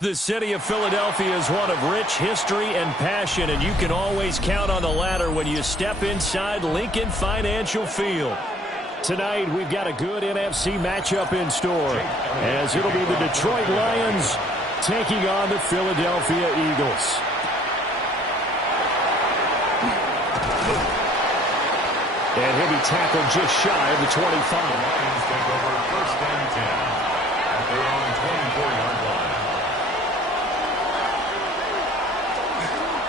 The city of Philadelphia is one of rich history and passion, and you can always count on the latter when you step inside Lincoln Financial Field. Tonight, we've got a good NFC matchup in store, as it'll be the Detroit Lions taking on the Philadelphia Eagles. And he'll be tackled just shy of the 25. Lions take over first and 10 at their own 24-yard line.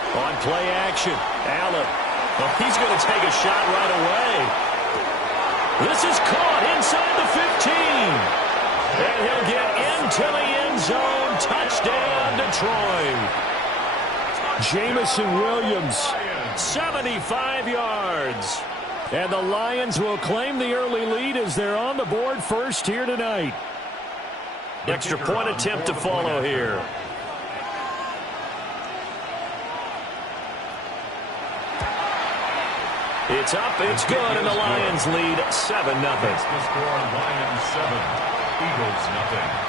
On play action, Allen. Well, he's going to take a shot right away. This is caught inside the 15. And he'll get into the end zone. Touchdown, Detroit. Jamison Williams, 75 yards. And the Lions will claim the early lead as they're on the board first here tonight. Extra point attempt to follow here. It's up, it's good, and the Lions lead 7-0. That's the score, Lions 7, Eagles 0.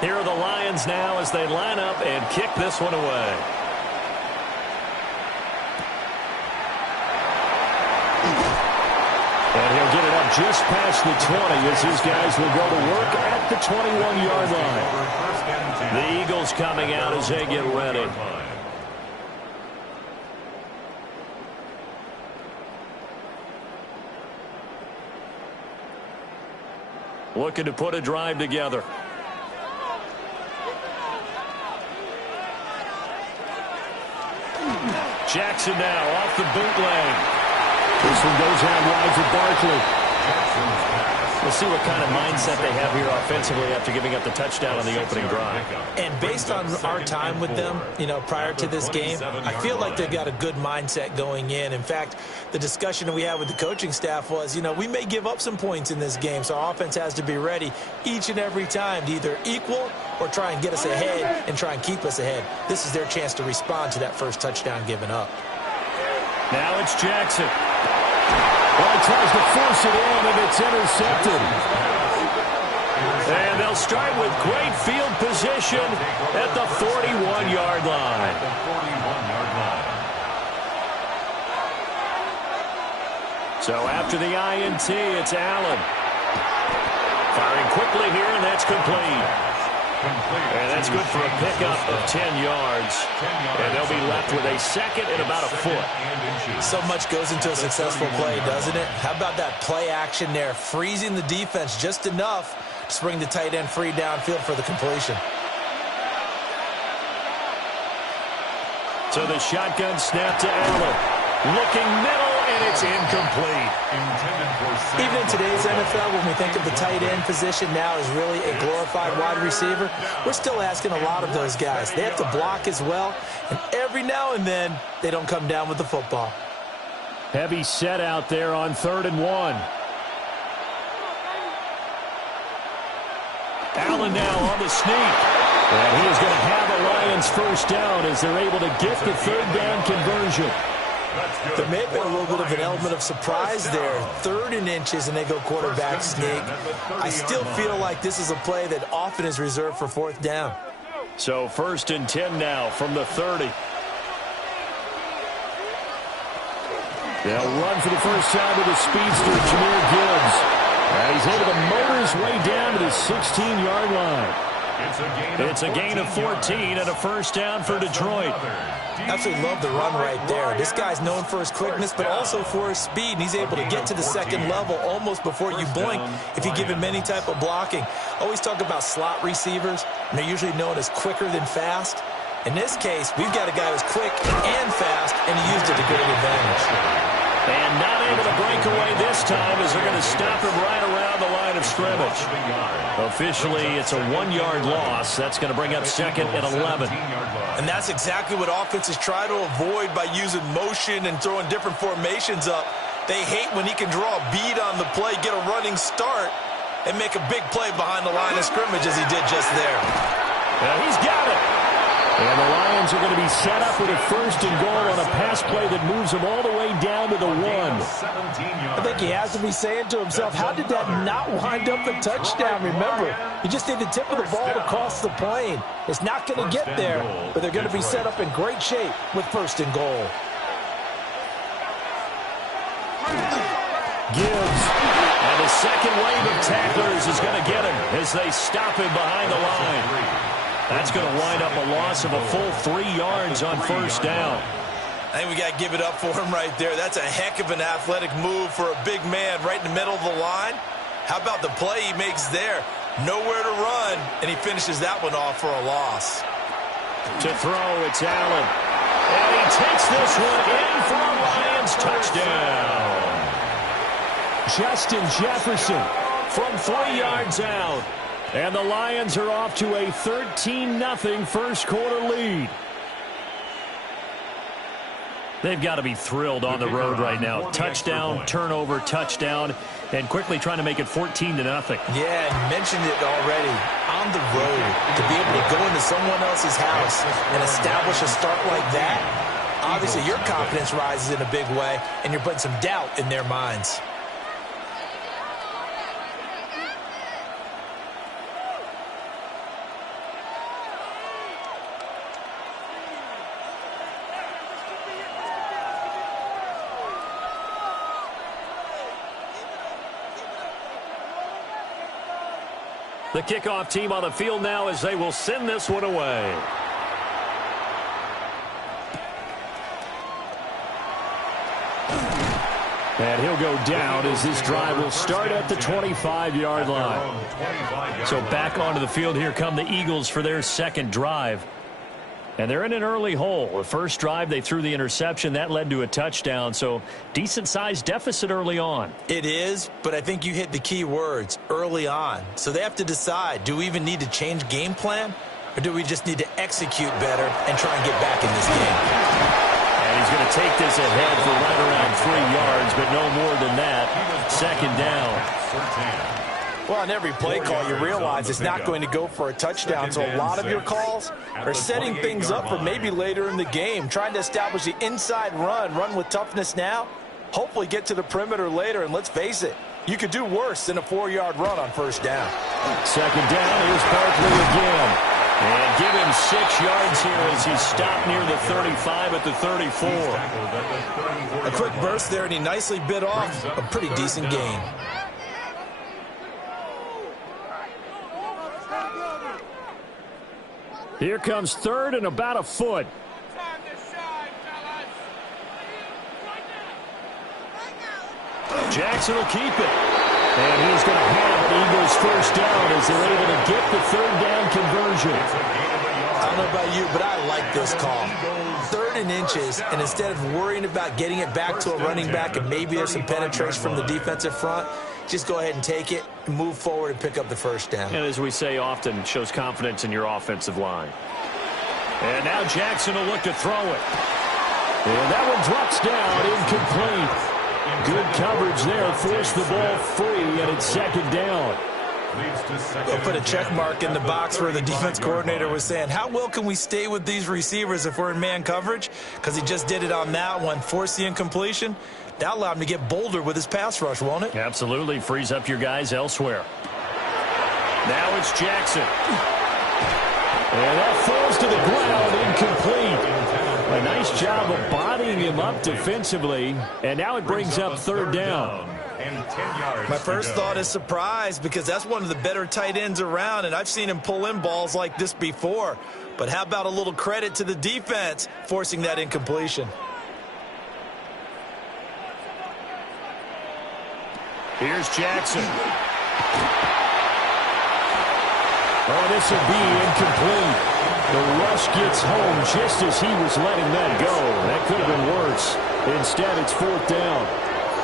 Here are the Lions now as they line up and kick this one away. And he'll get it up just past the 20 as his guys will go to work at the 21-yard line. The Eagles coming out as they get ready. Looking to put a drive together. Jackson now off the bootleg. This one goes out wide for Barkley. We'll see what kind of mindset they have here offensively after giving up the touchdown on the opening drive. And based on our time with them, prior to this game, I feel like they've got a good mindset going in. In fact, the discussion that we had with the coaching staff was, we may give up some points in this game, so our offense has to be ready each and every time to either equal or try and get us ahead and try and keep us ahead. This is their chance to respond to that first touchdown given up. Now it's Jackson. Well, he tries to force it in, and it's intercepted. And they'll start with great field position at the 41-yard line. So after the INT, it's Allen. Firing quickly here, and that's complete. And that's good for a pickup of 10 yards. And they'll be left with a second and about a foot. So much goes into a successful play, doesn't it? How about that play action there, freezing the defense just enough to bring the tight end free downfield for the completion. So the shotgun snap to Allen. Looking middle, and it's incomplete. Even in today's NFL, when we think of the tight end position now as really a glorified wide receiver, we're still asking a lot of those guys. They have to block as well, and every now and then, they don't come down with the football. Heavy set out there on 3rd and 1. Allen now on the sneak. And he is going to have a Lions first down as they're able to get the 3rd down conversion. There may have been a little bit of an element of surprise there. 3rd and inches, and they go quarterback sneak. I still feel like this is a play that often is reserved for 4th down. So 1st and 10 now from the 30. They'll run for the first time with the speedster, Jahmyr Gibbs. And he's able to motor his way down to the 16-yard line. It's a gain of 14 and a first down for Detroit. Absolutely love the run right there. This guy's known for his quickness, but also for his speed. And he's able to get to the second level almost before you blink if you give him any type of blocking. Always talk about slot receivers, and they're usually known as quicker than fast. In this case, we've got a guy who's quick and fast, and he used it to great advantage. And not able to break away this time as they're going to stop him right around the line of scrimmage. Officially, it's a 1-yard loss. That's going to bring up second and 11. And that's exactly what offenses try to avoid by using motion and throwing different formations up. They hate when he can draw a bead on the play, get a running start, and make a big play behind the line of scrimmage as he did just there. Well, he's got it. And the Lions are going to be set up with a first and goal on a pass play that moves them all the way down to the 1. I think he has to be saying to himself, how did that not wind up a touchdown? Remember, you just need the tip of the ball to cross the plane. It's not going to get there, but they're going to be set up in great shape with first and goal. Gibbs. And the second wave of tacklers is going to get him as they stop him behind the line. That's going to wind up a loss of a full 3 yards on first down. I think we got to give it up for him right there. That's a heck of an athletic move for a big man right in the middle of the line. How about the play he makes there? Nowhere to run, and he finishes that one off for a loss. To throw, it's Allen. And he takes this one in for a Lions touchdown. Justin Jefferson from 3 yards out. And the Lions are off to a 13-0 first quarter lead. They've got to be thrilled on the road right now. Touchdown, turnover, touchdown, and quickly trying to make it 14-0. Yeah, and mentioned it already. On the road, to be able to go into someone else's house and establish a start like that, obviously your confidence rises in a big way, and you're putting some doubt in their minds. The kickoff team on the field now as they will send this one away. And he'll go down as this drive will start at the 25-yard line. So back onto the field, here come the Eagles for their second drive. And they're in an early hole. The first drive, they threw the interception. That led to a touchdown. So decent-sized deficit early on. It is, but I think you hit the key words, early on. So they have to decide, do we even need to change game plan? Or do we just need to execute better and try and get back in this game? And he's going to take this ahead for right around 3 yards, but no more than that. Second down. Well, on every play call, you realize it's not going to go for a touchdown. So a lot of your calls are setting things up for maybe later in the game, trying to establish the inside run with toughness now, hopefully get to the perimeter later. And let's face it, you could do worse than a 4-yard run on first down. Second down, here's Barkley again. And give him 6 yards here as he stopped near the 35 at the 34. A quick burst there, and he nicely bit off a pretty decent gain. Here comes third and about a foot. Jackson will keep it. And he's going to have the Eagles first down as they're able to get the third down conversion. I don't know about you, but I like this call. 3rd and inches, and instead of worrying about getting it back to a running back and maybe there's some penetration from the defensive front, just go ahead and take it, move forward, and pick up the first down. And as we say often, shows confidence in your offensive line. And now Jackson will look to throw it. And that one drops down, incomplete. Good coverage there, forced the ball free, and it's second down. We'll put a check mark in the box where the defense coordinator was saying, how well can we stay with these receivers if we're in man coverage? Because he just did it on that one, forced the incompletion. That allowed him to get bolder with his pass rush, won't it? Absolutely. Frees up your guys elsewhere. Now it's Jackson. And that falls to the ground, incomplete. A nice job of bodying him up defensively. And now it brings up third down. and 10 yards. My first thought is surprise, because that's one of the better tight ends around, and I've seen him pull in balls like this before. But how about a little credit to the defense forcing that incompletion? Here's Jackson. Oh, this will be incomplete. The rush gets home just as he was letting that go. That could have been worse. Instead, it's 4th down.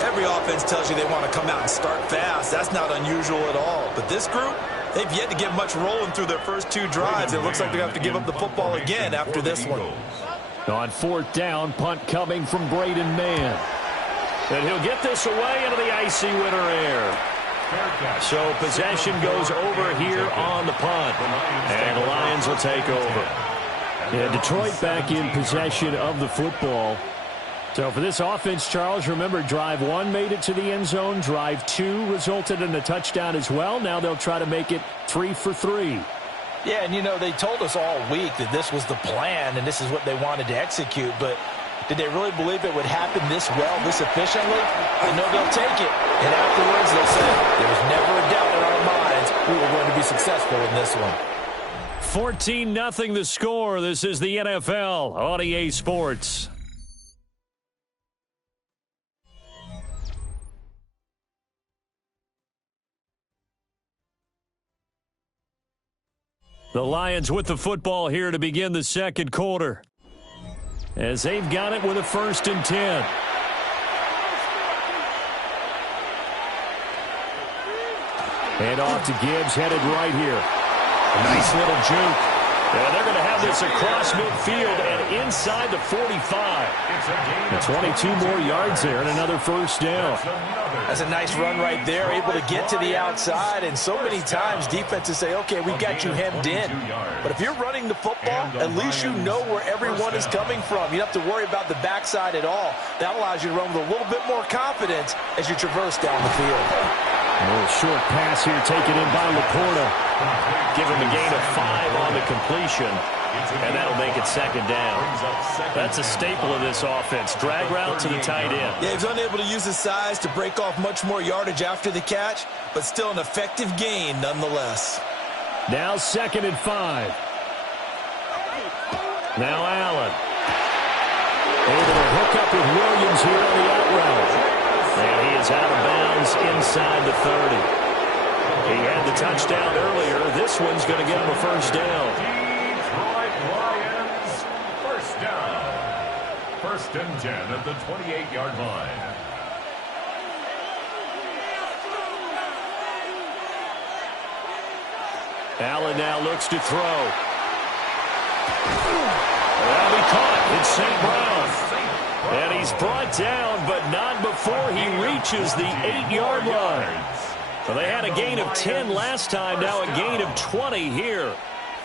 Every offense tells you they want to come out and start fast. That's not unusual at all. But this group, they've yet to get much rolling through their first 2 drives. It looks like they're going to have to give up the football again after this one. On 4th down, punt coming from Braden Mann. And he'll get this away into the icy winter air. So possession goes over here on the punt. And the Lions will take over. Yeah, Detroit back in possession of the football. So for this offense, Charles, remember, drive 1 made it to the end zone. Drive 2 resulted in a touchdown as well. Now they'll try to make it 3 for 3. Yeah, and, you know, they told us all week that this was the plan and this is what they wanted to execute. But did they really believe it would happen this well, this efficiently? I know they'll take it. And afterwards they'll say, there was never a doubt in our minds we were going to be successful in this one. 14-0 the score. This is the NFL on EA Sports. The Lions with the football here to begin the second quarter, as they've got it with a 1st and 10. And off to Gibbs, headed right here. A nice little juke. And they're going to have this across midfield and inside the 45. And 22 more yards there and another 1st down. That's a nice run right there, able to get to the outside. And so many times defenses say, okay, we've got you hemmed in. But if you're running the football, at least you know where everyone is coming from. You don't have to worry about the backside at all. That allows you to run with a little bit more confidence as you traverse down the field. A little short pass here taken in by Laporta. Give him a gain of 5 on the completion. And that'll make it 2nd down. That's a staple of this offense. Drag route to the tight end. Yeah, he's unable to use his size to break off much more yardage after the catch, but still an effective gain nonetheless. Now 2nd and 5. Now Allen. Able to hook up with Williams here on the out route. And he is out of bounds inside the 30. He had the touchdown earlier. This one's going to get him a 1st down. Detroit Lions, 1st down. 1st and 10 at the 28-yard line. Allen now looks to throw. That'll be caught. It's St. Brown. And he's brought down, but not before he reaches the 8-yard line. Well, they had a gain of 10 last time, now a gain of 20 here.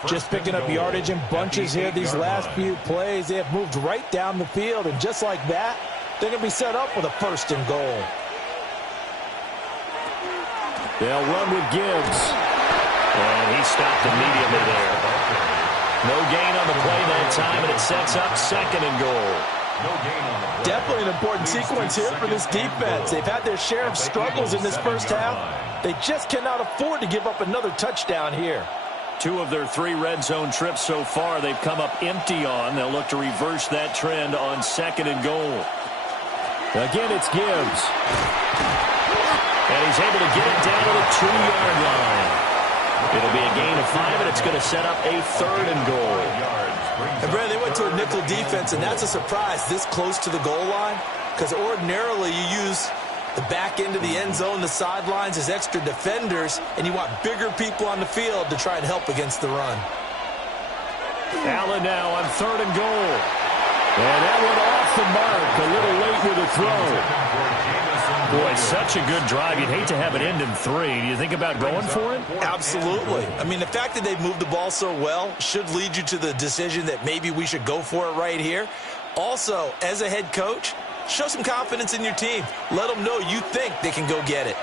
Just picking up yardage in bunches here these last few plays. They have moved right down the field, and just like that, they're going to be set up with a 1st and goal. They'll run with Gibbs. And he stopped immediately there. No gain on the play that time, and it sets up 2nd and goal. Definitely an important sequence here for this defense. They've had their share of struggles in this first half. They just cannot afford to give up another touchdown here. 2 of their 3 red zone trips so far they've come up empty on. They'll look to reverse that trend on 2nd and goal. Again, it's Gibbs. And he's able to get it down to the 2-yard line. It'll be a gain of 5, and it's going to set up a 3rd and goal. And, Brad, they went to a nickel defense, and that's a surprise this close to the goal line, because ordinarily you use the back end of the end zone, the sidelines as extra defenders, and you want bigger people on the field to try and help against the run. Allen now on 3rd and goal. And that went off the mark, a little late with a throw. Boy, such a good drive. You'd hate to have it end in 3. Do you think about going for it? Absolutely. I mean, the fact that they've moved the ball so well should lead you to the decision that maybe we should go for it right here. Also, as a head coach, show some confidence in your team. Let them know you think they can go get it.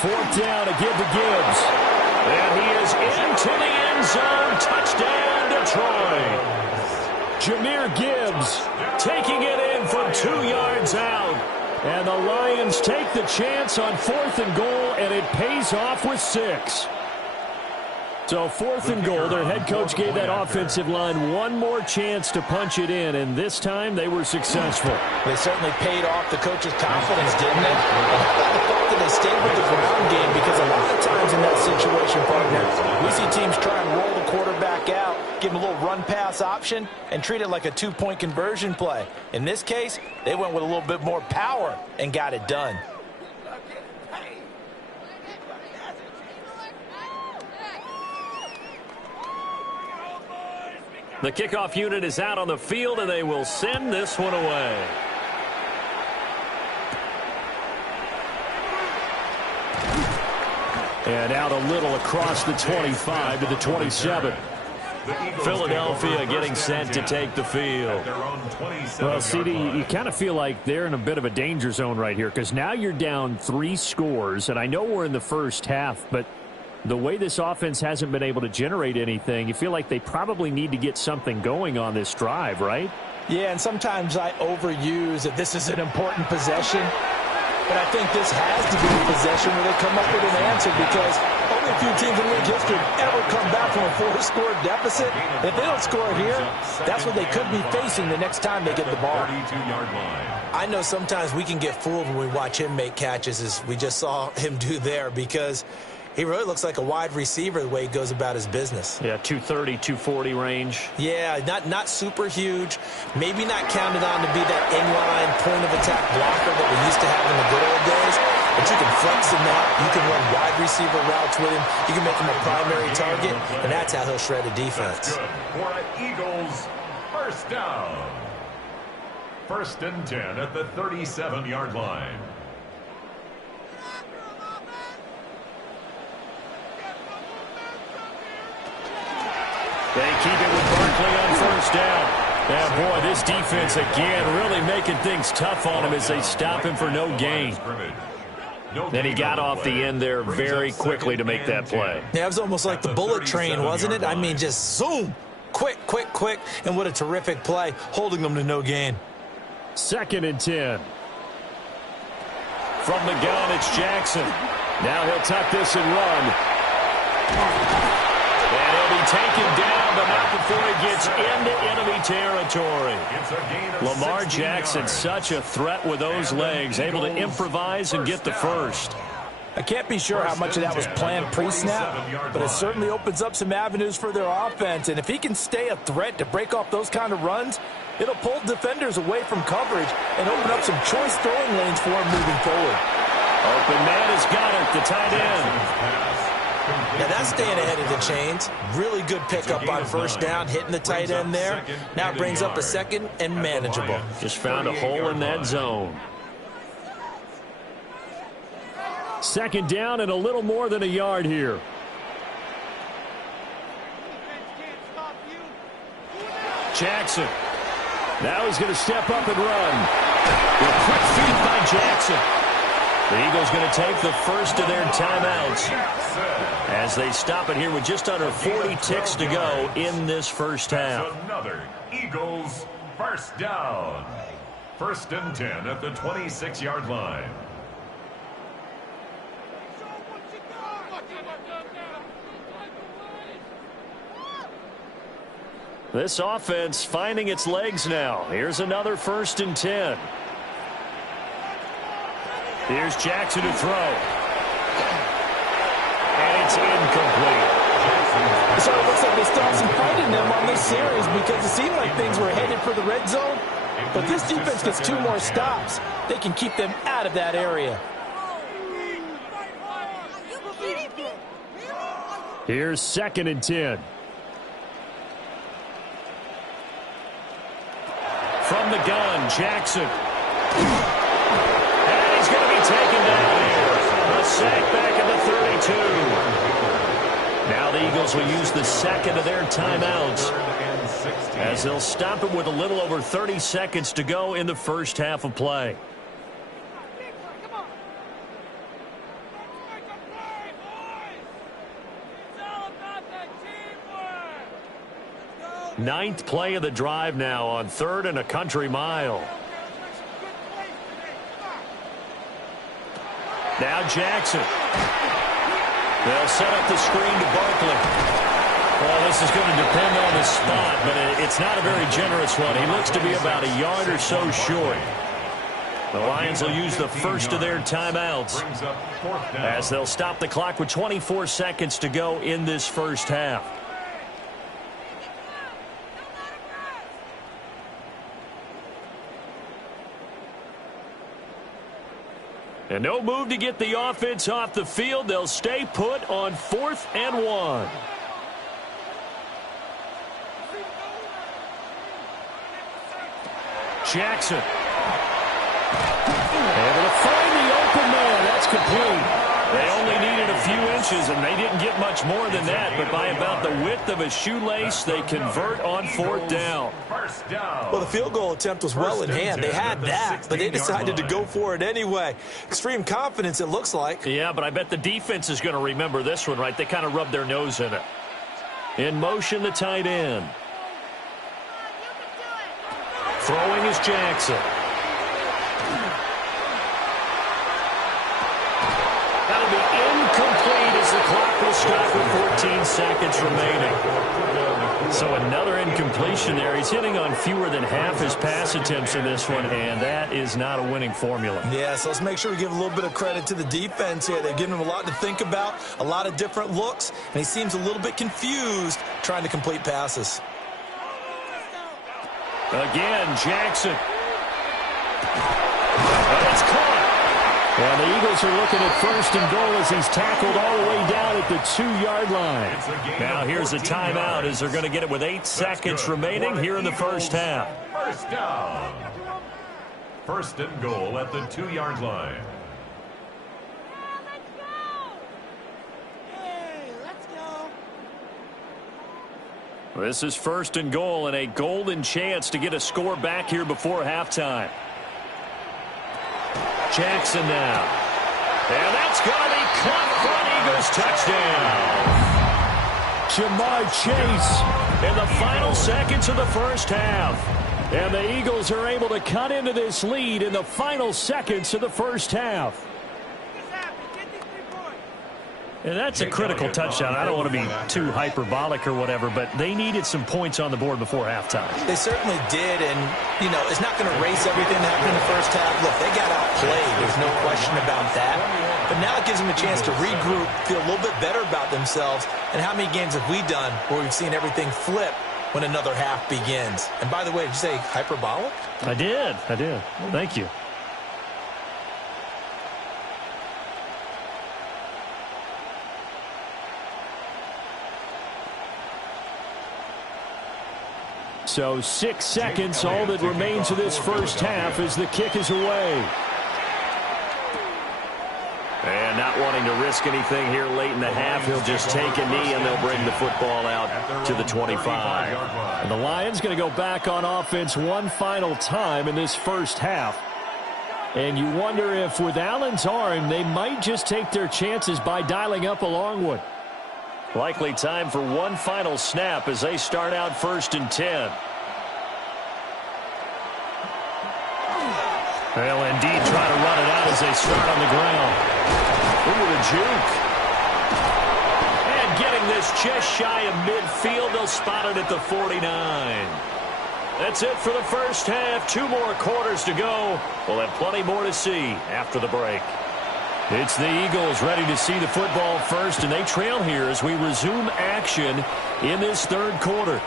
4th down to give to Gibbs. And he is into the end zone. Touchdown, Detroit. Jahmyr Gibbs taking it in from 2 yards out. And the Lions take the chance on 4th and goal, and it pays off with 6. So 4th and goal, their head coach gave that offensive line one more chance to punch it in, and this time they were successful. They certainly paid off the coach's confidence, didn't they? And how about the fact that they stayed with the ground game? Because a lot of times in that situation, partner, we see teams try and roll the quarterback out, give him a little run-pass option, and treat it like a 2-point conversion play. In this case, they went with a little bit more power and got it done. The kickoff unit is out on the field, and they will send this one away. And out a little across the 25 to the 27. Philadelphia getting set to take the field. Well, CD, you kind of feel like they're in a bit of a danger zone right here because now you're down 3 scores, and I know we're in the first half, but the way this offense hasn't been able to generate anything, you feel like they probably need to get something going on this drive, right? Yeah, and sometimes I overuse that this is an important possession, but I think this has to be the possession where they come up with an answer because only a few teams in league history have ever come back from a 4-score deficit. If they don't score here, that's what they could be facing the next time they get the ball. I know sometimes we can get fooled when we watch him make catches, as we just saw him do there, because he really looks like a wide receiver the way he goes about his business. Yeah, 230, 240 range. Yeah, not super huge. Maybe not counted on to be that inline point-of-attack blocker that we used to have in the good old days. But you can flex him out. You can run wide receiver routes with him. You can make him a primary target, and that's how he'll shred a defense. For an Eagles first down. 1st and 10 at the 37-yard line. They keep it with Barkley on 1st down. And boy, this defense again really making things tough on him as they stop him for no gain. Then he got off the end there very quickly to make that play. Yeah, it was almost like the bullet train, wasn't it? I mean, just zoom, quick, and what a terrific play, holding them to no gain. 2nd and 10. From the gun, it's Jackson. Now he'll tuck this and run. And he'll be taken down, but not before he gets into enemy territory. Lamar Jackson, such a threat with those legs, able to improvise and get the first. I can't be sure how much of that was planned pre-snap, but it certainly opens up some avenues for their offense. And if he can stay a threat to break off those kind of runs, it'll pull defenders away from coverage and open up some choice throwing lanes for him moving forward. Open man has got it, the tight end. Now that's staying ahead of the chains. Really good pickup on 1st down, hitting the tight end there. Now it brings up a 2nd and manageable. Just found a hole in that zone. 2nd down and a little more than a yard here. Jackson. Now he's going to step up and run. A quick feed by Jackson. The Eagles going to take the first of their timeouts as they stop it here with just under 40 ticks to go in this first half. Another Eagles first down. 1st and 10 at the 26-yard line. This offense finding its legs now. Here's another 1st and 10. Here's Jackson to throw. And it's incomplete. So it looks like they still have some fight in them on this series because it seemed like things were headed for the red zone. But this defense gets 2 more stops. They can keep them out of that area. Here's 2nd and 10. From the gun, Jackson. Going to be taken down here. A sack back at the 32. Now the Eagles will use the 2nd of their timeouts as they'll stop it with a little over 30 seconds to go in the first half of play. Ninth play of the drive now on 3rd and a country mile. Now Jackson. They'll set up the screen to Barkley. Well, this is going to depend on the spot, but it's not a very generous one. He looks to be about a yard or so short. The Lions will use the first of their timeouts as they'll stop the clock with 24 seconds to go in this first half. And no move to get the offense off the field. They'll stay put on 4th and 1. Jackson. Able to find the open man. That's complete. They only needed a few inches, and they didn't get much more than that. But by about the width of a shoelace, they convert on 4th down. Well, the field goal attempt was well in hand. They had that, but they decided to go for it anyway. Extreme confidence, it looks like. Yeah, but I bet the defense is going to remember this one, right? They kind of rubbed their nose in it. In motion, the tight end. Throwing is Jackson. That'll be incomplete as the clock will stop with 14 seconds remaining. So another incompletion there. He's hitting on fewer than half his pass attempts in this one, and that is not a winning formula. Yeah, so let's make sure we give a little bit of credit to the defense here. They've given him a lot to think about, a lot of different looks, and he seems a little bit confused trying to complete passes. Again, Jackson. And it's caught. And the Eagles are looking at 1st and goal as he's tackled all the way down at the 2-yard line. Now here's a timeout as they're going to get it with 8 seconds remaining here in the first half. First down. 1st and goal at the 2-yard line. This is 1st and goal and a golden chance to get a score back here before halftime. Jackson now. And that's going to be caught for an Eagles touchdown. Jamar Chase in the final seconds of the first half. And the Eagles are able to cut into this lead in the final seconds of the first half. And that's a critical touchdown. I don't want to be too hyperbolic or whatever, but they needed some points on the board before halftime. They certainly did, and, you know, it's not going to erase everything that happened in the first half. Look, they got outplayed. There's no question about that. But now it gives them a chance to regroup, feel a little bit better about themselves. And how many games have we done where we've seen everything flip when another half begins? And by the way, did you say hyperbolic? I did. Thank you. So 6 seconds, all that remains of this first half as the kick is away. And not wanting to risk anything here late in the half, he'll just take a knee and they'll bring the football out to the 25. And the Lions going to go back on offense one final time in this first half. And you wonder if with Allen's arm, they might just take their chances by dialing up a long one. Likely time for one final snap as they start out 1st and 10. They'll indeed try to run it out as they start on the ground. Ooh, the juke. And getting this just shy of midfield, they'll spot it at the 49. That's it for the first half. 2 more quarters to go. We'll have plenty more to see after the break. It's the Eagles ready to see the football first, and they trail here as we resume action in this 3rd quarter.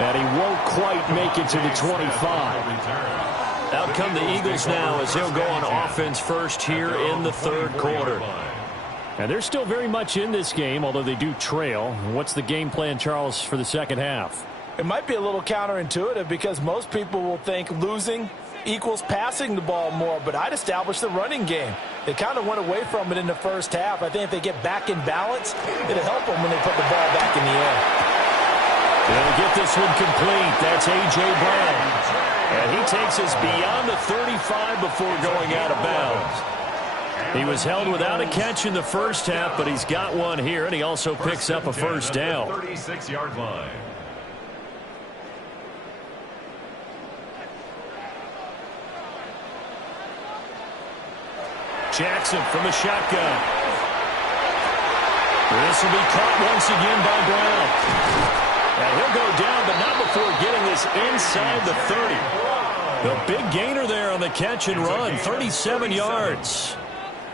And he won't quite make it to the 25. Out come the Eagles now as they'll go on offense first here in the 3rd quarter. And they're still very much in this game, although they do trail. What's the game plan, Charles, for the second half? It might be a little counterintuitive because most people will think losing equals passing the ball more, but I'd establish the running game. They kind of went away from it in the first half. I think if they get back in balance, it'll help them when they put the ball back in the air. They'll get this one complete. That's A.J. Brown. And he takes us beyond the 35 before going out of bounds. He was held without a catch in the first half, but he's got one here, and he also picks up a first down. 36-yard line. Jackson from the shotgun. This will be caught once again by Brown. And he'll go down, but not before getting this inside the 30. The big gainer there on the catch and run, 37 yards.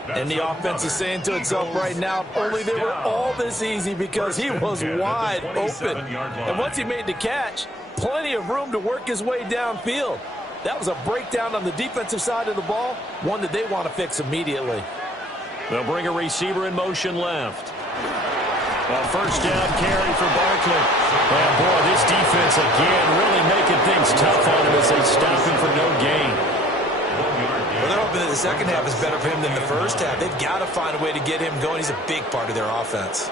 And the offense is saying to itself right now, only they were all this easy because he was wide open. And once he made the catch, plenty of room to work his way downfield. That was a breakdown on the defensive side of the ball, one that they want to fix immediately. They'll bring a receiver in motion left. A first down carry for Barkley. And boy, this defense again really making things tough on him as they stop him for no gain. Well, they're hoping that the second half is better for him than the first half. They've got to find a way to get him going. He's a big part of their offense.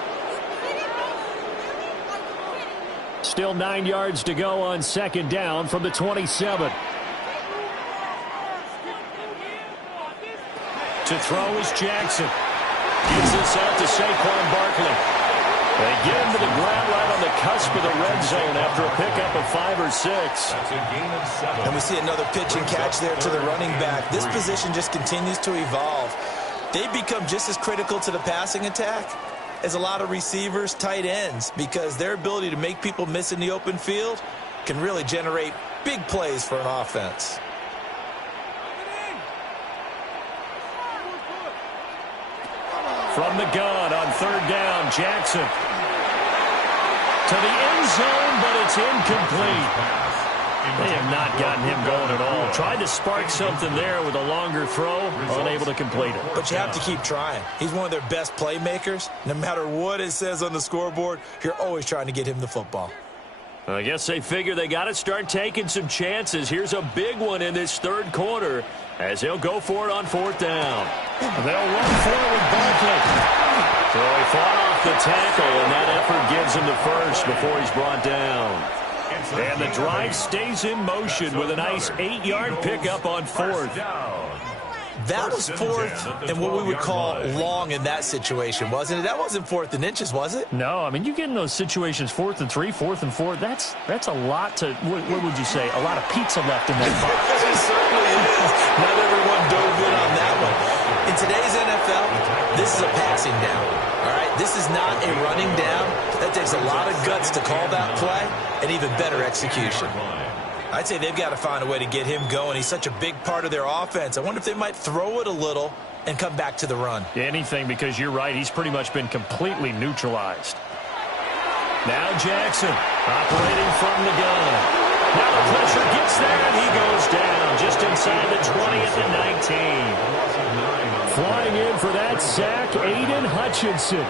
Still 9 yards to go on second down from the 27. To throw is Jackson. Gives this out to Saquon Barkley. They get him to the ground right on the cusp of the red zone after a pickup of 5 or 6. That's a gain of 7. And we see another pitch and catch there to the running back. This position just continues to evolve. They become just as critical to the passing attack as a lot of receivers, tight ends, because their ability to make people miss in the open field can really generate big plays for an offense. From the gun on third down, Jackson. To the end zone, but it's incomplete. They have not gotten him going at all. Tried to spark something there with a longer throw, unable to complete it. But you have to keep trying. He's one of their best playmakers. No matter what it says on the scoreboard, you're always trying to get him the football. I guess they figure they got to start taking some chances. Here's a big one in this third quarter as they'll go for it on fourth down. They'll run for it with Barkley. So he fought off the tackle, and that effort gives him the first before he's brought down. And the drive stays in motion with a nice 8-yard pickup on fourth. That was fourth and what we would call long in that situation, wasn't it? That wasn't fourth and inches, was it? No, I mean, you get in those situations, 4th and 3, 4th and 4, that's a lot to, what would you say, a lot of pizza left in that box. It certainly is. Not everyone dove in on that one. In today's NFL, this is a passing down, all right? This is not a running down. That takes a lot of guts to call that play and even better execution. I'd say they've got to find a way to get him going. He's such a big part of their offense. I wonder if they might throw it a little and come back to the run. Anything, because you're right. He's pretty much been completely neutralized. Now Jackson operating from the gun. Now the pressure gets there, and he goes down just inside the 20 at the 19. Flying in for that sack, Aiden Hutchinson.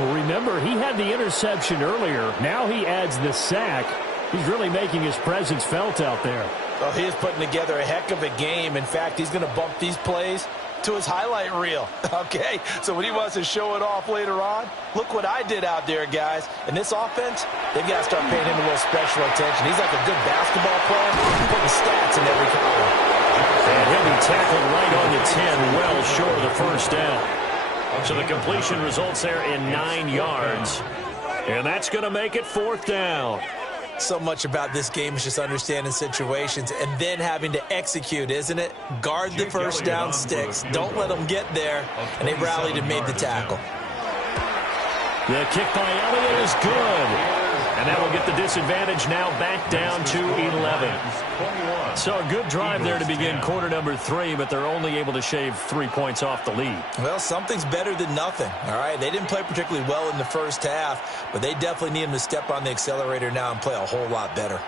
Well, remember, he had the interception earlier. Now he adds the sack. He's really making his presence felt out there. Well, he is putting together a heck of a game. In fact, he's going to bump these plays to his highlight reel. Okay, so when he wants to show it off later on, look what I did out there, guys. In this offense, they've got to start paying him a little special attention. He's like a good basketball player, putting stats in every column. And he'll be tackled right on the 10, well short of the first down. So the completion results there in 9 yards. And that's going to make it fourth down. So much about this game is just understanding situations and then having to execute, isn't it? Guard the first down sticks. Don't let them get there. And they rallied and made the tackle. The kick by Elliott is good. And that will get the disadvantage now back down to 11. So a good drive there to begin quarter number 3, but they're only able to shave 3 points off the lead. Well, something's better than nothing, all right? They didn't play particularly well in the first half, but they definitely need them to step on the accelerator now and play a whole lot better.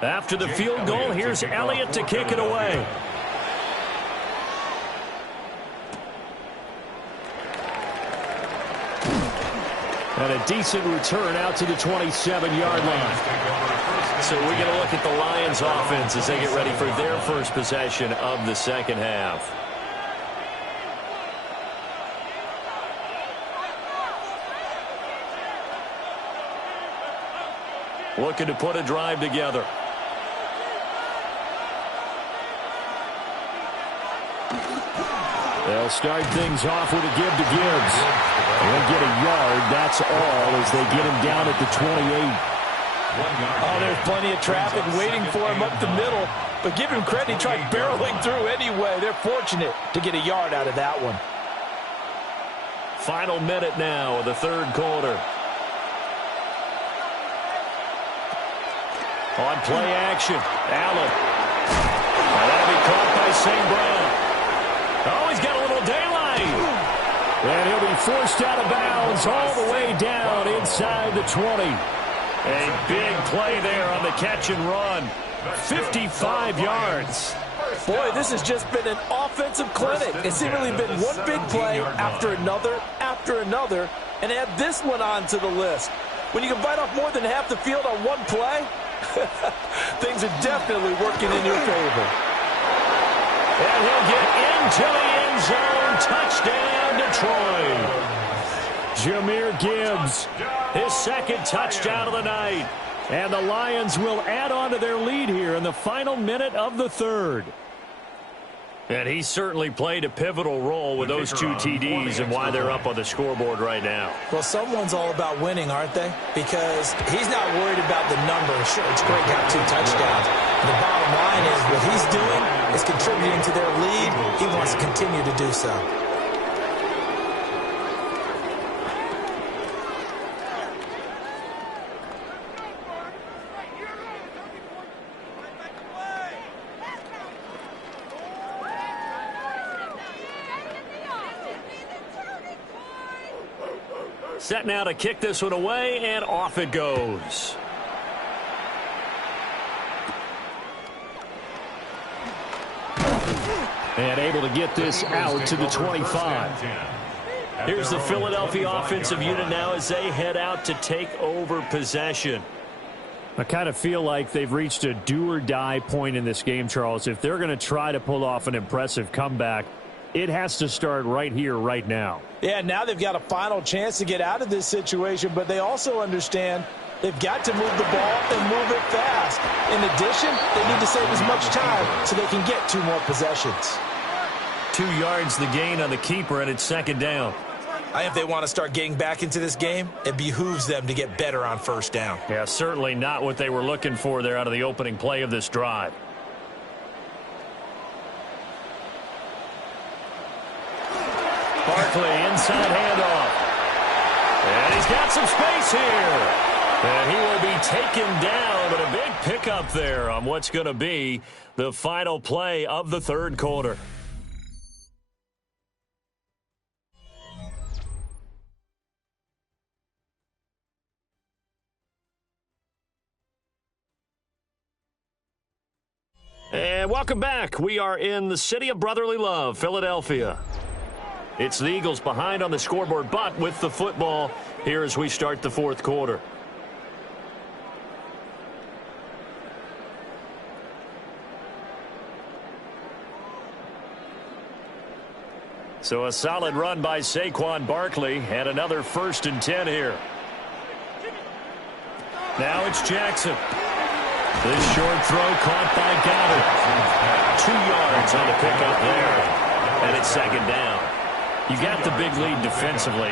After the field goal, here's Elliott to kick it away. And a decent return out to the 27-yard line. So we get a look at the Lions offense as they get ready for their first possession of the second half. Looking to put a drive together. They'll start things off with a give to Gibbs. They'll get a yard, that's all, as they get him down at the 28. Oh, there's plenty of traffic waiting for him up the middle. But give him credit, he tried barreling through anyway. They're fortunate to get a yard out of that one. Final minute now of the third quarter. On play action, Allen. And that'll be caught by St. Brown. Oh, he's got a little daylight. And he'll be forced out of bounds all the way down inside the 20. A big play there on the catch and run. 55 yards. Boy, this has just been an offensive clinic. It's seemingly been one big play after another, and add this one onto the list. When you can bite off more than half the field on one play, things are definitely working in your favor. And he'll get into the end zone. Touchdown, Detroit. Jahmyr Gibbs, his second touchdown of the night. And the Lions will add on to their lead here in the final minute of the third. And he certainly played a pivotal role with those two TDs and why they're up on the scoreboard right now. Well, someone's all about winning, aren't they? Because he's not worried about the numbers. Sure, it's great to have 2 touchdowns. The bottom line is what he's doing is contributing to their lead. He wants to continue to do so. Set now to kick this one away, and off it goes. And able to get this out to the 25. Here's the Philadelphia offensive unit now as they head out to take over possession. I kind of feel like they've reached a do-or-die point in this game, Charles. If they're going to try to pull off an impressive comeback, it has to start right here, right now. Yeah, now they've got a final chance to get out of this situation, but they also understand they've got to move the ball and move it fast. In addition, they need to save as much time so they can get 2 more possessions. 2 yards the gain on the keeper, and it's second down. I think if they want to start getting back into this game, it behooves them to get better on first down. Yeah, certainly not what they were looking for there out of the opening play of this drive. Barkley, inside handoff. And he's got some space here. And he will be taken down, but a big pickup there on what's going to be the final play of the third quarter. And welcome back. We are in the city of brotherly love, Philadelphia. It's the Eagles behind on the scoreboard, but with the football here as we start the fourth quarter. So a solid run by Saquon Barkley and another 1st and 10 here. Now it's Jackson. This short throw caught by Goddard. 2 yards on the pickup there. And it's second down. You got the big lead defensively,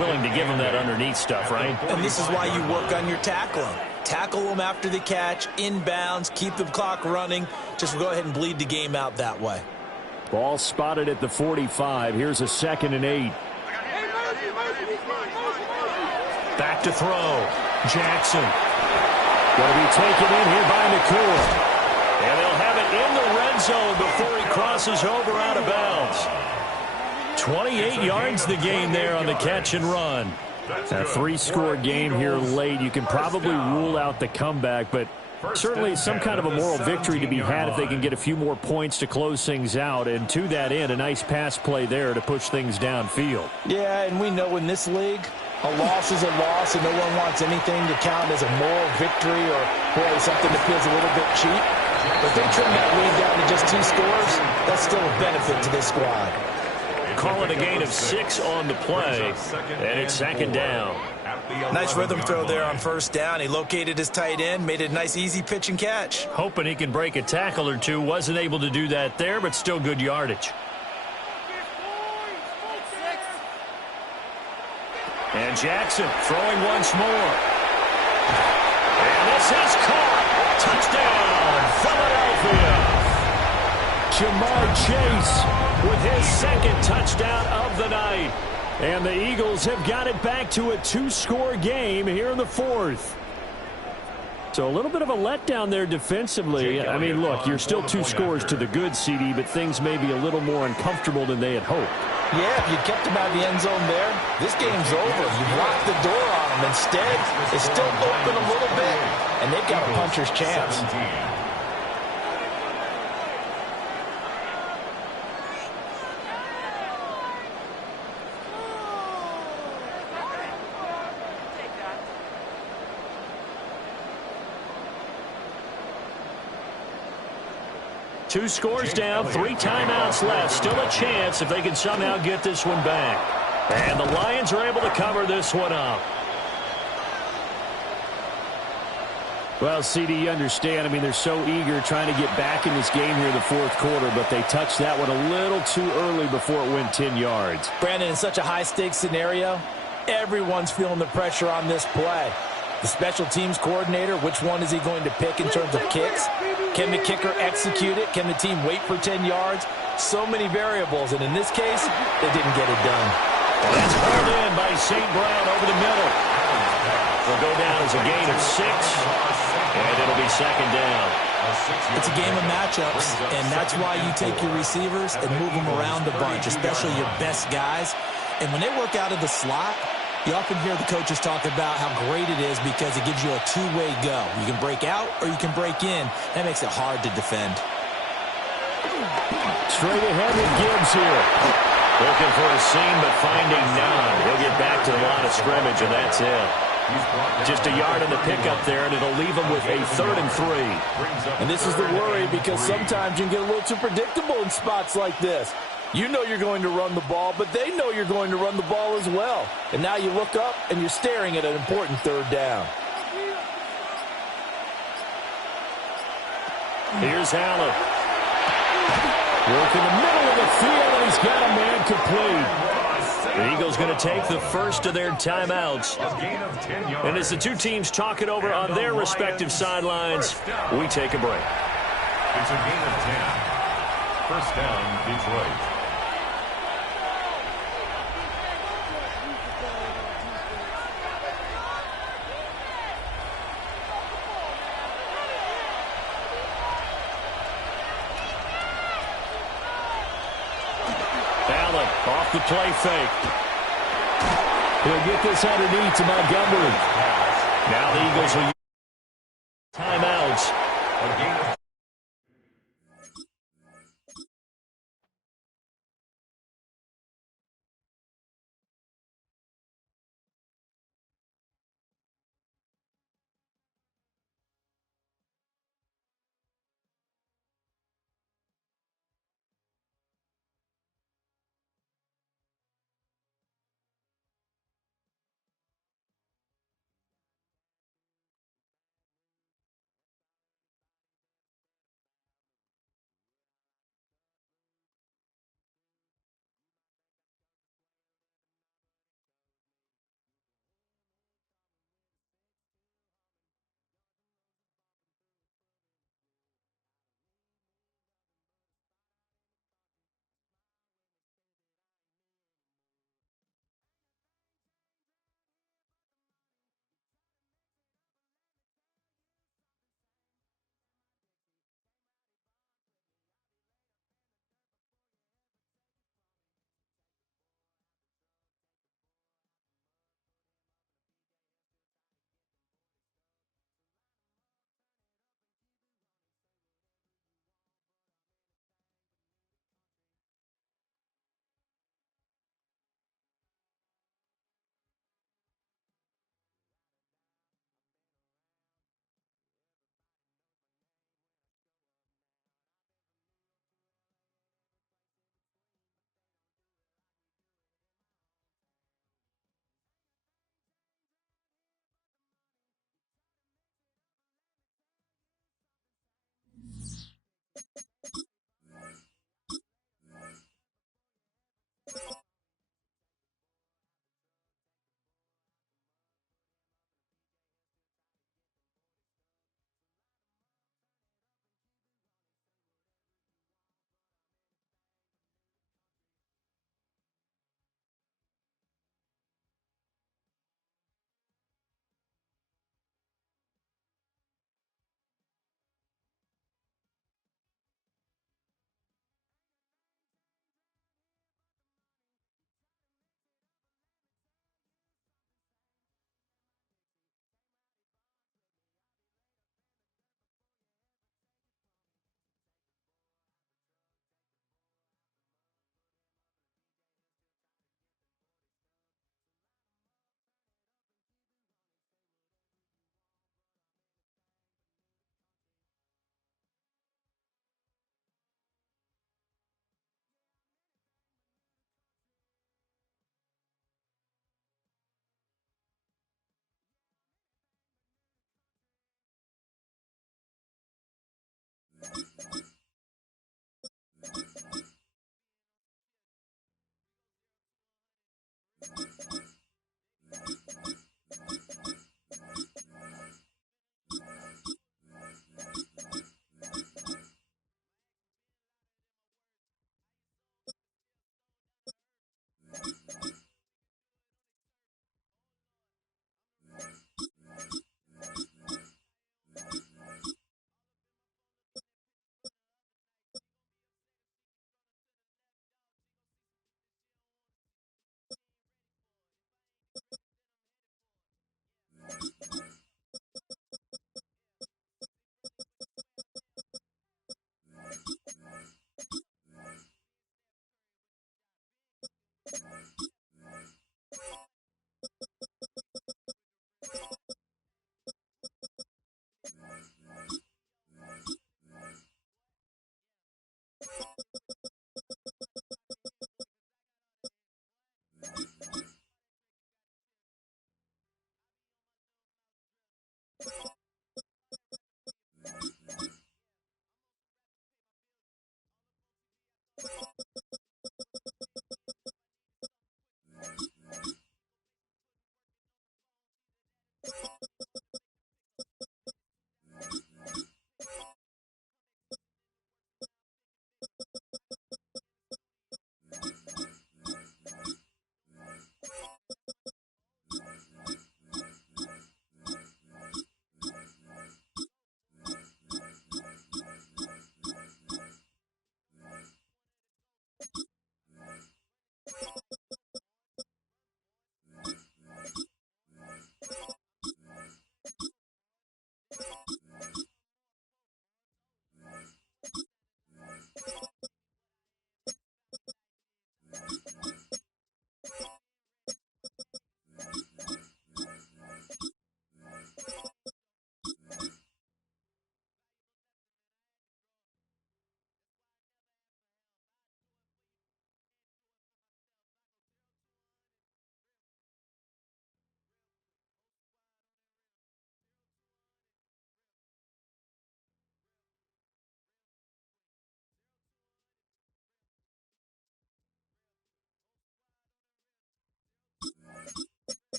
willing to give them that underneath stuff, right? And this is why you work on your tackling. Tackle them after the catch, inbounds, keep the clock running. Just go ahead and bleed the game out that way. Ball spotted at the 45. Here's a 2nd and 8. Back to throw. Jackson. Going to be taken in here by Nakua. And they'll have it in the red zone before he crosses over out of bounds. 28 yards the gain there on the catch and run. A 3-score game here late. You can probably rule out the comeback, but certainly some kind of a moral victory to be had if they can get a few more points to close things out. And to that end, a nice pass play there to push things downfield. Yeah, and we know in this league, a loss is a loss, and no one wants anything to count as a moral victory or, boy, something that feels a little bit cheap. But if they trim that lead down to just 2 scores, that's still a benefit to this squad. Call it a gain of 6 on the play, and it's second down. Nice rhythm throw there on first down. He located his tight end, made it a nice easy pitch and catch. Hoping he can break a tackle or two. Wasn't able to do that there, but still good yardage. And Jackson throwing once more. And this is caught. Touchdown, Philadelphia. Jamar Chase with his second touchdown of the night. And the Eagles have got it back to a 2-score game here in the fourth. So a little bit of a letdown there defensively. I mean, look, you're still 2 scores to the good, CD, but things may be a little more uncomfortable than they had hoped. Yeah, if you kept him out of the end zone there, this game's over. You've locked the door on him. Instead, it's still open a little bit, and they've got a puncher's chance. Two scores down, 3 timeouts left. Still a chance if they can somehow get this one back. And the Lions are able to cover this one up. Well, CD, you understand. I mean, they're so eager trying to get back in this game here in the fourth quarter, but they touched that one a little too early before it went 10 yards. Brandon, in such a high-stakes scenario, everyone's feeling the pressure on this play. The special teams coordinator, which one is he going to pick in terms of kicks? Can the kicker execute it? Can the team wait for 10 yards? So many variables, and in this case, they didn't get it done. That's pulled in by St. Brown over the middle. Will go down as a gain of 6, and it'll be second down. It's a game of matchups, and that's why you take your receivers and move them around a bunch, especially your best guys. And when they work out of the slot, you often hear the coaches talk about how great it is because it gives you a two-way go. You can break out or you can break in. That makes it hard to defend. Straight ahead with Gibbs here. Looking for a seam, but finding none. He'll get back to the line of scrimmage, and that's it. Just a yard on the pickup there, and it'll leave him with a 3rd and 3. And this is the worry because sometimes you can get a little too predictable in spots like this. You know you're going to run the ball, but they know you're going to run the ball as well. And now you look up, and you're staring at an important 3rd down. Here's Allen. Work in the middle of the field, and he's got a man complete. The Eagles going to take the first of their timeouts. And as the two teams talk it over on their respective sidelines, we take a break. It's a gain of 10. First down, Detroit. Off the play fake. He'll get this underneath to Montgomery. Now the Eagles will use timeouts.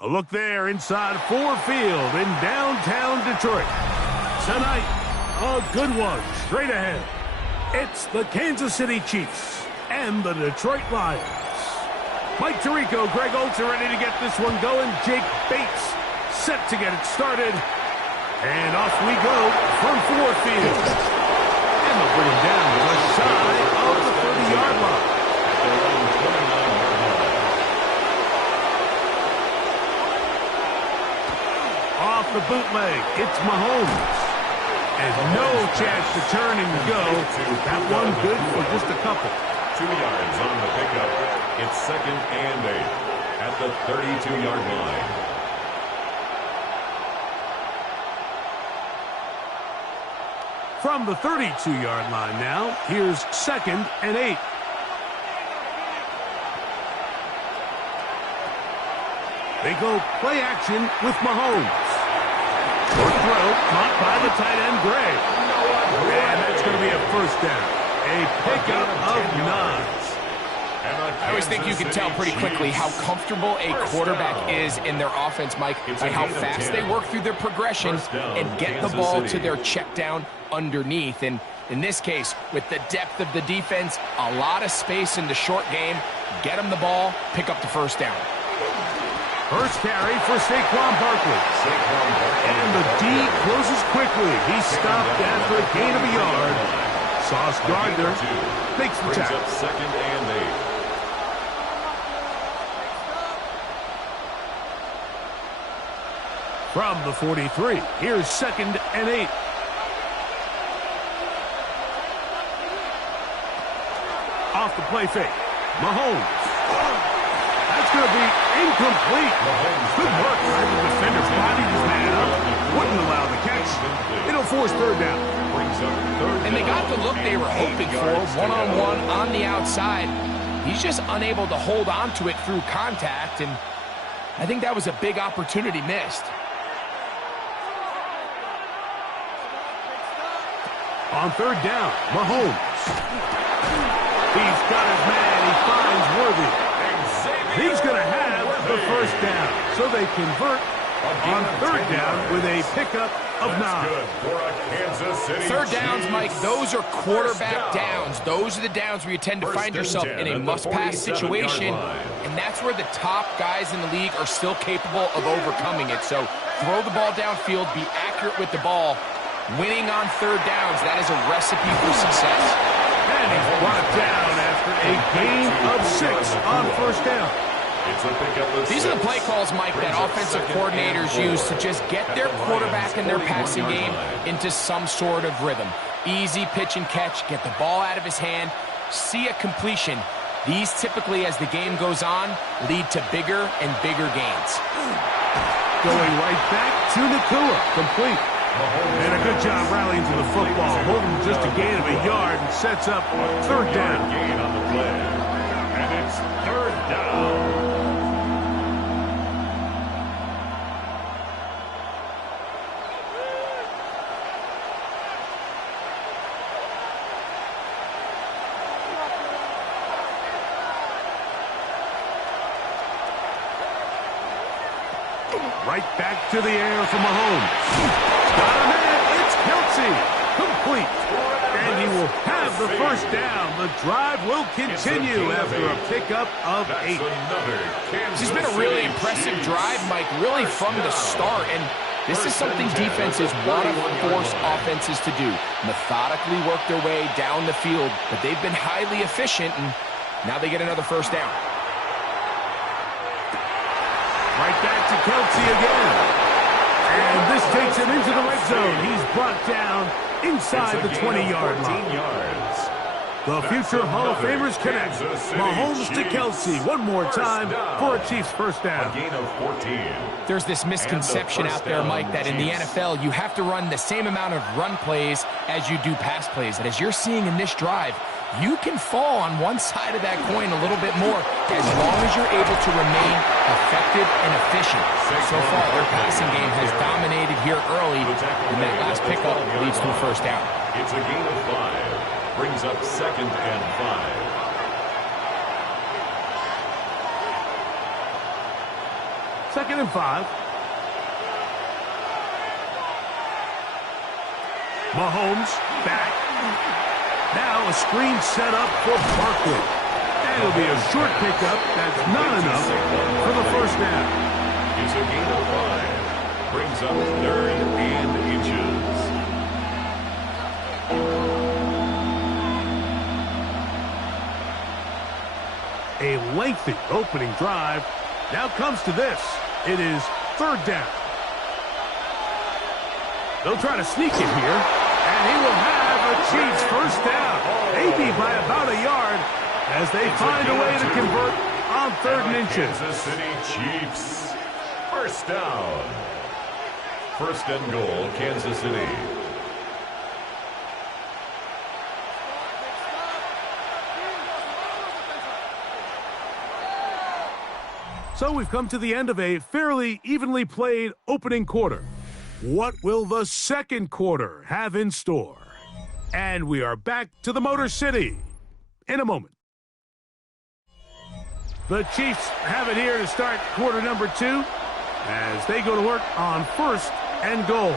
A look there inside Ford Field in downtown Detroit. Tonight, a good one straight ahead. It's the Kansas City Chiefs and the Detroit Lions. Mike Tirico, Greg Olsen ready to get this one going. Jake Bates set to get it started. And off we go from Ford Field. And they'll bring him down just shy of the 30-yard line. Off the bootleg, it's Mahomes. And no chance to turn and go. That one good for just a couple. 2 yards on the pickup. It's 2nd and 8 at the 32-yard line. From the 32-yard line now, here's 2nd and 8. They go play action with Mahomes. Short throw, caught by the tight end, Gray. And that's going to be a first down. A pickup of 9. I always think you can tell pretty quickly how comfortable a quarterback is in their offense, Mike, by how fast they work through their progression and get the ball to their check down underneath. And in this case, with the depth of the defense, a lot of space in the short game, get them the ball, pick up the first down. First carry for Saquon Barkley. And the D closes quickly. He stopped after a gain of a yard. Sauce Gardner makes the tackle. 2nd and 8. From the 43, here's 2nd and 8. Off the play fake, Mahomes. That's going to be incomplete. Good work by the defender. Bodied his man up. Wouldn't allow the catch It'll force third down. And they got the look they were hoping for, one-on-one on the outside. He's just unable to hold on to it through contact, and I think that was a big opportunity missed. On third down, Mahomes. He's got his man. He finds Worthy. He's going to have the first down. So they convert on third down with a pickup of 9. Third downs, Mike, those are quarterback downs. Those are the downs where you tend to find yourself in a must-pass situation, and that's where the top guys in the league are still capable of overcoming it. So throw the ball downfield, be accurate with the ball. Winning on third downs, that is a recipe for success. And he's brought down after a gain of 6 on first down. These are the play calls, Mike, that offensive coordinators use to just get their quarterback and their passing game into some sort of rhythm. Easy pitch and catch, get the ball out of his hand, see a completion. These typically, as the game goes on, lead to bigger and bigger gains. Going right back to Nakua, complete. And a good job rallying to the football. Holding just a gain of a yard and sets up third down. Gain on the play. And it's third down. Right back to the air for Mahomes. Got a man, it's Kelce. Complete. And he will have the first down. The drive will continue after a pickup of 8. This has been a really impressive drive, Mike, really from the start. And this is something defenses want to force offenses to do. Methodically work their way down the field, but they've been highly efficient, and now they get another first down. Right back to Kelce again. And this takes him into the red zone. He's brought down inside the 20-yard line. The future Hall of Famers connect. Mahomes to Kelce one more time for a Chiefs first down. A gain of 14. There's this misconception out there, Mike, that in the NFL you have to run the same amount of run plays as you do pass plays. And as you're seeing in this drive, you can fall on one side of that coin a little bit more as long as you're able to remain effective and efficient. So far, their passing game has dominated here early, and that last pickup leads to a first down. It's a gain of 5. Brings up 2nd and 5. Second and 5. Mahomes back. Now a screen set up for Barkley. And it'll be a short pickup. That's not enough for the first down. It's a gain of 5. Brings up 3rd and inches. A lengthy opening drive. Now comes to this. It is third down. They'll try to sneak it here. And he will have a Chiefs first down. Maybe by about a yard as they find a way to convert on 3rd and inches. Kansas City Chiefs. First down. First and goal, Kansas City. So we've come to the end of a fairly evenly played opening quarter. What will the second quarter have in store? And we are back to the Motor City in a moment. The Chiefs have it here to start quarter number 2 as they go to work on first and goal.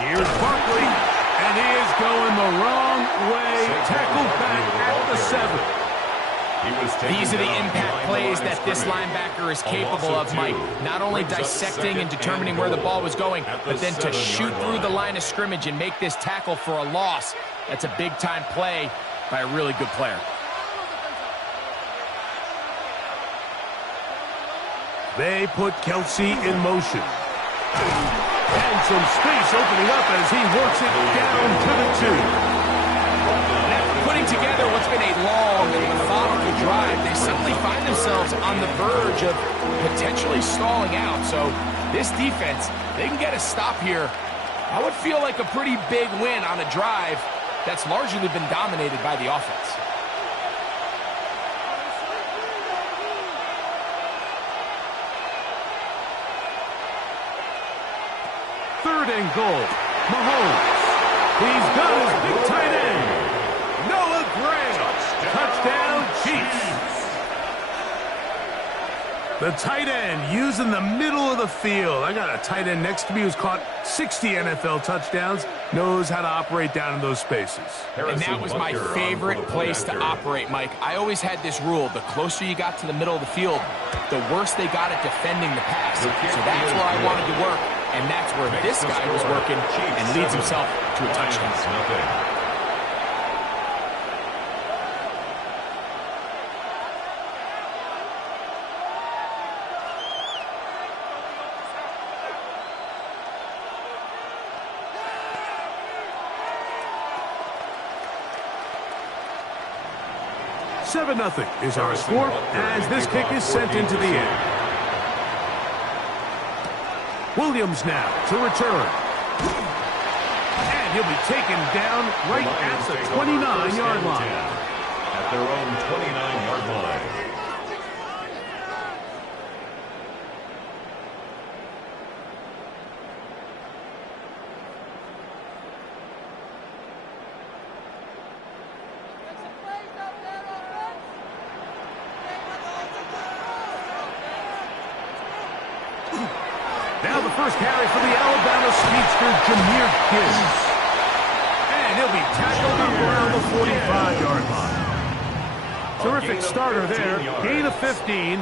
Here's Barkley, and he is going the wrong way, tackled back at the 7. These are the impact plays that this linebacker is capable of, Mike. Not only dissecting and determining where the ball was going, but then to shoot through the line of scrimmage and make this tackle for a loss. That's a big-time play by a really good player. They put Kelce in motion. And some space opening up as he works it down to the 2. Putting together what's been a long and methodical drive, they suddenly find themselves on the verge of potentially stalling out. So this defense, they can get a stop here. I would feel like a pretty big win on a drive that's largely been dominated by the offense. Third and goal. Mahomes. He's got his big tight end. Noah Gray. Touchdown, Chiefs. The tight end using the middle of the field. I got a tight end next to me who's caught 60 NFL touchdowns, knows how to operate down in those spaces. And that was my favorite place to operate, Mike. I always had this rule. The closer you got to the middle of the field, the worse they got at defending the pass. So that's where I wanted to work, and that's where this guy was working and leads himself to a touchdown. Seven 0 is our score as this kick is sent into the air. Williams now to return. And he'll be taken down right at the 29-yard line. At their own 29-yard line. Now the first carry for the Alabama speedster, Jahmyr Gibbs. And he'll be tackled up around the 45-yard line. Terrific starter there. Gain of 15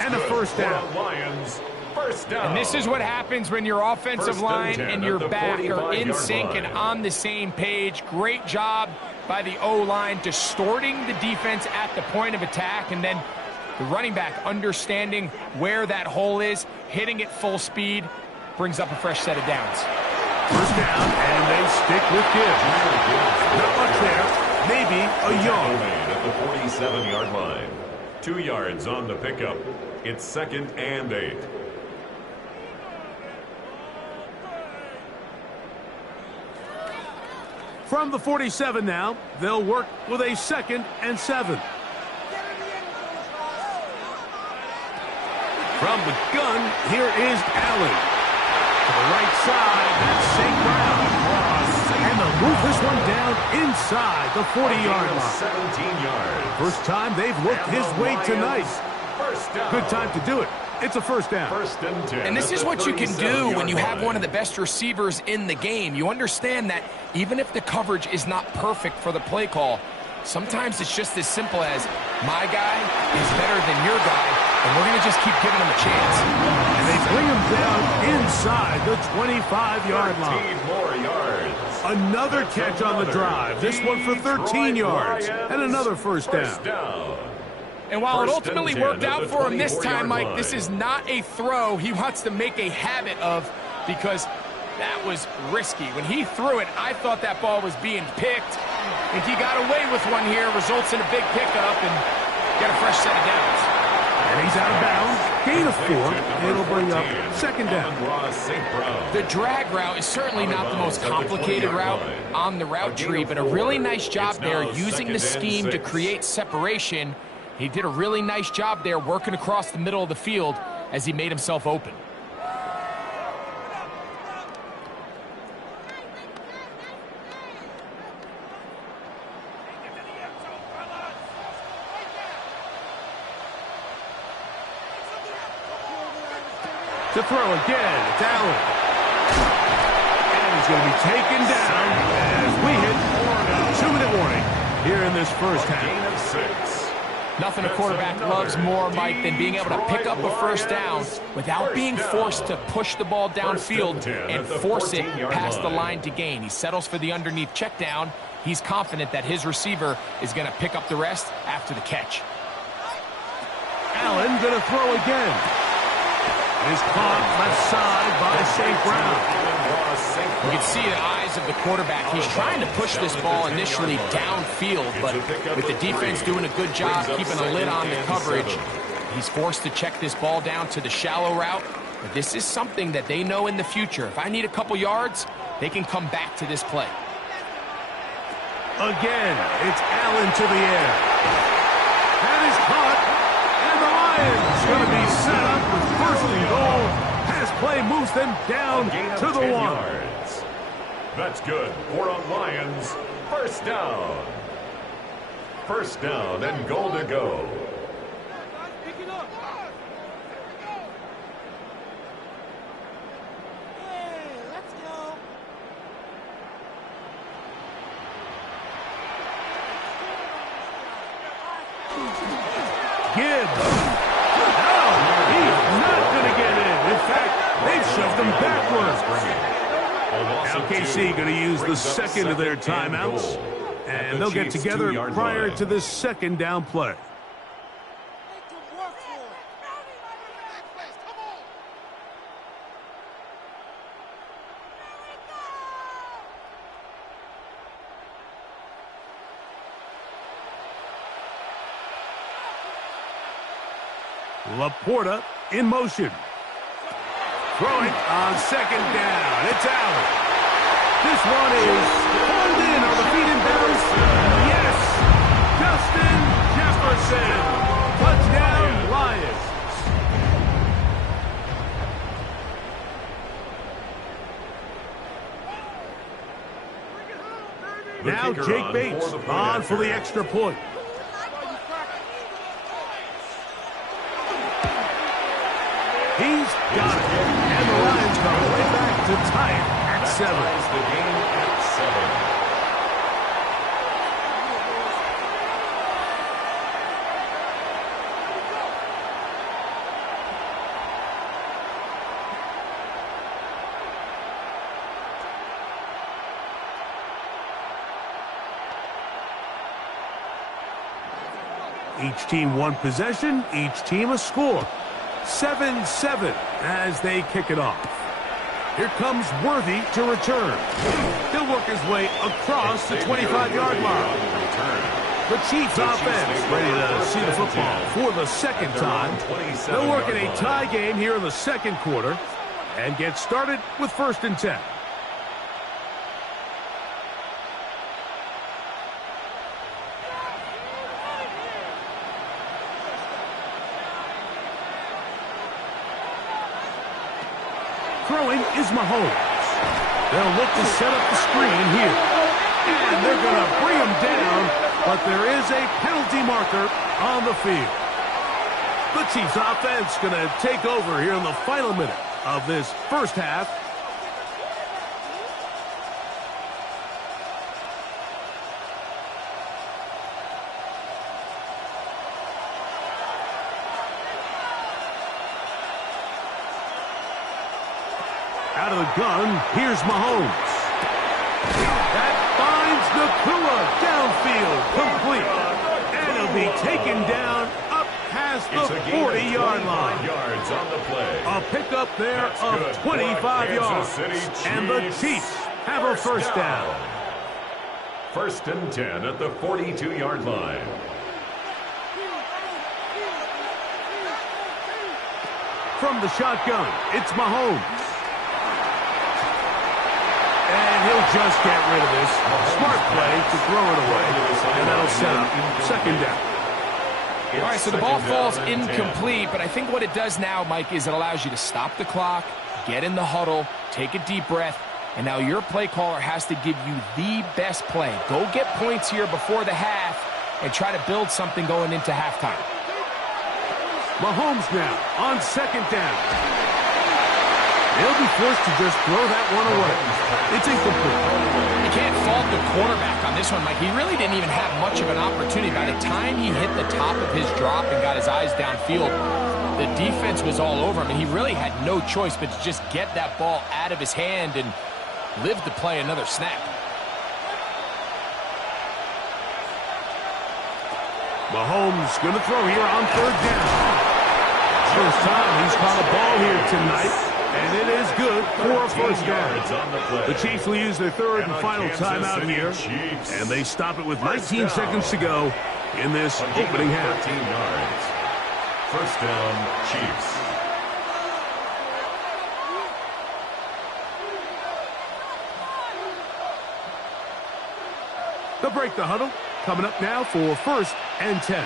and a first down. And this is what happens when your offensive line and your back are in sync and on the same page. Great job by the O-line distorting the defense at the point of attack, and then the running back understanding where that hole is, hitting it full speed, brings up a fresh set of downs. First down, and they stick with Gibbs. Not much there, maybe a yard. At the 47-yard line. 2 yards on the pickup. It's 2nd and 8. From the 47 now, they'll work with a 2nd and 7. From the gun, here is Allen. To the right side, that's St. Brown. And they'll move this one down inside the 40-yard line. 17 yards. First time they've looked his way tonight. Good time to do it. It's a first down. First and 10. And this is what you can do when you have one of the best receivers in the game. You understand that even if the coverage is not perfect for the play call, sometimes it's just as simple as my guy is better than your guy, and we're going to just keep giving him a chance. And they bring him down inside the 25-yard line. 13 more yards. Another catch on the drive. This one for 13 yards. And another first down. And while it ultimately worked out for him this time, Mike, this is not a throw he wants to make a habit of, because that was risky. When he threw it, I thought that ball was being picked. And he got away with one here, results in a big pickup, and get a fresh set of downs. And he's out of bounds. Gain of 4. It'll bring up 2nd down. The drag route is certainly not the most complicated route on the route tree, but a really nice job there using the scheme to create separation. He did a really nice job there working across the middle of the field as he made himself open. To throw again, it's Allen. And he's going to be taken down as we hit 2-minute warning here in this first half. Nothing a quarterback loves more, Mike, than being able to pick up a first down without being forced to push the ball downfield and force it past the line to gain. He settles for the underneath check down. He's confident that his receiver is going to pick up the rest after the catch. Allen going to throw again. is caught left side by St. Brown. You can see the eyes of the quarterback. He's trying to push this ball initially downfield, but with the defense doing a good job keeping a lid on the coverage, he's forced to check this ball down to the shallow route. But this is something that they know in the future. If I need a couple yards, they can come back to this play. Again, it's Allen to the air. That is caught, and the Lions going to be set up with first and goal. Pass play moves them down to the 1. Yards. That's good for a Lions first down. First down and goal to go. Gibbs. No, he's not going to get in. In fact, they've shoved him backwards. Now KC going to use the second of their timeouts, and they'll get together prior to this second down play. Laporta in motion. Throwing on second down. It's Allen. This one is pulled in on the feet and bounds. Yes! Justin Jefferson. Touchdown, Lions. Now Jake Bates on for the extra point. He's got it. And the Lions come right back to tie it at 7. The game at 7. Each team one possession, each team a score. 7-7 as they kick it off. Here comes Worthy to return. He'll work his way across the 25-yard line. The Chiefs offense ready to see the football for the second time. They'll work in a tie game here in the second quarter and get started with 1st and 10. Throwing is Mahomes. They'll look to set up the screen here. And they're going to bring him down, but there is a penalty marker on the field. The Chiefs offense going to take over here in the final minute of this first half. Out of the gun, here's Mahomes. That finds Nakua downfield, complete. And he'll be taken down up past the 40-yard line. yards on the play. A pickup there of 25 yards. And the Chiefs have a first down. 1st and 10 at the 42-yard line. From the shotgun, it's Mahomes. And he'll just get rid of this. Smart play to throw it away. And that'll set up second down. All right, so the ball falls incomplete, but I think what it does now, Mike, is it allows you to stop the clock, get in the huddle, take a deep breath, and now your play caller has to give you the best play. Go get points here before the half and try to build something going into halftime. Mahomes now on second down. They'll be forced to just throw that one away. It's incomplete. You can't fault the quarterback on this one, Mike. He really didn't even have much of an opportunity. By the time he hit the top of his drop and got his eyes downfield, the defense was all over him, and he really had no choice but to just get that ball out of his hand and live to play another snap. Mahomes going to throw here on 3rd down. first time he's caught a ball here tonight, and it is good for a first down. The Chiefs will use their third and final timeout here, and they stop it with 19 seconds to go in this opening half. 13 yards. First down, Chiefs. They'll break the huddle. Coming up now for first and 10.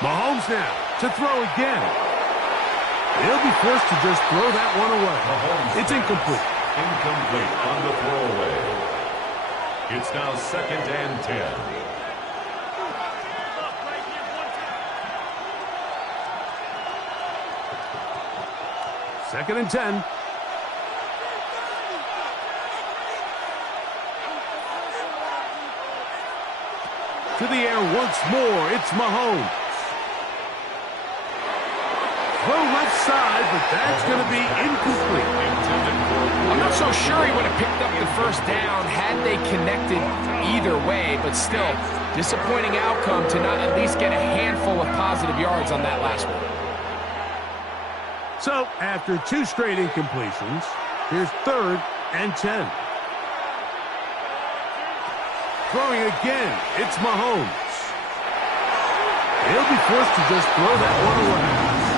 Mahomes now to throw again. He'll be forced to just throw that one away. Mahomes It's incomplete. Incomplete on the throwaway. It's now second and 10. Second and 10. To the air once more, it's Mahomes. Throw left side, but that's going to be incomplete. I'm not so sure he would have picked up the first down had they connected either way, but still, disappointing outcome to not at least get a handful of positive yards on that last one. So, after two straight incompletions, here's third and 10. Throwing again, it's Mahomes. He'll be forced to just throw that one away.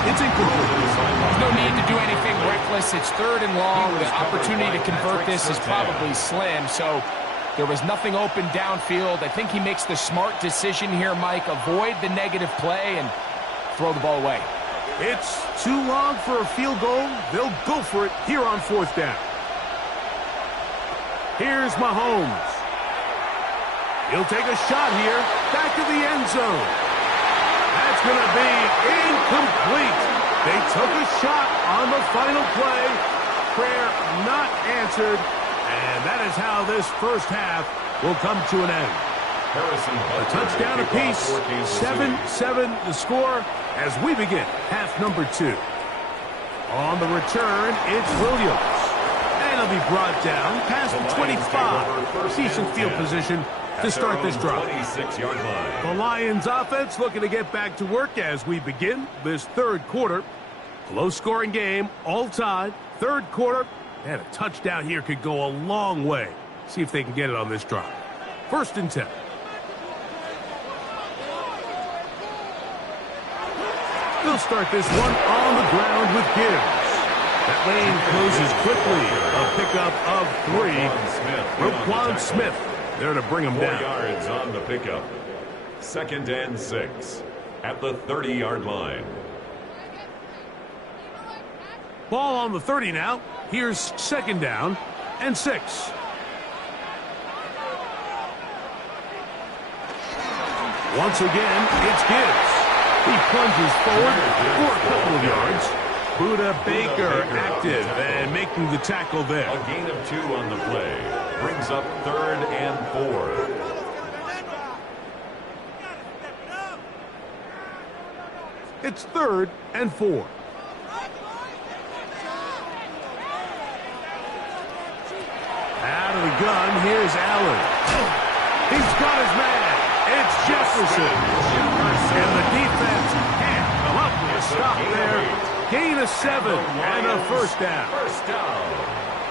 It's incomplete. There's no need to do anything reckless. It's third and long. The opportunity to convert this is probably slim, so there was nothing open downfield. I think he makes the smart decision here, Mike. Avoid the negative play and throw the ball away. It's too long for a field goal. They'll go for it here on fourth down. Here's Mahomes. He'll take a shot here, back to the end zone. That's going to be incomplete. They took a shot on the final play. Prayer not answered, and that is how this first half will come to an end. A touchdown apiece, 7-7 the score as we begin half number 2. On the return, it's Williams. And he'll be brought down past the 25. Decent field position to start this drive. The Lions offense looking to get back to work as we begin this third quarter. Low-scoring game, all tied. Third quarter, and a touchdown here could go a long way. See if they can get it on this drive. First and 10. They'll start this one on the ground with Gibbs. That lane closes quickly. A pickup of 3. Roquan Smith there to bring him 4 down. yards on the pickup. Second and 6 at the 30-yard line. Ball on the 30 now. Here's second down and 6. Once again, it's Gibbs. He plunges forward for a couple of yards. Buda Baker active and making the tackle there. A gain of 2 on the play. Brings up third and 4. It's third and 4. Out of the gun, here's Allen. He's got his man. It's Jefferson. And the defense can't come up with a stop there. Gain of 7 and a first down.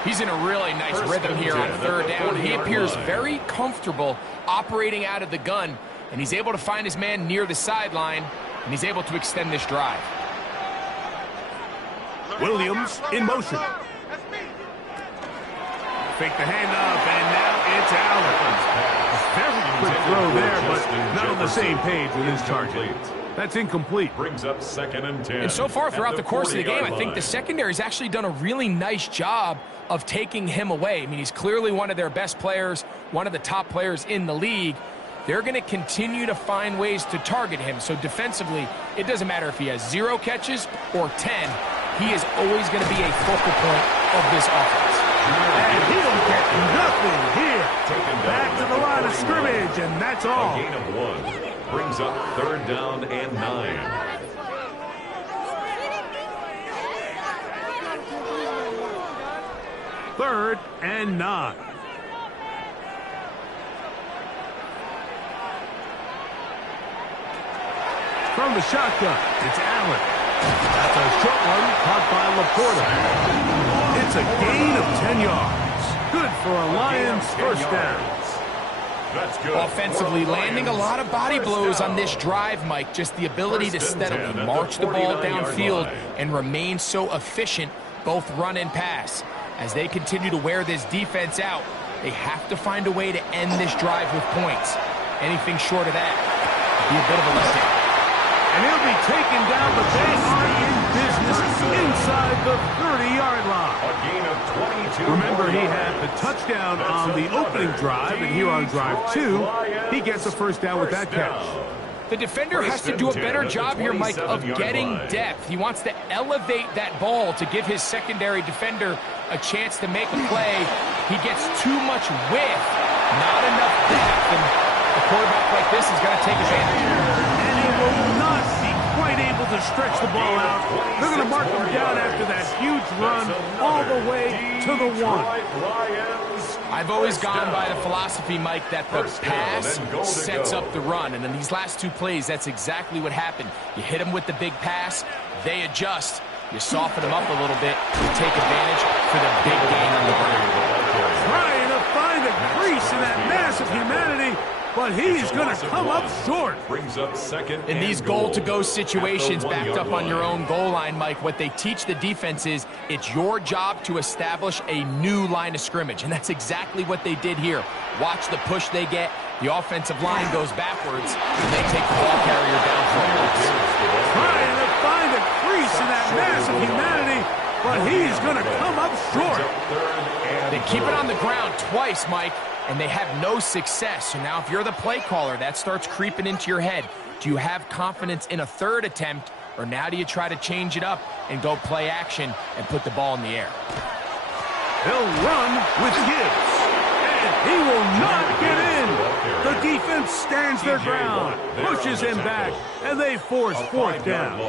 He's in a really nice rhythm here on third down. He appears very comfortable operating out of the gun, and he's able to find his man near the sideline, and he's able to extend this drive. Williams in motion. Fake the handoff, and now it's Allen. Very quick throw there, but not on the same page with his target. That's incomplete. Brings up second and 10. And so far throughout the course of the game, I think the secondary's actually done a really nice job of taking him away. I mean, he's clearly one of their best players, one of the top players in the league. They're going to continue to find ways to target him. So defensively, it doesn't matter if he has 0 catches or 10. He is always going to be a focal point of this offense. And he'll get nothing here. Back to the line of scrimmage, and that's all. A gain of 1. Brings up third down and 9. Third and 9. From the shotgun, it's Allen. That's a short one caught by Laporta. It's a gain of 10 yards. Good for a Lions first down. That's good. Offensively, landing a lot of body blows on this drive, Mike. Just the ability to steadily march the ball downfield and remain so efficient, both run and pass. As they continue to wear this defense out, they have to find a way to end this drive with points. Anything short of that would be a bit of a letdown. And he'll be taken down, but they are in business inside the 30-yard line. A gain of 22. Remember, he had the touchdown on the opening drive, and here on drive 2, he gets a first down with that catch. The defender has to do a better job here, Mike, of getting depth. He wants to elevate that ball to give his secondary defender a chance to make a play. He gets too much width, not enough depth, and a quarterback like this is going to take advantage. And he will not be quite able to stretch the ball out. They're going to mark him down after that huge run all the way to the 1. I've always gone by the philosophy, Mike, that the pass sets up the run. And in these last two plays, that's exactly what happened. You hit them with the big pass, they adjust. You soften them up a little bit to take advantage for the big gain on the ground. Trying to find a crease in that mass of humanity, but he's going to come up short. Brings up second. In these goal-to-go situations backed up on your own goal line, Mike, what they teach the defense is it's your job to establish a new line of scrimmage, and that's exactly what they did here. Watch the push they get. The offensive line goes backwards, and they take the ball carrier down forwards. Trying to find a crease in that mass of humanity, but he's going to come up short. They keep it on the ground twice, Mike, and they have no success. So now if you're the play caller, that starts creeping into your head. Do you have confidence in a third attempt, or now do you try to change it up and go play action and put the ball in the air? He'll run with Gibbs, and he will not get in. The defense stands their ground, pushes him back, and they force fourth down.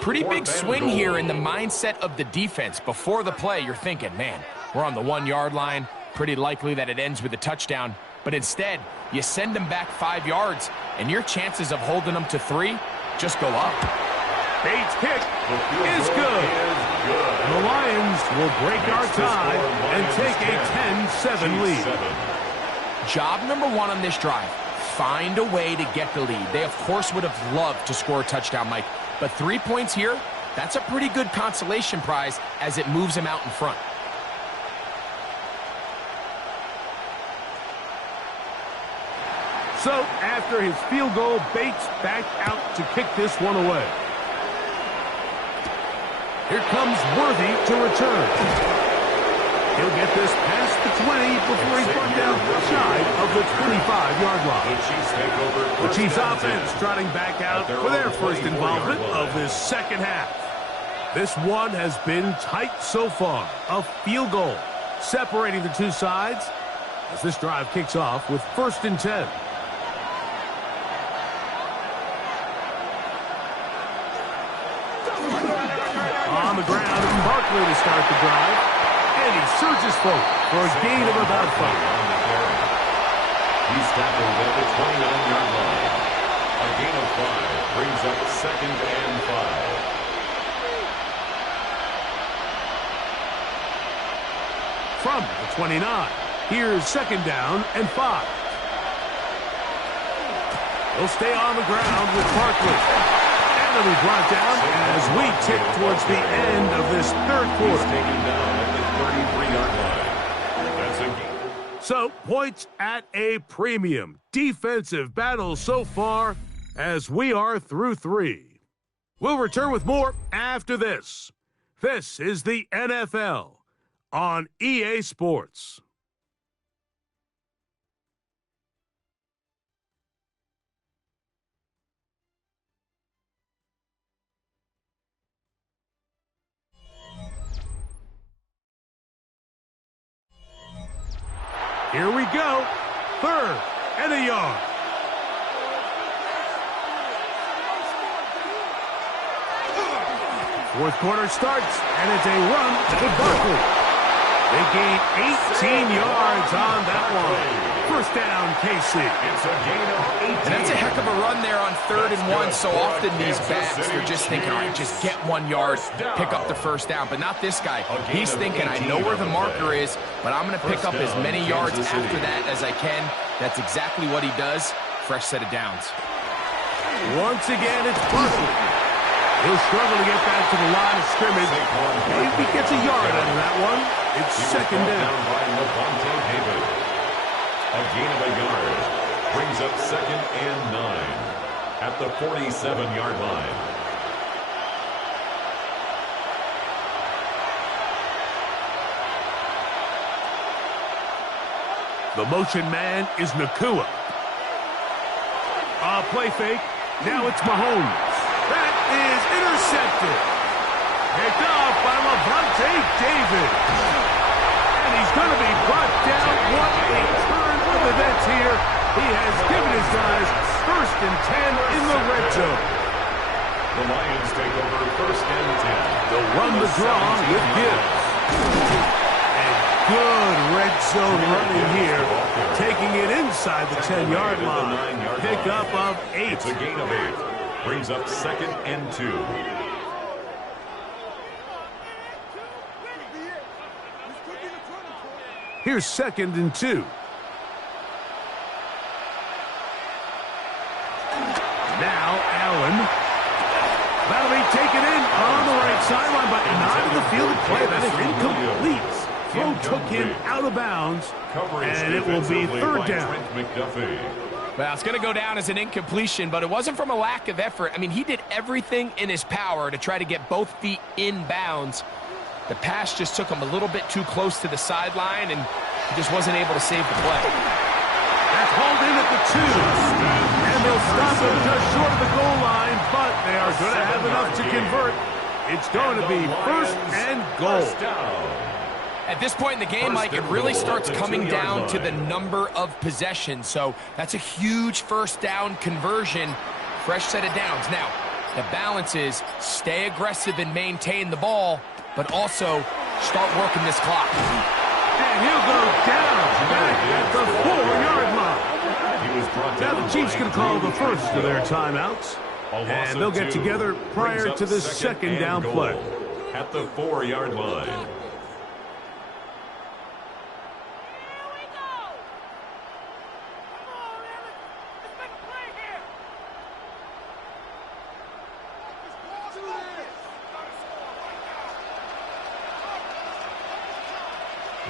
Pretty big swing here in the mindset of the defense. Before the play, you're thinking, man, we're on the 1-yard line. Pretty likely that it ends with a touchdown. But instead, you send them back 5 yards, and your chances of holding them to 3 just go up. Bates' kick is good. The Lions will break our tie and take a 10-7 lead. Job number 1 on this drive, find a way to get the lead. They, of course, would have loved to score a touchdown, Mike. But 3 points here, that's a pretty good consolation prize as it moves them out in front. So, after his field goal, Bates back out to kick this one away. Here comes Worthy to return. He'll get this past the 20 before he's brought down shy of the 25-yard line. The Chiefs offense trotting back out for their first involvement of this second half. This one has been tight so far. A field goal separating the two sides as this drive kicks off with 1st and 10. On the ground, Barkley to start the drive, and he surges forward for a gain of about 5. He's tackled at the 29-yard line. A gain of 5 brings up 2nd and 5. From the 29, here's 2nd down and 5. He'll stay on the ground with Barkley. Will be brought down as we tick towards the end of this third quarter. He's taken down at the 33-yard line. That's a gain. So, points at a premium. Defensive battle so far as we are through 3. We'll return with more after this. This is the NFL on EA Sports. Here we go. 3rd and a yard. Fourth quarter starts, and it's a run to Barkley. They gain 18 yards on that one. First down, KC. It's a gain of 18. And that's a heck of a run there on 3rd and 1. So often these backs, they're just thinking, all right, just get 1 yard, pick up the first down. But not this guy. He's thinking, I know where the marker is, but I'm going to pick up as many yards after that as I can. That's exactly what he does. Fresh set of downs. Once again, it's Barkley. He'll struggle to get back to the line of scrimmage. Maybe he gets a yard out of that one. It's second down. By Levante David. A gain of a yard. Brings up 2nd and 9 at the 47-yard line. The motion man is Nacua. Play fake. Now it's Mahomes. That is intercepted. Picked off by Levante David. And he's going to be brought down. What a turn of events here. He has given his guys 1st and 10 in the red zone. The Lions take over 1st and 10. They'll run the draw with Gibbs. And good red zone running here. Taking it inside the 10-yard line. Pickup of 8. It's a gain of 8. Brings up 2nd and 2. Here's 2nd and 2. Now Allen. That'll be taken in on the right sideline, but not in the field of play. That is incomplete. Throw took him out of bounds, and it will be 3rd down. Well, it's going to go down as an incompletion, but it wasn't from a lack of effort. I mean, he did everything in his power to try to get both feet in bounds. The pass just took him a little bit too close to the sideline, and he just wasn't able to save the play. That's hauled in at the 2. And they'll stop him just short of the goal line, but they are going to have enough to convert. It's going to be 1st and goal. At this point in the game, Mike, it really starts coming down to the number of possessions. So that's a huge 1st down conversion. Fresh set of downs. Now, the balance is stay aggressive and maintain the ball, but also start working this clock. And he'll go down back at the 4-yard line. Now the Chiefs can call the first of their timeouts. And they'll get together prior to the 2nd down play. At the 4-yard line.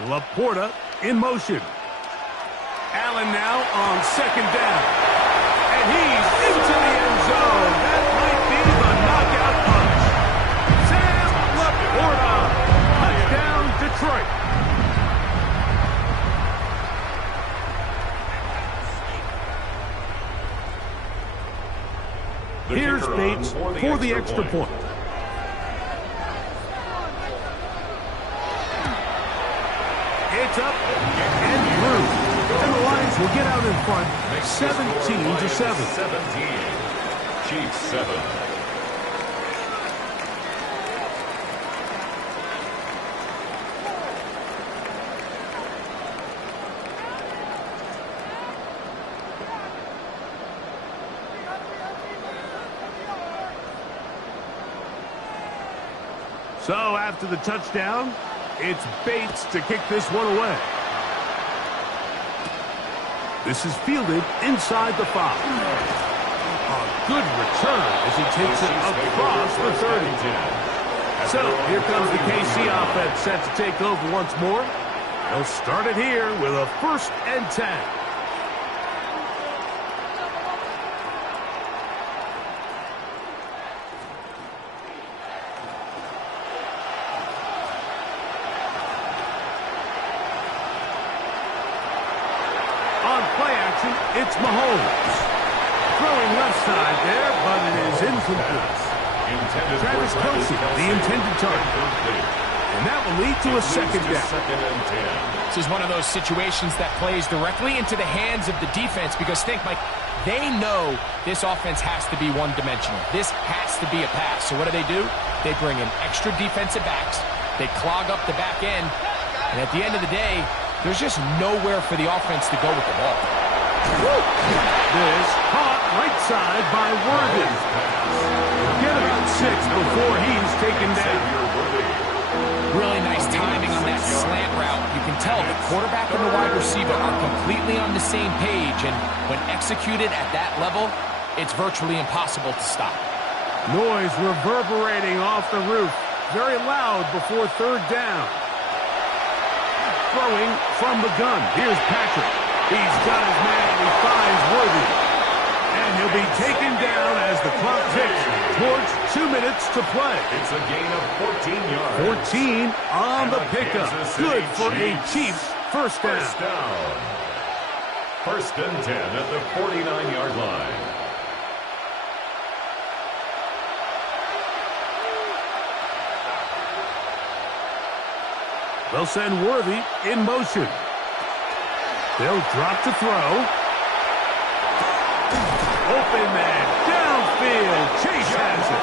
Laporta in motion. Allen now on 2nd down. And he's into the end zone. That might be the knockout punch. Sam Laporta. Touchdown, Detroit. Here's Bates for the extra point. It's up and through. And the Lions will get out in front 17-7. 17. Chiefs 7. So after the touchdown, it's Bates to kick this one away. This is fielded inside the 5. A good return as he takes it across the 30. So here comes the KC offense set to take over once more. They'll start it here with a 1st and 10. It's Mahomes. Throwing left side there, but it is incomplete. Travis Kelce, the intended target. And that will lead to a 2nd down. This is one of those situations that plays directly into the hands of the defense because think, Mike, they know this offense has to be one-dimensional. This has to be a pass. So what do? They bring in extra defensive backs. They clog up the back end. And at the end of the day, there's just nowhere for the offense to go with the ball. This caught right side by Worthy. Get about 6 before he's taken down. Really nice timing on that slant route. You can tell the quarterback and the wide receiver are completely on the same page, and when executed at that level, it's virtually impossible to stop. Noise reverberating off the roof. Very loud before third down. Throwing from the gun. Here's Patrick. He's got his man. He finds Worthy. And he'll be taken down as the clock ticks towards 2 minutes to play. It's a gain of 14 yards. 14 on the pickup. Good for a Chiefs first down. First and 10 at the 49-yard line. They'll send Worthy in motion. They'll drop to throw. Open man, downfield. Chase has it.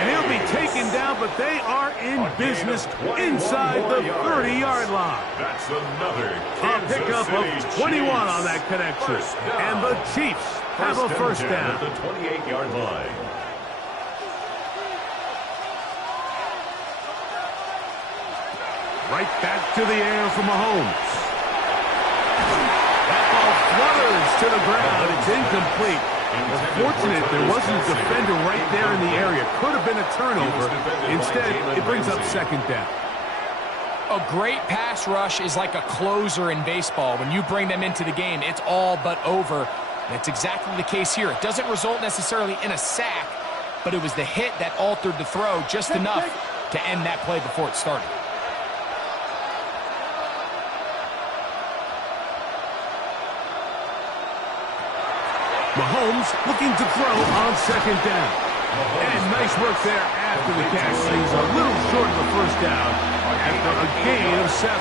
And he'll be taken down, but they are in business inside the 30-yard line. That's another A pickup of 21 on that connection. And the Chiefs have a first down. At the 28-yard line. Right back to the air for Mahomes. That ball flutters to the ground. It's incomplete. Fortunate there wasn't a defender right there in the area. Could have been a turnover. Instead, it brings up second down. A great pass rush is like a closer in baseball. When you bring them into the game, it's all but over. That's exactly the case here. It doesn't result necessarily in a sack, but it was the hit that altered the throw just enough to end that play before it started. Mahomes looking to throw on second down. And nice work there after the catch. He's a little short of the first down after a gain of 7.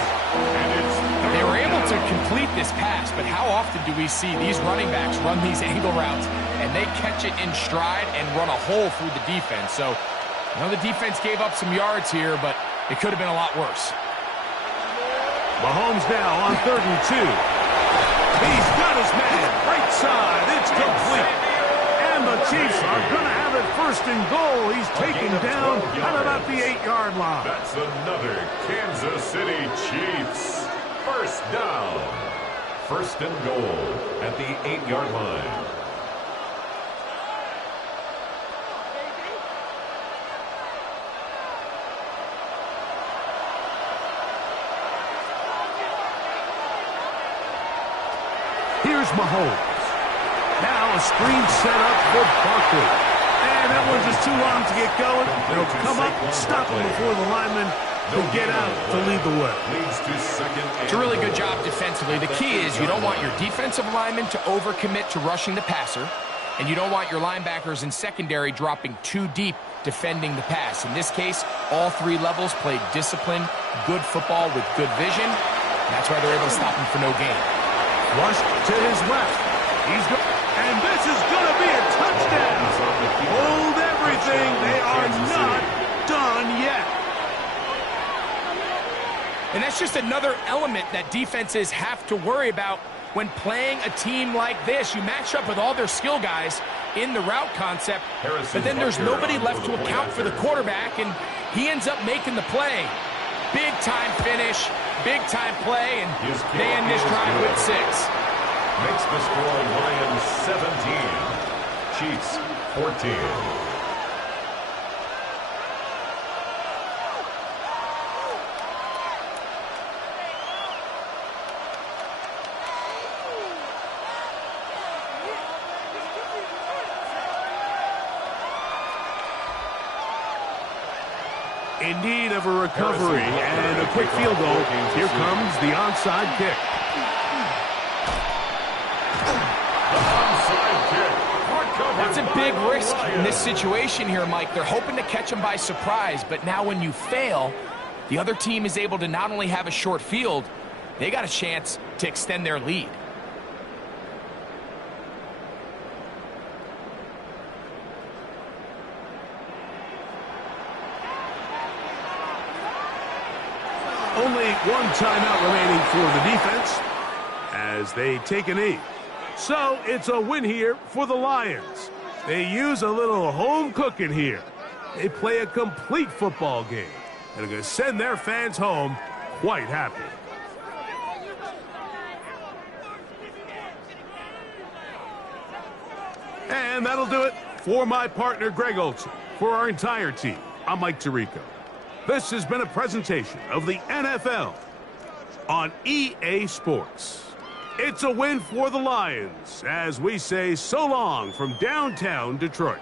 They were able to complete this pass, but how often do we see these running backs run these angle routes and they catch it in stride and run a hole through the defense? So, I know the defense gave up some yards here, but it could have been a lot worse. Mahomes now on 3rd and 2. He's got his man, right side, it's complete. And the Chiefs are going to have it first and goal. He's taken down at about the 8-yard line. That's another Kansas City Chiefs first down. First and goal at the 8-yard line. Here's Mahomes. Now a screen set up for Barkley. And that one's just too long to get going. They'll come up, stop him before the lineman can get out to lead the way. It's a really good job defensively. The key is you don't want your defensive linemen to overcommit to rushing the passer, and you don't want your linebackers in secondary dropping too deep defending the pass. In this case, all 3 levels played disciplined, good football with good vision. That's why they're able to stop him for no gain. Flushed to his left. And this is going to be a touchdown. Hold everything. They are not done yet. And that's just another element that defenses have to worry about when playing a team like this. You match up with all their skill guys in the route concept, but then there's nobody left to account for the quarterback, and he ends up making the play. Big-time finish, big-time play, and they end this drive with 6. Makes the score Lions 17, Chiefs 14. In need of a recovery and a quick field goal. Here comes the onside kick. That's a big risk in this situation here, Mike. They're hoping to catch him by surprise, but now when you fail, the other team is able to not only have a short field, they got a chance to extend their lead. Only one timeout remaining for the defense as they take a knee. So it's a win here for the Lions. They use a little home cooking here. They play a complete football game and are going to send their fans home quite happy. And that'll do it for my partner, Greg Olson. For our entire team, I'm Mike Tirico. This has been a presentation of the NFL on EA Sports. It's a win for the Lions as we say so long from downtown Detroit.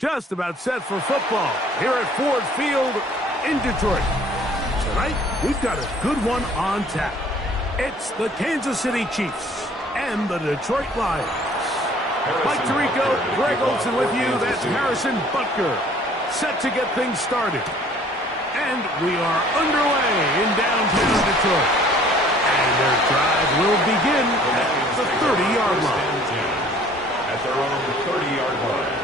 Just about set for football here at Ford Field in Detroit. Tonight, we've got a good one on tap. It's the Kansas City Chiefs and the Detroit Lions. Mike Tirico, Greg Olsen with you. That's Harrison Butker, set to get things started. And we are underway in downtown Detroit. And their drive will begin at the 30-yard line. At their own 30-yard line.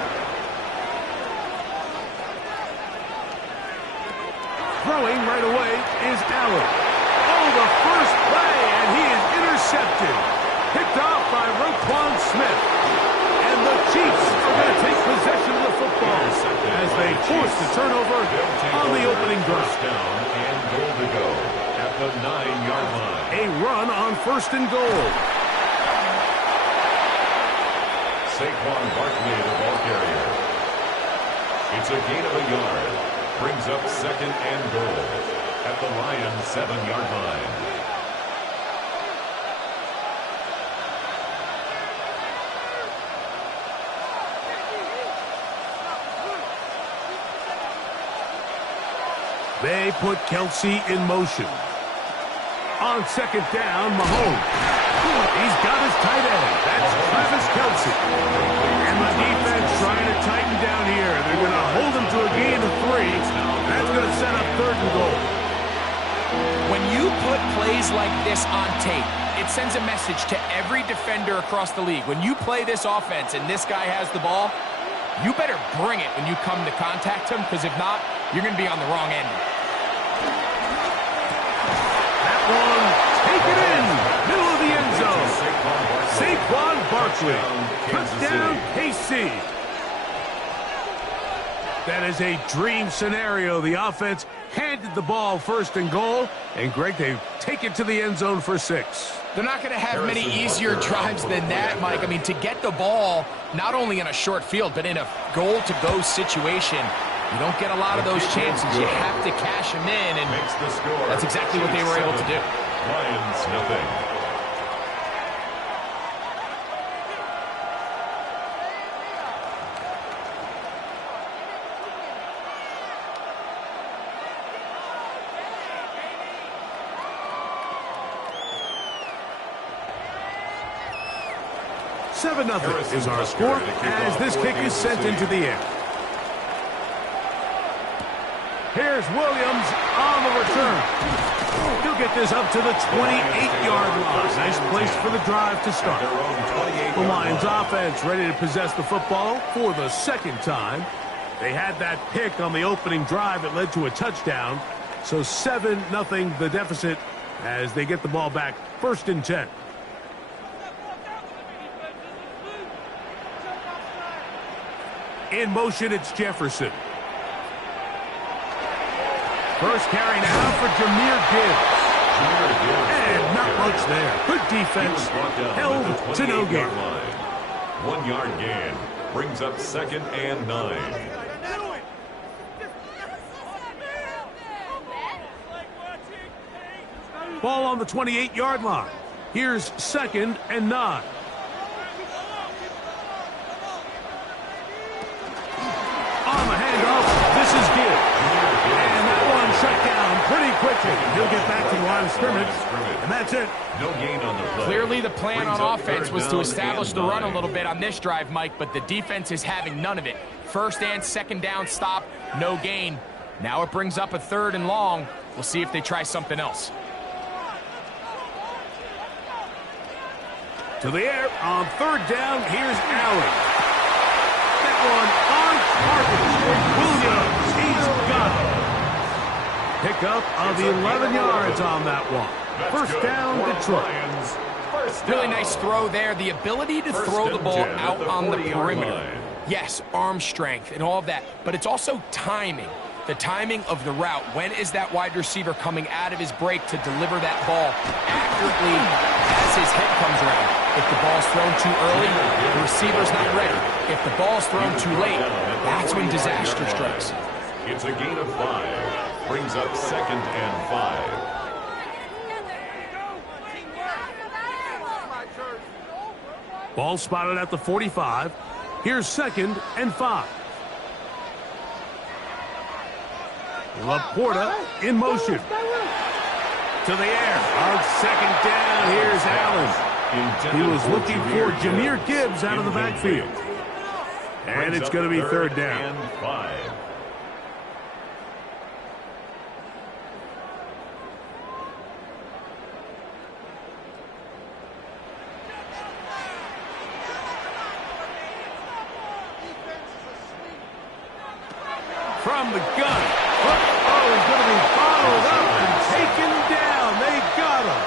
Throwing right away is Allen. Oh, the first play, and he is intercepted. Picked off by Roquan Smith. And the Chiefs are going to take possession of the football as they force the turnover on the opening drive. First down and goal to go at the 9-yard line. A run on first and goal. Saquon Barkley, the ball carrier. It's a gain of a yard. Brings up second and goal at the Lions' 7-yard line. They put Kelsey in motion. On second down, Mahomes. He's got his tight end. That's Travis Kelsey. And the defense trying to tighten down here. They're going to hold him to a gain of 3. That's going to set up third and goal. When you put plays like this on tape, it sends a message to every defender across the league. When you play this offense and this guy has the ball, you better bring it when you come to contact him, because if not, you're going to be on the wrong end. That one, take it in, middle of the end zone. Saquon Barkley, touchdown KC. That is a dream scenario. The offense handed the ball first and goal, and Greg, they take it to the end zone for 6. They're not going to have many easier drives than that, Mike. I mean, to get the ball not only in a short field, but in a goal-to-go situation, you don't get a lot of those chances. You have to cash them in, and that's exactly what they were able to do. Lions, nothing. Seven 7-0 is our score as this kick is sent into the air. Here's Williams on the return. He'll get this up to the 28-yard line. Nice place for the drive to start. The Lions offense ready to possess the football for the second time. They had that pick on the opening drive that led to a touchdown. So 7-0 the deficit as they get the ball back first and 10. In motion, it's Jefferson. First carry now for Jahmyr Gibbs. And not much there. Good defense. Held to no gain. 1 yard gain. Brings up 2nd and 9. Ball on the 28-yard line. Here's 2nd and 9. On the handoff, this is good. And that one shut down pretty quickly. He'll get back to the line of scrimmage, and that's it. No gain on the play. Clearly the plan on offense was to establish the run a little bit on this drive, Mike, but the defense is having none of it. 1st and 2nd down stop, no gain. Now it brings up a 3rd and long. We'll see if they try something else. To the air on 3rd down. Here's Allen. That one on target. Williams, he's got it. Pickup of 11 yards on that one. First down, Detroit. Really nice throw there. The ability to throw the ball out on the perimeter. Yes, arm strength and all of that, but it's also timing. The timing of the route. When is that wide receiver coming out of his break to deliver that ball accurately as his head comes around? If the ball's thrown too early, the receiver's not ready. If the ball's thrown too late, that's when disaster strikes. It's a gain of 5. Brings up 2nd and 5. Ball spotted at the 45. Here's 2nd and 5. Laporta in motion. To the air. On 2nd down, here's Allen. He was looking for Jahmyr Gibbs out of the backfield. And it's going to be 3rd down. And 5. From the gun. Oh, he's going to be followed up and taken down. They got him.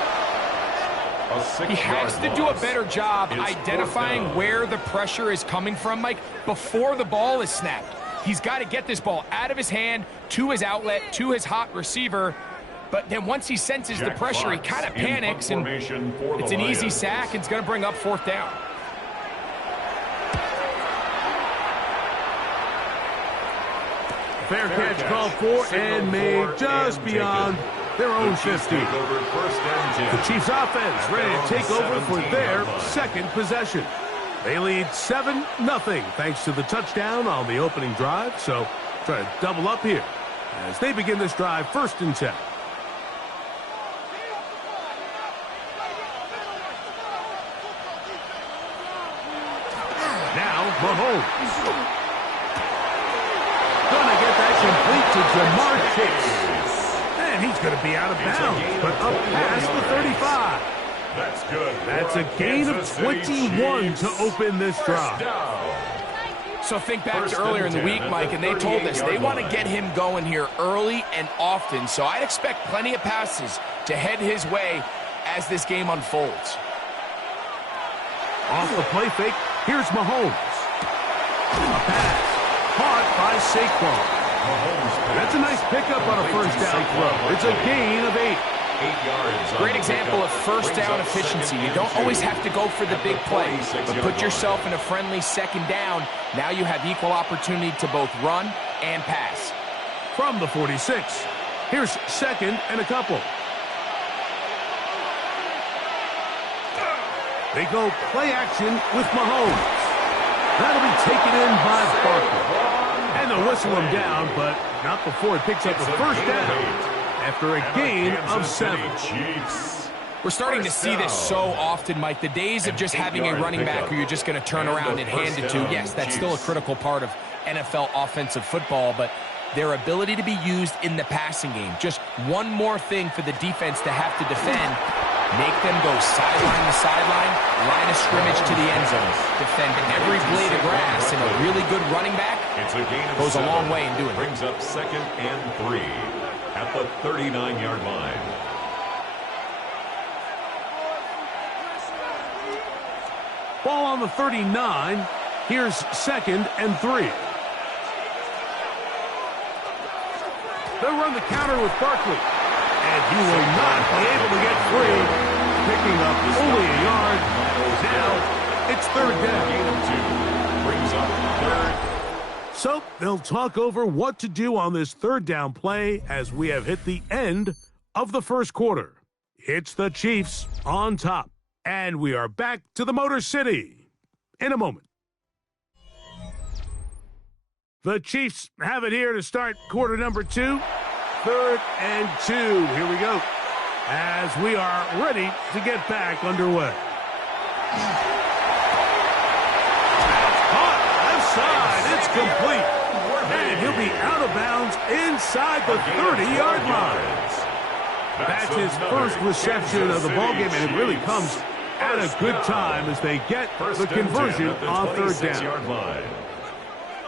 He has to do a better job identifying where the pressure is coming from, Mike, before the ball is snapped. He's got to get this ball out of his hand, to his outlet, to his hot receiver. But then once he senses the pressure, he kind of panics, and it's an easy sack. It's going to bring up 4th down. Fair catch called for and made just beyond their own 50. The Chiefs offense ready to take over for their 2nd possession. They lead 7-0 thanks to the touchdown on the opening drive. So try to double up here as they begin this drive 1st and 10. Now Mahomes. Gonna get that complete to Jamar Chase. And he's going to be out of bounds, but up past the 35. That's good. That's a gain of 21 to open this drive. So think back to earlier in the week, Mike, and they told us they want to get him going here early and often. So I'd expect plenty of passes to head his way as this game unfolds. Off the play fake, here's Mahomes. A pass. Caught by Saquon. That's a nice pickup on a 1st down throw. It's a gain of 8. 8 yards. Great example of 1st down efficiency. You don't always have to go for the big play, but put yourself in a friendly 2nd down. Now you have equal opportunity to both run and pass. From the 46, here's 2nd and a couple. They go play action with Mahomes. That'll be taken in by Barkley. And they'll whistle him down, but not before he picks up a 1st down after a gain of 7. We're starting to see this so often, Mike. The days of just having a running back who you're just going to turn around and hand it to, yes, that's still a critical part of NFL offensive football, but their ability to be used in the passing game. Just one more thing for the defense to have to defend. Make them go sideline to sideline, line of scrimmage to the end zone. Defend every blade of grass, and a really good running back goes a long way in doing it. Brings up 2nd and 3 at the 39-yard line. Ball on the 39. Here's 2nd and 3. They'll run the counter with Barkley. And he will not be able to get free, picking up only a yard. Now it's third down. Gain of 2 brings up third. So they'll talk over what to do on this third down play as we have hit the end of the first quarter. It's the Chiefs on top, and we are back to the Motor City in a moment. The Chiefs have it here to start quarter number 2. 3rd and 2. Here we go as we are ready to get back underway. It's complete. And he'll be out of bounds inside the 30-yard line. That's his first reception of the ballgame, and it really comes at a good time as they get the conversion on third down.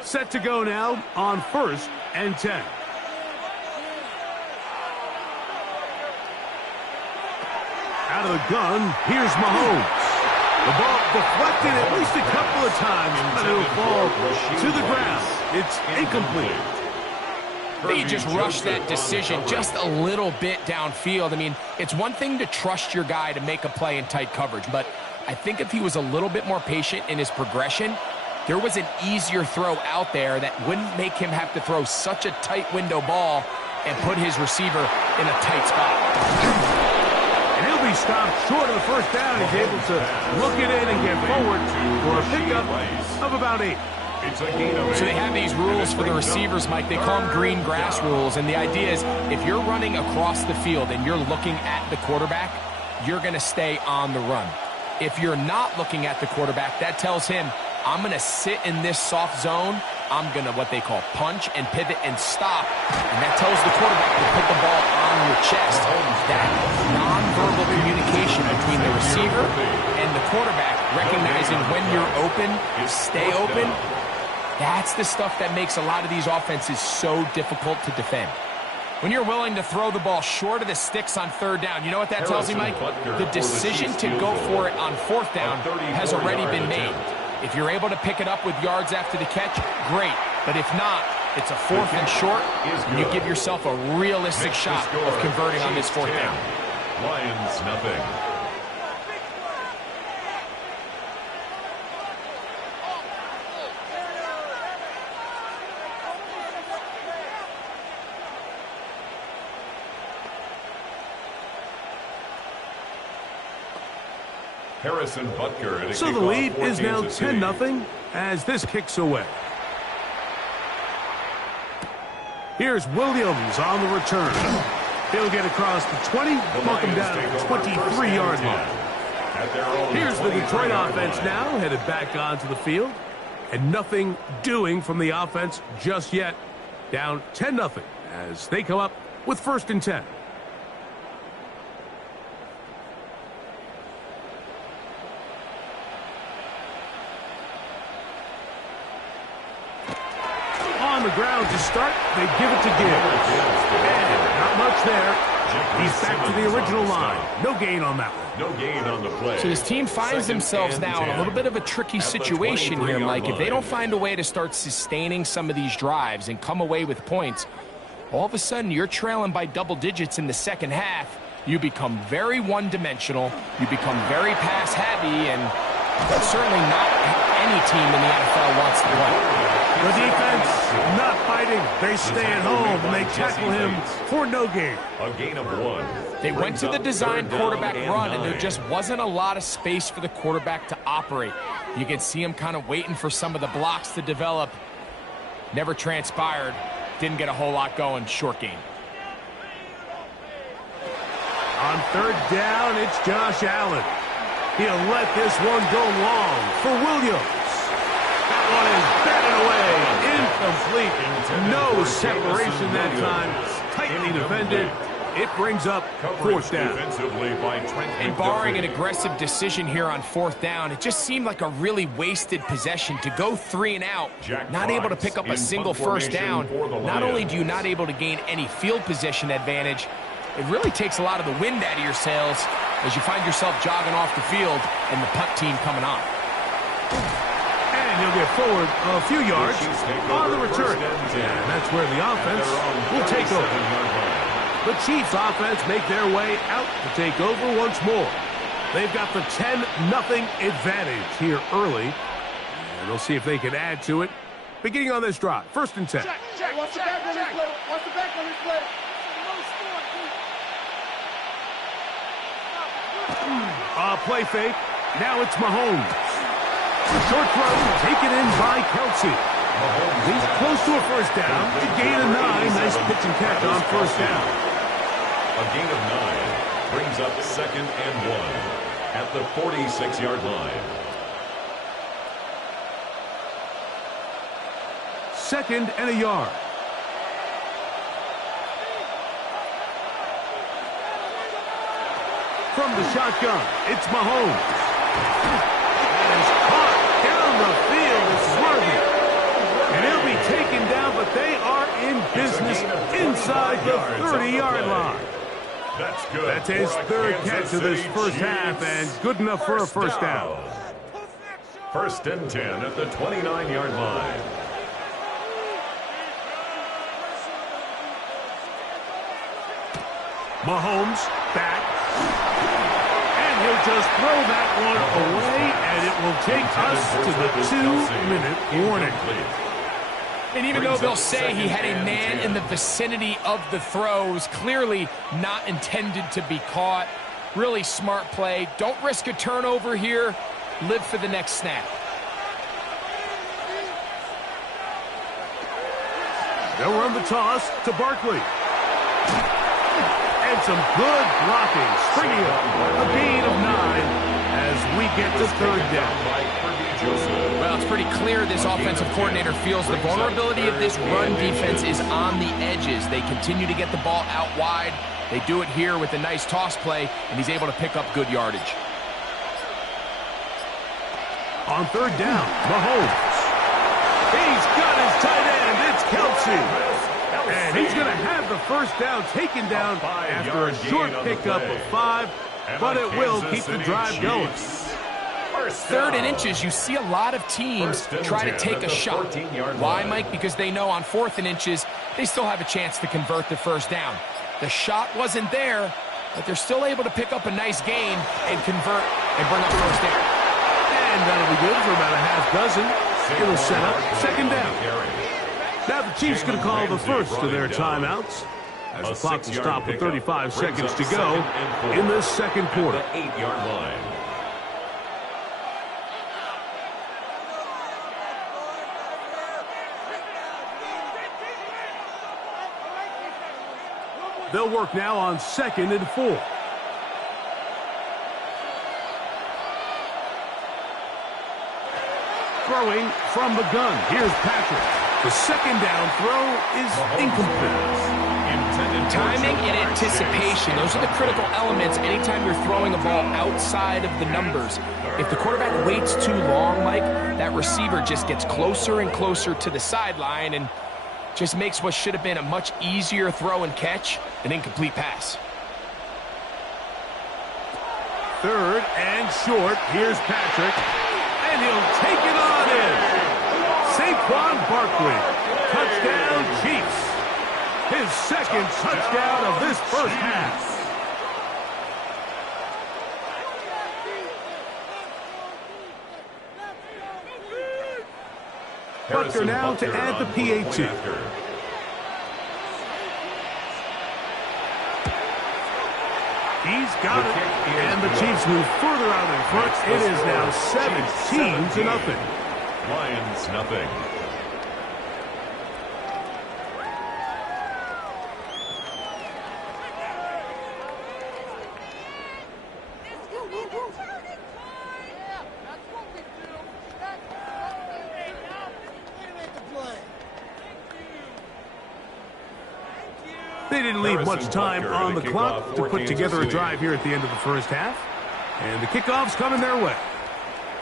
Set to go now on 1st and 10. Out of the gun, here's Mahomes. The ball deflected at least a couple of times, but it'll fall to the ground. It's incomplete. They just rushed that decision just a little bit downfield. I mean, it's one thing to trust your guy to make a play in tight coverage, but I think if he was a little bit more patient in his progression, there was an easier throw out there that wouldn't make him have to throw such a tight window ball and put his receiver in a tight spot. He'll be stopped short of the first down. He's able to look it in and get forward for a pickup of about 8. So they have these rules for the receivers, Mike. They call them green grass rules. And the idea is if you're running across the field and you're looking at the quarterback, you're going to stay on the run. If you're not looking at the quarterback, that tells him, I'm going to sit in this soft zone. I'm going to what they call punch and pivot and stop. And that tells the quarterback to put the ball on your chest. That nonverbal communication between the receiver and the quarterback, recognizing when you're open, stay open, that's the stuff that makes a lot of these offenses so difficult to defend. When you're willing to throw the ball short of the sticks on third down, you know what that tells me, Mike? The decision to go for it on fourth down has already been made. If you're able to pick it up with yards after the catch, great. But if not, it's a 4th and short, and you give yourself a realistic shot of converting on this 4th down. Lions nothing. Harrison Butker. So the lead is now 10-0 as this kicks away. Here's Williams on the return. He'll get across the 20, knock him down to the 23-yard line. Here's the Detroit offense now, headed back onto the field. And nothing doing from the offense just yet. Down 10-0 as they come up with 1st and 10. On the ground to start, they give it to Gibbs. And not much there. He's back to the original line. No gain on that one. No gain on the play. So this team finds themselves now in a little bit of a tricky situation here, Mike. If they don't find a way to start sustaining some of these drives and come away with points, all of a sudden you're trailing by double digits in the second half. You become very one-dimensional. You become very pass-heavy, and certainly not any team in the NFL wants to play. The defense not fighting. They stay at home and they tackle him for no gain. A gain of 1. They went to the designed quarterback run, and there just wasn't a lot of space for the quarterback to operate. You can see him kind of waiting for some of the blocks to develop. Never transpired. Didn't get a whole lot going. Short game. On third down, it's Josh Allen. He'll let this one go long for Williams. That one is batted away. Incomplete. No separation that time. Tightly defended. It brings up 4th down. And barring an aggressive decision here on 4th down, it just seemed like a really wasted possession to go 3 and out. Not able to pick up a single first down. Not only do you not able to gain any field position advantage, it really takes a lot of the wind out of your sails as you find yourself jogging off the field and the punt team coming on. And he'll get forward a few yards on the return. And that's where the offense will take over. The Chiefs offense make their way out to take over once more. They've got the 10-0 advantage here early. And they'll see if they can add to it. Beginning on this drive, 1st and 10. Check, what's the back on this play? What's the back on this play? Play fake. Now it's Mahomes. Short throw taken in by Kelsey. He's close to a first down. To gain a 9. Nice pitch and catch on first down. A gain of 9 brings up 2nd and 1 at the 46-yard line. 2nd and a yard. From the shotgun, it's Mahomes. That is caught down the field. It's Worthy. And he'll be taken down, but they are in business inside the 30-yard line. That's good. That's his 3rd catch of this first half, and good enough for a first down. 1st and 10 at the 29-yard line. Mahomes back. And he'll just throw that one away, and it will take us to the 2-minute warning. And even though they'll say he had a man in the vicinity of the throws, clearly not intended to be caught. Really smart play. Don't risk a turnover here. Live for the next snap. They'll run the toss to Barkley. And some good blocking. Springing up a gain of 9 as we get to 3rd down. Well, it's pretty clear this offensive coordinator feels the vulnerability of this run defense is on the edges. They continue to get the ball out wide. They do it here with a nice toss play, and he's able to pick up good yardage. On 3rd down, Mahomes. He's got his tight end. It's Kelsey. And he's going to have the first down taken down after a short pickup of 5, but it will keep the drive going. 3rd and inches, you see a lot of teams try to take a shot. Why, Mike? Because they know on 4th and inches, they still have a chance to convert the first down. The shot wasn't there, but they're still able to pick up a nice gain and convert and bring up first down. And that'll be good for about a half dozen. It'll set up 2nd down. Now the Chiefs going to call the first of their timeouts as the clock will stop with 35 seconds to go in this 2nd quarter. 8-yard line. They'll work now on 2nd and 4. Throwing from the gun. Here's Patrick. The 2nd down throw is incomplete. Timing and anticipation, those are the critical elements anytime you're throwing a ball outside of the numbers. If the quarterback waits too long, Mike, that receiver just gets closer and closer to the sideline and just makes what should have been a much easier throw and catch an incomplete pass. 3rd and short. Here's Patrick. And he'll take it on in. Saquon Barkley. Touchdown, Chiefs. His 2nd touchdown of this first half. Butker now to add the PAT. He's got it. And the Chiefs move further out in front. It is now 17-0. Lions nothing. They didn't leave much time on the clock to put together a drive here at the end of the first half. And the kickoff's coming their way.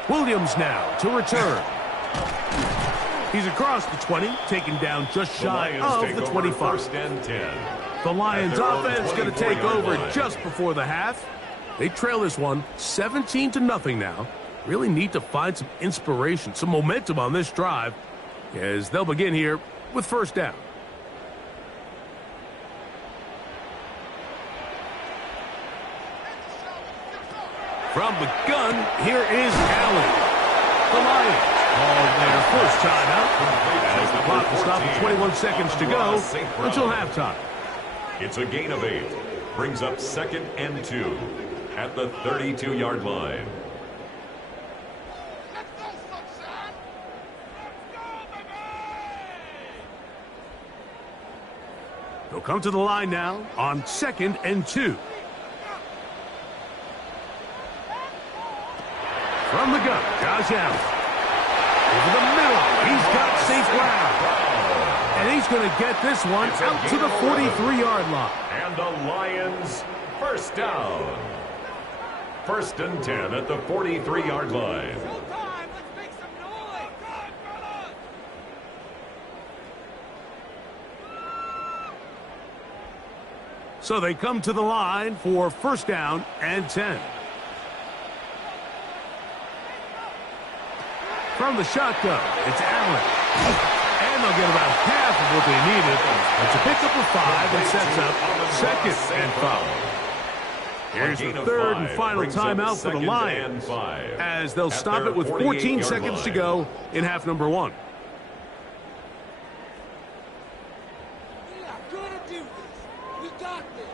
Williams now to return. He's across the 20, taken down just shy of the 25. The Lions offense going to take over just before the half. They trail this one 17-0 now. Really need to find some inspiration, some momentum on this drive as they'll begin here with first down. From the gun, here is Allen. The Lions call their first timeout as the clock will stop at 21 seconds to go until halftime. It's a gain of 8. Brings up 2nd and 2 at the 32-yard line. They'll come to the line now on 2nd and 2. From the gun, Josh Allen. Over the middle, he's got St. Brown. And he's going to get this one out to the 43-yard line. And the Lions first down. 1st and 10 at the 43-yard line. So they come to the line for 1st down and 10. From the shotgun, it's Allen. And they'll get about half of what they needed. It's a pickup of 5 and sets up 2nd and 5. Here's the 3rd and final timeout for the Lions as they'll stop it with 14 seconds to go in half number 1. We got this.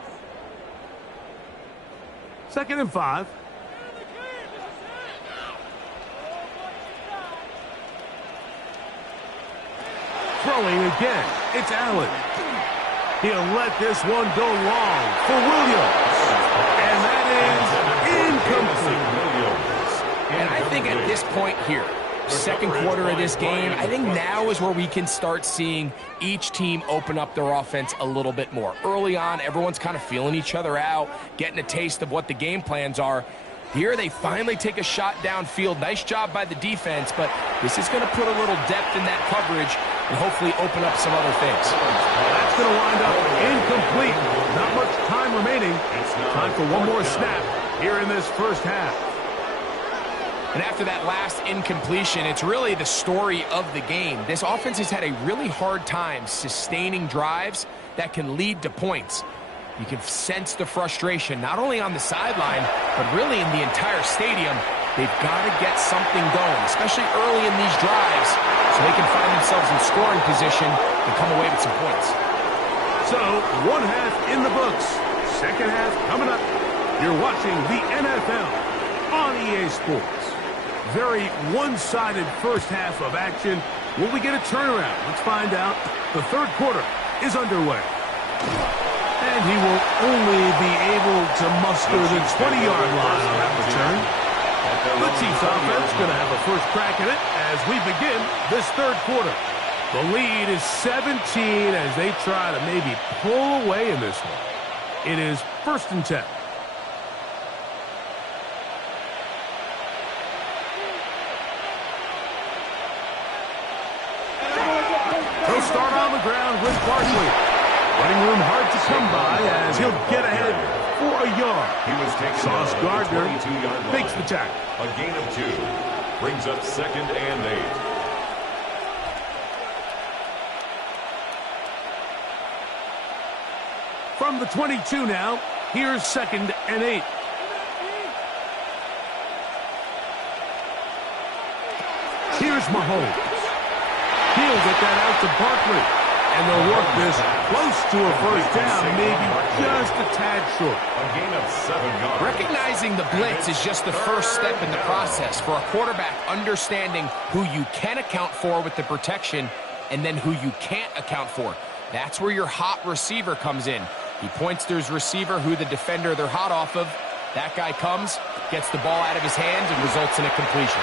2nd and 5. Throwing again, it's Allen. He'll let this one go long for Williams. And that is incomplete. And I think at this point here, 2nd quarter of this game, I think now is where we can start seeing each team open up their offense a little bit more. Early on, everyone's kind of feeling each other out, getting a taste of what the game plans are. Here they finally take a shot downfield. Nice job by the defense, but this is going to put a little depth in that coverage and hopefully open up some other things. That's going to wind up incomplete. Not much time remaining. Time for one more snap here in this first half. And after that last incompletion, it's really the story of the game. This offense has had a really hard time sustaining drives that can lead to points. You can sense the frustration, not only on the sideline, but really in the entire stadium. They've got to get something going, especially early in these drives, so they can find themselves in scoring position and come away with some points. So, 1 half in the books. 2nd half coming up. You're watching the NFL on EA Sports. Very one-sided first half of action. Will we get a turnaround? Let's find out. The 3rd quarter is underway. And he will only be able to muster the 20-yard line on that return. The Chiefs offense going to have a first crack at it as we begin this 3rd quarter. The lead is 17 as they try to maybe pull away in this one. It is 1st and 10. He'll start on the ground with Barkley. Running room hard to come by as he'll get ahead for a yard. Sauce Gardner makes the tackle. A gain of 2. Brings up 2nd and 8. From the 22 now, here's 2nd and 8. Here's Mahomes. He'll get that out to Barkley. And they'll work this close to a first down, maybe just a tad short. A gain of 7 yards. Recognizing the blitz is just the first step in the process for a quarterback understanding who you can account for with the protection and then who you can't account for. That's where your hot receiver comes in. He points to his receiver who the defender they're hot off of. That guy comes, gets the ball out of his hands, and results in a completion.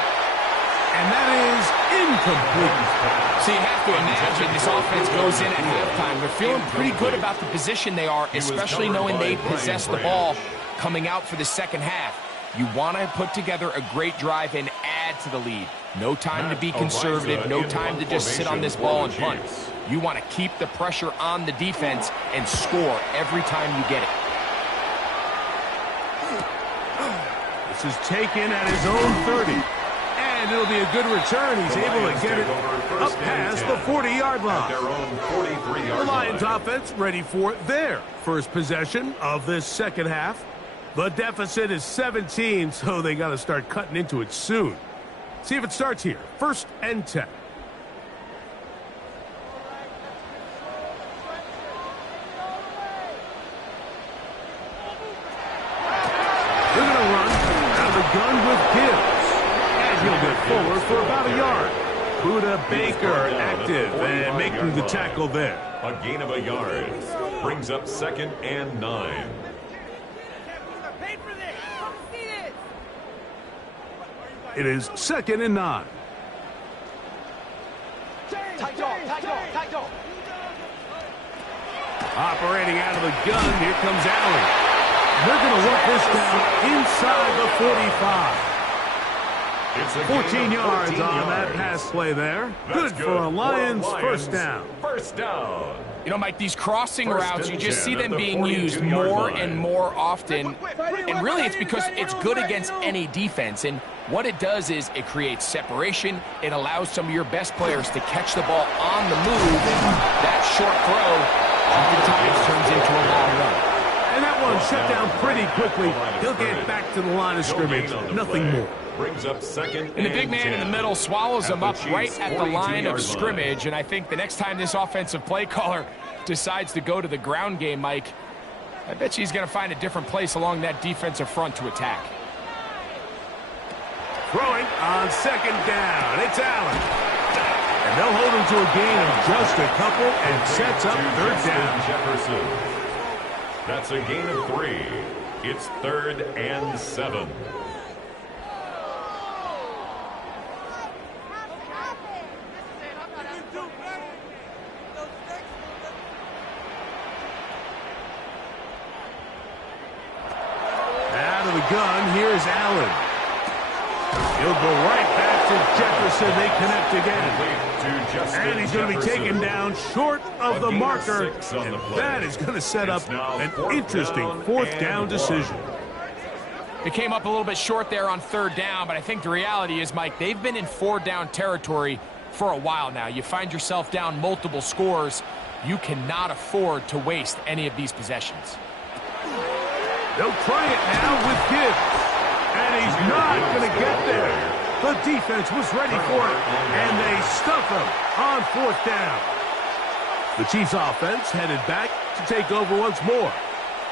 And that is incomplete. So you have to imagine this offense goes in at halftime. They're feeling pretty good about the position they are, especially knowing they possess the ball coming out for the 2nd half. You want to put together a great drive and add to the lead. No time to be conservative, no time to just sit on this ball and punt. You want to keep the pressure on the defense and score every time you get it. This is taken at his own 30. And it'll be a good return. He's able to get it up past the 40-yard line. The Lions offense ready for their first possession of this 2nd half. The deficit is 17, so they got to start cutting into it soon. See if it starts here. 1st and 10. They're going to run out of the gun with Gibbs. And he'll get forward for about a yard. Buda Baker active and making the tackle there. A gain of a yard. Brings up 2nd and 9. It is 2nd and 9. Operating out of the gun, here comes Allen. They're going to work this down inside the 45. 14 yards on that pass play there. Good for a Lions first down. First down. You know, Mike, these crossing routes, you just see them being used more and more often. And really, it's because it's good against any defense. And what it does is it creates separation. It allows some of your best players to catch the ball on the move. And that short throw oftentimes turns into a long run. And that one shut down pretty quickly. He'll get back to the line of scrimmage. Nothing more. Brings up 2nd and the big man in the middle swallows him up right at the line of scrimmage. And I think the next time this offensive play caller decides to go to the ground game, Mike, I bet you he's going to find a different place along that defensive front to attack. Throwing on 2nd down. It's Allen. And they'll hold him to a gain of just a couple and sets up 3rd down. Jefferson. That's a gain of 3. It's 3rd and 7. Out of the gun, here's Allen. He'll go right back to Jefferson. They connect again. And he's going to be taken down short of the marker. And that is going to set up an interesting 4th down decision. It came up a little bit short there on 3rd down, but I think the reality is, Mike, they've been in 4th down territory for a while now. You find yourself down multiple scores. You cannot afford to waste any of these possessions. They'll try it now with Gibbs. And he's not going to get there. The defense was ready for it, and they stuff him on 4th down. The Chiefs offense headed back to take over once more.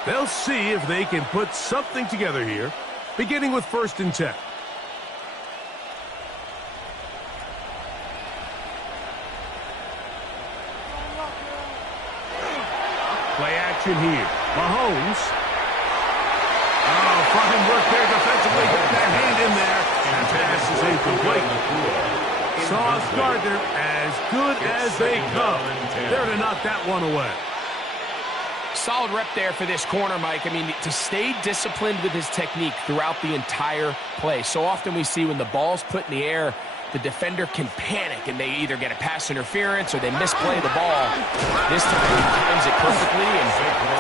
They'll see if they can put something together here, beginning with 1st and 10. Play action here. Mahomes. Oh, fine work there defensively. Get that hand in there. That pass is incomplete. Sauce Gardner as good as they come. There to knock that one away. Solid rep there for this corner, Mike. I mean, to stay disciplined with his technique throughout the entire play. So often we see when the ball's put in the air, the defender can panic and they either get a pass interference or they misplay the ball. This time he times it perfectly and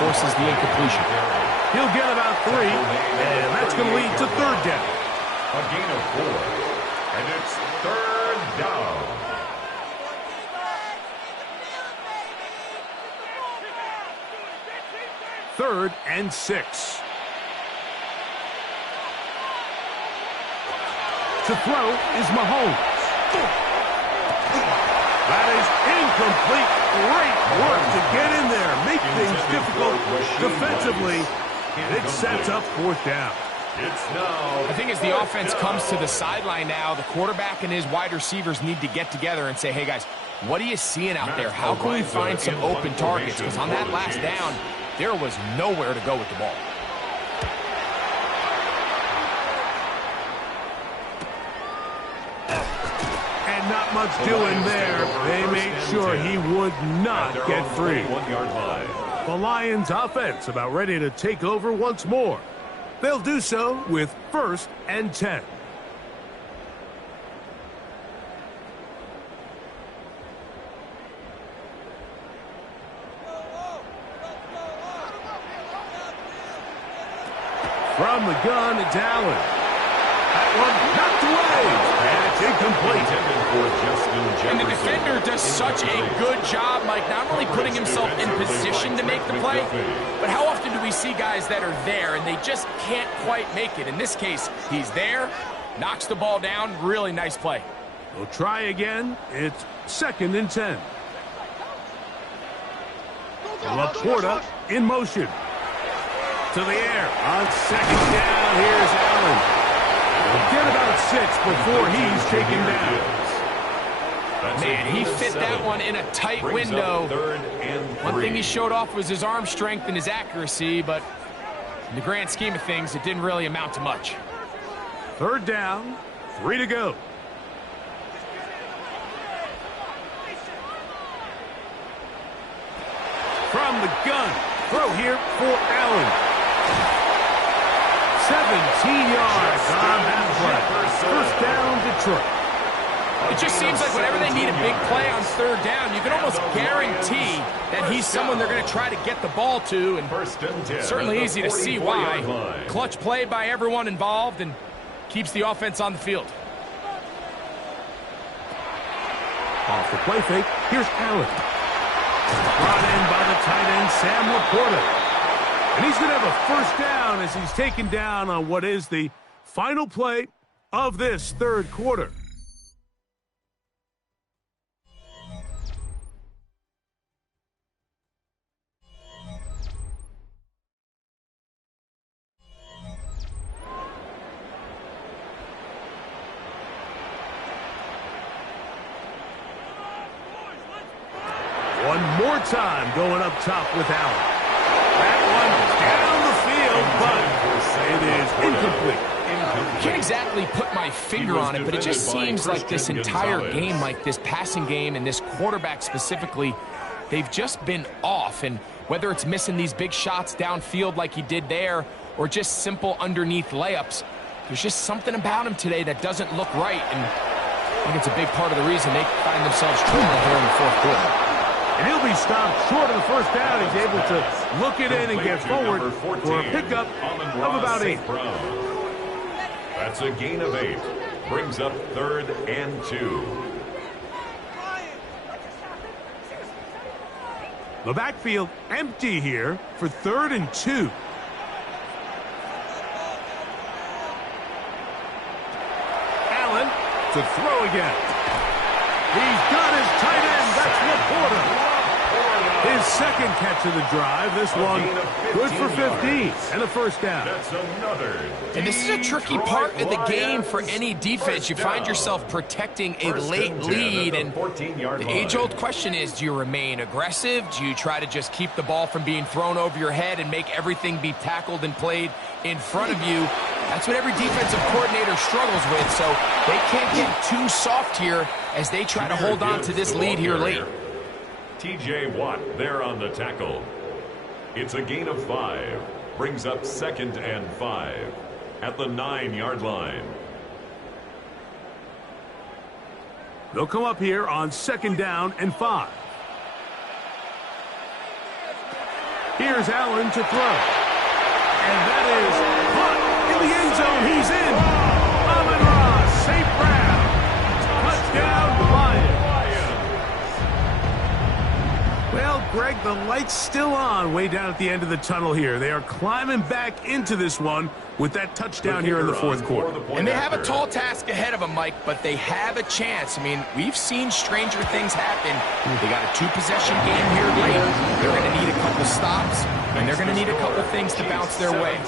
forces the incompletion. He'll get about 3, and that's going to lead to 3rd down. A gain of 4, and it's 3rd down. Third and 6. To throw is Mahomes. That is incomplete. Great work to get in there. Make things difficult defensively. It sets up 4th down. I think as the offense comes to the sideline now, the quarterback and his wide receivers need to get together and say, hey, guys, what are you seeing out there? How can we find some open targets? Because on that last down, there was nowhere to go with the ball. And not much doing there. They made sure he would not get free. 1-yard line. The Lions offense about ready to take over once more. They'll do so with 1st and 10. From the gun, it's Allen. That one knocked away. And it's incomplete. And the defender does such a good job, Mike, not only putting himself in position to make the play, but how often do we we see guys that are there, and they just can't quite make it. In this case, he's there, knocks the ball down. Really nice play. We'll try again. It's 2nd and 10. Laporta in motion. To the air. On 2nd down, here's Allen. We'll get about 6 before he's taken down. Man, he fit that one in a tight window. One thing he showed off was his arm strength and his accuracy, but in the grand scheme of things, it didn't really amount to much. 3rd down, 3 to go. From the gun, throw here for Allen. 17 yards on that play. 1st down, Detroit. It just seems like whenever they need a big play on 3rd down, you can almost guarantee that he's someone they're going to try to get the ball to, and it's certainly easy to see why. Clutch play by everyone involved and keeps the offense on the field. Off the play fake, here's Allen. Brought in by the tight end, Sam Laporta. And he's going to have a 1st down as he's taken down on what is the final play of this 3rd quarter. One more time going up top with Allen. That one down the field, but it is incomplete. Can't exactly put my finger on it, but it just seems like this entire game, Mike, this passing game and this quarterback specifically, they've just been off. And whether it's missing these big shots downfield like he did there or just simple underneath layups, there's just something about him today that doesn't look right. And I think it's a big part of the reason they find themselves trailing here in the 4th quarter. And he'll be stopped short of the 1st down. He's able to look it in and get forward for a pickup of about 8. That's a gain of 8. Brings up 3rd and 2. The backfield empty here for 3rd and 2. Allen to throw again. He's got his tight end. That's Laporta. His 2nd catch of the drive. This one good for 15 and a 1st down. That's another. And this is a tricky part of the game for any defense. You find yourself protecting a late lead, and the age-old question is, do you remain aggressive? Do you try to just keep the ball from being thrown over your head and make everything be tackled and played in front of you? That's what every defensive coordinator struggles with, so they can't get too soft here as they try to hold on to this lead here late. T.J. Watt there on the tackle. It's a gain of 5. Brings up 2nd and 5 at the 9-yard line. They'll come up here on 2nd down and 5. Here's Allen to throw. And that is caught in the end zone. He's in. Amon-Ra, St. Brown. Touchdown, Lions. Well, Greg, the light's still on way down at the end of the tunnel here. They are climbing back into this one with that touchdown here in the 4th quarter. And they have a tall task ahead of them, Mike, but they have a chance. I mean, we've seen stranger things happen. They got a 2-possession game here late. They're going to need a couple stops, and they're going to need a couple things to bounce their way.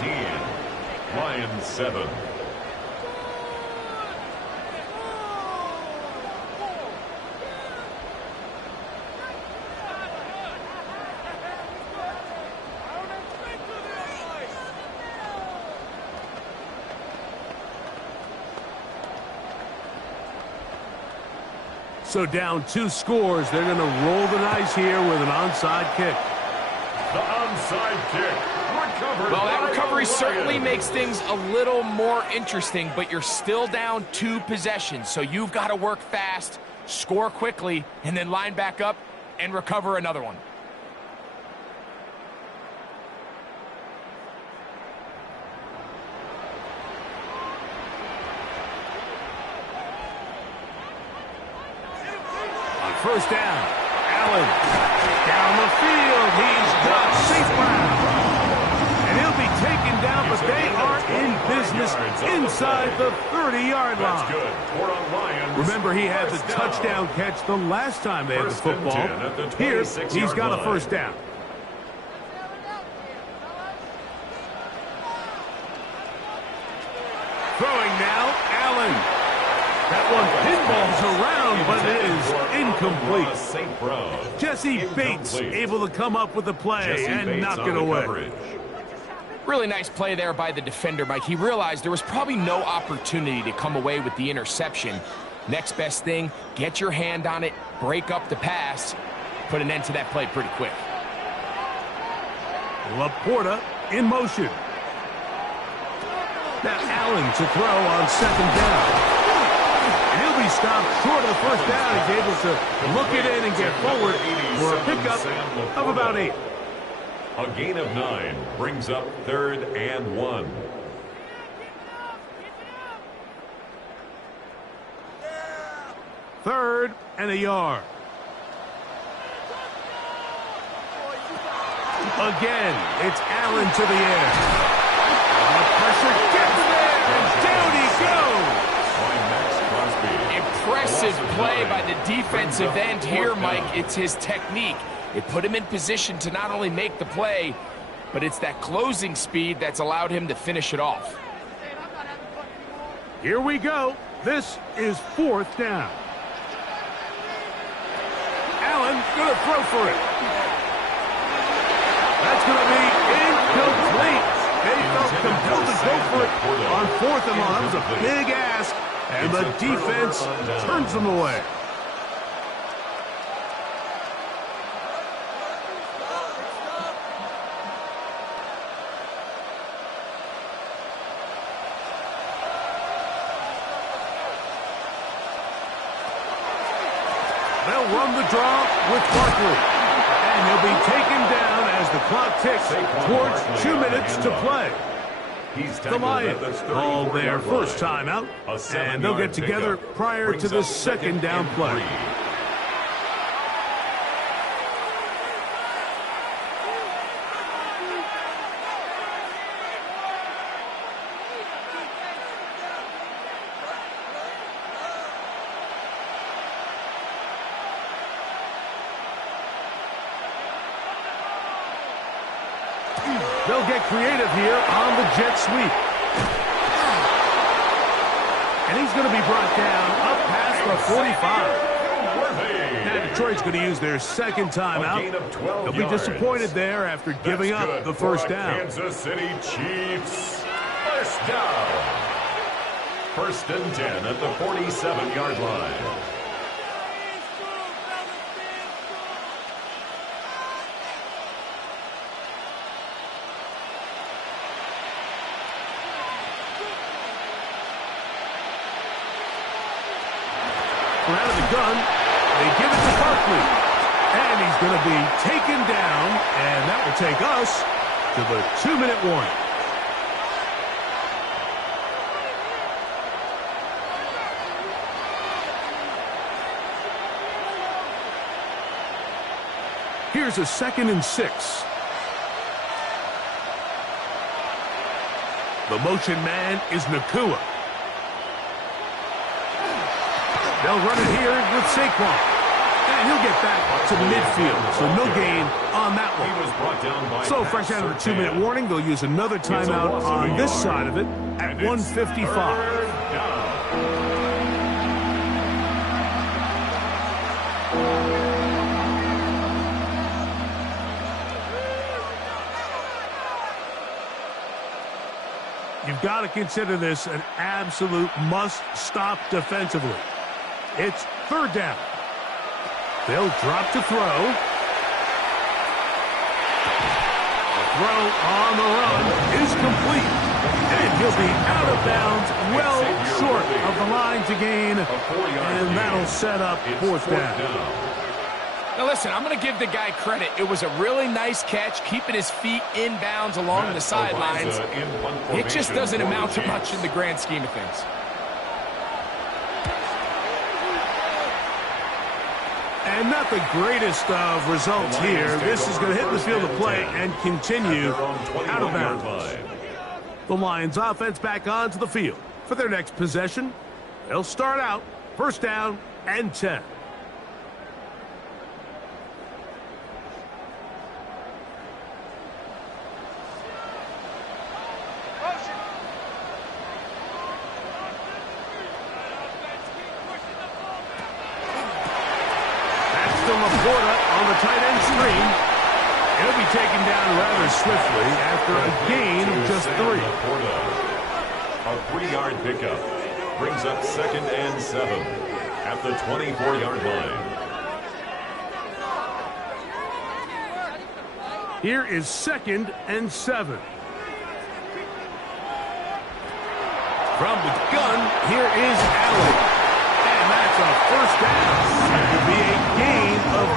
Lions 7. So down 2 scores, they're going to roll the dice here with an onside kick. The onside kick. Recovered. Well, that recovery certainly makes things a little more interesting, but you're still down 2 possessions, so you've got to work fast, score quickly, and then line back up and recover another one. First down, Allen down the field. He's got St. Brown. inside the 30-yard line. That's good. Toward on Lions. Remember, he had the First down. touchdown catch the last time they had the First and football. 10 at the Here, 26 he's got a line. first down. Throwing now, Allen. That one pinballs around, but it is incomplete. St. Brown. Jesse Bates able to come up with the play Jesse and Bates knock on it the away. coverage. Really nice play there by the defender, Mike. He realized there was probably no opportunity to come away with the interception. Next best thing, get your hand on it, break up the pass, put an end to that play pretty quick. Laporta in motion. Now Allen to throw on second down. And he'll be stopped short of the first down. He's able to look it in and get forward for a pickup of about 8. A gain of 9 brings up 3rd and 1. Third and a yard. Again, it's Allen to the air. The pressure gets there, and down he goes. By Max Crosby. Impressive play by the defensive end here, Mike. It's his technique. It put him in position to not only make the play, but it's that closing speed that's allowed him to finish it off. Here we go. This is 4th down. Allen going to throw for it. That's going to be incomplete. They felt compelled to go for it on 4th and long. That was a big ask, and the defense turns them away. They'll run the draw with Barkley. And he'll be taken down as the clock ticks towards 2 minutes to play. The Lions call their first timeout, and they'll get together prior to the second down play. They'll get creative here on the jet sweep. And he's going to be brought down up past the 45. Now Detroit's going to use their second timeout. They'll be disappointed there after giving up the first down. Kansas City Chiefs. First down. 1st and 10 at the 47-yard line. Out of the gun, they give it to Barkley. And he's going to be taken down, and that will take us to the 2-minute warning. Here's a 2nd and 6. The motion man is Nacua. They'll run it here with Saquon. And he'll get back to midfield, so no gain on that one. So fresh out of the 2-minute warning, they'll use another timeout on this side of it at 1:55. You've got to consider this an absolute must-stop defensively. It's 3rd down. They'll drop to throw. The throw on the run is complete. And he'll be out of bounds, well short of the line to gain. And that'll set up 4th down. Now listen, I'm going to give the guy credit. It was a really nice catch, keeping his feet inbounds along the sidelines. It just doesn't amount to much in the grand scheme of things. And not the greatest of results here. This is going to hit the field of play and continue out of bounds. The Lions offense back onto the field. for their next possession. They'll start out first down and 10. Laporta on the tight end screen. He'll be taken down rather swiftly after a gain of just 3. A 3-yard pickup brings up 2nd and 7 at the 24-yard line. Here is 2nd and 7. From the gun, here is Allen. And that's a first down. That will be a gain of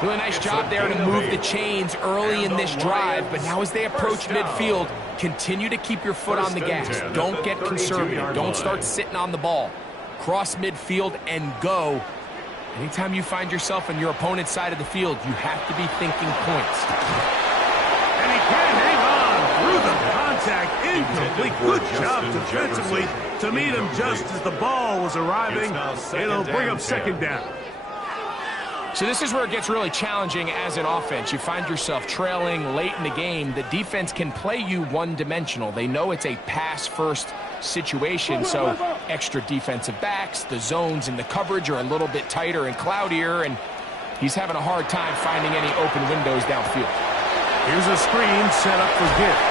8. Doing a nice job there to move the chains early in this drive, but now as they approach midfield, continue to keep your foot on the gas. Don't get conservative. Don't start sitting on the ball. Cross midfield and go. Anytime you find yourself on your opponent's side of the field, you have to be thinking points. And he can hang on through the contact. Incomplete. Good job defensively to meet him just as the ball was arriving. It'll bring up 2nd down. So this is where it gets really challenging as an offense. You find yourself trailing late in the game. The defense can play you one-dimensional. They know it's a pass-first situation, so extra defensive backs, the zones and the coverage are a little bit tighter and cloudier, and he's having a hard time finding any open windows downfield. Here's a screen set up for Gibbs.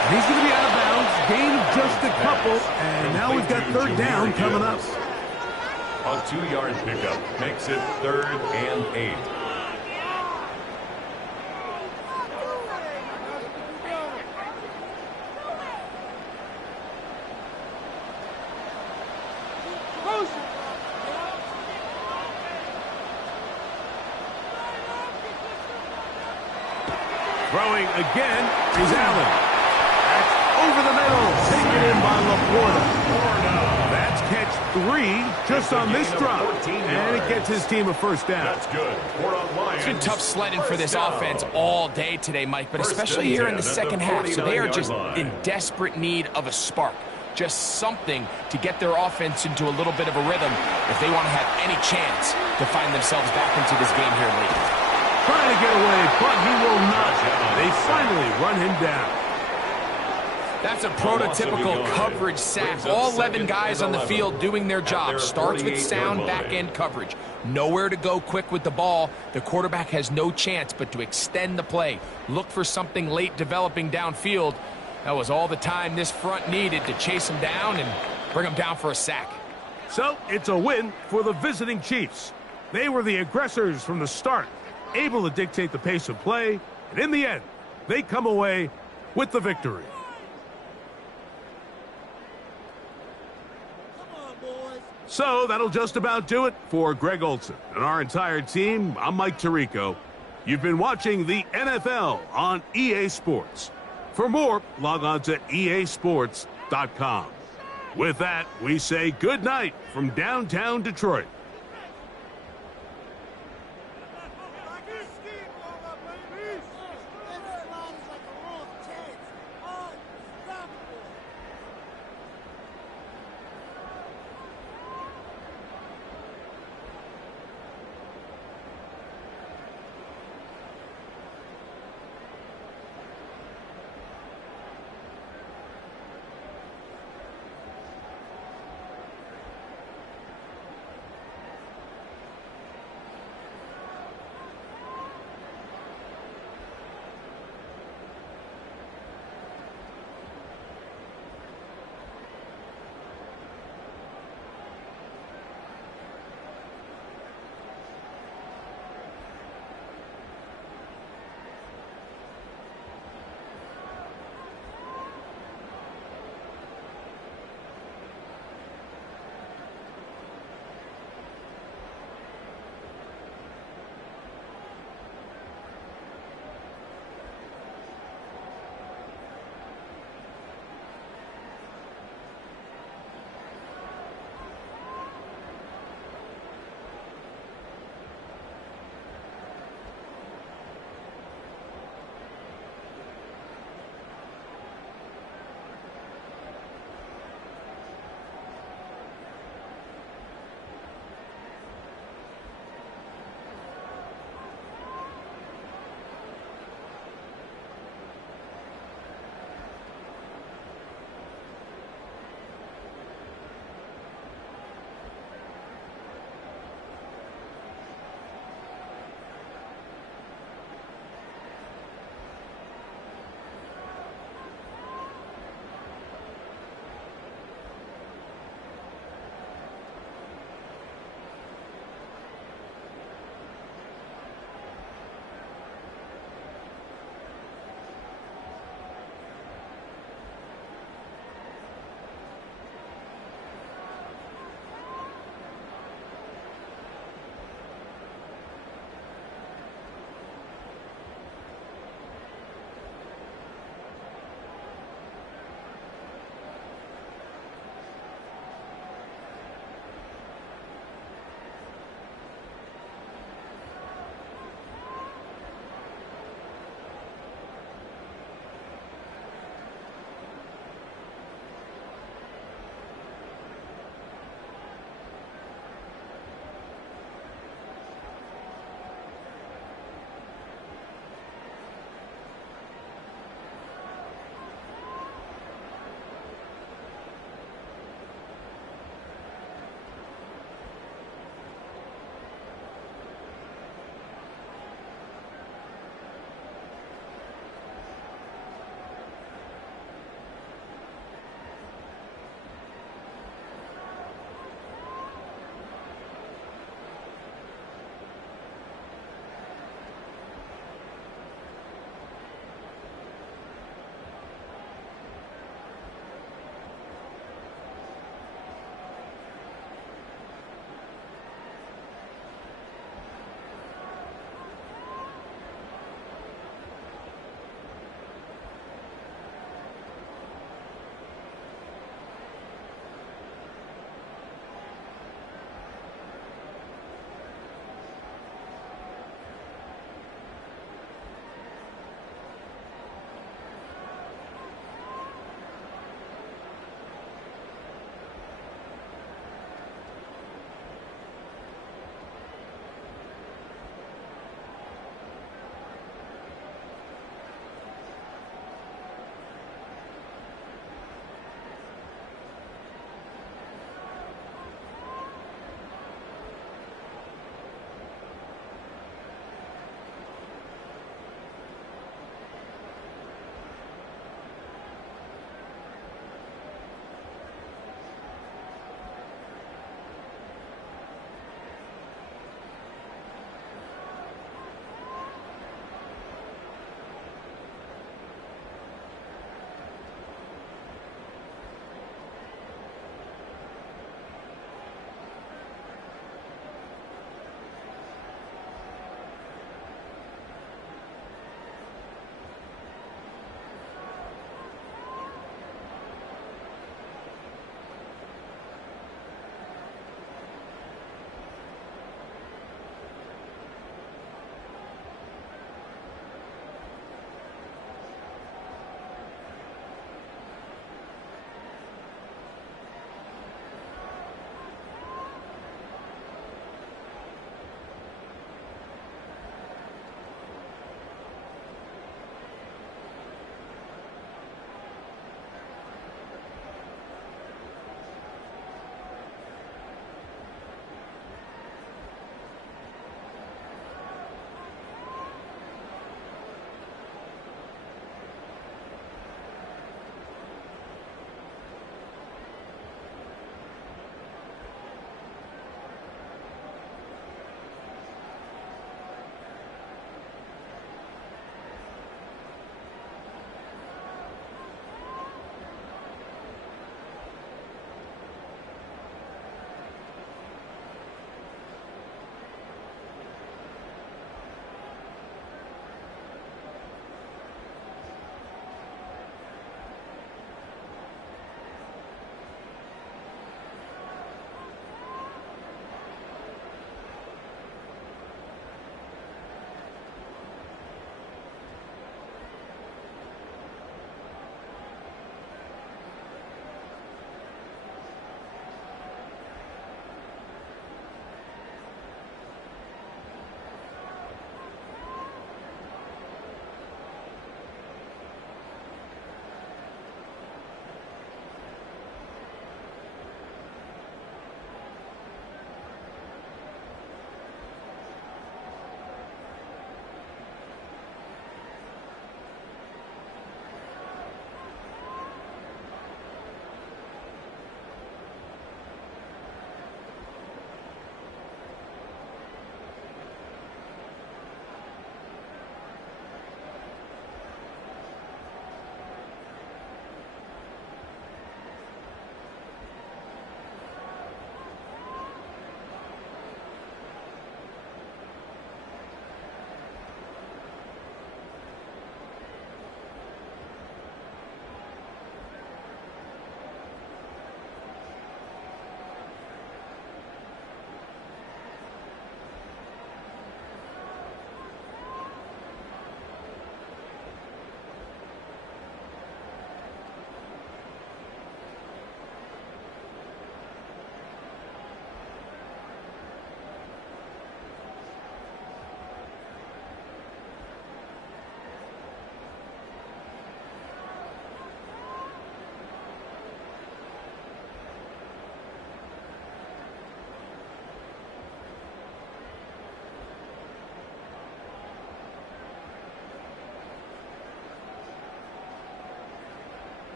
And he's going to be out of bounds. Gain of just a couple, and now we've got 3rd down coming up. A 2-yard pickup makes it 3rd and 8. Throwing again is Allen. That's over the middle. Taken in by Laporta. That's catch 3 just on this drop. And it gets his team a first down. That's good. It's been tough sledding for this offense all day today, Mike, but especially here in the second half. So they are just in desperate need of a spark. Just something to get their offense into a little bit of a rhythm if they want to have any chance to find themselves back into this game here late. Trying to get away, but he will not. They finally run him down. That's a prototypical coverage sack. All 11 guys on the field doing their job. Starts with sound back-end coverage. Nowhere to go quick with the ball. The quarterback has no chance but to extend the play. Look for something late developing downfield. That was all the time this front needed to chase him down and bring him down for a sack. So it's a win for the visiting Chiefs. They were the aggressors from the start, able to dictate the pace of play, and in the end, they come away with the victory. So that'll just about do it for Greg Olsen and our entire team. I'm Mike Tirico. You've been watching the NFL on EA Sports. For more, log on to easports.com. With that, we say good night from downtown Detroit.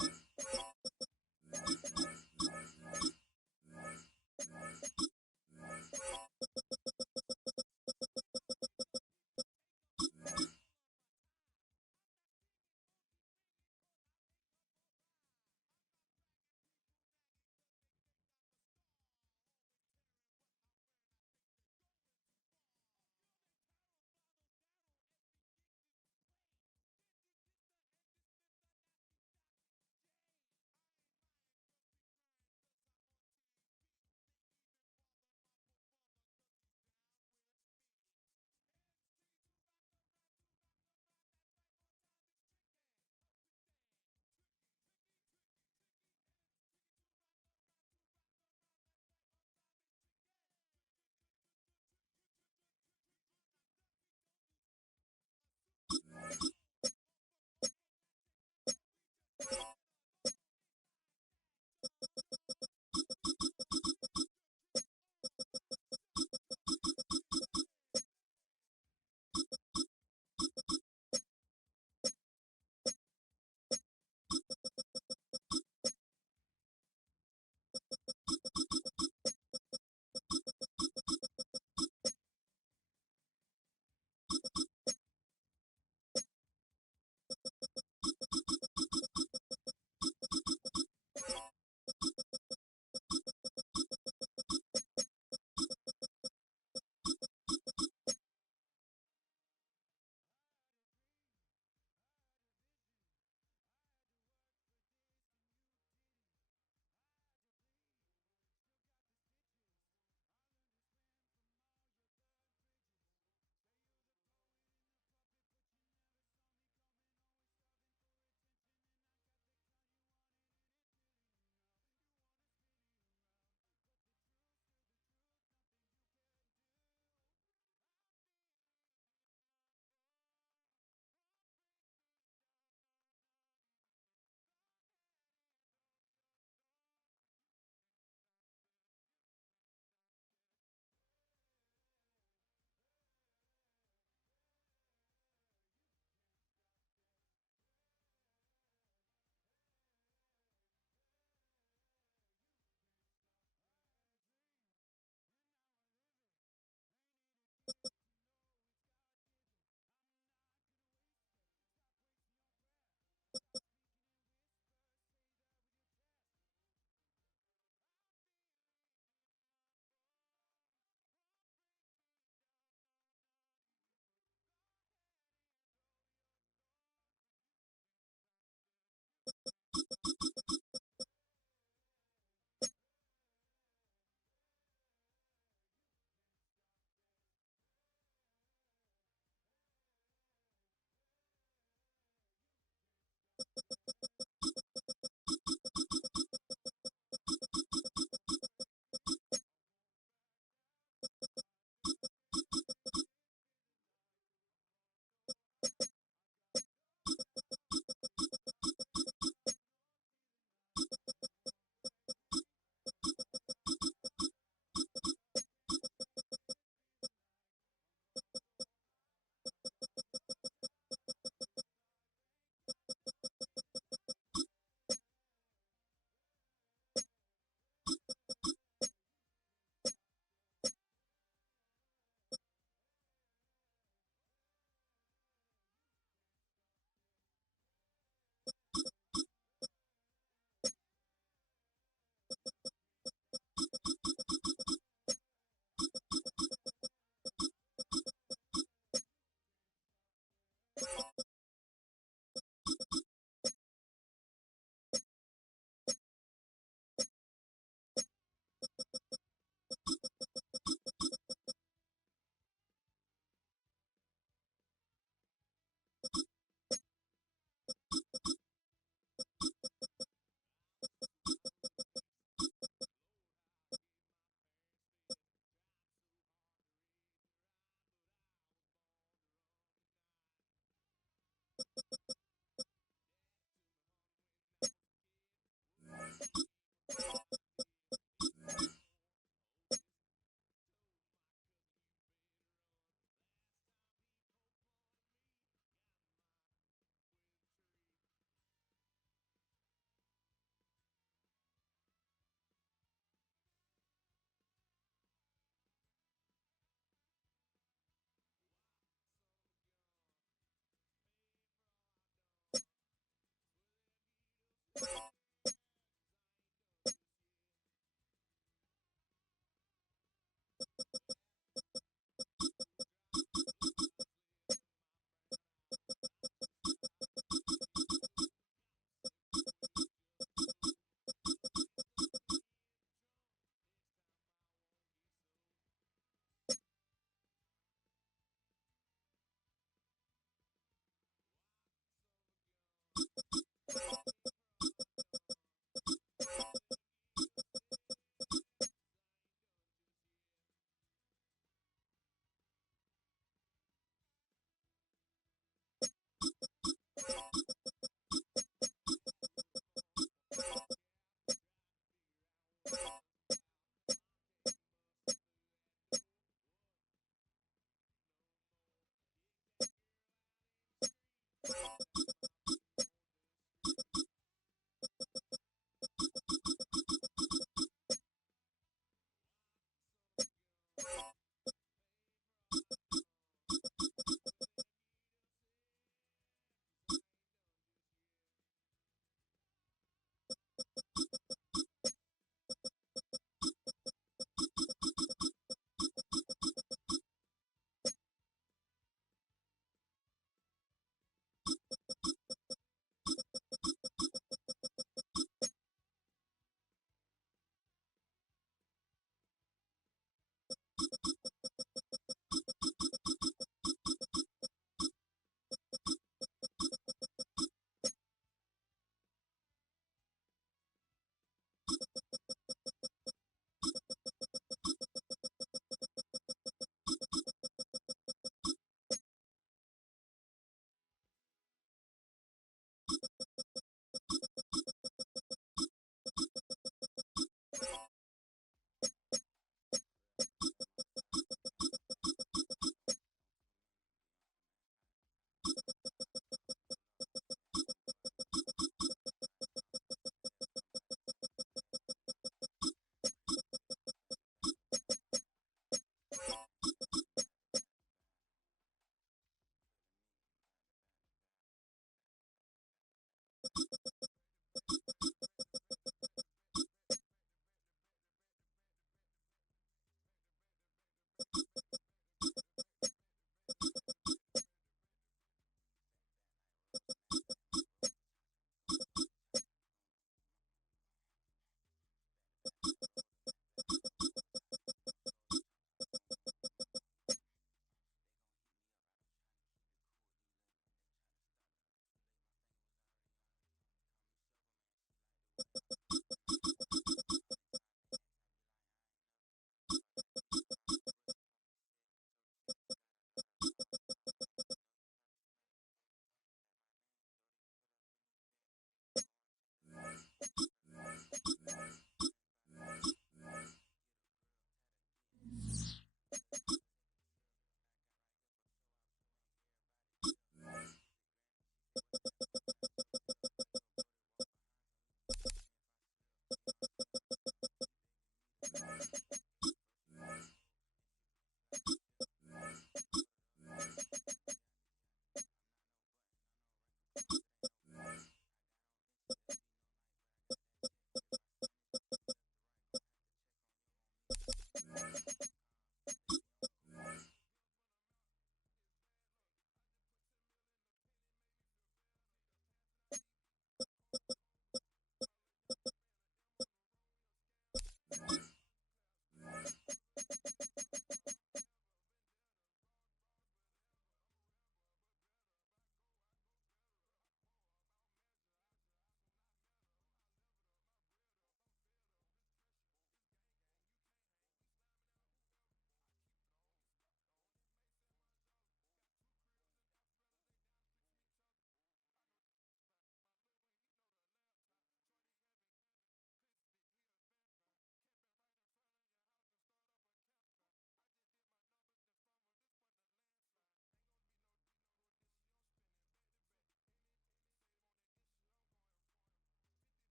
you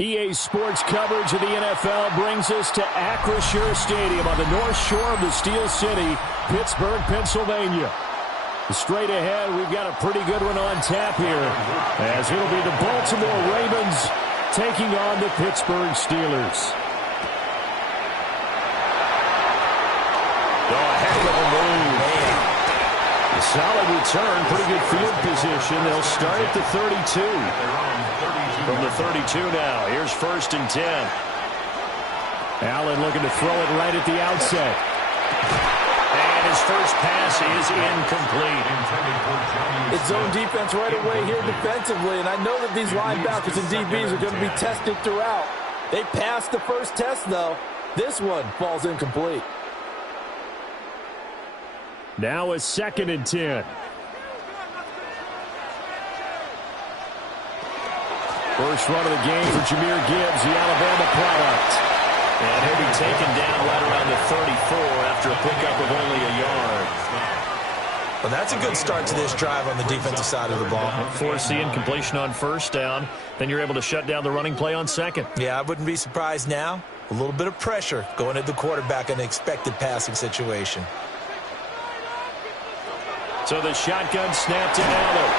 EA Sports coverage of the NFL brings us to Acrisure Stadium on the north shore of the Steel City, Pittsburgh, Pennsylvania. Straight ahead, we've got a pretty good one on tap here, as it'll be the Baltimore Ravens taking on the Pittsburgh Steelers. Oh, heck of a move. A solid return, pretty good field position. They'll start at the 32. From the 32 now, here's 1st and 10. Allen looking to throw it right at the outset. And his first pass is incomplete. It's zone defense right away here defensively, and I know that these linebackers and DBs are going to be tested throughout. They passed the first test, though. This one falls incomplete. Now a 2nd and 10. First run of the game for Jahmyr Gibbs, the Alabama product. And he'll be taken down right around the 34 after a pickup of only a yard. Well, that's a good start to this drive on the defensive side of the ball. Force the incompletion on 1st down. Then you're able to shut down the running play on 2nd. Yeah, I wouldn't be surprised now. A little bit of pressure going at the quarterback in an expected passing situation. So the shotgun snap to Allen.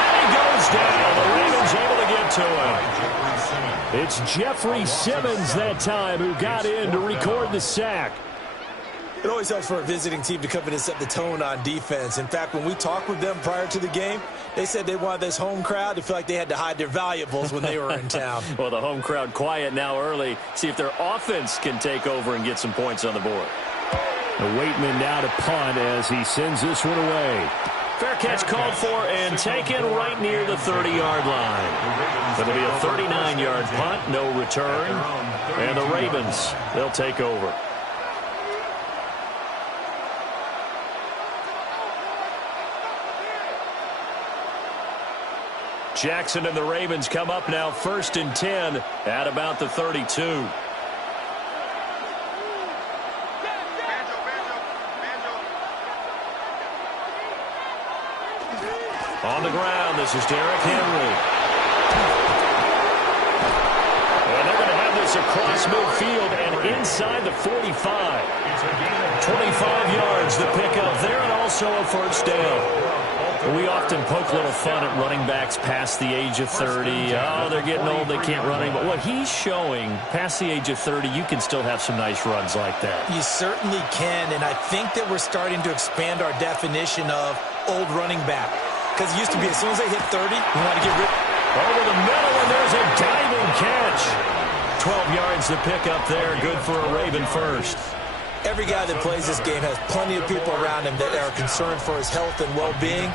And he goes down. The Ravens able to get to him. It's Jeffrey Simmons that time who got in to record the sack. It always helps for a visiting team to come in and set the tone on defense. In fact, when we talked with them prior to the game, they said they wanted this home crowd to feel like they had to hide their valuables when they were in town. Well, the home crowd quiet now early. See if their offense can take over and get some points on the board. The Waitman now to punt as he sends this one away. Fair catch called for and taken right near the 30-yard line. It'll be a 39-yard punt, no return. And the Ravens, they'll take over. Jackson and the Ravens come up now 1st and 10 at about the 32. On the ground, this is Derrick Henry. And they're going to have this across midfield and inside the 45. 25 yards, the pickup there, and also a 1st down. We often poke a little fun at running backs past the age of 30. Oh, they're getting old, they can't run anymore. What he's showing, past the age of 30, you can still have some nice runs like that. You certainly can, and I think that we're starting to expand our definition of old running back. Because it used to be as soon as they hit 30, we want to get rid. Over the middle, and there's a diving catch. 12 yards to pick up there. Good for a Raven first. Every guy that plays this game has plenty of people around him that are concerned for his health and well-being.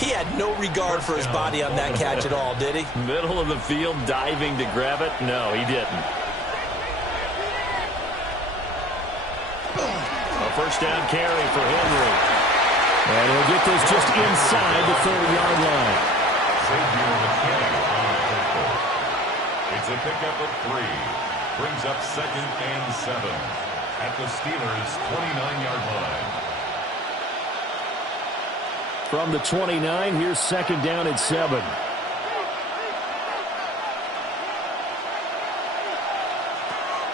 He had no regard for his body on that catch at all, did he? Middle of the field, diving to grab it? No, he didn't. A first down carry for Henry. And he'll get this just inside the 30-yard line. It's a pickup of 3. Brings up 2nd and 7. At the Steelers' 29-yard line. From the 29, here's 2nd down at 7.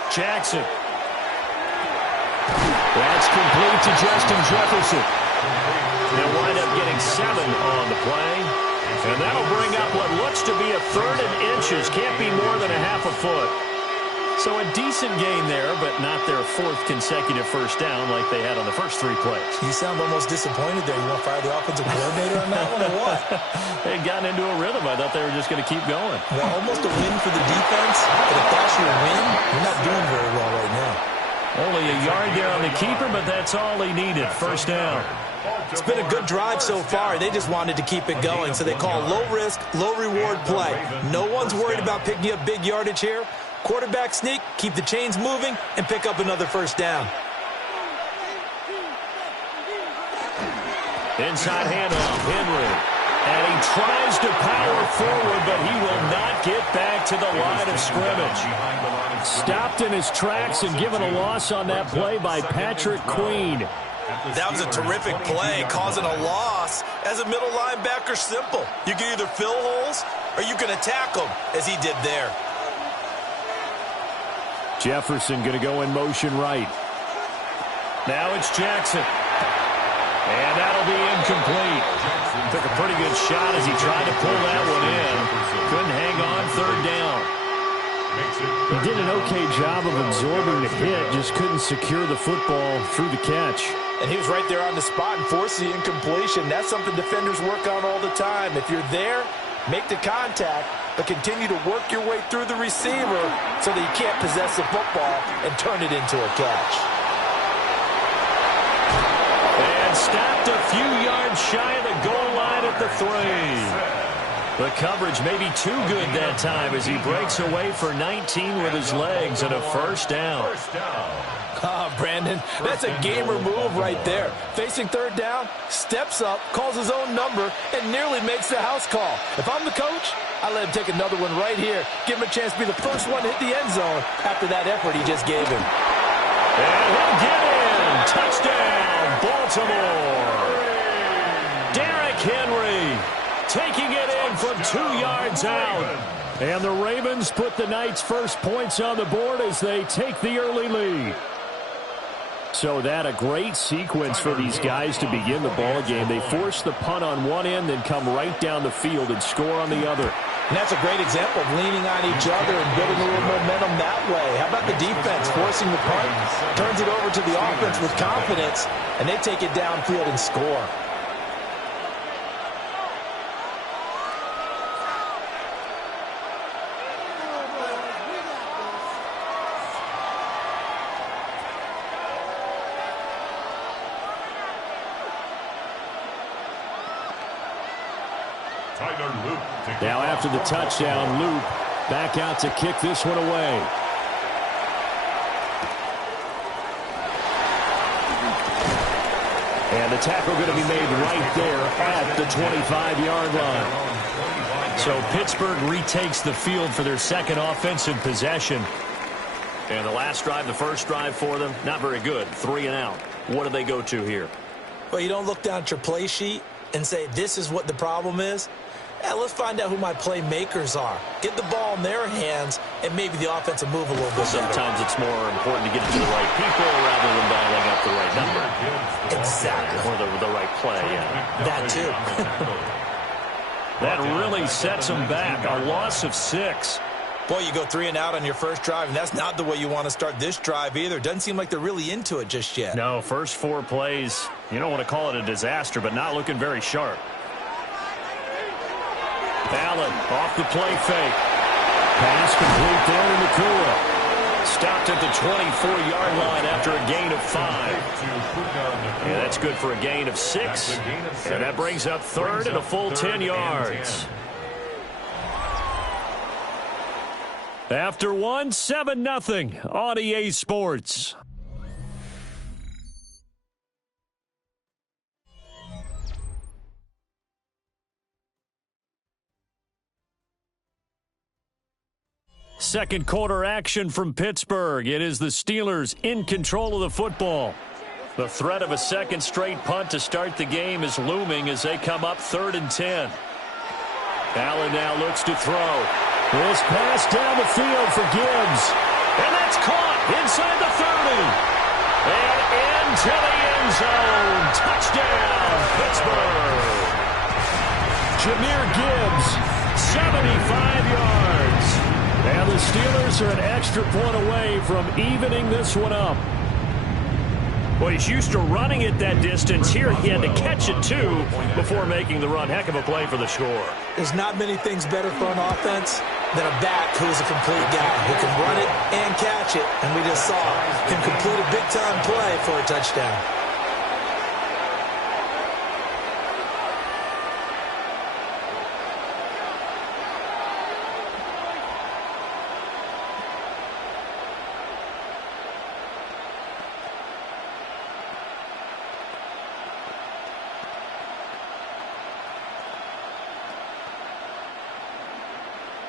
Jackson. That's complete to Justin Jefferson. They'll wind up getting 7 on the play. And that'll bring up what looks to be a 3rd and inches. Can't be more than a half a foot. So a decent gain there, but not their 4th consecutive first down like they had on the first 3 plays. You sound almost disappointed there. You want to fire the offensive coordinator on that one or what? They'd gotten into a rhythm. I thought they were just going to keep going. Well, almost a win for the defense, but if that's your win, you're not doing very well right now. Only a yard there on the keeper, but that's all he needed. First down. It's been a good drive so far. They just wanted to keep it going, so they call low-risk, low-reward play. No one's worried about picking up big yardage here. Quarterback sneak, keep the chains moving, and pick up another first down. Inside handoff, Henry. And he tries to power forward, but he will not get back to the line of scrimmage. Stopped in his tracks and given a loss on that play by Patrick Queen. That was a terrific play, causing a loss. As a middle linebacker, simple. You can either fill holes or you can attack them, as he did there. Jefferson going to go in motion right. Now it's Jackson. And that'll be incomplete. Took a pretty good shot as he tried to pull that one in. Couldn't hang on 3rd down. He did an okay job of absorbing the hit, just couldn't secure the football through the catch. And he was right there on the spot and forced the incompletion. That's something defenders work on all the time. If you're there, make the contact, but continue to work your way through the receiver so that you can't possess the football and turn it into a catch. And stopped a few yards shy of the goal line at the 3. The coverage may be too good that time as he breaks away for 19 with his legs and a first down. Brandon, that's a gamer move right there. Facing 3rd down, steps up, calls his own number, and nearly makes the house call. If I'm the coach, I let him take another one right here. Give him a chance to be the first one to hit the end zone after that effort he just gave him. And he'll get in. Touchdown, Baltimore. Derrick Henry taking it in from 2 yards out. And the Ravens put the night's first points on the board as they take the early lead. So that a great sequence for these guys to begin the ball game. They force the punt on one end, then come right down the field and score on the other. And that's a great example of leaning on each other and building a little momentum that way. How about the defense forcing the punt, turns it over to the offense with confidence, and they take it downfield and score. Now after the touchdown, Loop back out to kick this one away. And the tackle going to be made right there at the 25-yard line. So Pittsburgh retakes the field for their 2nd offensive possession. And the last drive, the first drive for them, not very good. 3 and out. What do they go to here? Well, you don't look down at your play sheet and say, this is what the problem is. let's find out who my playmakers are. Get the ball in their hands, and maybe the offense will move a little bit better. Sometimes it's more important to get it to the right people rather than dialing up the right number. Exactly. Or the right play, yeah. That too. That really sets them back. A loss of 6. Boy, you go 3 and out on your first drive, and that's not the way you want to start this drive either. Doesn't seem like they're really into it just yet. No, first 4 plays, you don't want to call it a disaster, but not looking very sharp. Allen off the play fake. Pass complete there to Nakua. Stopped at the 24-yard line after a gain of 5. Yeah, that's good for a gain of 6. And that brings up third and a full 10 yards. After 1, 7-0 on EA Sports. Second quarter action from Pittsburgh. It is the Steelers in control of the football. The threat of a second straight punt to start the game is looming as they come up 3rd and 10. Allen now looks to throw. This pass down the field for Gibbs. And that's caught inside the 30. And into the end zone. Touchdown, Pittsburgh. Jahmyr Gibbs, 75 yards. And the Steelers are an extra point away from evening this one up. Well, he's used to running it that distance. Here he had to catch it, too, before making the run. Heck of a play for the score. There's not many things better for an offense than a back who's a complete guy who can run it and catch it. And we just saw him complete a big-time play for a touchdown.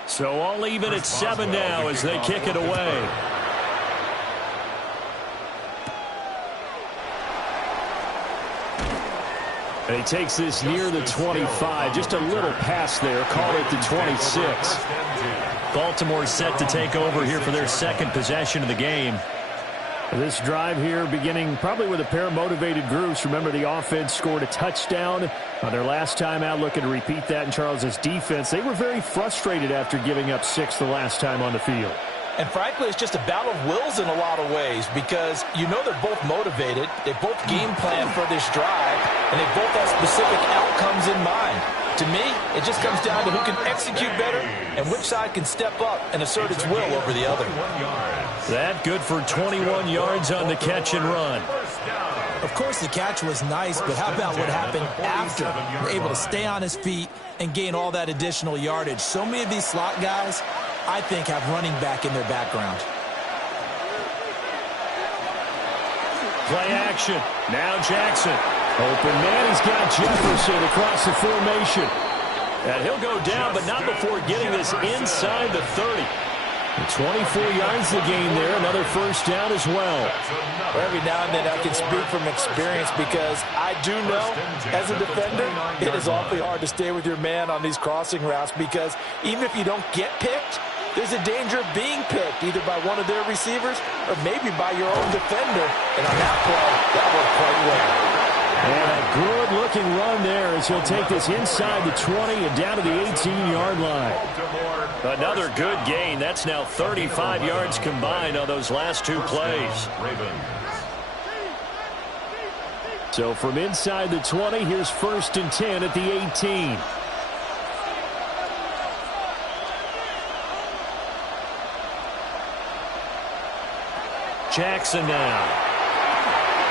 So all even at 7 now as they kick it away. And he takes this near the 25. Just a little pass there. Called it the 26. Baltimore set to take over here for their second possession of the game. This drive here beginning probably with a pair of motivated groups. Remember, the offense scored a touchdown on their last time out, looking to repeat that in Charles's defense. They were very frustrated after giving up 6 the last time on the field. And frankly, it's just a battle of wills in a lot of ways because you know they're both motivated. They both game plan for this drive, and they both have specific outcomes in mind. To me, it just comes down to who can execute better and which side can step up and assert its will over the other. That good for 21 yards on the catch and run. Of course, the catch was nice, but how about what happened after? We're able to stay on his feet and gain all that additional yardage. So many of these slot guys, I think, have running back in their background. Play action. Now Jackson. Open man. He's got Jefferson across the formation. And he'll go down, but not before getting this inside the 30. 24 yards the gain there. Another first down as well. Every now and then I can speak from experience because I do know as a defender it is awfully hard to stay with your man on these crossing routes because even if you don't get picked, there's a danger of being picked either by one of their receivers or maybe by your own defender. And on that play, that worked quite well. And a good-looking run there as he'll take this inside the 20 and down to the 18-yard line. Another good gain. That's now 35 yards combined on those last 2 plays. So from inside the 20, here's 1st and 10 at the 18. Jackson now.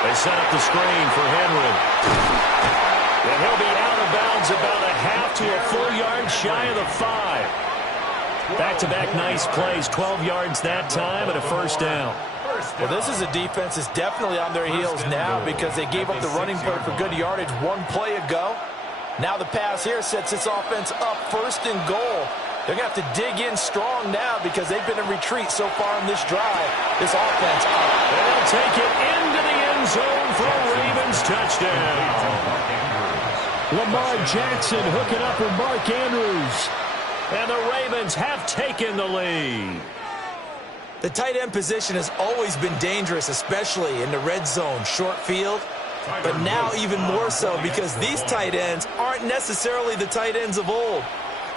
They set up the screen for Henry. And he'll be out of bounds about a half to a full yard shy of the 5. Back-to-back nice plays, 12 yards that time and a first down. Well, this is a defense that's definitely on their heels now because they gave up the running play for good yardage 1 play ago. Now the pass here sets this offense up 1st and goal. They're going to have to dig in strong now because they've been in retreat so far in this drive. This offense, they'll take it into the end zone for a Ravens touchdown. Lamar Jackson hooking up with Mark Andrews. And the Ravens have taken the lead. The tight end position has always been dangerous, especially in the red zone, short field. But now even more so because these tight ends aren't necessarily the tight ends of old.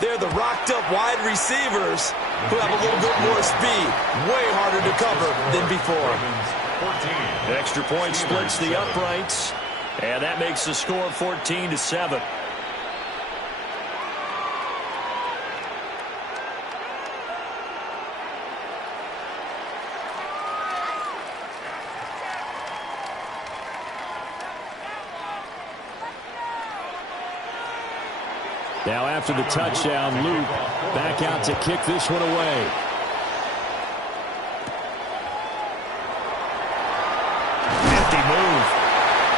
They're the rocked-up wide receivers who have a little bit more speed, way harder to cover than before. The extra point splits the uprights, and that makes the score 14-7. Now after the touchdown, Luke back out to kick this one away. Nifty move.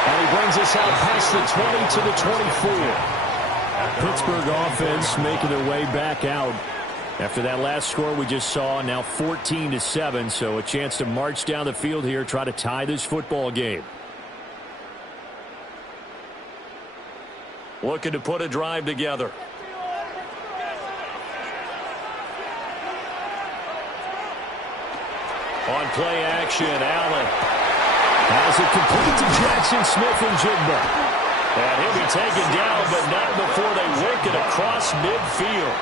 And he brings us out past the 20 to the 24. Pittsburgh offense making their way back out. After that last score we just saw, now 14-7, so a chance to march down the field here, try to tie this football game. Looking to put a drive together. On play action, Allen has it complete to Jackson Smith-Njigba. And he'll be taken down, but not before they work it across midfield.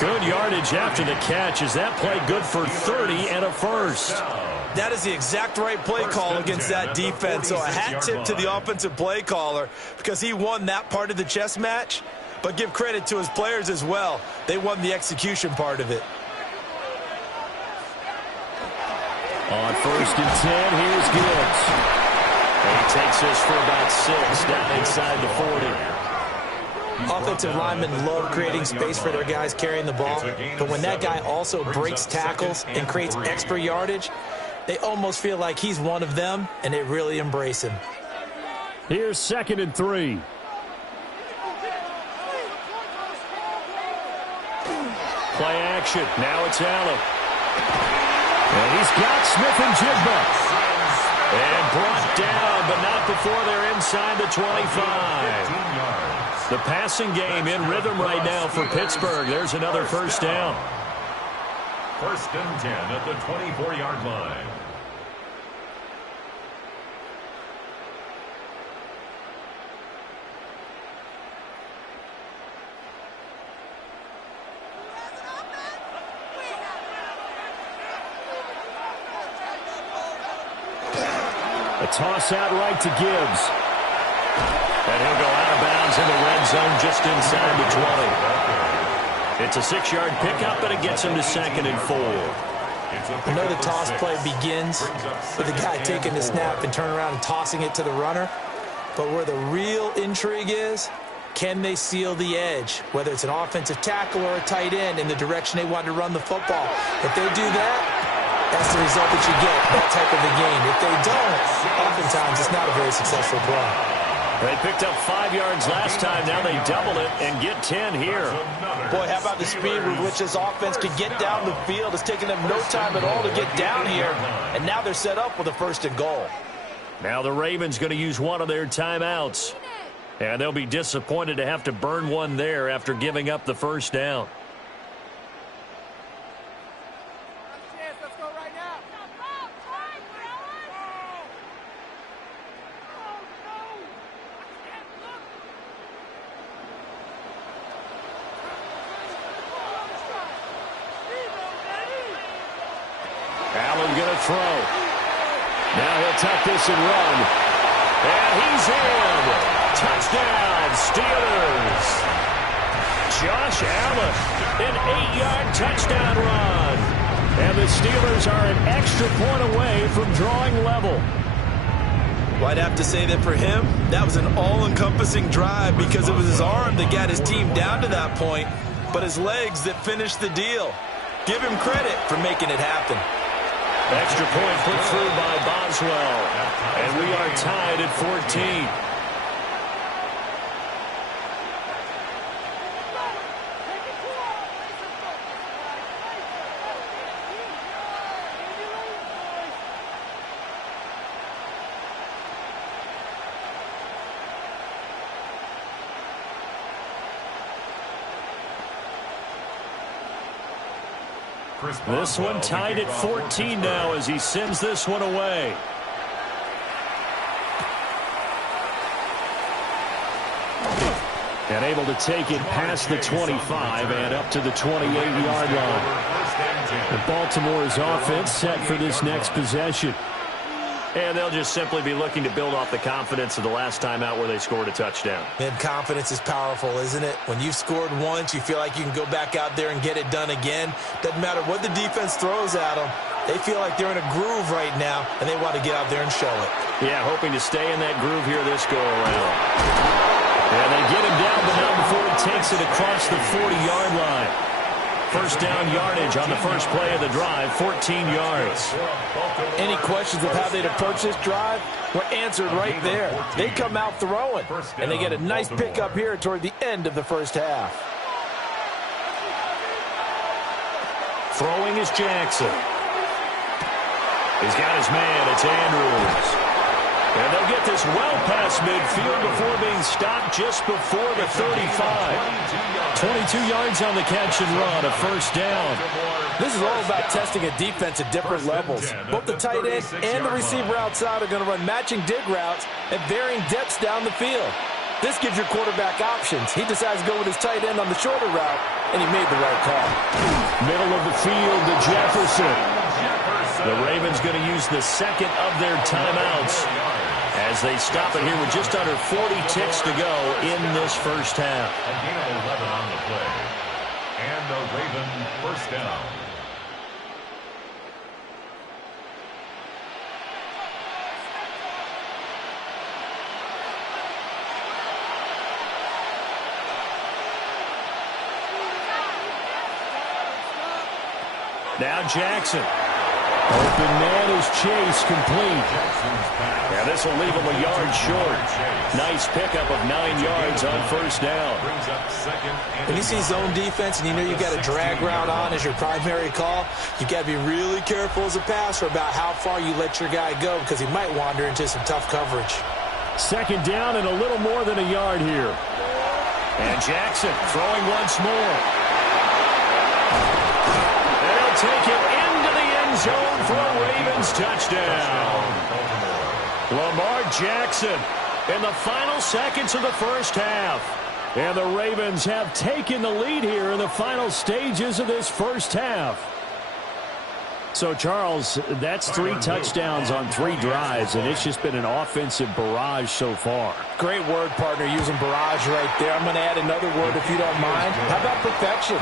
Good yardage after the catch. Is that play good for 30 and a first? That is the exact right play call against that defense. So a hat tip to the offensive play caller because he won that part of the chess match. But give credit to his players as well. They won the execution part of it. On 1st and 10, here's Gibbs. And he takes this for about 6 down inside the 40. Offensive linemen love creating space for their guys carrying the ball. But when that guy also breaks tackles and creates extra yardage, they almost feel like he's one of them, and they really embrace him. Here's 2nd and 3. Play action. Now it's Allen. And he's got Smith-Njigba. And brought down, but not before they're inside the 25. The passing game in rhythm right now for Pittsburgh. There's another first down. 1st and 10 at the 24-yard line. A toss out right to Gibbs. And he'll go out of bounds in the red zone just inside the 20. It's a 6-yard pickup, and it gets him to 2nd and 4. I know the toss play begins with the guy taking the snap and turning around and tossing it to the runner. But where the real intrigue is, can they seal the edge, whether it's an offensive tackle or a tight end in the direction they want to run the football? If they do that, that's the result that you get, that type of a game. If they don't, oftentimes it's not a very successful play. They picked up 5 yards last time. Now they double it and get 10 here. Boy, how about the speed with which this offense could get down the field? It's taken them no time at all to get down here, and now they're set up with a 1st and goal. Now the Ravens going to use one of their timeouts. And they'll be disappointed to have to burn one there after giving up the first down. Allen going to throw. Now he'll tuck this and run. And he's in. Touchdown, Steelers. Josh Allen, an 8-yard touchdown run. And the Steelers are an extra point away from drawing level. Well, I'd have to say that for him, that was an all-encompassing drive because it was his arm that got his team down to that point, but his legs that finished the deal. Give him credit for making it happen. Extra point put through by Boswell. And we are tied at 14. This one tied at 14 now as he sends this one away. And able to take it past the 25 and up to the 28-yard line. And Baltimore's offense set for this next possession. And they'll just simply be looking to build off the confidence of the last time out where they scored a touchdown. And confidence is powerful, isn't it? When you've scored once, you feel like you can go back out there and get it done again. Doesn't matter what the defense throws at them. They feel like they're in a groove right now, and they want to get out there and show it. Yeah, hoping to stay in that groove here this go-around. And they get him down, but not before he takes it across the 40-yard line. First down yardage on the first play of the drive, 14 yards. Any questions of how they'd approach this drive were answered right there. They come out throwing, and they get a nice pickup here toward the end of the first half. Throwing is Jackson. He's got his man. It's Andrews. And they'll get this well past midfield before being stopped just before the 35. 22 yards on the catch and run, a first down. This is all about testing a defense at different levels. Both the tight end and the receiver outside are going to run matching dig routes at varying depths down the field. This gives your quarterback options. He decides to go with his tight end on the shorter route, and he made the right call. Middle of the field to Jefferson. The Ravens going to use the second of their timeouts as they stop it here with just under 40 ticks to go in this first half. A gain of 11 on the play. And a Raven first down. Now Jackson. Open man is Chase, complete. Yeah, this will leave him a yard short. Nice pickup of 9 yards on first down. When you see zone defense and you know you got a drag route on as your primary call, you got to be really careful as a passer about how far you let your guy go because he might wander into some tough coverage. Second down and a little more than a yard here. And Jackson throwing once more. They'll take it into the end zone for a Ravens touchdown. Lamar Jackson in the final seconds of the first half. And the Ravens have taken the lead here in the final stages of this first half. So, Charles, that's 3 touchdowns on 3 drives, and it's just been an offensive barrage so far. Great word, partner, using barrage right there. I'm going to add another word if you don't mind. How about perfection?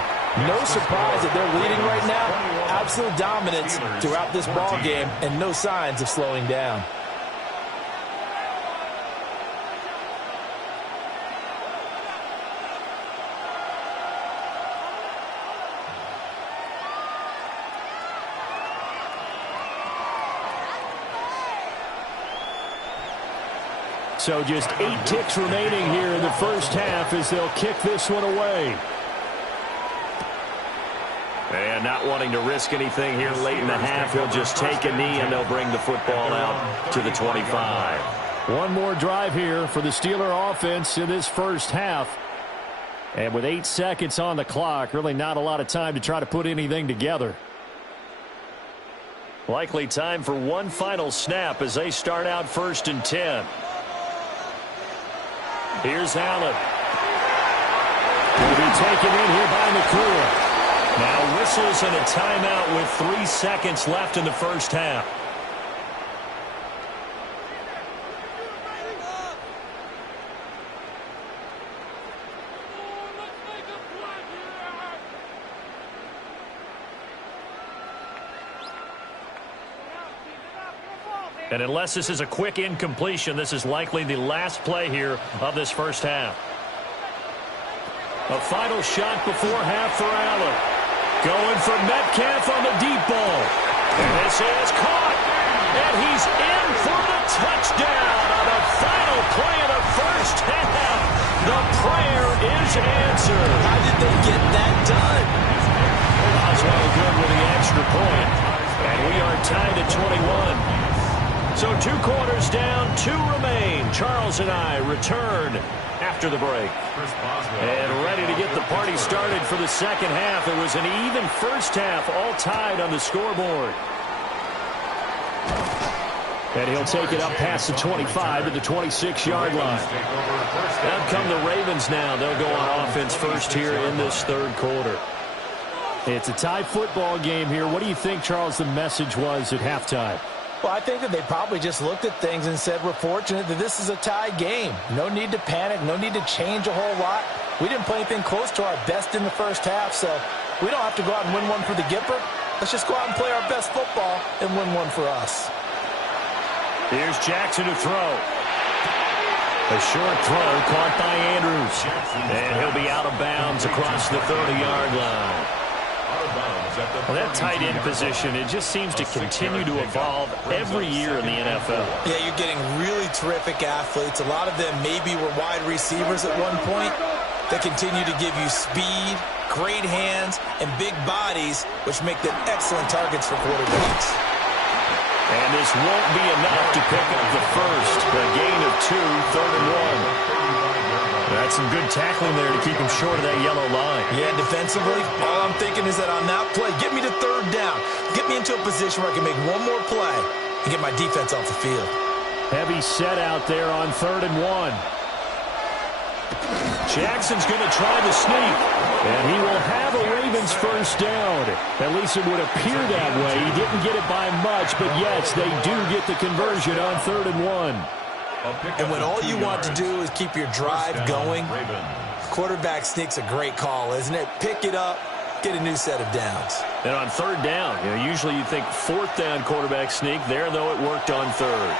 No surprise that they're leading right now. Absolute dominance throughout this ball game and no signs of slowing down. So just 8 ticks remaining here in the first half as they'll kick this one away. And not wanting to risk anything here late in the half, he'll just take a knee and they'll bring the football out to the 25. One more drive here for the Steeler offense in this first half. And with 8 seconds on the clock, really not a lot of time to try to put anything together. Likely time for one final snap as they start out 1st and 10. Here's Allen. Will be taken in here by McCoy. Now whistles and a timeout with 3 seconds left in the first half. And unless this is a quick incompletion, this is likely the last play here of this first half. A final shot before half for Allen. Going for Metcalf on the deep ball. And this is caught. And he's in for the touchdown on the final play of the first half. The prayer is answered. How did they get that done? Osweiler good with the extra point. And we are tied at 21. So 2 quarters down, 2 remain. Charles and I return after the break. And ready to get the party started for the second half. It was an even first half, all tied on the scoreboard. And he'll take it up past the 25 to the 26-yard line. Out come the Ravens now. They'll go on offense first here in this third quarter. It's a tie football game here. What do you think, Charles, the message was at halftime? Well, I think that they probably just looked at things and said, we're fortunate that this is a tie game. No need to panic. No need to change a whole lot. We didn't play anything close to our best in the first half, so we don't have to go out and win one for the Gipper. Let's just go out and play our best football and win one for us. Here's Jackson to throw. A short throw caught by Andrews. And he'll be out of bounds across the 30-yard line. Well, that tight end position, it just seems to continue to evolve every year in the NFL. Yeah, you're getting really terrific athletes. A lot of them maybe were wide receivers at one point. They continue to give you speed, great hands, and big bodies, which make them excellent targets for quarterbacks. And this won't be enough to pick up the first. A gain of 2, 3rd and 1. That's some good tackling there to keep him short of that yellow line. Yeah, defensively, all I'm thinking is that on that play, get me to 3rd down. Get me into a position where I can make one more play and get my defense off the field. Heavy set out there on 3rd and 1. Jackson's going to try the sneak, and he will have a Ravens first down. At least it would appear that way. He didn't get it by much, but yes, they do get the conversion on 3rd and 1. And when all you want to do is keep your drive going, quarterback sneak's a great call, isn't it? Pick it up, get a new set of downs. And on 3rd down, usually you think 4th down quarterback sneak. There, though, it worked on 3rd.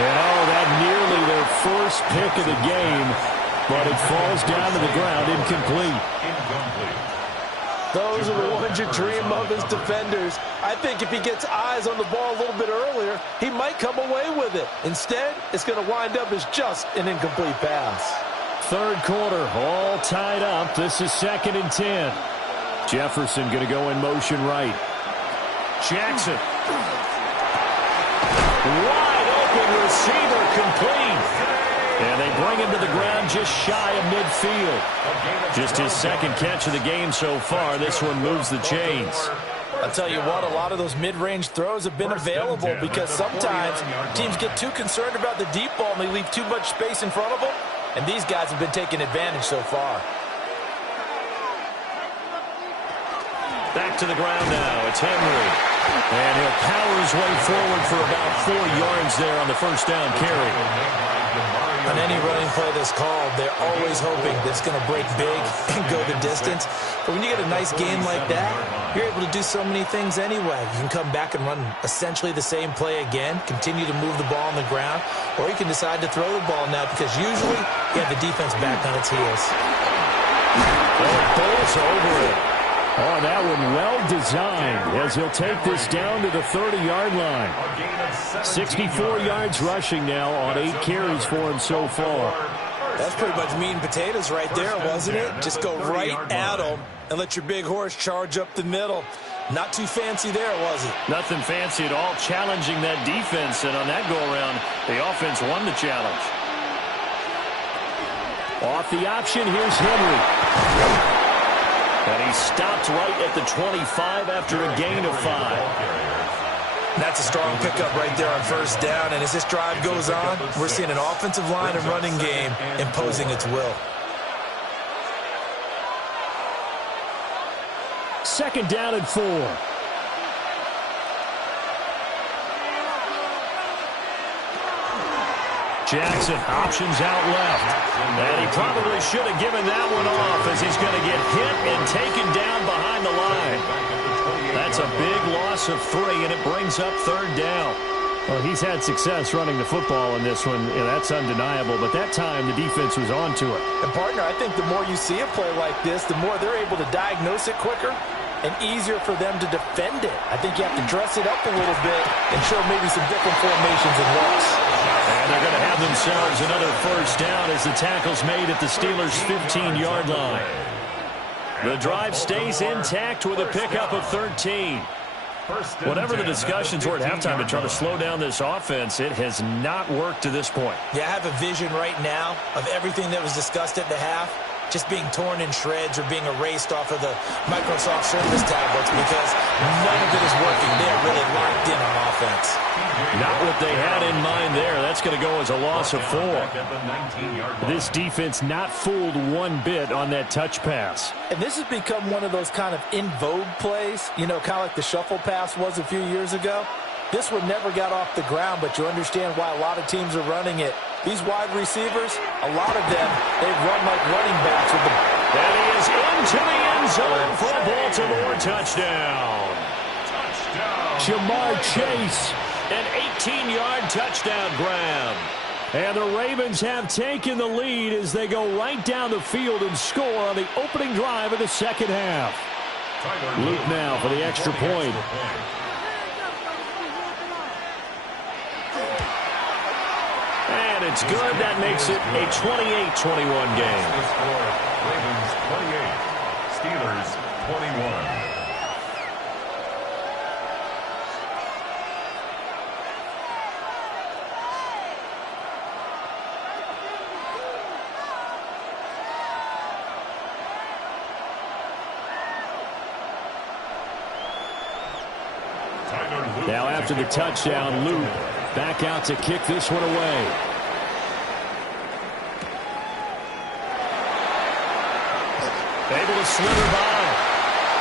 And that nearly their first pick of the game, but it falls down to the ground incomplete. Those are the ones you dream of as defenders. I think if he gets eyes on the ball a little bit earlier, he might come away with it. Instead, it's going to wind up as just an incomplete pass. 3rd quarter, all tied up. This is 2nd and 10. Jefferson going to go in motion right. Jackson. Wide open receiver complete. And they bring him to the ground just shy of midfield. Just his 2nd catch of the game so far. This one moves the chains. I'll tell you what, a lot of those mid-range throws have been available because sometimes teams get too concerned about the deep ball and they leave too much space in front of them. And these guys have been taking advantage so far. Back to the ground now. It's Henry. And he'll power his way forward for about 4 yards there on the first down carry. On any running play that's called, they're always hoping that it's going to break big and go the distance. But when you get a nice game like that, you're able to do so many things anyway. You can come back and run essentially the same play again, continue to move the ball on the ground, or you can decide to throw the ball now because usually you have the defense back on its heels. Bolts over it. Oh, that one well designed as he'll take this down to the 30-yard line. 64 yards rushing now on 8 carries for him so far. That's pretty much meat and potatoes right there, wasn't it? Just go right at him and let your big horse charge up the middle. Not too fancy there, was it? Nothing fancy at all, challenging that defense. And on that go-around, the offense won the challenge. Off the option, here's Henry. And he stopped right at the 25 after a gain of 5. That's a strong pickup right there on first down. And as this drive goes on, we're seeing an offensive line and running game imposing its will. 2nd down and 4. Jackson options out left. And he probably should have given that one off as he's going to get hit and taken down behind the line. That's a big loss of 3, and it brings up 3rd down. Well, he's had success running the football in this one. That's undeniable. But that time, the defense was on to it. And, partner, I think the more you see a play like this, the more they're able to diagnose it quicker and easier for them to defend it. I think you have to dress it up a little bit and show maybe some different formations and looks. And they're going to have themselves another first down as the tackle's made at the Steelers' 15-yard line. The drive stays intact with a pickup of 13. Whatever the discussions were at halftime to try to slow down this offense, it has not worked to this point. Yeah, I have a vision right now of everything that was discussed at the half just being torn in shreds or being erased off of the Microsoft Surface tablets because none of it is working. They're really locked in on offense. Not what they had in mind there. That's going to go as a loss of 4. This defense not fooled one bit on that touch pass. And this has become one of those kind of in vogue plays, you know, kind of like the shuffle pass was a few years ago. This one never got off the ground, but you understand why a lot of teams are running it. These wide receivers, a lot of them, they run like running backs with the... And he is into the end zone for a Baltimore touchdown. Jamar Chase, an 18-yard touchdown grab. And the Ravens have taken the lead as they go right down the field and score on the opening drive of the second half. Luke now for the extra point. And it's good. That makes it a 28-21 game. Ravens 28, Steelers 21. Now after the touchdown, Luke back out to kick this one away. Able to slither by.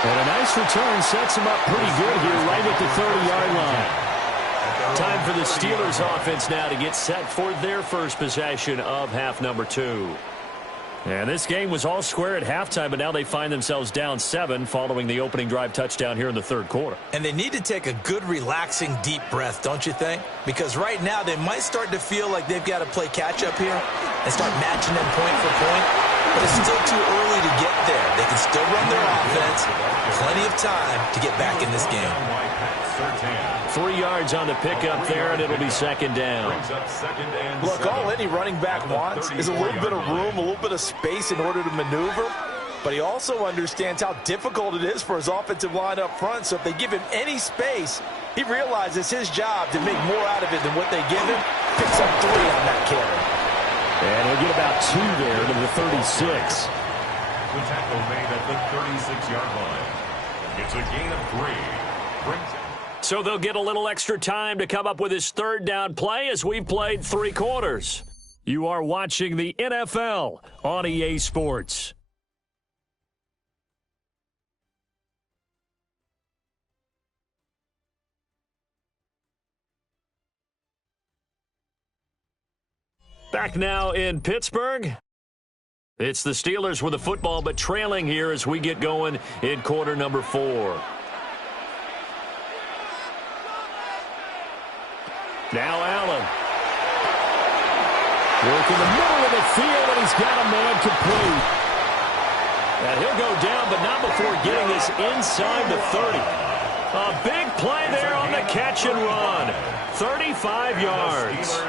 And a nice return sets him up pretty good here right at the 30-yard line. Time for the Steelers offense now to get set for their first possession of half number 2. And this game was all square at halftime, but now they find themselves down 7 following the opening drive touchdown here in the third quarter. And they need to take a good, relaxing, deep breath, don't you think? Because right now they might start to feel like they've got to play catch-up here and start matching them point for point. But it's still too early to get there. They can still run their offense. Plenty of time to get back in this game. 3 yards on the pickup there, and it'll be second down. Look, all any running back wants is a little bit of room, a little bit of space in order to maneuver. But he also understands how difficult it is for his offensive line up front. So if they give him any space, he realizes his job to make more out of it than what they give him. Picks up 3 on that carry. And he'll get about 2 there to the 36. The tackle made at the 36-yard line. It's a gain of 3. So they'll get a little extra time to come up with his third down play as we've played 3 quarters. You are watching the NFL on EA Sports. Back now in Pittsburgh. It's the Steelers with the football, but trailing here as we get going in quarter number 4. Now Allen. Work in the middle of the field, and he's got a man complete. And he'll go down, but not before getting this inside the 30. A big play there on the catch and run. 35 yards.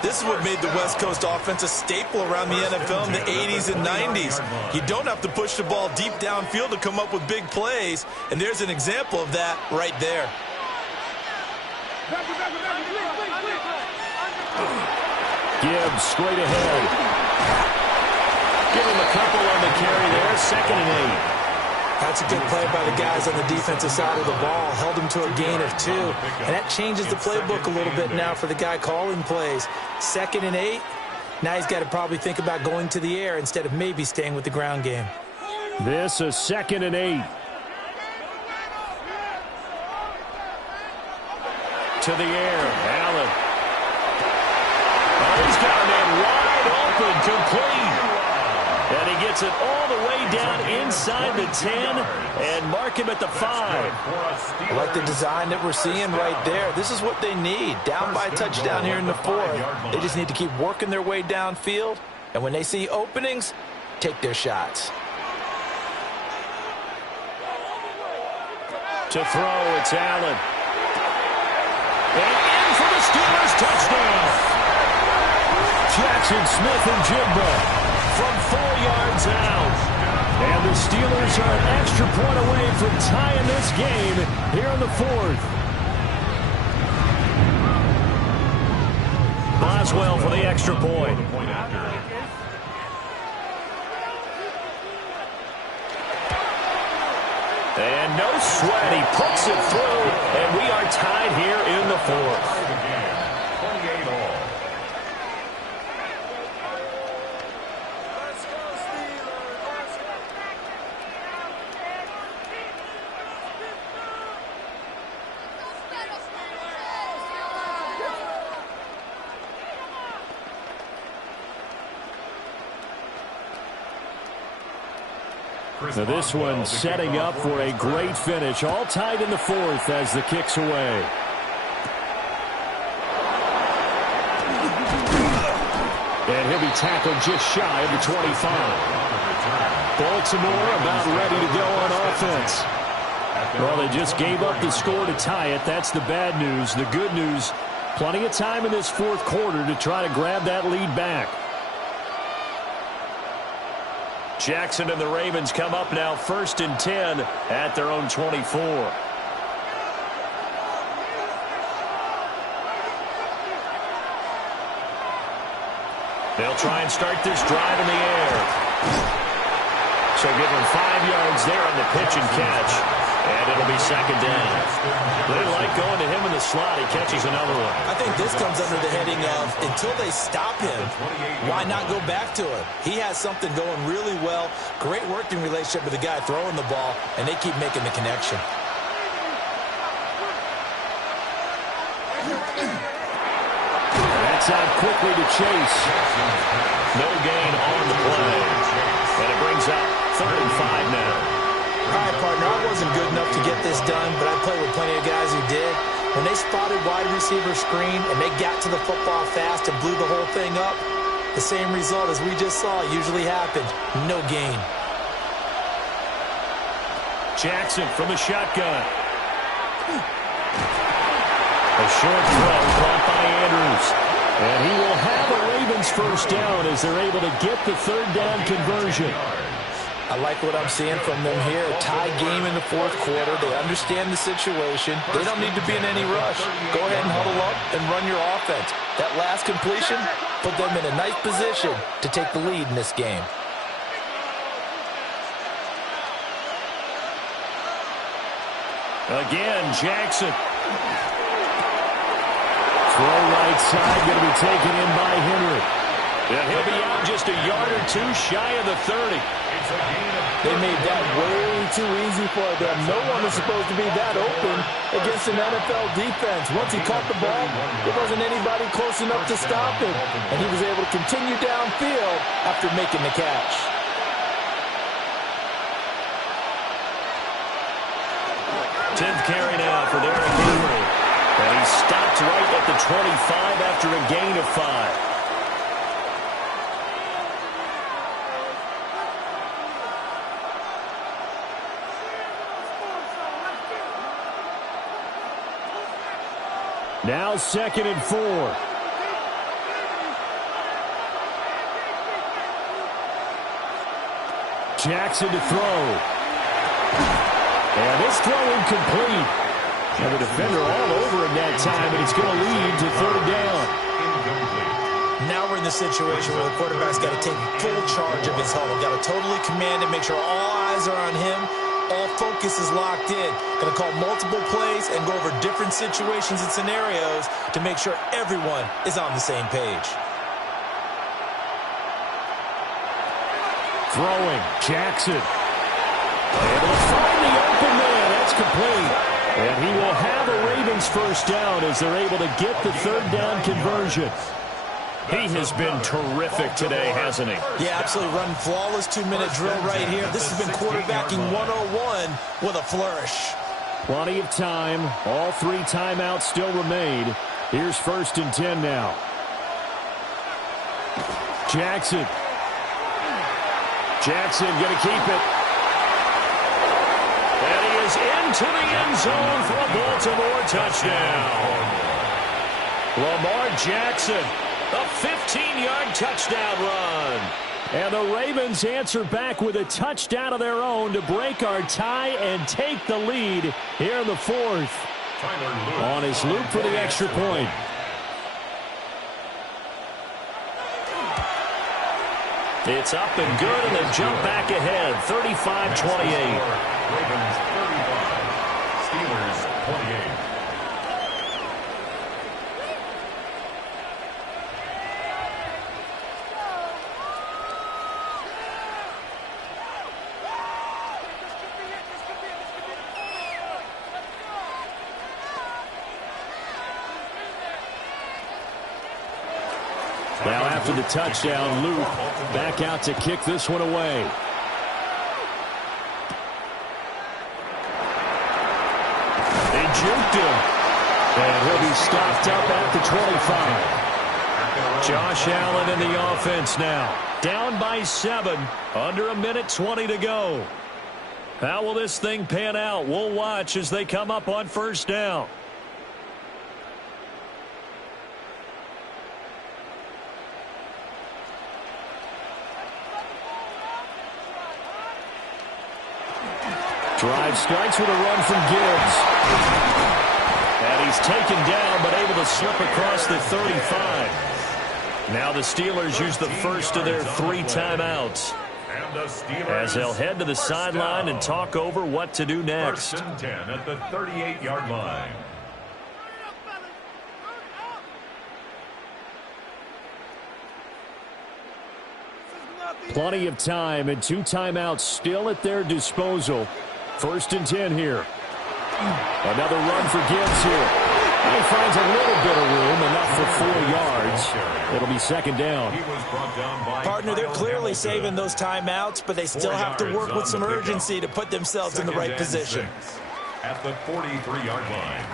This is what made the West Coast offense a staple around the NFL in the 80s and 90s. You don't have to push the ball deep downfield to come up with big plays, and there's an example of that right there. Gibbs straight ahead. Give him a couple on the carry there. 2nd and 8. That's a good play by the guys on the defensive side of the ball. Held him to a gain of 2. And that changes the playbook a little bit now for the guy calling plays. 2nd and 8. Now he's got to probably think about going to the air instead of maybe staying with the ground game. This is 2nd and 8. To the air. Allen. Oh, he's got a man wide open, complete. And he gets it all the way down inside the 10 and mark him at the 5. I like the design that we're seeing right there. This is what they need. Down by a touchdown here in the 4th. They just need to keep working their way downfield. And when they see openings, take their shots. To throw, it's Allen. And in for the Steelers touchdown. Jackson Smith and Jigba from 4 yards out. And the Steelers are an extra point away from tying this game here in the fourth. Boswell for the extra point. And no sweat. He puts it through, and we are tied here in the fourth. 28-all. Now this one setting up for a great finish. All tied in the fourth as the kick's away. And he'll be tackled just shy of the 25. Baltimore about ready to go on offense. Well, they just gave up the score to tie it. That's the bad news. The good news, plenty of time in this fourth quarter to try to grab that lead back. Jackson and the Ravens come up now 1st and 10 at their own 24. They'll try and start this drive in the air. So give them 5 yards there on the pitch and catch. And it'll be 2nd down. They like going to him in the slot. He catches another one. I think this comes under the heading of until they stop him, why not go back to him? He has something going really well. Great working relationship with the guy throwing the ball, and they keep making the connection. That's out quickly to Chase. No gain on the play. And it brings up 3rd and 5 now. All right, partner, I wasn't good enough to get this done, but I played with plenty of guys who did. When they spotted wide receiver screen and they got to the football fast and blew the whole thing up, the same result as we just saw usually happened. No gain. Jackson from the shotgun. A short throw caught by Andrews. And he will have a Ravens first down as they're able to get the 3rd down conversion. I like what I'm seeing from them here. A tie game in the fourth quarter. They understand the situation. They don't need to be in any rush. Go ahead and huddle up and run your offense. That last completion put them in a nice position to take the lead in this game. Again, Jackson. Throw right side, going to be taken in by Henry. And he'll be out just a yard or two shy of the 30. They made that way too easy for them. No one is supposed to be that open against an NFL defense. Once he caught the ball, there wasn't anybody close enough to stop him. And he was able to continue downfield after making the catch. Tenth carry now for Derrick Henry. And he stopped right at the 25 after a gain of 5. Now 2nd and 4. Jackson to throw. And this throw incomplete. And the defender all over him that time, and it's going to lead to 3rd down. Now we're in the situation where the quarterback's got to take full charge of his huddle. Got to totally command it, make sure all eyes are on him. All focus is locked in. Going to call multiple plays and go over different situations and scenarios to make sure everyone is on the same page. Throwing, Jackson. Able to find the open man. That's complete. And he will have a Ravens first down as they're able to get the 3rd down conversion. He has been terrific today, hasn't he? Yeah, absolutely. Running flawless 2-minute drill right here. This has been quarterbacking 101 with a flourish. Plenty of time. All 3 timeouts still remain. Here's 1st and 10 now. Jackson. Jackson going to keep it. And he is into the end zone for a Baltimore touchdown. Lamar Jackson. A 15-yard touchdown run. And the Ravens answer back with a touchdown of their own to break our tie and take the lead here in the fourth. On his loop for the extra point. It's up and good, and they jump back ahead, 35-28. Ravens 35, Steelers 28. Now after the touchdown, Luke back out to kick this one away. They juked him. And he'll be stopped up at the 25. Josh Allen in the offense now. Down by 7. Under a minute 20 to go. How will this thing pan out? We'll watch as they come up on first down. Drive starts with a run from Gibbs. And he's taken down, but able to slip across the 35. Now the Steelers use the first of their 3 timeouts, as they'll head to the sideline and talk over what to do next. First and 10 at the 38-yard line. Plenty of time and 2 timeouts still at their disposal. First and 10 here. Another run for Gibbs here. He finds a little bit of room, enough for 4 yards. It'll be second down. Partner, they're clearly saving those timeouts, but they still have to work with some urgency to put themselves in the right position. At the 43-yard line.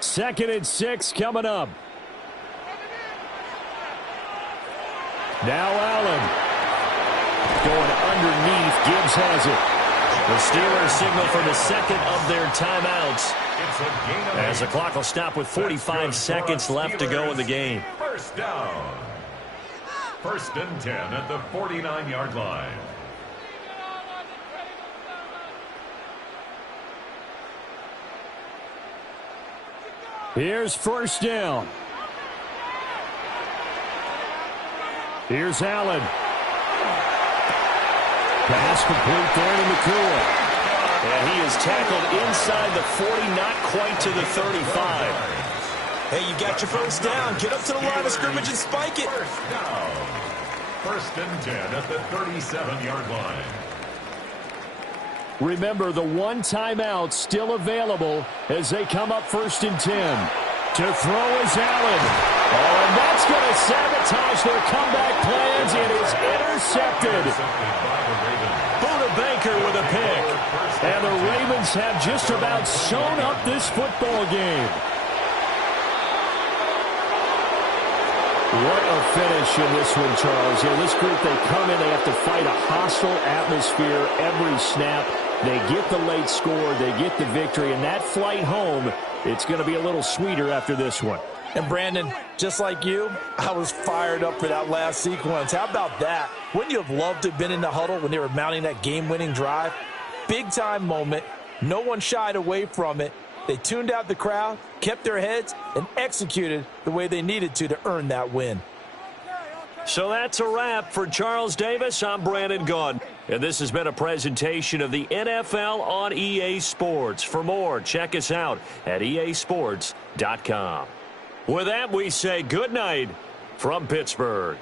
2nd and 6 coming up. Now Allen. Going underneath, Gibbs has it. The Steelers signal for the second of their timeouts, as the clock will stop with 45 seconds left to go in the game. First down. First and 10 at the 49-yard line. Here's first down. Here's Allen. Pass complete there to McCool. And he is tackled inside the 40, not quite to the 35. Hey, you got your first down. Get up to the line of scrimmage and spike it. First down. First and 10 at the 37-yard line. Remember, the 1 timeout still available as they come up first and 10. To throw is Allen. Oh, and that's going to sabotage their comeback plans. It is intercepted. Buda Baker with a pick. And the Ravens have just about sewn up this football game. What a finish in this one, Charles. You know, this group, they come in, they have to fight a hostile atmosphere every snap. They get the late score, they get the victory, and that flight home, it's going to be a little sweeter after this one. And Brandon, just like you, I was fired up for that last sequence. How about that? Wouldn't you have loved to have been in the huddle when they were mounting that game-winning drive? Big-time moment. No one shied away from it. They tuned out the crowd, kept their heads, and executed the way they needed to earn that win. So that's a wrap for Charles Davis. I'm Brandon Gaudin, and this has been a presentation of the NFL on EA Sports. For more, check us out at easports.com. With that, we say good night from Pittsburgh.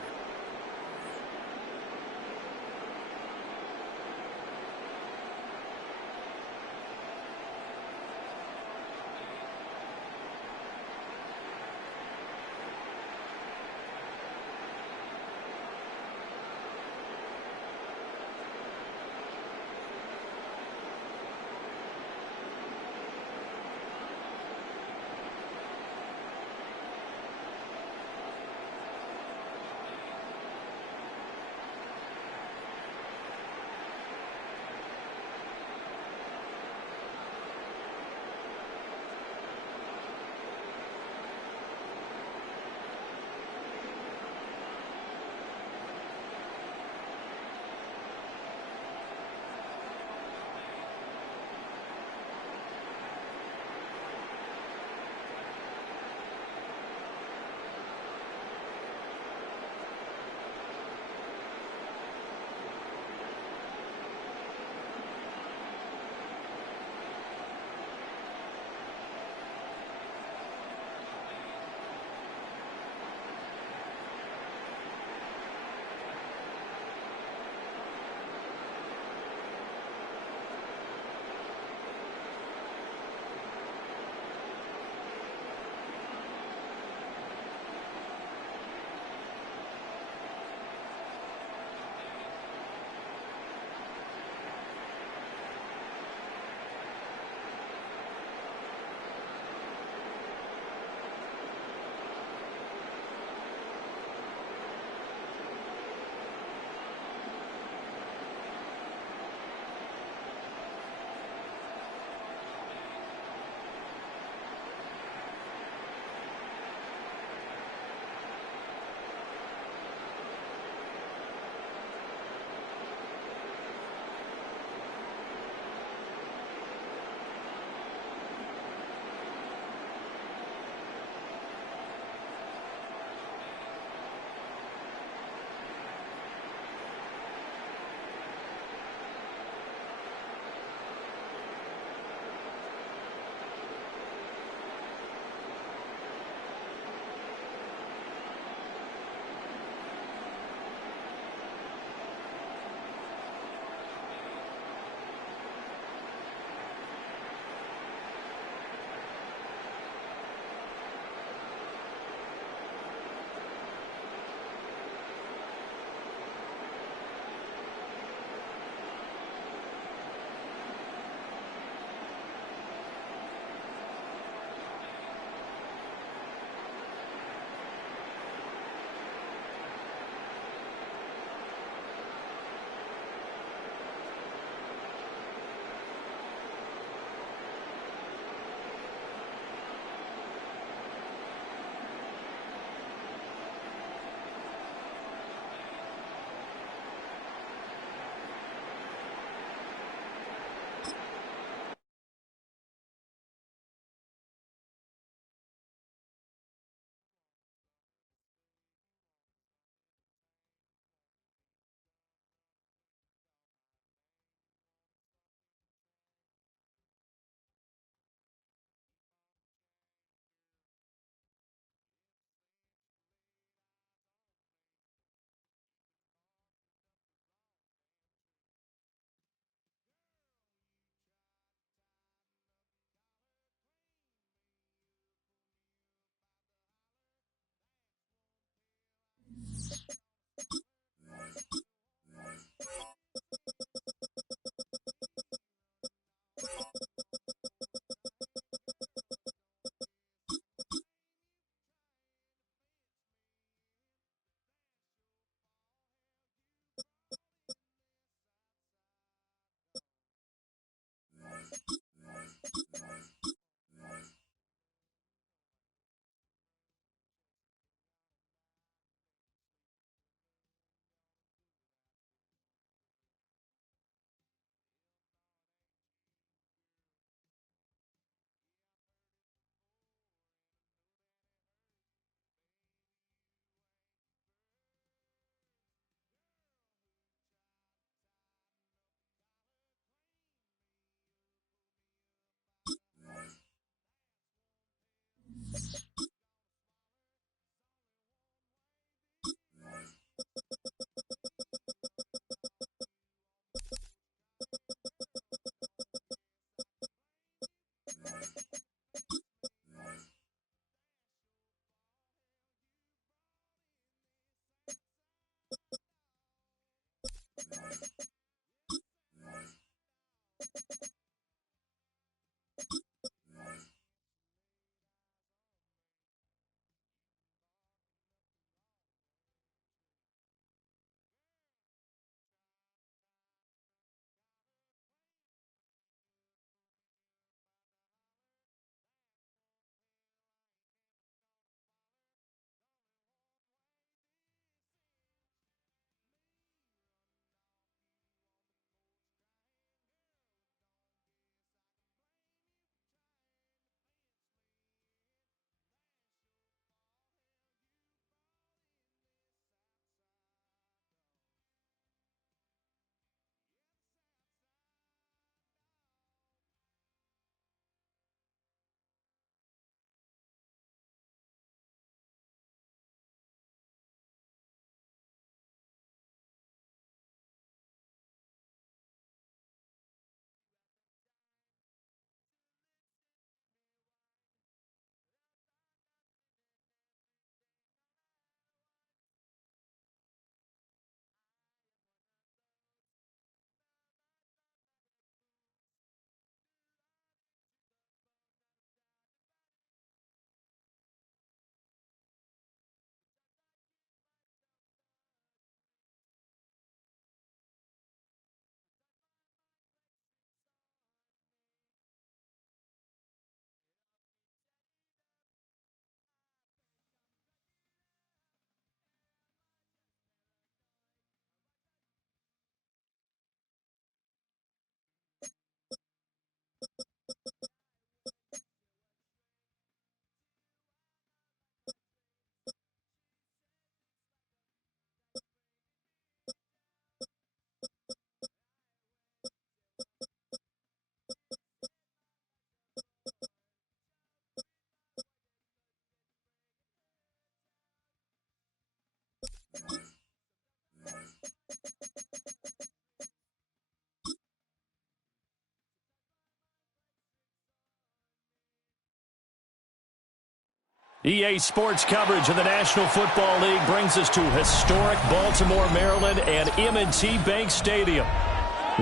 EA Sports coverage of the National Football League brings us to historic Baltimore, Maryland, and M&T Bank Stadium.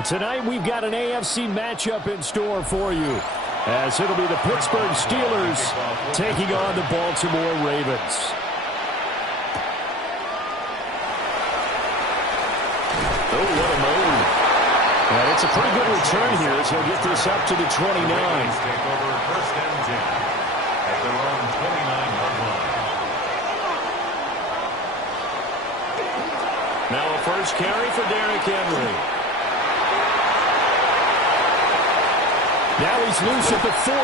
Tonight, we've got an AFC matchup in store for you, as it'll be the Pittsburgh Steelers taking on the Baltimore Ravens. Oh, what a move. And it's a pretty good return here as he'll get this up to the 29. Take over first and 10 at their own 29-yard line. Now a first carry for Derrick Henry. Now he's loose at the 40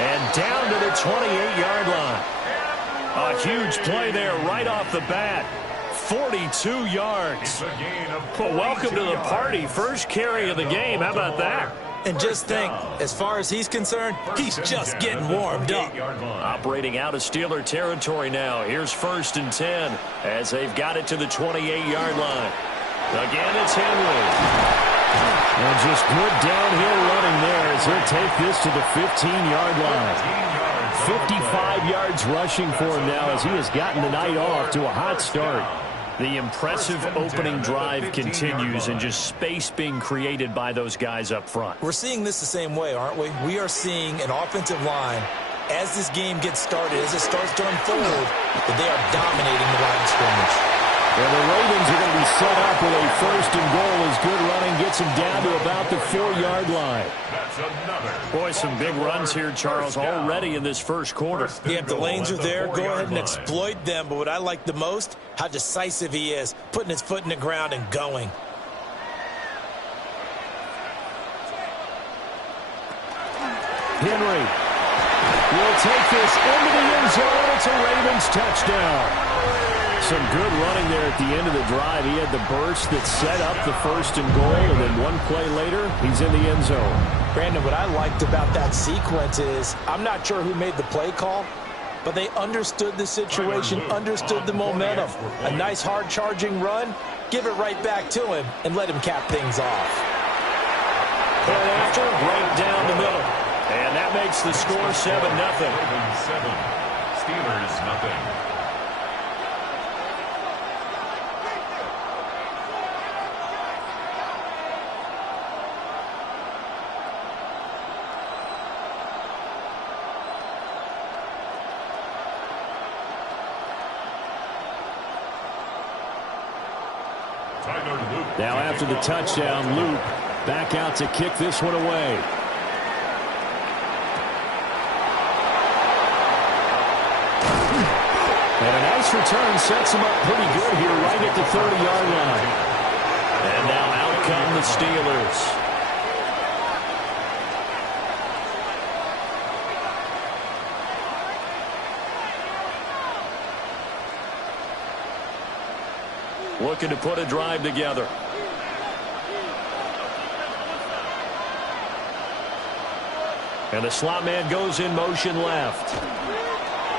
and down to the 28-yard line. A huge play there right off the bat. 42 yards. Well, welcome to the party. First carry of the game. How about that? And just think, as far as he's concerned, he's just getting warmed up. Operating out of Steeler territory now. Here's first and 10 as they've got it to the 28-yard line. Again, it's Henry. And just good downhill running there as he'll take this to the 15-yard line. 55 yards rushing for him now as he has gotten the night off to a hot start. The impressive opening drive continues and just space being created by those guys up front. We're seeing this the same way, aren't we? We are seeing an offensive line, as this game gets started, as it starts to unfold, that they are dominating the line of scrimmage. And the Ravens are going to be set up with a first and goal as good running gets them down to about the 4-yard line. That's another. Boy, some big runs here, Charles, already in this first quarter. Yeah, if the lanes are there, go ahead and exploit them. But what I like the most, how decisive he is, putting his foot in the ground and going. Henry will take this into the end zone. It's a Ravens touchdown. Some good running there at the end of the drive. He had the burst that set up the first and goal, and then one play later, he's in the end zone. Brandon, what I liked about that sequence is, I'm not sure who made the play call, but they understood the situation, understood the momentum. A nice hard-charging run, give it right back to him, and let him cap things off. Point after, right down the middle. And that makes the score 7-0. Ravens 7, Steelers nothing. Now after the touchdown, Luke back out to kick this one away. And a nice return sets him up pretty good here right at the 30-yard line. And now out come the Steelers. Looking to put a drive together. And the slot man goes in motion left.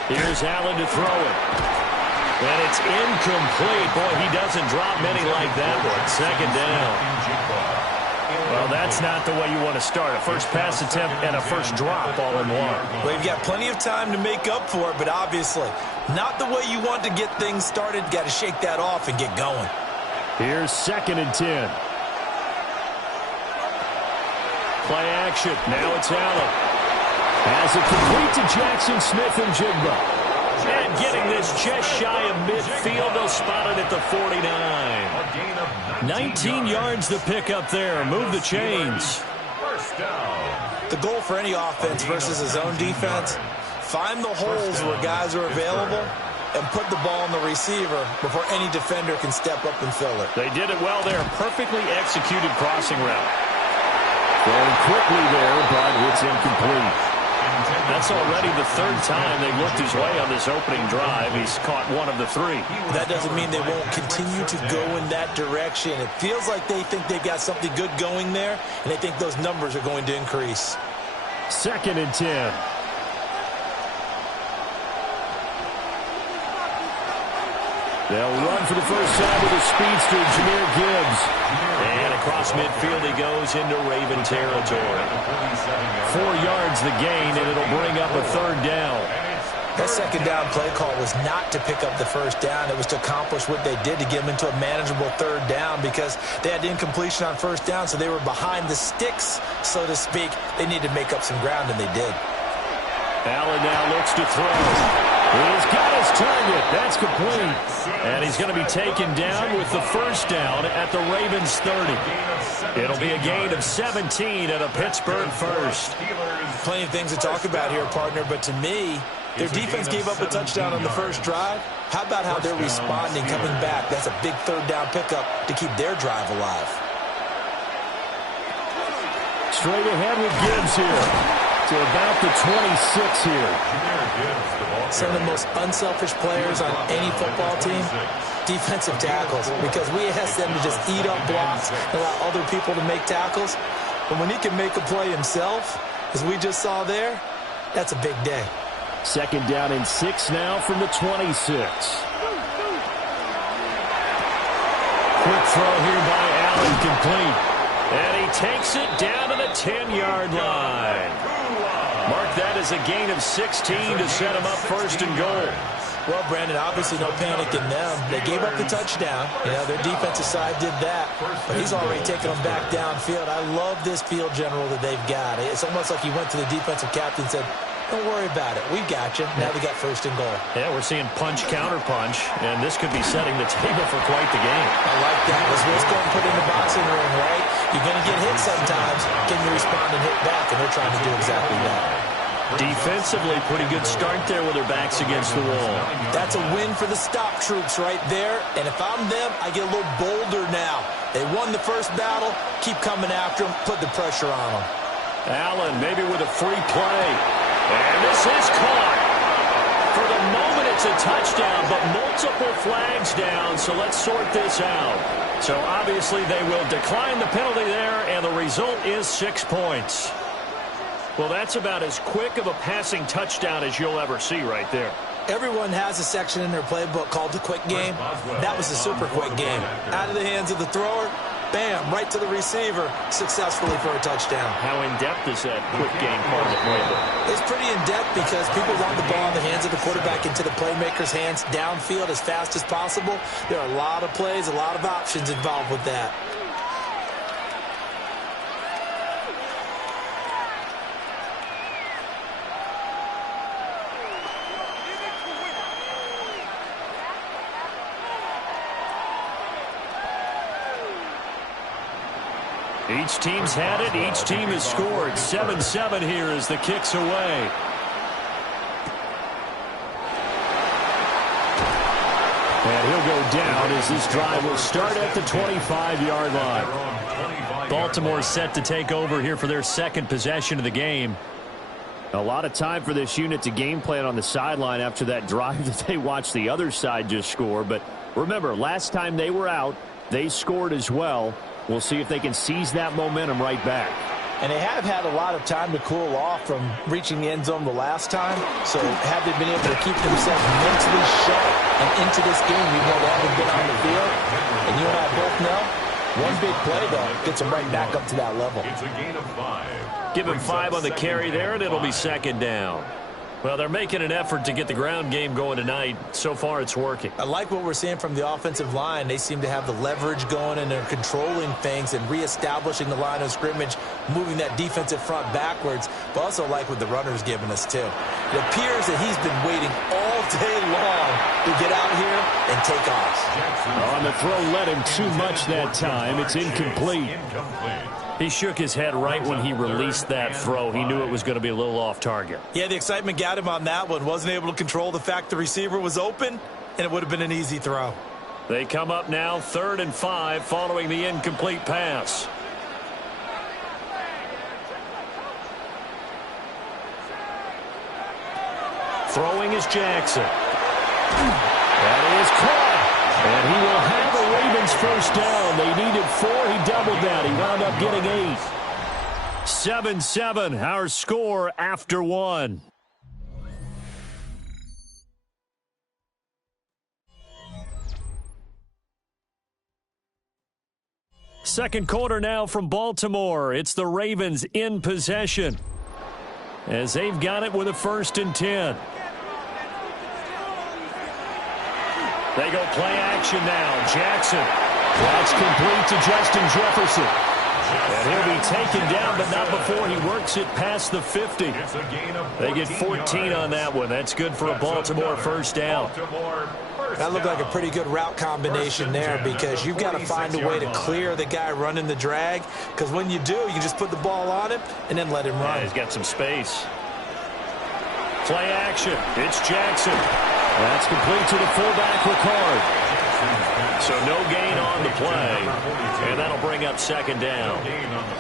Here's Allen to throw it. And it's incomplete. Boy, he doesn't drop many like that one. Second down. Well, that's not the way you want to start. A first pass attempt and a first drop all in one. Well, you've got plenty of time to make up for it, but obviously not the way you want to get things started. Got to shake that off and get going. Here's second and 10. Play action. Now it's Allen. Has it complete to Jackson Smith-Njigba. And getting this just shy of midfield. They'll spot it at the 49. 19 yards to pick up there. Move the chains. First down. The goal for any offense versus his own defense, find the holes where guys are available and put the ball on the receiver before any defender can step up and fill it. They did it well there. Perfectly executed crossing route. Going quickly there, but it's incomplete. That's already the third time they've looked his way on this opening drive. He's caught one of the three. That doesn't mean they won't continue to go in that direction. It feels like they think they've got something good going there, and they think those numbers are going to increase. Second and 10. They'll run for the first time with a speedster, Jahmyr Gibbs. And across midfield he goes into Raven territory. 4 yards the gain, and it'll bring up a third down. That second down play call was not to pick up the first down. It was to accomplish what they did, to get them into a manageable third down, because they had incompletion on first down, so they were behind the sticks, so to speak. They needed to make up some ground, and they did. Allen now looks to throw. He's got his target. That's complete. And he's going to be taken down with the first down at the Ravens 30. It'll be a gain of 17 and a Pittsburgh first. Plenty of things to talk about here, partner, but to me, their defense gave up a touchdown on the first drive. How about how they're responding, coming back? That's a big third down pickup to keep their drive alive. Straight ahead with Gibbs here. To about the 26 here. Some of the most unselfish players on any football team, defensive tackles, because we ask them to just eat up blocks and allow other people to make tackles. But when he can make a play himself, as we just saw there, that's a big day. Second down and 6 now from the 26. Quick throw here by Allen, complete. And he takes it down to the 10-yard line. Mark that as a gain of 16 to set him up first and goal. Well, Brandon, obviously no panic in them. They gave up the touchdown. You know, their defensive side did that. But he's already taken them back downfield. I love this field general that they've got. It's almost like he went to the defensive captain and said, don't worry about it. We've got you. Now they got first and goal. Yeah, we're seeing punch, counter punch, and this could be setting the table for quite the game. I like that. Let's go and put in the boxing ring, right? You're going to get hit sometimes. Can you respond and hit back? And they're trying to do exactly that. Defensively, pretty good start there with their backs against the wall. That's a win for the stop troops right there. And if I'm them, I get a little bolder now. They won the first battle. Keep coming after them. Put the pressure on them. Allen maybe with a free play. And this is caught. For the moment, it's a touchdown, but multiple flags down, so let's sort this out. So obviously they will decline the penalty there, and the result is 6 points. Well, that's about as quick of a passing touchdown as you'll ever see right there. Everyone has a section in their playbook called the quick game. That was a super quick game. Out of the hands of the thrower, bam, right to the receiver, successfully for a touchdown. How in-depth is that quick game part of the playbook? It's pretty in-depth because people want the ball in the hands of the quarterback into the playmaker's hands downfield as fast as possible. There are a lot of plays, a lot of options involved with that. Each team's had it. Each team has scored. 7-7 here as the kick's away. And he'll go down as this drive will start at the 25-yard line. Baltimore set to take over here for their second possession of the game. A lot of time for this unit to game plan on the sideline after that drive that they watched the other side just score. But remember, last time they were out, they scored as well. We'll see if they can seize that momentum right back. And they have had a lot of time to cool off from reaching the end zone the last time. So have they been able to keep themselves mentally sharp and into this game, even though they haven't been on the field? And you and I both know, one big play, though, gets them right back up to that level. It's a gain of 5. Give him 5 on the carry there, and it'll be second down. Well, they're making an effort to get the ground game going tonight. So far, it's working. I like what we're seeing from the offensive line. They seem to have the leverage going, and they're controlling things and reestablishing the line of scrimmage, moving that defensive front backwards. But also like what the runner's giving us, too. It appears that he's been waiting all day long to get out here and take off. On the throw, led him too much that time. It's incomplete. He shook his head right when he released that throw. He knew it was going to be a little off target. Yeah, the excitement got him on that one. Wasn't able to control the fact the receiver was open, and it would have been an easy throw. They come up now 3rd and 5 following the incomplete pass. Throwing is Jackson. That is caught. And he will have the Ravens first down. They needed 4. He doubled that. He wound up getting 8. 7-7, our score after 1. Second quarter now from Baltimore. It's the Ravens in possession as they've got it with a 1st and 10. They go play action now. Jackson. That's complete to Justin Jefferson. And he'll be taken down, but not before he works it past the 50. They get 14 on that one. That's good for a Baltimore first down. That looked like a pretty good route combination there, because you've got to find a way to clear the guy running the drag, because when you do, you just put the ball on him and then let him run. Yeah, he's got some space. Play action. It's Jackson. That's complete to the fullback, Ricard. So no gain on the play, and that'll bring up second down.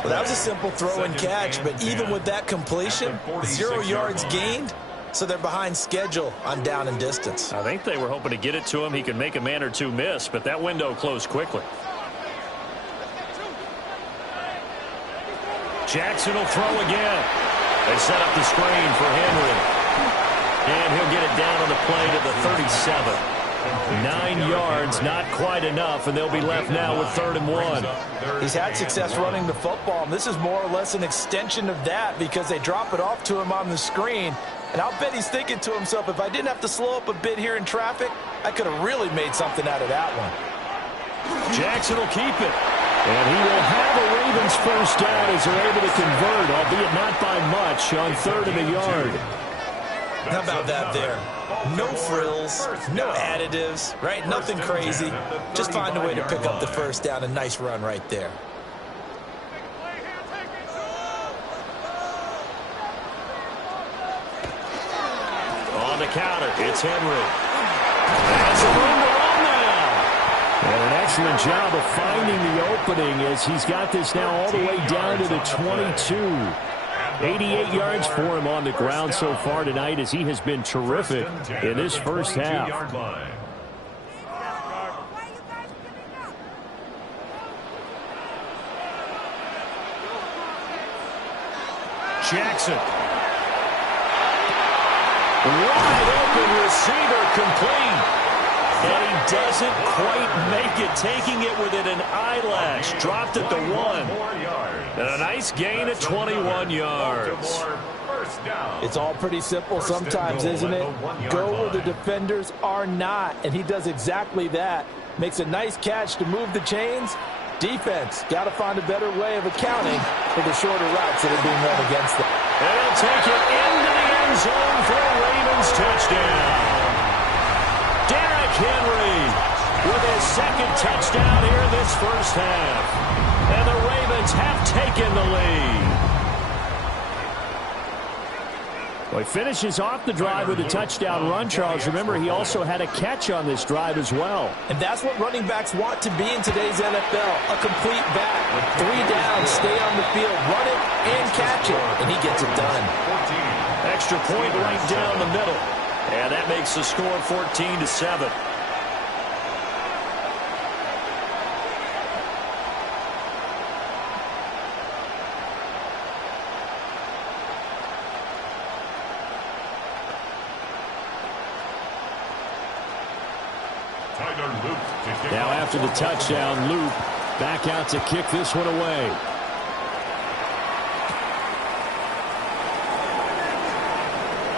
Well, that was a simple throw and catch, but even with that completion, 0 yards gained, so they're behind schedule on down and distance. I think they were hoping to get it to him. He could make a man or two miss, but that window closed quickly. Jackson will throw again. They set up the screen for Henry. And he'll get it down on the play to the 37. 9 yards, not quite enough, and they'll be left now with 3rd and 1. He's had success running the football, and this is more or less an extension of that, because they drop it off to him on the screen. And I'll bet he's thinking to himself, if I didn't have to slow up a bit here in traffic, I could have really made something out of that one. Jackson will keep it. And he will have a Ravens first down as they're able to convert, albeit not by much, on 3rd and a yard. How about that there? No frills, no additives, right? Nothing crazy. Just find a way to pick up the first down. A nice run right there. On the counter, it's Henry. That's a room to run now. And an excellent job of finding the opening as he's got this now all the way down to the 22. 88 yards for him on the ground so far tonight, as he has been terrific in this first half. Jackson. Wide open receiver, complete. And he doesn't quite make it, taking it within an eyelash. Dropped at the 1. And a nice gain of 21 yards. It's all pretty simple sometimes, isn't it? Go where the defenders are not, and he does exactly that. Makes a nice catch to move the chains. Defense, got to find a better way of accounting for the shorter routes that are being run against them. And he'll take it into the end zone for a Ravens touchdown. Derrick Henry with his 2nd touchdown here in this first half. And the Ravens have taken the lead. Well, he finishes off the drive with a touchdown run, Charles. Remember, he also had a catch on this drive as well. And that's what running backs want to be in today's NFL, a complete back. 3 downs, stay on the field, run it, and catch it. And he gets it done. Extra point right down the middle. And that makes the score 14-7. Now after the touchdown, Luke back out to kick this one away.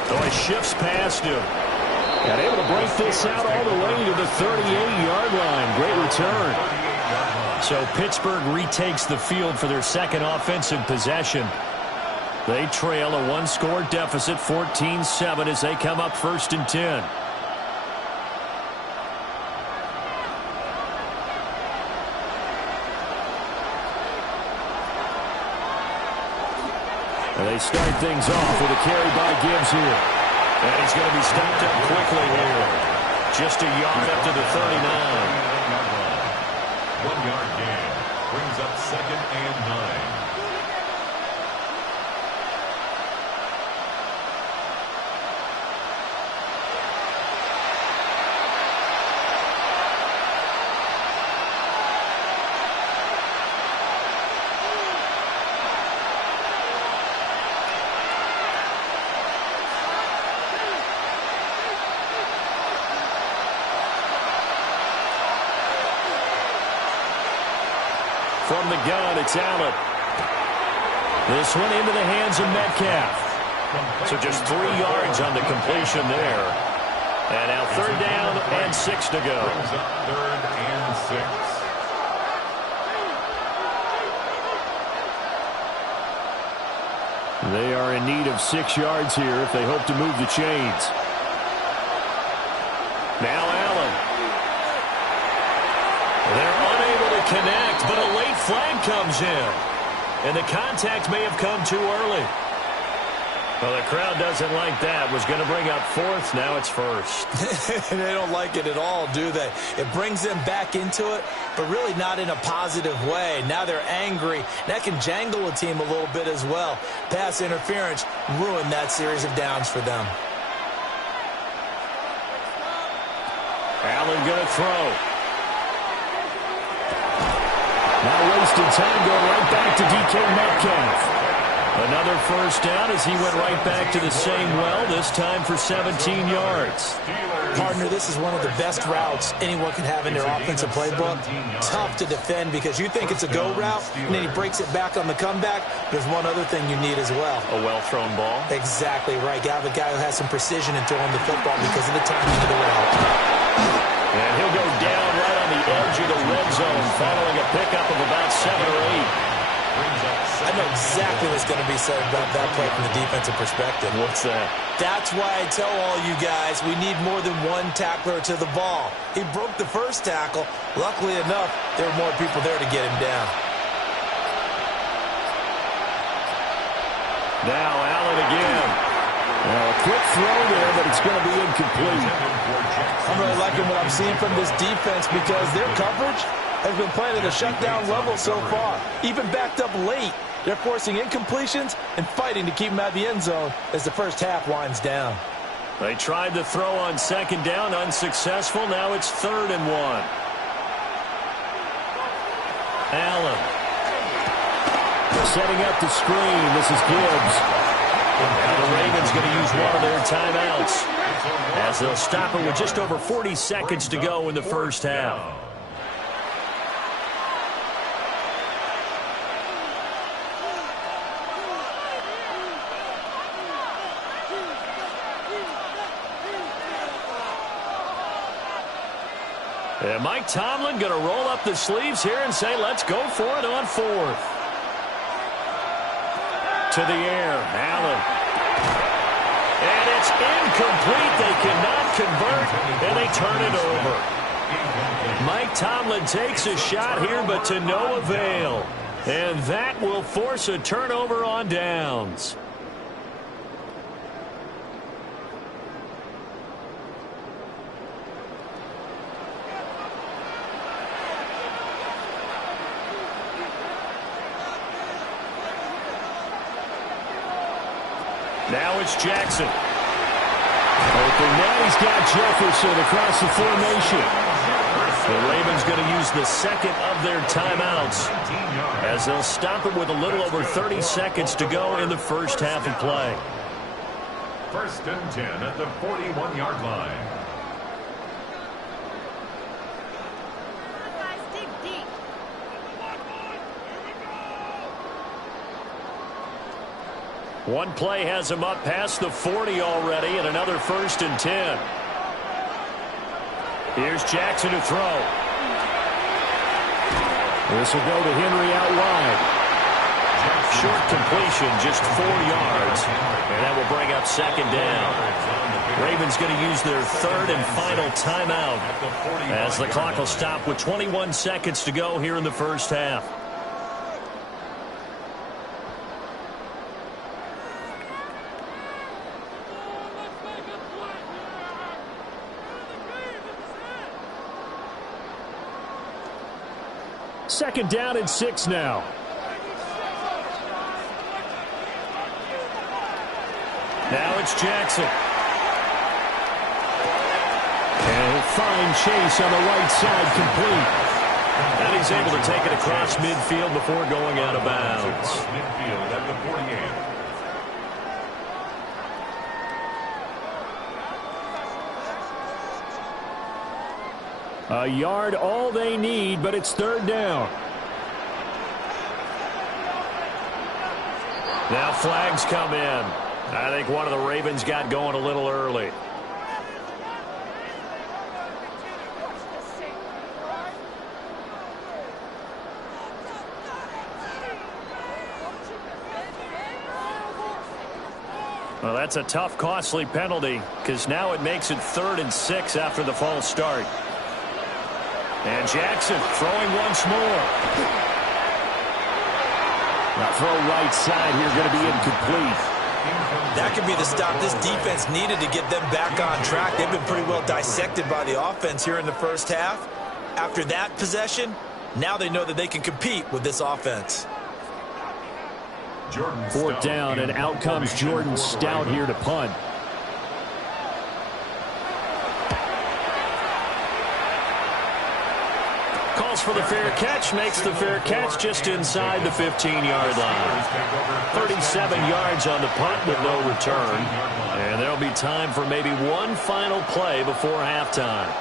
So he shifts past him. And able to break this out all the way to the 38-yard line. Great return. So Pittsburgh retakes the field for their 2nd offensive possession. They trail a 1-score deficit, 14-7, as they come up 1st and 10. And they start things off with a carry by Gibbs here. And he's going to be stopped up quickly here. Just a yard up to the 39. 1-yard gain brings up 2nd and 9. From the gun, it's Allen. This one into the hands of Metcalf. So just 3 yards on the completion there. And now 3rd down and 6 to go. Brings up 3rd and 6. They are in need of 6 yards here if they hope to move the chains. Now Allen. They're unable to connect, but a late flag comes in. And the contact may have come too early. Well, the crowd doesn't like that. Was going to bring up 4th. Now it's 1st. They don't like it at all, do they? It brings them back into it, but really not in a positive way. Now they're angry. That can jangle a team a little bit as well. Pass interference ruined that series of downs for them. Allen going to throw. Now wasted time going right back to DK Metcalf. Another 1st down as he went right back to the same well, this time for 17 yards. Partner, this is one of the best routes anyone can have in their offensive playbook. Tough to defend because you think it's a go route, and then he breaks it back on the comeback. There's one other thing you need as well. A well-thrown ball. Exactly right. You have a guy who has some precision in throwing the football because of the timing of the route. And he'll go down right on the edge of the red zone following a pickup of about 7 or 8. I know exactly what's going to be said about that play from the defensive perspective. What's that? That's why I tell all you guys we need more than one tackler to the ball. He broke the first tackle. Luckily enough, there were more people there to get him down. Now Allen again. Now a quick throw there, but it's going to be incomplete. I'm really liking what I'm seeing from this defense because their coverage has been playing at a shutdown level so far. Even backed up late, they're forcing incompletions and fighting to keep them out of the end zone as the first half winds down. They tried to throw on 2nd down, unsuccessful. Now it's 3rd and 1. Allen. Setting up the screen. This is Gibbs. Now the Ravens going to use one of their timeouts as they'll stop it with just over 40 seconds to go in the first half. And Mike Tomlin going to roll up the sleeves here and say, let's go for it on 4th. To the air, Allen. And it's incomplete. They cannot convert, and they turn it over. Mike Tomlin takes a shot here, but to no avail. And that will force a turnover on downs. Now it's Jackson. Open now, he's got Jefferson across the formation. The Ravens going to use the 2nd of their timeouts as they'll stop it with a little over 30 seconds to go in the first half of play. 1st and 10 at the 41-yard line. One play has him up past the 40 already, and another 1st and 10. Here's Jackson to throw. This will go to Henry out wide. Short completion, just 4 yards, and that will bring up 2nd down. Ravens going to use their 3rd and final timeout as the clock will stop with 21 seconds to go here in the first half. Second down and 6 now. Now it's Jackson. And he'll find Chase on the right side complete. And he's able to take it across midfield before going out of bounds. Midfield at the 48. A yard all they need, but it's 3rd down. Now flags come in. I think one of the Ravens got going a little early. Well, that's a tough, costly penalty because now it makes it 3rd and 6 after the false start. And Jackson throwing once more. Now throw right side here, going to be incomplete. That could be the stop this defense needed to get them back on track. They've been pretty well dissected by the offense here in the first half. After that possession, now they know that they can compete with this offense. 4th down, and out comes Jordan Stout here to punt. Calls for the fair catch, makes the fair catch just inside the 15-yard line. 37 yards on the punt with no return. And there'll be time for maybe one final play before halftime.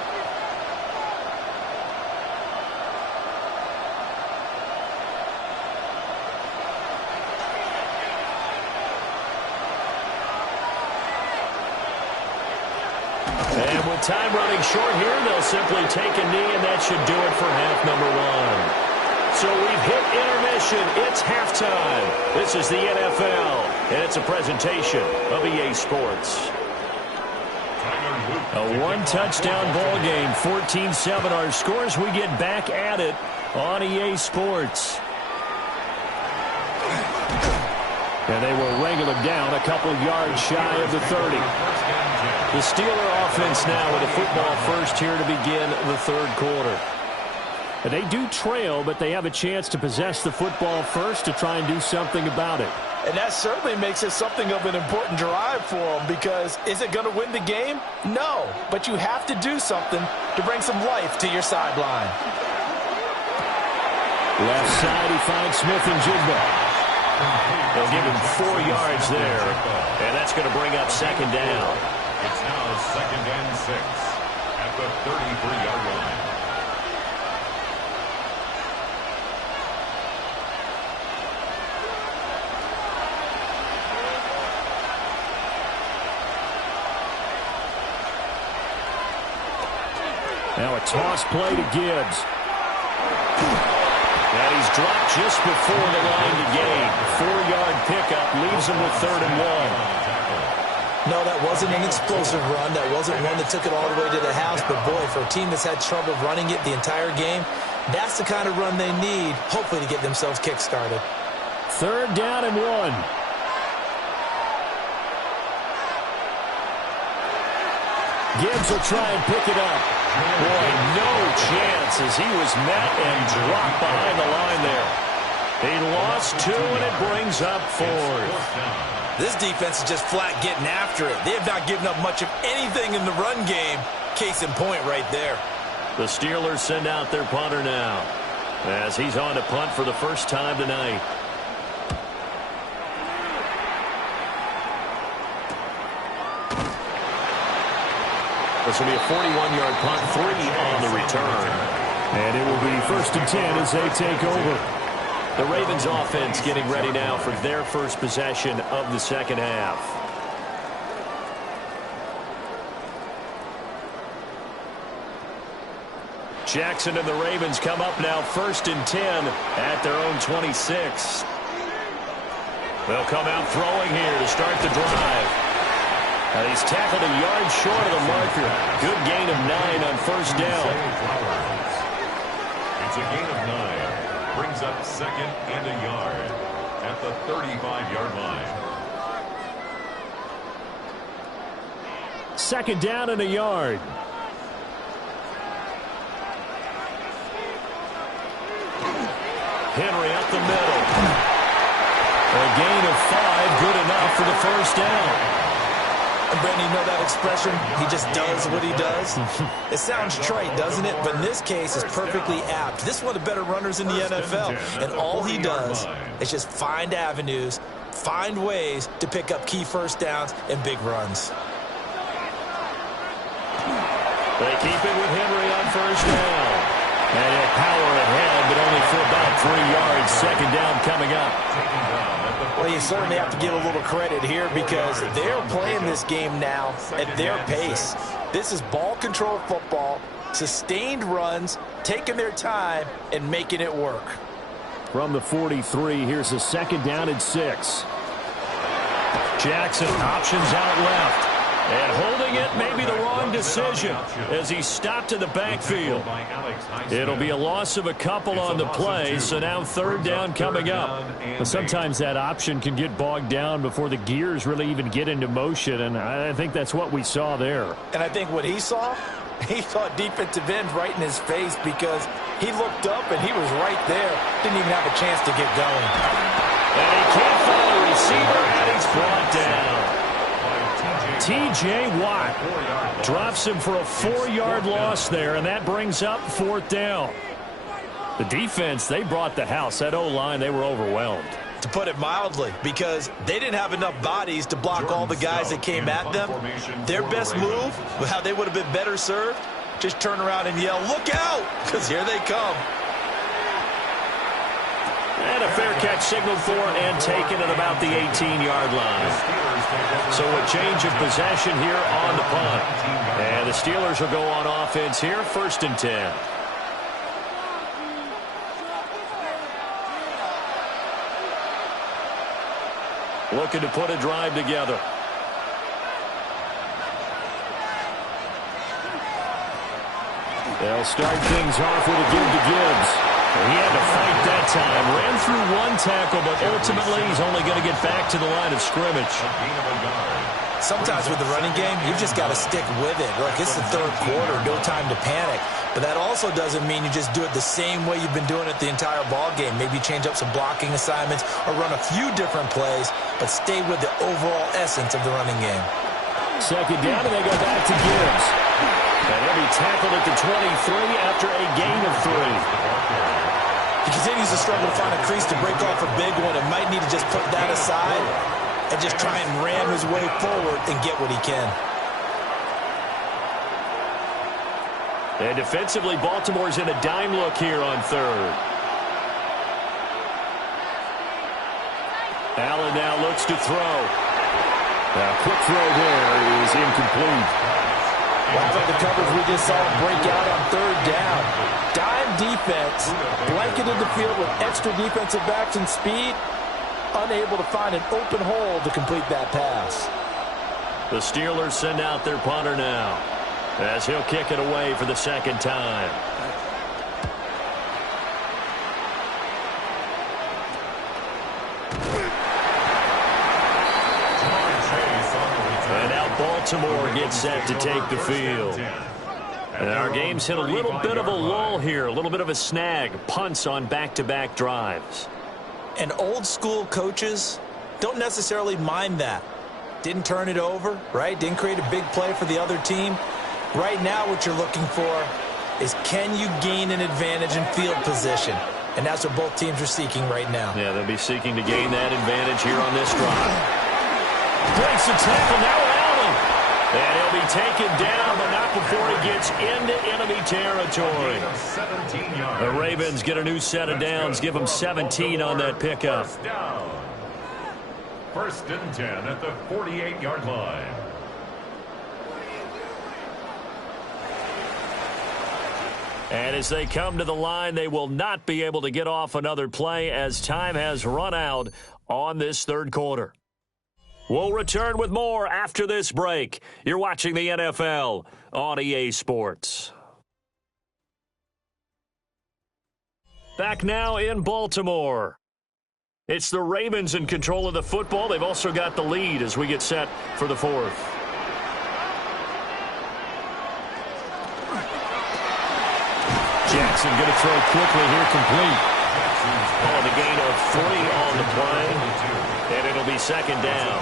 And with time running short here, they'll simply take a knee, and that should do it for half number 1. So we've hit intermission. It's halftime. This is the NFL, and it's a presentation of EA Sports. A one-touchdown ball game, 14-7 our scores. We get back at it on EA Sports. And they will wrangle him down a couple yards shy of the 30. The Steeler offense now with a football first here to begin the 3rd quarter. They do trail, but they have a chance to possess the football first to try and do something about it. And that certainly makes it something of an important drive for them, because is it going to win the game? No, but you have to do something to bring some life to your sideline. Left side, he finds Smith and Jigba. They'll give him 4 yards there, and that's going to bring up 2nd down. It's now 2nd and 6 at the 33-yard line. Now a toss play to Gibbs. And he's dropped just before the line to gain. 4-yard pickup leaves him with 3rd and 1. No, that wasn't an explosive run. That wasn't one that took it all the way to the house. But, boy, for a team that's had trouble running it the entire game, that's the kind of run they need, hopefully, to get themselves kick-started. 3rd down and 1. Gibbs will try and pick it up. Boy, no chance as he was met and dropped behind the line there. He lost 2, and it brings up 4th. This defense is just flat getting after it. They have not given up much of anything in the run game. Case in point right there. The Steelers send out their punter now as he's on to punt for the first time tonight. This will be a 41-yard punt, 3 on the return. And it will be 1st and 10 as they take over. The Ravens offense getting ready now for their first possession of the 2nd half. Jackson and the Ravens come up now 1st and 10 at their own 26. They'll come out throwing here to start the drive. He's tackled a yard short of the marker. Good gain of 9 on 1st down. It's a gain of 9. Brings up 2nd and a yard at the 35-yard line. 2nd down and a yard. Henry up the middle. A gain of 5, good enough for the 1st down. And Brandon, you know that expression? He just does what he does. It sounds trite, doesn't it? But in this case, it's perfectly apt. This is one of the better runners in the NFL. And all he does is just find avenues, find ways to pick up key 1st downs and big runs. They keep it with Henry on 1st down. And he'll power ahead, but only for about 3 yards. 2nd down coming up. Well, you certainly have to give a little credit here because they're playing this game now at their pace. This is ball control football, sustained runs, taking their time, and making it work. From the 43, here's a 2nd down and 6. Jackson options out left. And holding it may be the wrong decision as he stopped in the backfield. It'll be a loss of a couple on the play, so now third down coming up. But sometimes that option can get bogged down before the gears really even get into motion, and I think that's what we saw there. And I think what he saw defensive end right in his face because he looked up and he was right there. Didn't even have a chance to get going. And he can't find a receiver, and he's brought down. T.J. Watt drops him for a 4-yard loss there, and that brings up fourth down. The defense, they brought the house. That O-line, they were overwhelmed. To put it mildly, because they didn't have enough bodies to block all the guys that came at them. Their best move, how they would have been better served, just turn around and yell, "Look out!" because here they come. And a fair catch signaled for and taken at about the 18-yard line. So a change of possession here on the punt. And the Steelers will go on offense here, 1st and 10. Looking to put a drive together. They'll start things off with a give to Gibbs. He had to fight that time. Ran through one tackle, but ultimately he's only going to get back to the line of scrimmage. Sometimes with the running game, you've just got to stick with it. Look, it's the third quarter, no time to panic. But that also doesn't mean you just do it the same way you've been doing it the entire ball game. Maybe change up some blocking assignments or run a few different plays, but stay with the overall essence of the running game. Second down, and they go back to Gibbs. And he'll be tackled at the 23 after a gain of 3. He continues to struggle to find a crease to break off a big one and might need to just put that aside and just try and ram his way forward and get what he can. And defensively, Baltimore's in a dime look here on third. Allen now looks to throw. A quick throw there is incomplete. How about the coverage we just saw break out on third down? Dime defense, blanketed the field with extra defensive backs and speed, unable to find an open hole to complete that pass. The Steelers send out their punter now as he'll kick it away for the second time. And now Baltimore gets set to take the field. And our game's hit a little bit of a lull here, a little bit of a snag. Punts on back-to-back drives. And old-school coaches don't necessarily mind that. Didn't turn it over, right? Didn't create a big play for the other team. Right now what you're looking for is can you gain an advantage in field position? And that's what both teams are seeking right now. Yeah, they'll be seeking to gain that advantage here on this drive. Breaks the tackle, now Allen. And he'll be taken down, but not before he gets into enemy territory. The Ravens get a new set of downs, give them 17 on that pickup. 1st and 10 at the 48-yard line. And as they come to the line, they will not be able to get off another play as time has run out on this third quarter. We'll return with more after this break. You're watching the NFL on EA Sports. Back now in Baltimore. It's the Ravens in control of the football. They've also got the lead as we get set for the fourth. Jackson going to throw quickly here, complete. On the gain of 3 on the play, and it'll be second down.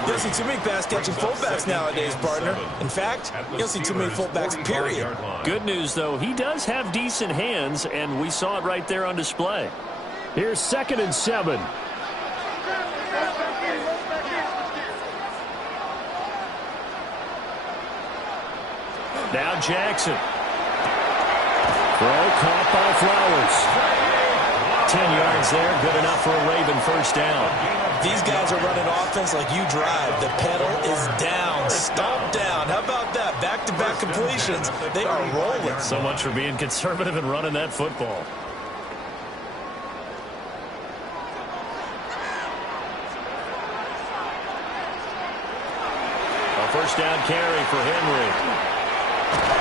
You don't see too many pass-catching fullbacks nowadays, partner. In fact, you don't see too many fullbacks, period. Good news, though, he does have decent hands, and we saw it right there on display. Here's 2nd and 7. Now Jackson. Throw caught by Flowers. 10 yards there, good enough for a Raven first down. These guys are running offense like you drive. The pedal is down, stomp down. How about that? Back-to-back completions. They are rolling. So much for being conservative and running that football. first down carry for Henry.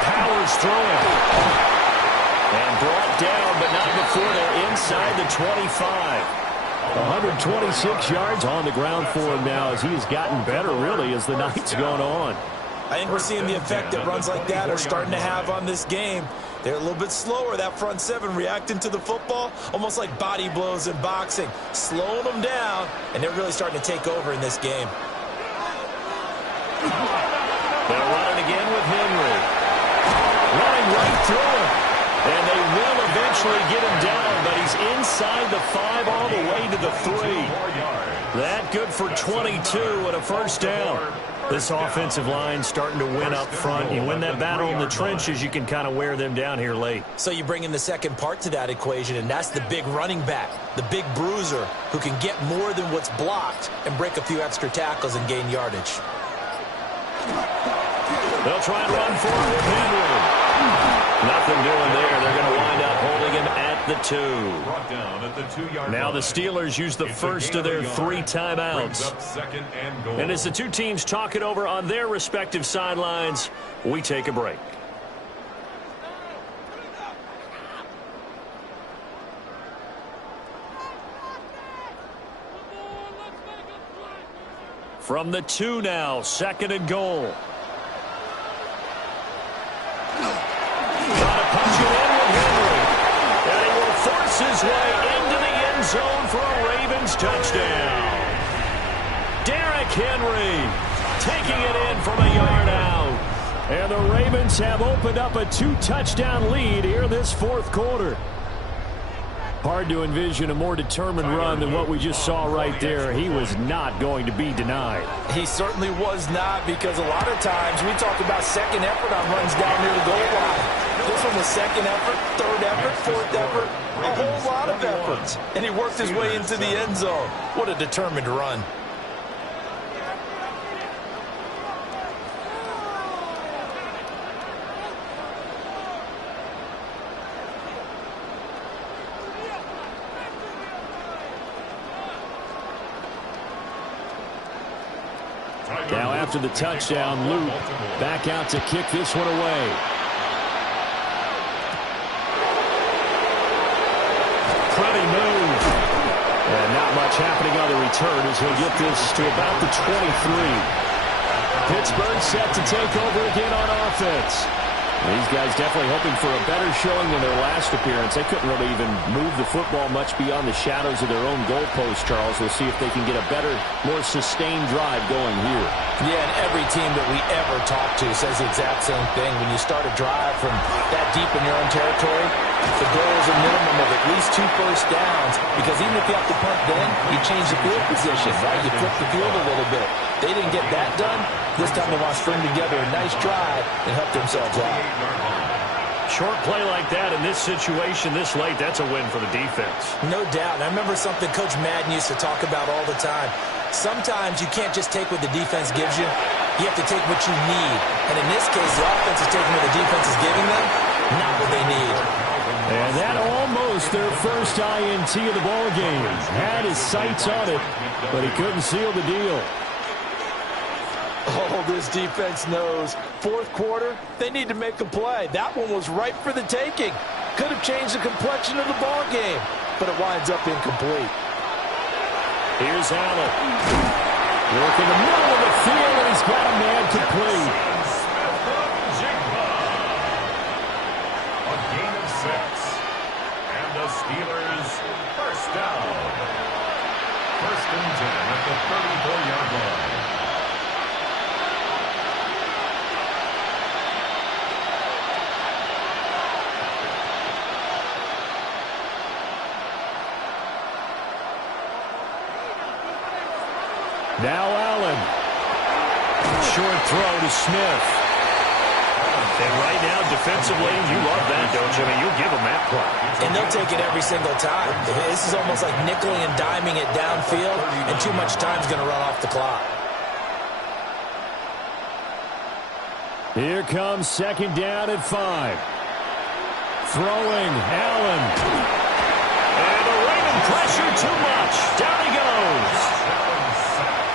Powers throwing. And brought down, but not before they're inside the 25. 126 yards on the ground for him now as he's gotten better, really, as the night's gone on. I think we're seeing the effect that runs like that are starting to have on this game. They're a little bit slower, that front seven, reacting to the football, almost like body blows in boxing, slowing them down, and they're really starting to take over in this game. They'll run it again with Henry. Running right through him. And they will eventually get him down, but he's inside the 5 all the way to the 3. That good for 22 and a first down. This offensive line starting to win up front. You win that battle in the trenches, you can kind of wear them down here late. So you bring in the second part to that equation, and that's the big running back, the big bruiser, who can get more than what's blocked and break a few extra tackles and gain yardage. They'll try and run for it with Henry. Nothing doing there. They're going to wind up holding him at the 2. Now the Steelers use the first of their 3 timeouts. And as the two teams talk it over on their respective sidelines, we take a break. From the 2 now, 2nd and goal. Trying to punch it in with Henry. And he will force his way into the end zone for a Ravens touchdown. Derrick Henry taking it in from a yard out. And the Ravens have opened up a 2-touchdown lead here this 4th quarter. Hard to envision a more determined run than what we just saw right there. He was not going to be denied. He certainly was not, because a lot of times we talk about second effort on runs down near the goal line. This one was second effort, third effort, fourth effort, a whole lot of efforts. And he worked his way into the end zone. What a determined run. Now after the touchdown, Luke back out to kick this one away. Pretty move. And not much happening on the return as he'll get this to about the 23. Pittsburgh set to take over again on offense. These guys definitely hoping for a better showing than their last appearance. They couldn't really even move the football much beyond the shadows of their own goalpost, Charles. We'll see if they can get a better, more sustained drive going here. Yeah, and every team that we ever talk to says the exact same thing. When you start a drive from that deep in your own territory, the goal is a minimum of at least 2 first downs, because even if you have to punt then, you change the field position, right? You flip the field a little bit. They didn't get that done. This time they want to string together a nice drive and help themselves out. Short play like that in this situation this late, that's a win for the defense. No doubt. And I remember something Coach Madden used to talk about all the time. Sometimes you can't just take what the defense gives you. You have to take what you need. And in this case, the offense is taking what the defense is giving them, not what they need. And that almost their first INT of the ball game. Had his sights on it, but he couldn't seal the deal. Oh, this defense knows. 4th quarter, they need to make a play. That one was ripe for the taking. Could have changed the complexion of the ball game, but it winds up incomplete. Here's Allen. Work in the middle of the field, and he's got a man complete. A gain of 6. And the Steelers first down. 1st and 10 at the 34-yard line. Now Allen. Short throw to Smith. And right now, defensively, you love that, don't you? I mean, you'll give them that play. And they'll take it every single time. This is almost like nickeling and diming it downfield, and too much time's going to run off the clock. Here comes 2nd down at 5. Throwing, Allen. And the Raven pressure too much. Down he goes.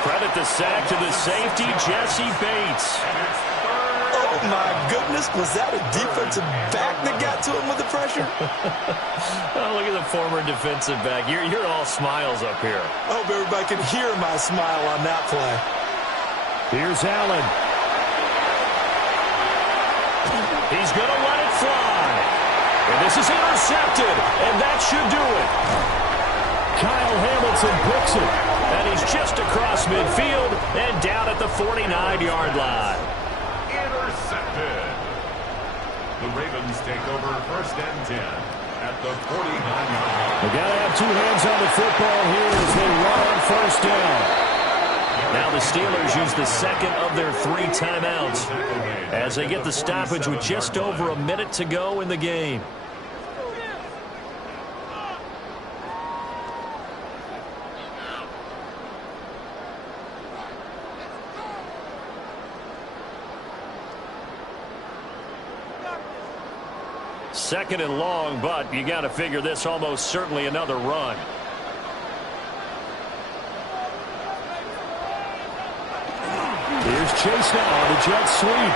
Credit with the sack to the safety, Jesse Bates. Oh, my goodness. Was that a defensive back that got to him with the pressure? Oh, look at the former defensive back. You're all smiles up here. I hope everybody can hear my smile on that play. Here's Allen. He's going to let it fly. And this is intercepted, and that should do it. Kyle Hamilton picks it, and he's just across midfield and down at the 49-yard line. Intercepted. The Ravens take over 1st and 10 at the 49-yard line. They got to have two hands on the football here as they run on 1st down. Now the Steelers use the second of their 3 timeouts as they get the stoppage with just over a minute to go in the game. Second and long, but you got to figure this almost certainly another run. Here's Chase now on the jet sweep.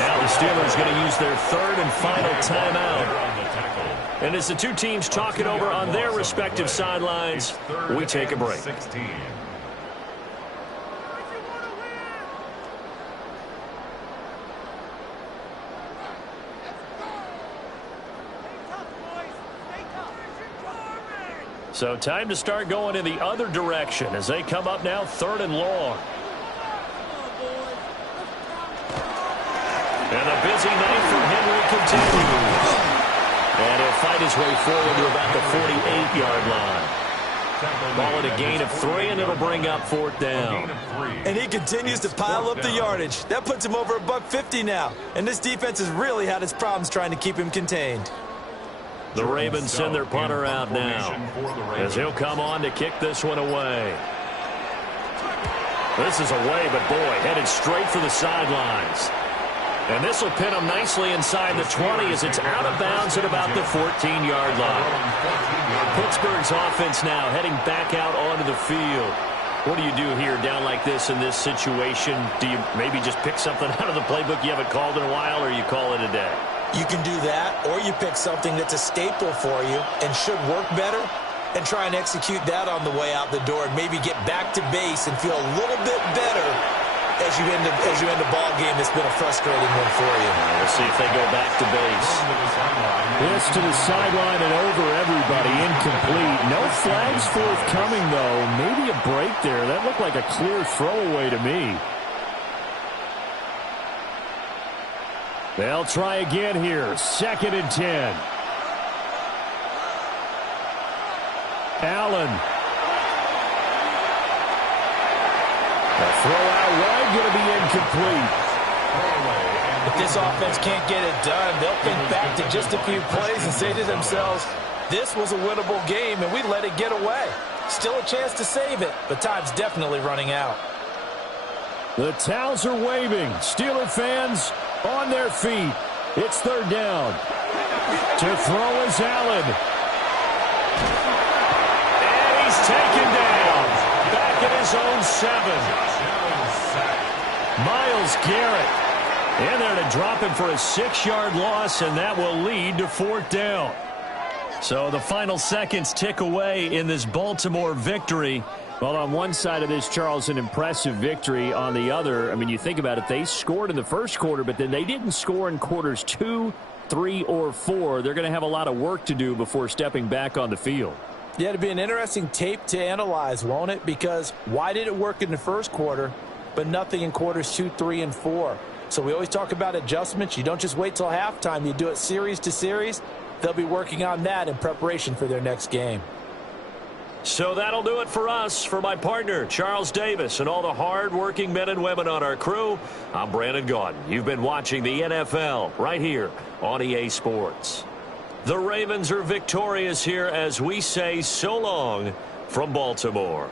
Now the Steelers going to use their 3rd and final timeout. And as the two teams talk it over on their respective sidelines, we take a break. 16. So time to start going in the other direction as they come up now 3rd and long. And a busy night for Henry continues. And he'll fight his way forward to about the 48-yard line. Ball at a gain of 3, and it'll bring up 4th down. And he continues to pile up the yardage. That puts him over $150 now. And this defense has really had its problems trying to keep him contained. The Ravens send their punter out now as he'll come on to kick this one away. This is away, but boy, headed straight for the sidelines. And this will pin him nicely inside the 20 as it's out of bounds at about the 14-yard line. Pittsburgh's offense now heading back out onto the field. What do you do here down like this in this situation? Do you maybe just pick something out of the playbook you haven't called in a while, or you call it a day? You can do that, or you pick something that's a staple for you and should work better and try and execute that on the way out the door and maybe get back to base and feel a little bit better as you end a ball game that's been a frustrating one for you. We'll see if they go back to base. This to the sideline and over everybody, incomplete. No flags forthcoming, though. Maybe a break there. That looked like a clear throwaway to me. They'll try again here. 2nd and 10. Allen. The throw out wide going to be incomplete. If this offense can't get it done, they'll think back to just a few plays and say to themselves, this was a winnable game and we let it get away. Still a chance to save it, but time's definitely running out. The towels are waving. Steeler fans on their feet. It's 3rd down. To throw is Allen. And he's taken down. Back at his own 7. Myles Garrett in there to drop him for a 6-yard loss, and that will lead to 4th down. So the final seconds tick away in this Baltimore victory. Well, on one side of this, Charles, an impressive victory. On the other, I mean, you think about it, they scored in the first quarter, but then they didn't score in quarters 2, 3, or 4. They're going to have a lot of work to do before stepping back on the field. Yeah, it'll be an interesting tape to analyze, won't it? Because why did it work in the first quarter, but nothing in quarters 2, 3, and 4? So we always talk about adjustments. You don't just wait till halftime. You do it series to series. They'll be working on that in preparation for their next game. So that'll do it for us. For my partner, Charles Davis, and all the hard-working men and women on our crew, I'm Brandon Gaudin. You've been watching the NFL right here on EA Sports. The Ravens are victorious here as we say so long from Baltimore.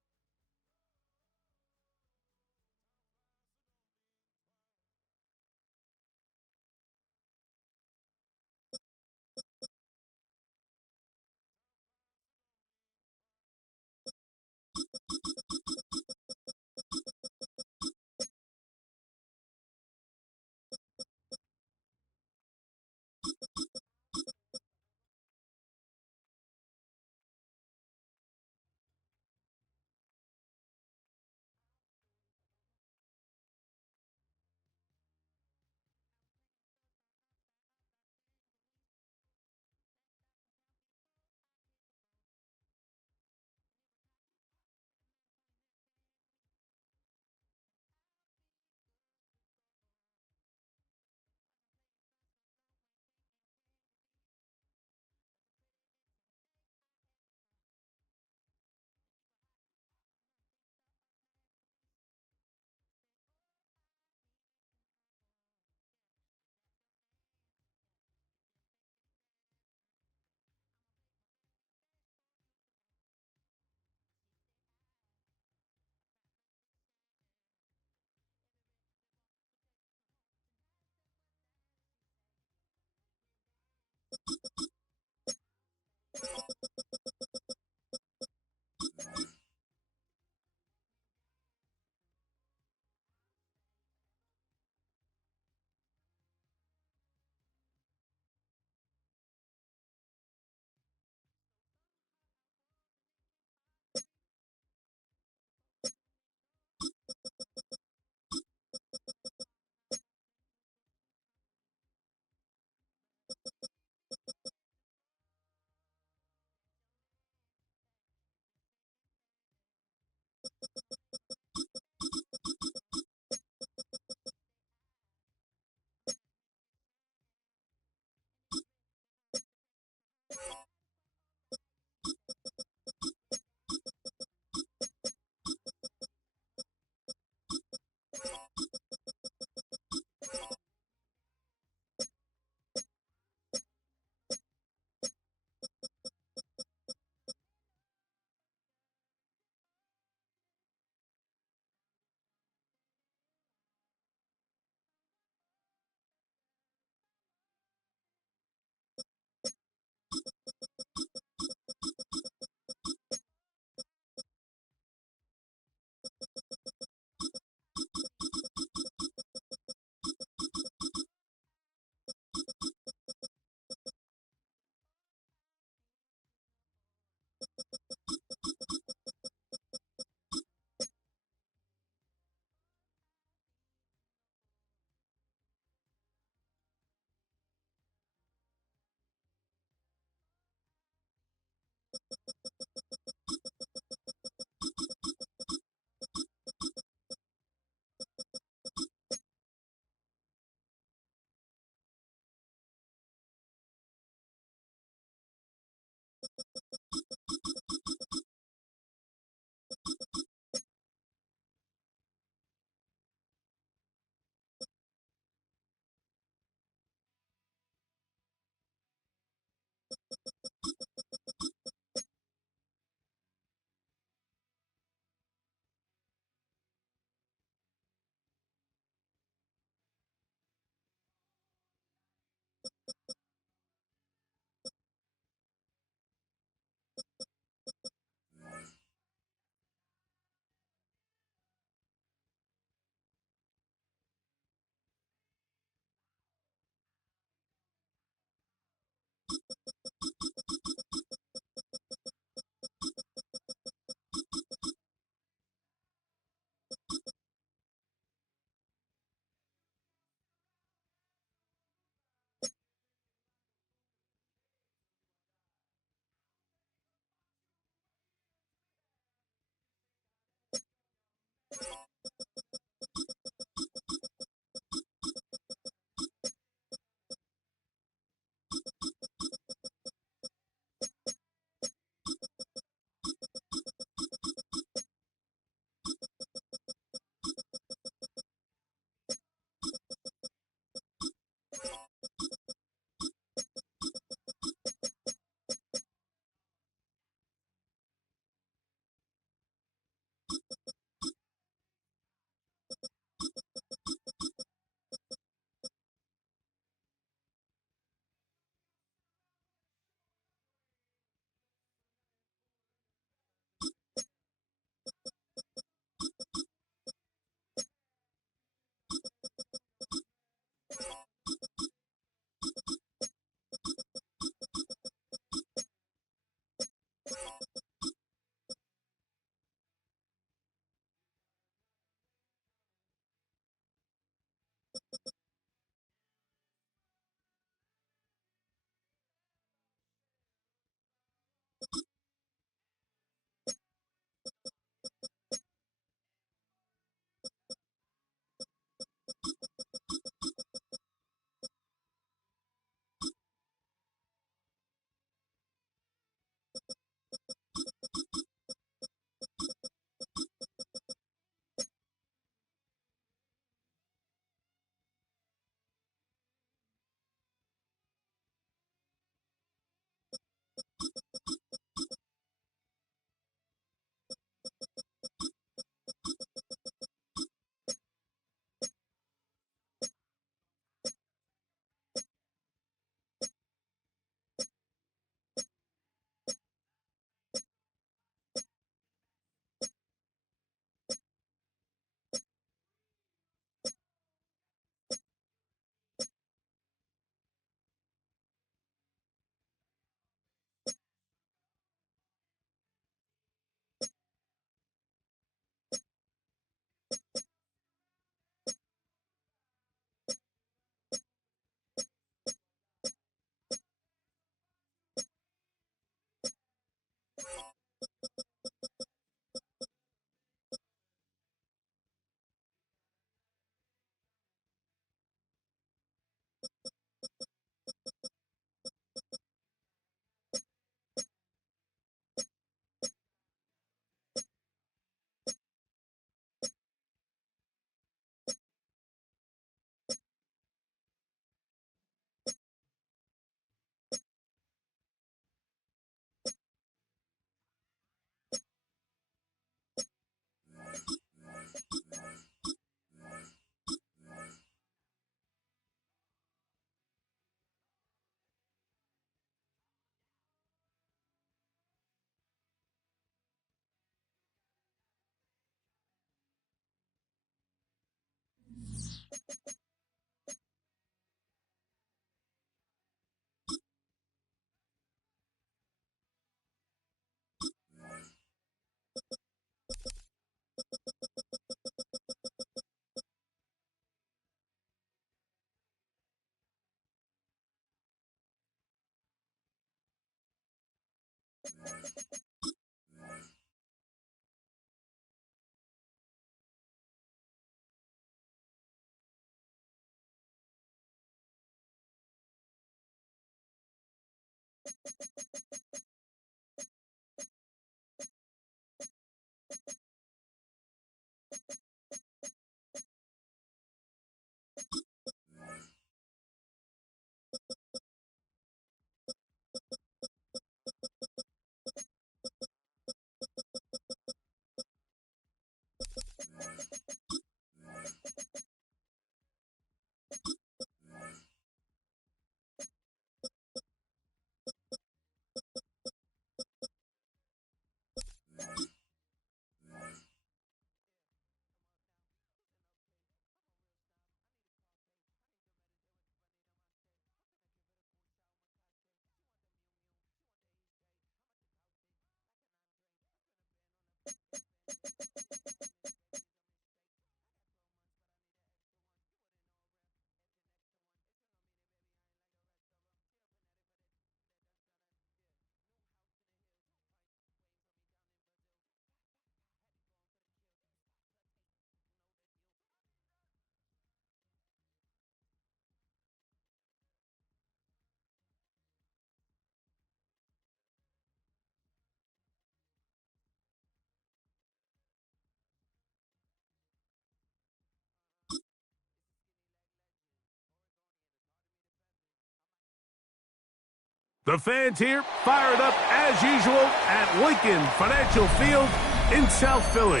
The fans here fired up as usual at Lincoln Financial Field in South Philly.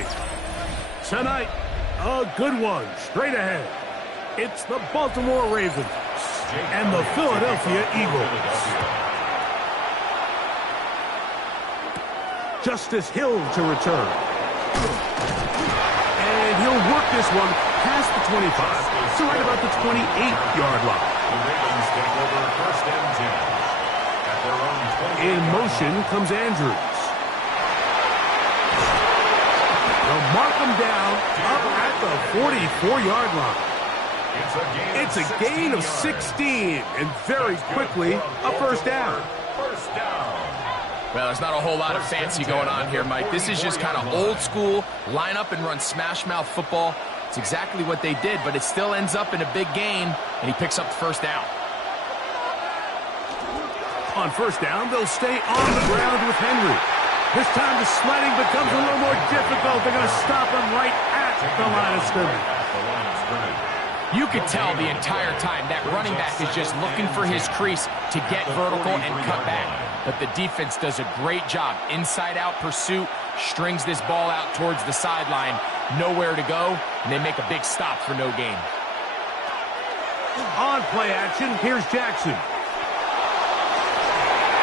Tonight, a good one straight ahead. It's the Baltimore Ravens and the Philadelphia Eagles. Justice Hill to return. And he'll work this one past the 25 to right about the 28-yard line. The Ravens take over first and 10. In motion comes Andrews. They'll mark him down up at the 44-yard line. It's a gain of 16, and very quickly, a first down. Well, there's not a whole lot of fancy going on here, Mike. This is just kind of old school, line up and run smash mouth football. It's exactly what they did, but it still ends up in a big gain, and he picks up the first down. On first down, they'll stay on the ground with Henry. This time the sledding becomes a little more difficult. They're going to stop him right at the line of scrimmage. You could tell the entire time that running back is just looking for his crease to get vertical and cut back. But the defense does a great job. Inside-out pursuit, strings this ball out towards the sideline. Nowhere to go, and they make a big stop for no gain. On play action, here's Jackson.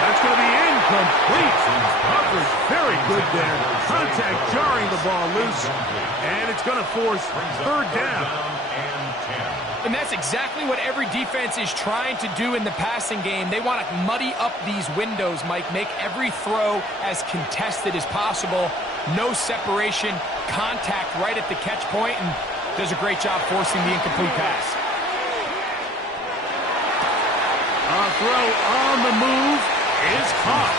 That's going to be incomplete. Coverage very good there. Contact jarring the ball loose. And it's going to force third down. And that's exactly what every defense is trying to do in the passing game. They want to muddy up these windows, Mike. Make every throw as contested as possible. No separation. Contact right at the catch point, and does a great job forcing the incomplete pass. A throw on the move is caught,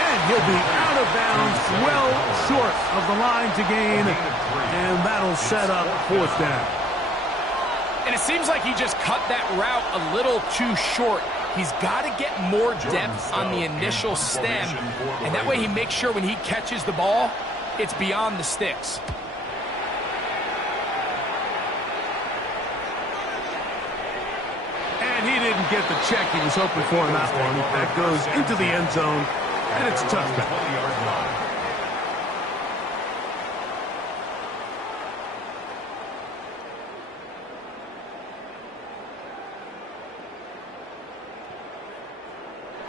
and he'll be out of bounds, well short of the line to gain, and that'll set up fourth down. And it seems like he just cut that route a little too short. He's got to get more depth on the initial stem, and that way he makes sure when he catches the ball, it's beyond the sticks. And he didn't get the check he was hoping for in that one. That goes into the end zone, and it's a touchback.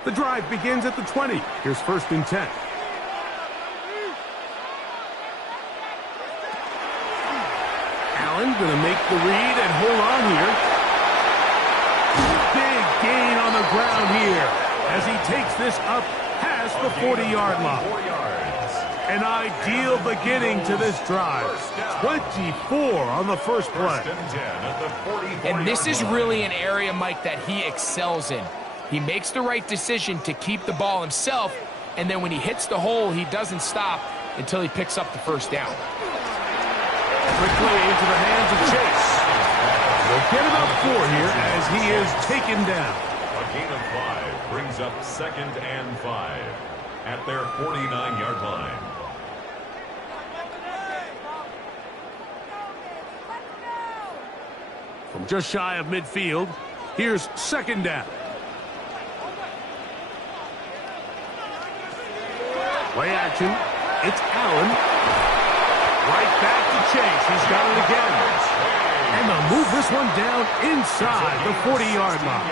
The drive begins at the 20. Here's first and 10. Allen Allen going to make the read and hold on here. Big gain on the ground here as he takes this up past the 40-yard line. An ideal beginning to this drive. 24 on the first play. And this is really an area, Mike, that he excels in. He makes the right decision to keep the ball himself, and then when he hits the hole, he doesn't stop until he picks up the first down. Quickly into the hands of Chase. They'll get about 4 here as he is taken down. A gain of 5 brings up 2nd and 5 at their 49-yard line. From just shy of midfield, here's 2nd down. Play action. It's Allen. Right back to Chase. He's got it again. And they'll move this one down inside the 40-yard line.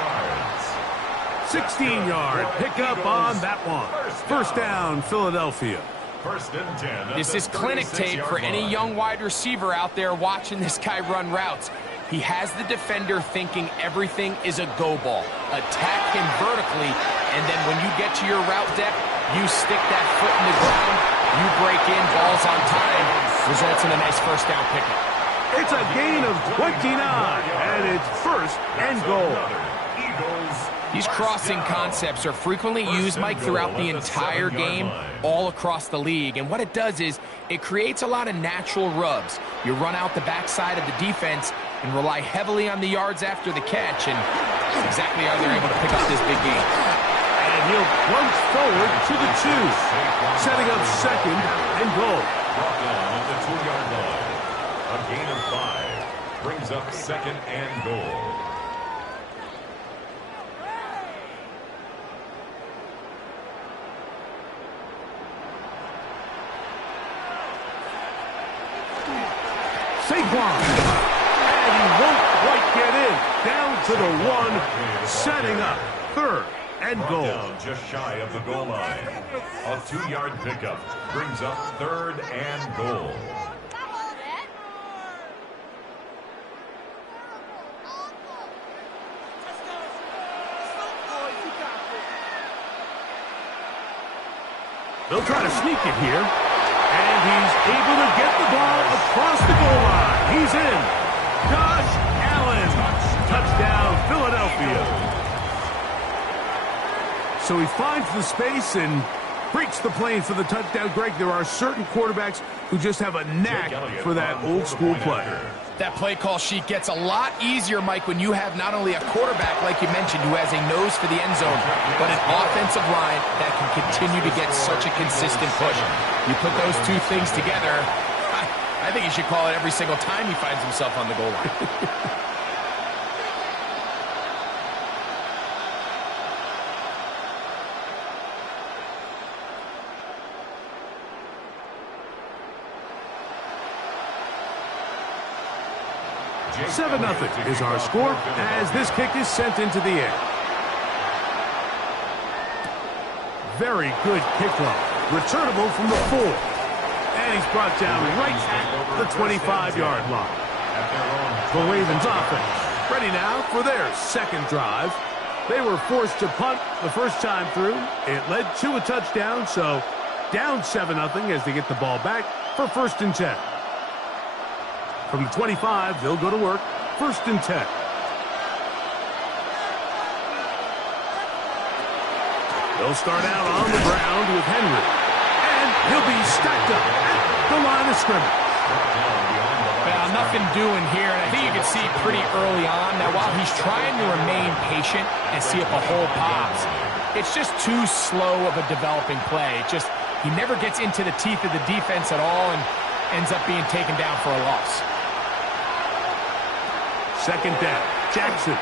16-yard pickup on that one. First down, Philadelphia. First and 10. This is clinic tape for any young wide receiver out there watching this guy run routes. He has the defender thinking everything is a go ball. Attack him vertically, and then when you get to your route depth, you stick that foot in the ground, you break in, balls on time, results in a nice first down pickup. It's a gain of 29, and it's first and goal. These crossing concepts are frequently used, Mike, throughout the entire game, all across the league. And what it does is it creates a lot of natural rubs. You run out the backside of the defense and rely heavily on the yards after the catch, and that's exactly how they're able to pick up this big game. And he'll plunge forward to the 2, setting up 2nd and goal. Brought down at the 2-yard line. A gain of 5 brings up 2nd and goal. Saquon. And he won't quite get in. Down to the 1, setting up 3rd and goal. Down just shy of the goal line. A 2-yard pickup brings up 3rd and goal. They'll try to sneak it here. And he's able to get the ball across the goal line. He's in. Josh Allen. Touchdown, Philadelphia. So he finds the space and breaks the plane for the touchdown. Greg, there are certain quarterbacks who just have a knack for that old school play. That play call sheet gets a lot easier, Mike, when you have not only a quarterback, like you mentioned, who has a nose for the end zone, but an offensive line that can continue to get such a consistent push. You put those two things together, I think he should call it every single time he finds himself on the goal line. Seven 0 is our score as this kick is sent into the air. Very good kickoff. Returnable from the 4. And he's brought down right at the 25-yard line. The Ravens offense ready now for their 2nd drive. They were forced to punt the first time through. It led to a touchdown, so down 7-0 as they get the ball back for 1st and 10. From the 25, they'll go to work. 1st and 10. They'll start out on the ground with Henry. And he'll be stacked up at the line of scrimmage. Well, nothing doing here, and I think you can see pretty early on. Now, while he's trying to remain patient and see if a hole pops, it's just too slow of a developing play. He never gets into the teeth of the defense at all and ends up being taken down for a loss. 2nd down. Jackson. A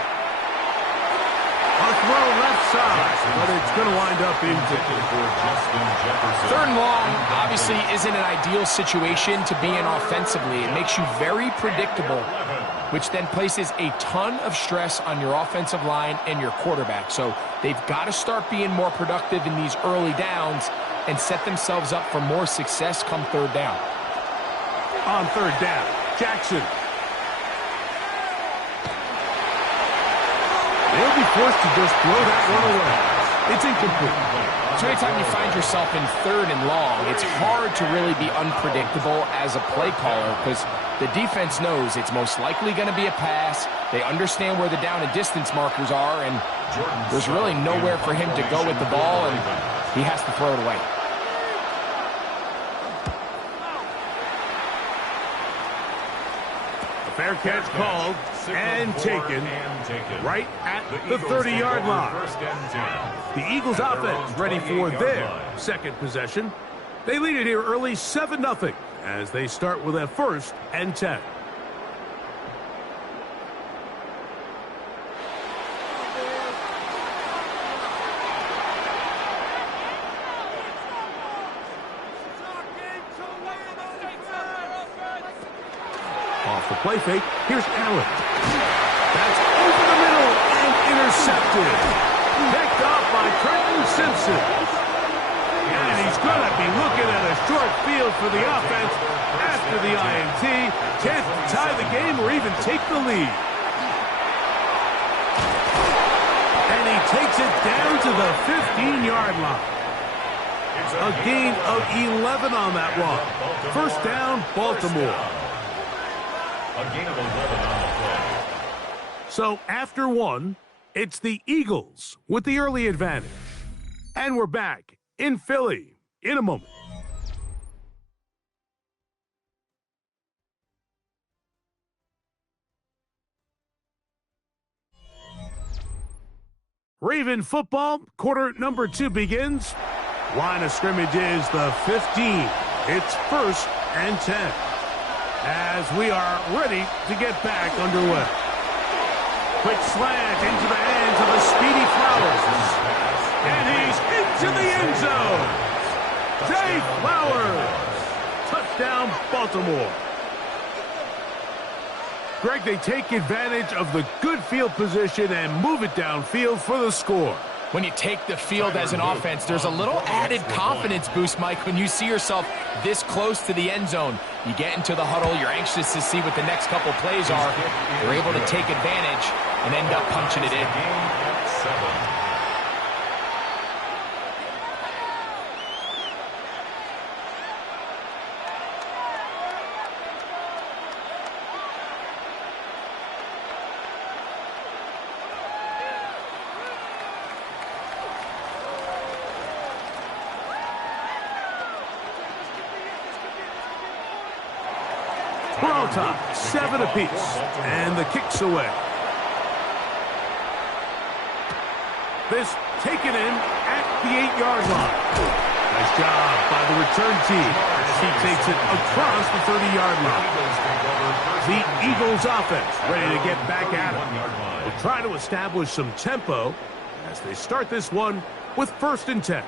throw left side, but it's going to wind up incomplete. 3rd and long obviously isn't an ideal situation to be in offensively. It makes you very predictable, which then places a ton of stress on your offensive line and your quarterback. So they've got to start being more productive in these early downs and set themselves up for more success come 3rd down. On 3rd down, Jackson. forced to just throw that one away. It's incomplete. So anytime you find yourself in 3rd and long, it's hard to really be unpredictable as a play caller because the defense knows it's most likely going to be a pass. They understand where the down and distance markers are, and there's really nowhere for him to go with the ball, and he has to throw it away. A fair catch called and taken right at the 30-yard line. The Eagles offense ready for their second possession. They lead it here early 7-0 as they start with a 1st and 10. Off the play fake, here's Allen. That's over the middle and intercepted. Picked off by Trenton Simpson. And he's going to be looking at a short field for the offense after the INT. Chance to tie the game or even take the lead. And he takes it down to the 15-yard line. A gain of 11 on that one. 1st down, Baltimore. A gain of 11 on the play. So after 1, it's the Eagles with the early advantage. And we're back in Philly in a moment. Raven football, quarter number 2 begins. Line of scrimmage is the 15. It's 1st and 10. As we are ready to get back underway. Quick slant into the hands of the speedy Flowers. And he's into the end zone. Zay Flowers. Touchdown, Baltimore. Greg, they take advantage of the good field position and move it downfield for the score. When you take the field as an offense, there's a little added confidence boost, Mike, when you see yourself this close to the end zone. You get into the huddle, you're anxious to see what the next couple plays are. You're able to take advantage and end up punching it in. We're on top, 7 apiece, and the kick's away. This taken in at the 8-yard line. Nice job by the return team as he takes it across the 30-yard line. The Eagles offense ready to get back at it. They'll try to establish some tempo as they start this one with 1st and 10.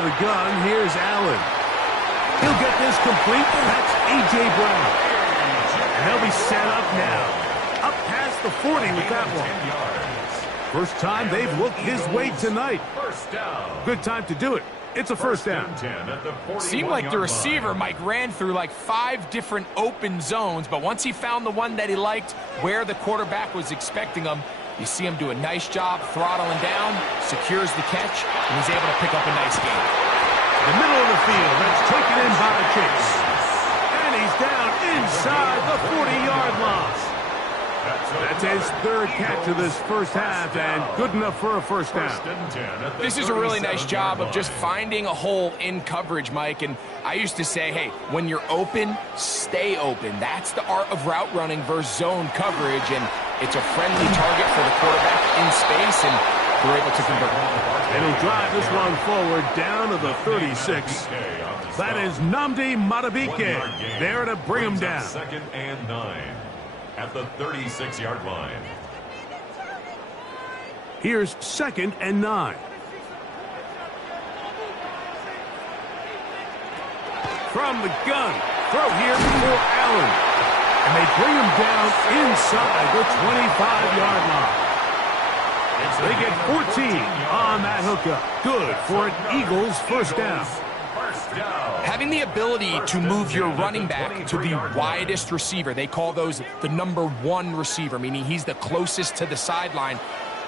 The gun, here's Allen. He'll get this complete. That's A.J. Brown. And they'll be set up now. Up past the 40 with that one. First time they've looked his way tonight. Good time to do it. It's a 1st down. Seemed like the receiver, Mike, ran through like 5 different open zones, but once he found the one that he liked, where the quarterback was expecting him, you see him do a nice job throttling down, secures the catch, and he's able to pick up a nice gain. The middle of the field, that's taken in by Chase. And he's down inside the 40-yard line. That's his 3rd catch of this 1st half, and good enough for a 1st down. This is a really nice job of just finding a hole in coverage, Mike. And I used to say, hey, when you're open, stay open. That's the art of route running versus zone coverage, and it's a friendly target for the quarterback in space, and they're able to convert. And he'll drive this one forward down to the 36. That is Nnamdi Madubuike there to bring him down. 2nd and 9 at the 36-yard line. Here's 2nd and 9. From the gun, throw here for Allen. And they bring him down inside the 25-yard line. They get 14 on that hookup. Good for an Eagles first down. Having the ability to move your running back to the widest receiver, they call those the number one receiver, meaning he's the closest to the sideline.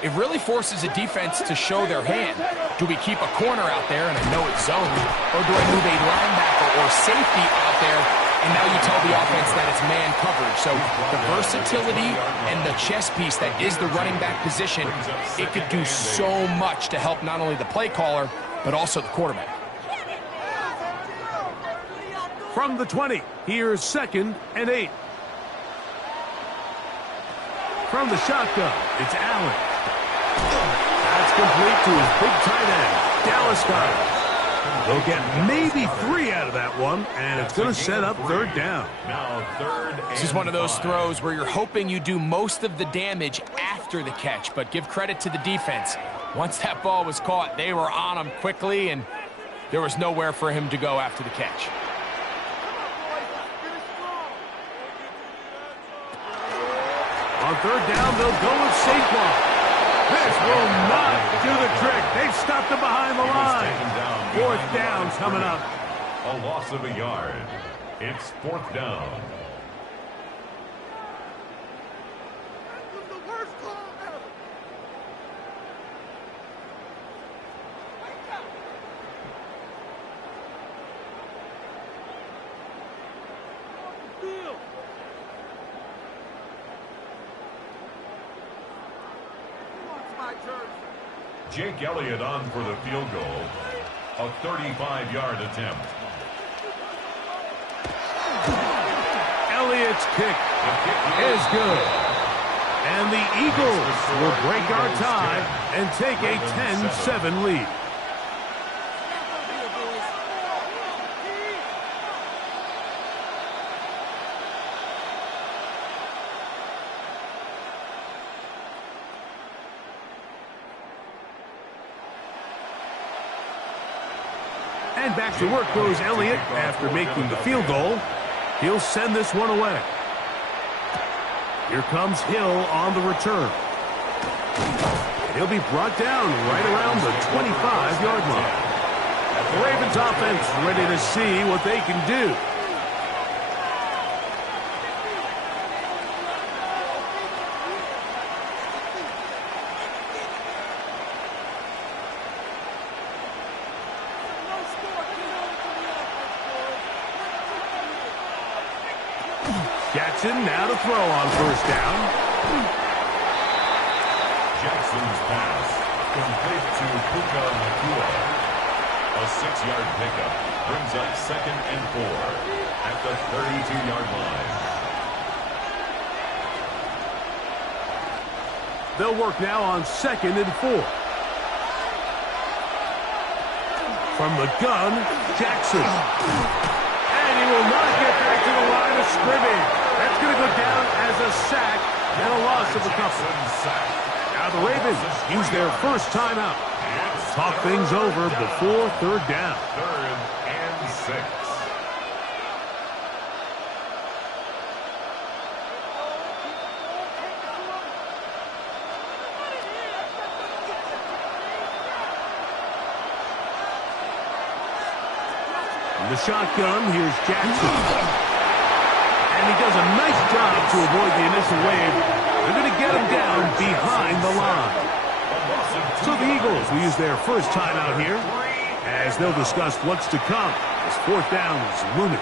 It really forces a defense to show their hand. Do we keep a corner out there, and I know it's zone, or do I move a linebacker or safety out there, and now you tell the offense that it's man coverage? So the versatility and the chess piece that is the running back position, it could do so much to help not only the play caller, but also the quarterback. From the 20, here's 2nd and 8. From the shotgun, it's Allen. That's complete to his big tight end, Dallas Goedert. They'll get maybe 3 out of that one, and it's going to set up 3rd down. Now 3rd. This is one of those throws where you're hoping you do most of the damage after the catch, but give credit to the defense. Once that ball was caught, they were on him quickly, and there was nowhere for him to go after the catch. On 3rd down, they'll go with Saquon. This will not do the trick. They've stopped him behind the line. 4th down coming up. A loss of a yard. It's 4th down. Jake Elliott on for the field goal. A 35-yard attempt. Elliott's kick is good. And the Eagles will break our tie and take a 10-7 lead. And back to work goes Elliott after making the field goal. He'll send this one away. Here comes Hill on the return. He'll be brought down right around the 25-yard line. The Ravens offense ready to see what they can do. Jackson now to throw on 1st down. Jackson's pass complete to Puka Nacua. A 6-yard pickup brings up 2nd and 4 at the 32-yard line. They'll work now on 2nd and 4. From the gun, Jackson. And he will not get back to the line of scrimmage. That's going to go down as a sack and a loss of a couple. Now the Ravens use their first timeout. Talk things over before 3rd down. 3rd and 6. In the shotgun, here's Jackson. And he does a nice job to avoid the initial wave. They're going to get him down behind the line. So the Eagles will use their first timeout here as they'll discuss what's to come as 4th down is looming.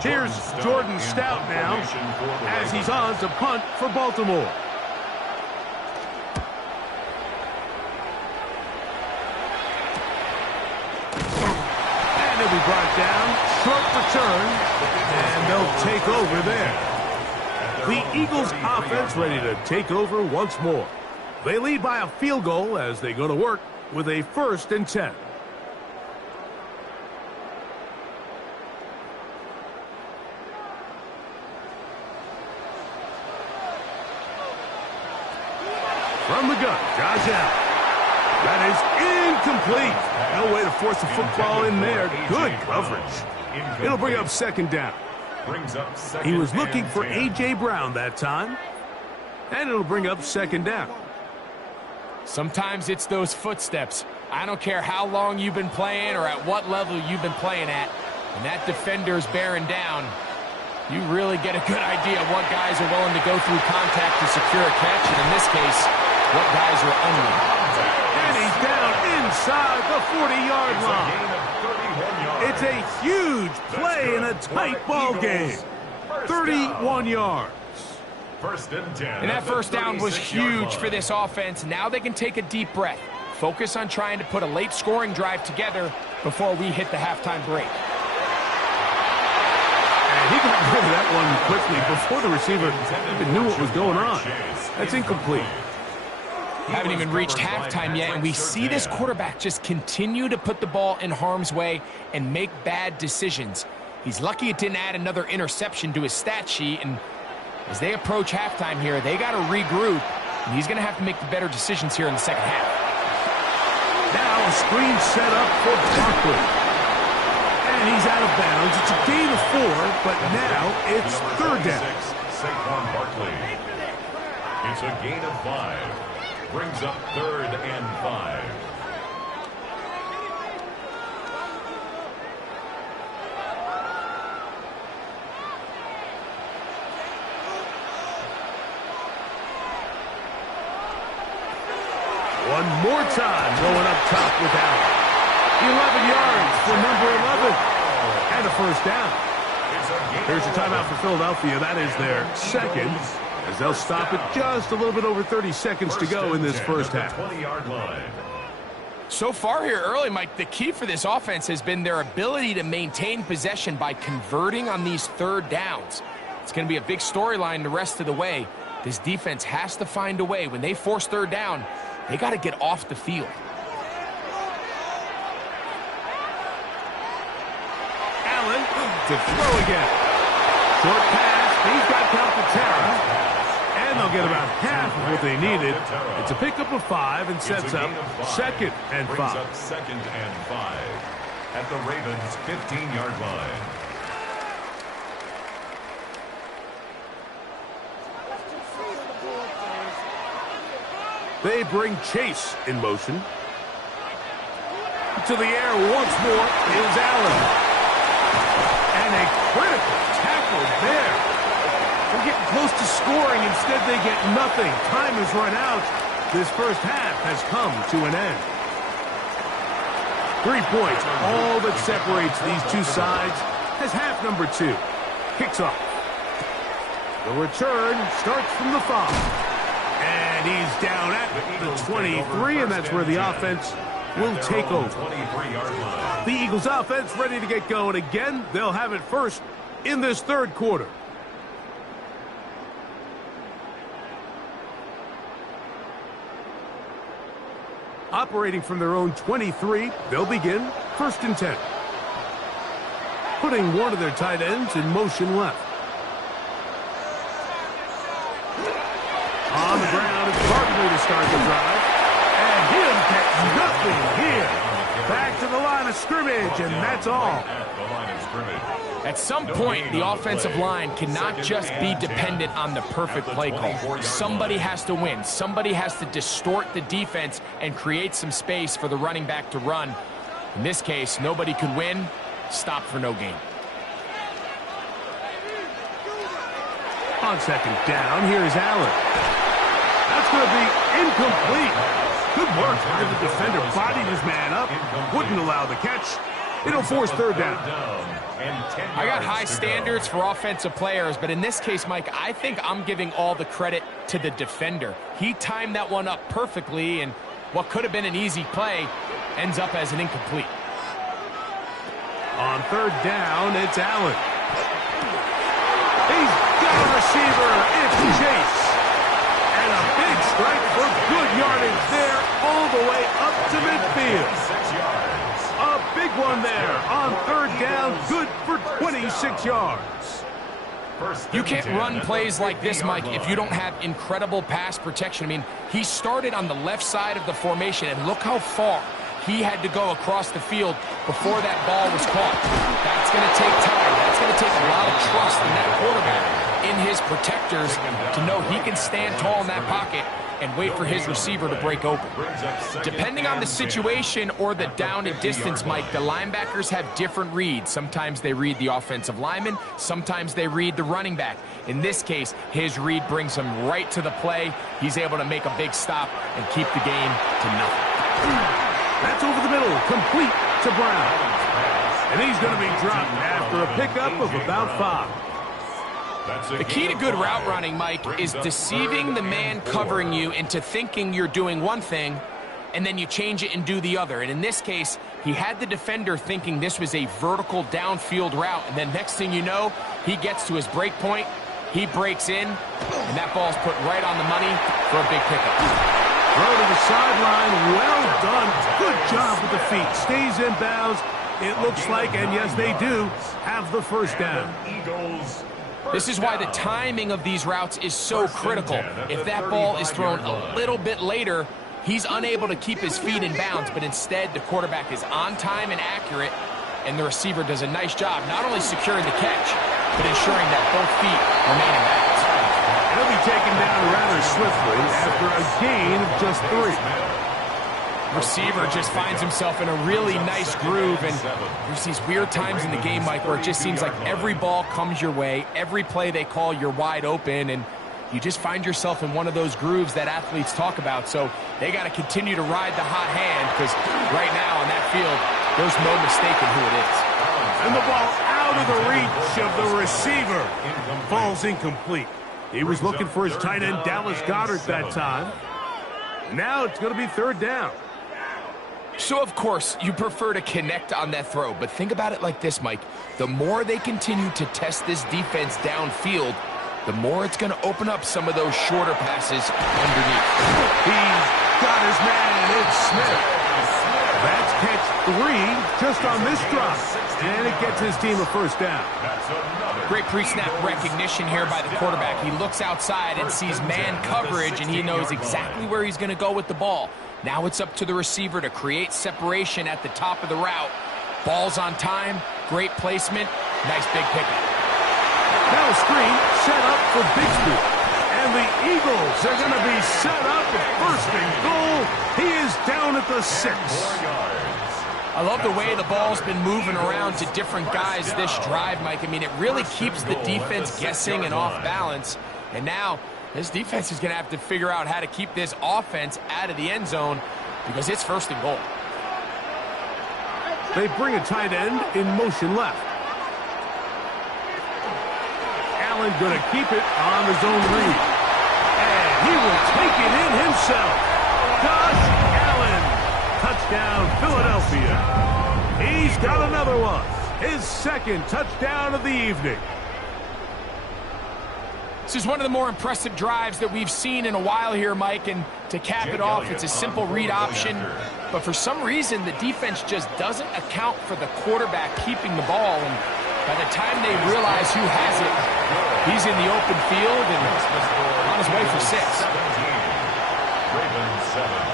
Here's Jordan Stout now as he's on to punt for Baltimore. Brought down, short return, and they'll take over there. The Eagles offense ready to take over once more. They lead by a field goal as they go to work with a 1st and 10. From the gun, Josh Allen. That is incomplete. No way to force a football in there. Good coverage. It'll bring up second down. He was looking for A.J. Brown that time. And it'll bring up second down. Sometimes it's those footsteps. I don't care how long you've been playing or at what level you've been playing at. When that defender's bearing down, you really get a good idea of what guys are willing to go through contact to secure a catch, and in this case, what guys are unwilling. And he's down inside the 40-yard line. It's a huge play in a tight ball game. 31 yards. And that first down was huge for this offense. Now they can take a deep breath. Focus on trying to put a late scoring drive together before we hit the halftime break. And he got rid of that one quickly before the receiver even knew what was going on. That's incomplete. Haven't even reached halftime yet, and we see this quarterback just continue to put the ball in harm's way and make bad decisions. He's lucky it didn't add another interception to his stat sheet, and as they approach halftime here, they got to regroup, and he's going to have to make the better decisions here in the second half. Now a screen set up for Barkley. And he's out of bounds. It's a gain of 4, but now it's third down. Saquon Barkley. It's a gain of 5. Brings up 3rd and 5. One more time going up top with Allen. 11 yards for number 11. And a first down. Here's a timeout for Philadelphia. That is their second, as they'll stop it just a little bit over 30 seconds to go in this first half. So far here early, Mike, the key for this offense has been their ability to maintain possession by converting on these third downs. It's going to be a big storyline the rest of the way. This defense has to find a way. When they force third down, they got to get off the field. Allen to throw again. Short pass. He's got count to 10. And they'll get about half of what they needed. It's a pickup of 5 and sets up second and 5. Brings up second and 5 at the Ravens' 15-yard line. They bring Chase in motion. To the air once more is Allen. And a critical tackle there. They're getting close to scoring. Instead, they get nothing. Time has run out. This first half has come to an end. 3 points, all that separates these two sides, as half number 2 kicks off. The return starts from the 5. And he's down at the 23, and that's where the offense will take over. The Eagles offense ready to get going again. They'll have it first in this third quarter. Operating from their own 23, they'll begin first and 10. Putting one of their tight ends in motion left. On the ground, it's Barkley to start the drive. And he'll get nothing here. Back to the line of scrimmage, and that's all. At some point, the offensive line cannot just be dependent on the perfect play call. Somebody has to win. Somebody has to distort the defense and create some space for the running back to run. In this case, nobody could win. Stop for no gain. On second down, here's Allen. That's going to be incomplete. Good work by the defender. Bodied his man up. Wouldn't allow the catch. It'll force third down. I got high standards for offensive players, but in this case, Mike, I think I'm giving all the credit to the defender. He timed that one up perfectly, and what could have been an easy play ends up as an incomplete. On third down, it's Allen. He's got a receiver. It's Chase. And a big strike for good yardage there all the way up to midfield. A big one there on third down, good for 26 yards. You can't run plays like this, Mike, if you don't have incredible pass protection. I mean, he started on the left side of the formation, and look how far he had to go across the field before that ball was caught. That's going to take time. That's going to take a lot of trust in that quarterback, in his protectors, to know he can stand tall in that pocket and wait for his receiver to break open. Depending on the situation or the down and distance, Mike, the linebackers have different reads. Sometimes they read the offensive lineman. Sometimes they read the running back. In this case, his read brings him right to the play. He's able to make a big stop and keep the game to nothing. That's over the middle, complete to Brown. And he's going to be dropped after a pickup of about 5. The key to good route running, Mike, is deceiving the man covering you into thinking you're doing one thing, and then you change it and do the other. And in this case, he had the defender thinking this was a vertical downfield route, and then next thing you know, he gets to his break point, he breaks in, and that ball's put right on the money for a big pickup. Throw to the sideline, well done. Good job with the feet. Stays in bounds, it looks like, and yes, they do have the first down. This is why the timing of these routes is so critical. If that ball is thrown a little bit later, he's unable to keep his feet in bounds, but instead the quarterback is on time and accurate, and the receiver does a nice job not only securing the catch, but ensuring that both feet remain in bounds. He'll be taken down rather swiftly after a gain of just 3. Receiver just finds himself in a really nice groove, and there's these weird times in the game, Mike, where it just seems like every ball comes your way, every play they call, you're wide open, and you just find yourself in one of those grooves that athletes talk about. So they got to continue to ride the hot hand, because right now on that field, there's no mistaking who it is. And the ball out of the reach of the receiver falls incomplete. He was looking for his tight end, Dallas Goedert, that time. Now it's going to be 3rd down. So, of course, you prefer to connect on that throw, but think about it like this, Mike. The more they continue to test this defense downfield, the more it's going to open up some of those shorter passes underneath. He's got his man. It's Smith. That's catch 3 just on this drop, and it gets his team a first down. Great pre-snap recognition here by the quarterback. He looks outside and sees man coverage, and he knows exactly where he's going to go with the ball. Now it's up to the receiver to create separation at the top of the route. Ball's on time, great placement, nice big pickup. Now a screen set up for Bixby. And the Eagles are going to be set up with 1st and goal. He is down at the 6. I love the way the ball's been moving around to different guys this drive, Mike. I mean, it really keeps the defense guessing and off balance. And now this defense is going to have to figure out how to keep this offense out of the end zone, because it's 1st and goal. They bring a tight end in motion left. Allen going to keep it on the zone read. And he will take it in himself. Josh Allen. Touchdown, Philadelphia. He's got another one. His 2nd touchdown of the evening. This is one of the more impressive drives that we've seen in a while here, Mike, and to cap it off, it's a simple read option, but for some reason, the defense just doesn't account for the quarterback keeping the ball, and by the time they realize who has it, he's in the open field and on his way for 6. Ravens 7.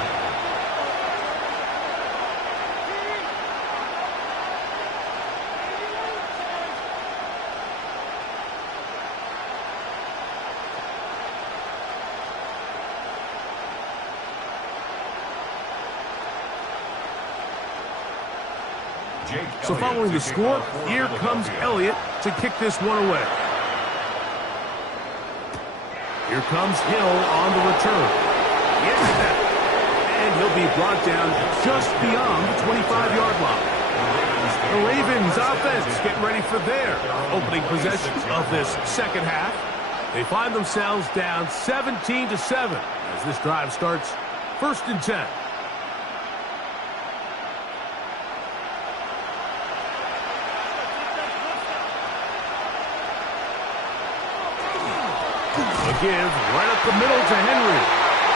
So following the score, here comes Elliott to kick this one away. Here comes Hill on the return. And he'll be brought down just beyond the 25-yard line. The Ravens offense getting ready for their opening possession of this 2nd half. They find themselves down 17-7 as this drive starts 1st and 10. Give right up the middle to Henry.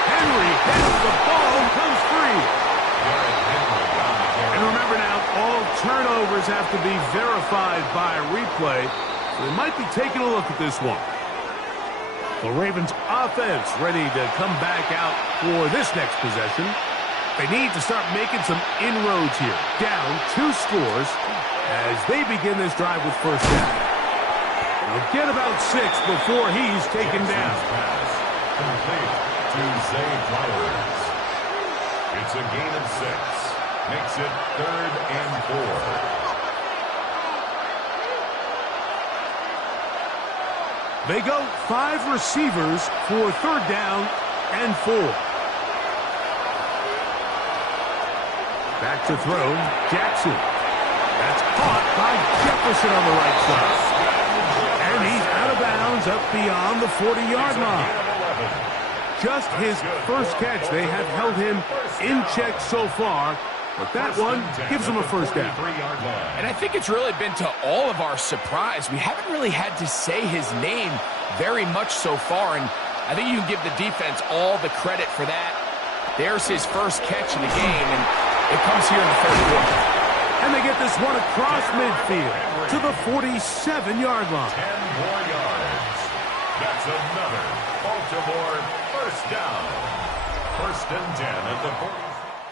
Henry hits the ball and comes free. And remember now, all turnovers have to be verified by a replay. So they might be taking a look at this one. The Ravens offense ready to come back out for this next possession. They need to start making some inroads here. Down 2 scores as they begin this drive with first down. They'll get about 6 before he's taken down. Pass complete to Zay Flowers. It's a gain of 6. Makes it 3rd and 4. They go 5 receivers for 3rd down and 4. Back to throw, Jackson. That's caught by Jefferson on the right side. And he's out of bounds up beyond the 40-yard line. Just his first catch. They have held him in check so far, but that one gives him a first down. And I think it's really been to all of our surprise. We haven't really had to say his name very much so far, and I think you can give the defense all the credit for that. There's his first catch of the game, and it comes here in the 3rd quarter. And they get this one across midfield to the 47-yard line. 10 more yards. That's another Baltimore first down. 1st and 10 at the 40.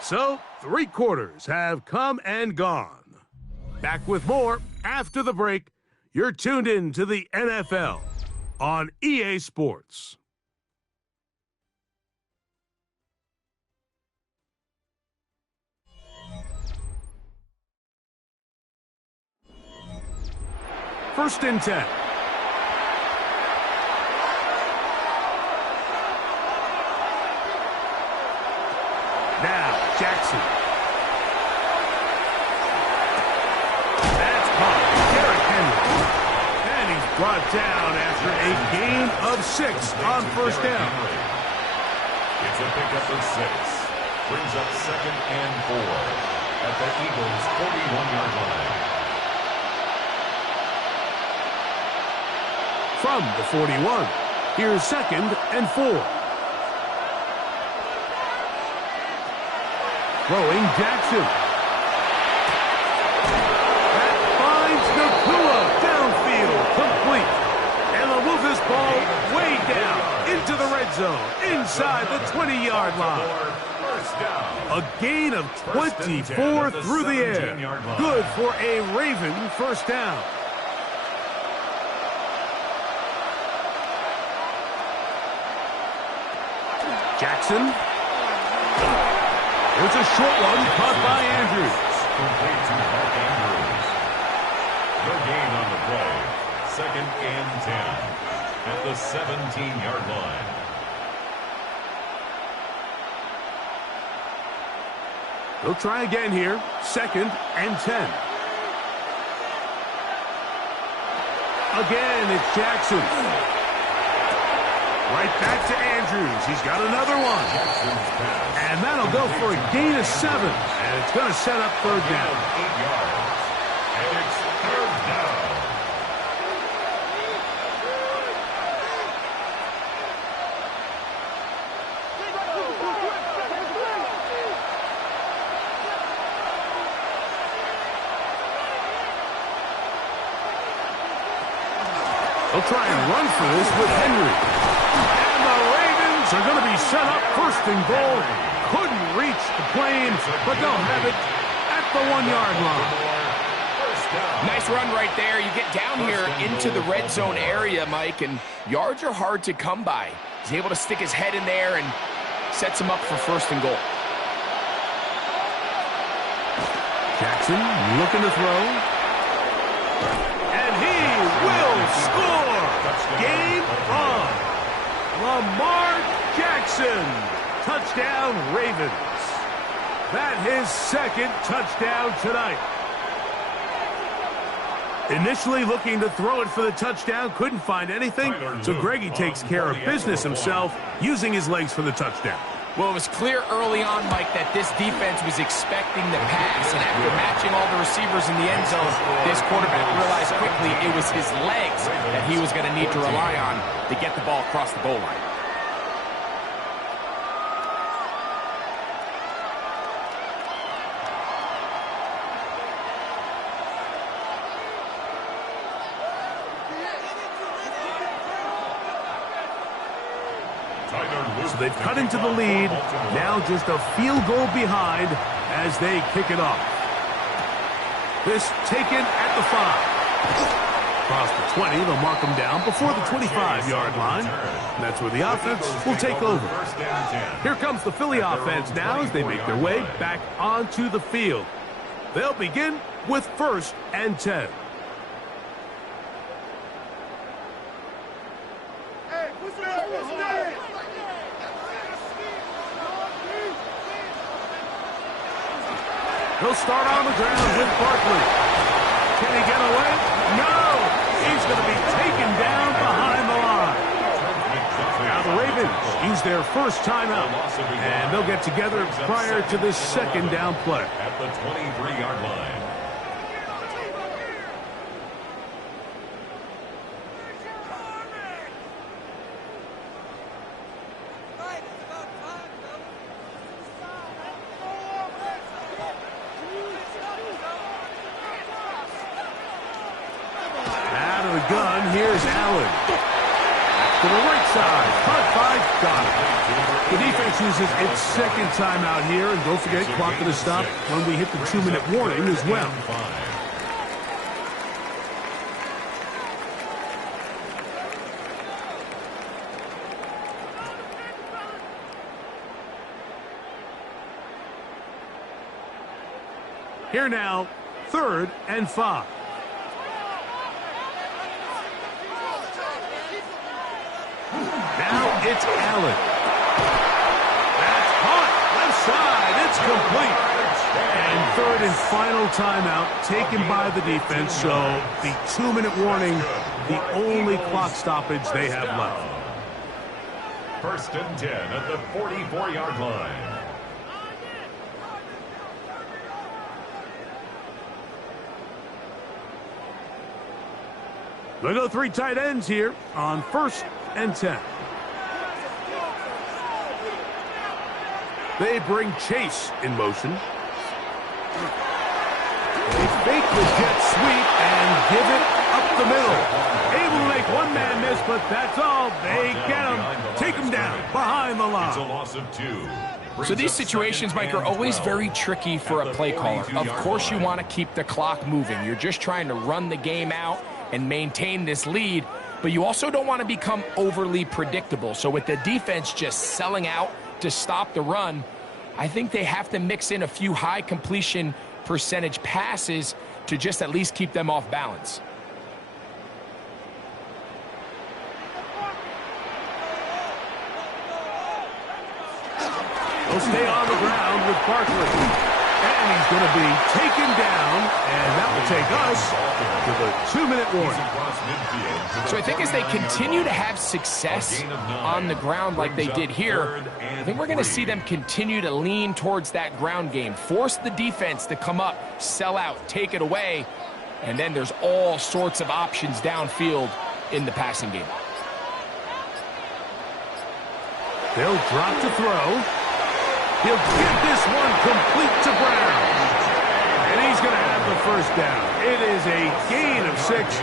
So, 3 quarters have come and gone. Back with more after the break. You're tuned in to the NFL on EA Sports. First and 10. Now, Jackson. That's caught. Derrick Henry. And he's brought down after a gain of 6 on first down. It's a pickup of 6. Brings up 2nd and 4 at the Eagles' 41-yard line. From the 41, here's 2nd and 4. Throwing Jackson. That finds Nakua downfield, complete. And they'll move this ball way down into the red zone, inside the 20-yard line. A gain of 24 through the air. Good for a Raven first down. Jackson. It's a short one caught by Andrews. Complete to Mark Andrews. No gain on the play. 2nd and 10 at the 17-yard line. They'll try again here. 2nd and 10. Again, it's Jackson. Right back to Andrews. He's got another one. And that'll go for a gain of 7. And it's going to set up 3rd down. 8 yards. And it's 3rd down. They'll try and run for this with Henry. And the Ravens are going to be set up 1st and goal. Couldn't reach the plane, but they'll have it at the 1-yard line. Nice run right there. You get down here into the red zone area, Mike, and yards are hard to come by. He's able to stick his head in there and sets him up for 1st and goal. Jackson looking to throw. And he will score! Game on! Lamar Jackson! Touchdown, Ravens. That his 2nd touchdown tonight. Initially looking to throw it for the touchdown, couldn't find anything, so Greggy takes care of business himself, using his legs for the touchdown. Well, it was clear early on, Mike, that this defense was expecting the pass, and after matching all the receivers in the end zone, this quarterback realized quickly it was his legs that he was going to need to rely on to get the ball across the goal line. So they've cut into the lead. Now just a field goal behind as they kick it off. This taken at the 5. Across the 20, they'll mark them down before the 25-yard line. And that's where the offense will take over. Here comes the Philly offense now as they make their way back onto the field. They'll begin with 1st and 10. He'll start on the ground with Barkley. Can he get away? No! He's going to be taken down behind the line. Now the Ravens use their first timeout, and they'll get together prior to this 2nd down play. At the 23-yard line. Gun, here's Allen. To the right side, caught by Goddard. The defense uses its 2nd timeout here, and don't forget, clock to the stop when we hit the 2-minute warning as well. Here now, 3rd and 5. Now it's Allen. That's caught. Left side. It's complete. And 3rd and final timeout taken by the defense. So the 2-minute warning, the only clock stoppage they have left. 1st and 10 at the 44-yard line. They'll go 3 tight ends here on 1st and 10. They bring Chase in motion. They fake the jet sweep and give it up the middle. Able to make one man miss, but that's all. They get him. Take him down behind the line. It's a loss of 2. So these situations, Mike, are always very tricky for a play caller. Of course you want to keep the clock moving. You're just trying to run the game out and maintain this lead, but you also don't want to become overly predictable. So with the defense just selling out to stop the run, I think they have to mix in a few high completion percentage passes to just at least keep them off balance. He'll stay on the ground with Barkley. And he's going to be taken down, and that will take us to the 2-minute warning. So I think as they continue to have success on the ground like they did here, I think we're going to see them continue to lean towards that ground game, force the defense to come up, sell out, take it away, and then there's all sorts of options downfield in the passing game. They'll drop to throw. He'll get this one complete to Brown. And he's going to have the 1st down. It is a gain of 6.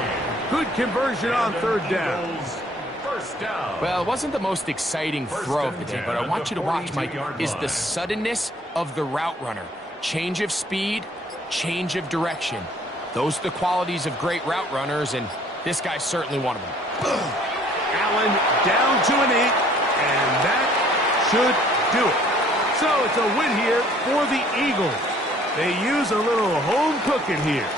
Good conversion on 3rd down. Well, it wasn't the most exciting throw of the day, but I want you to watch, Mike, is the suddenness of the route runner. Change of speed, change of direction. Those are the qualities of great route runners, and this guy's certainly one of them. Allen down to an 8, and that should do it. So it's a win here for the Eagles. They use a little home cooking here.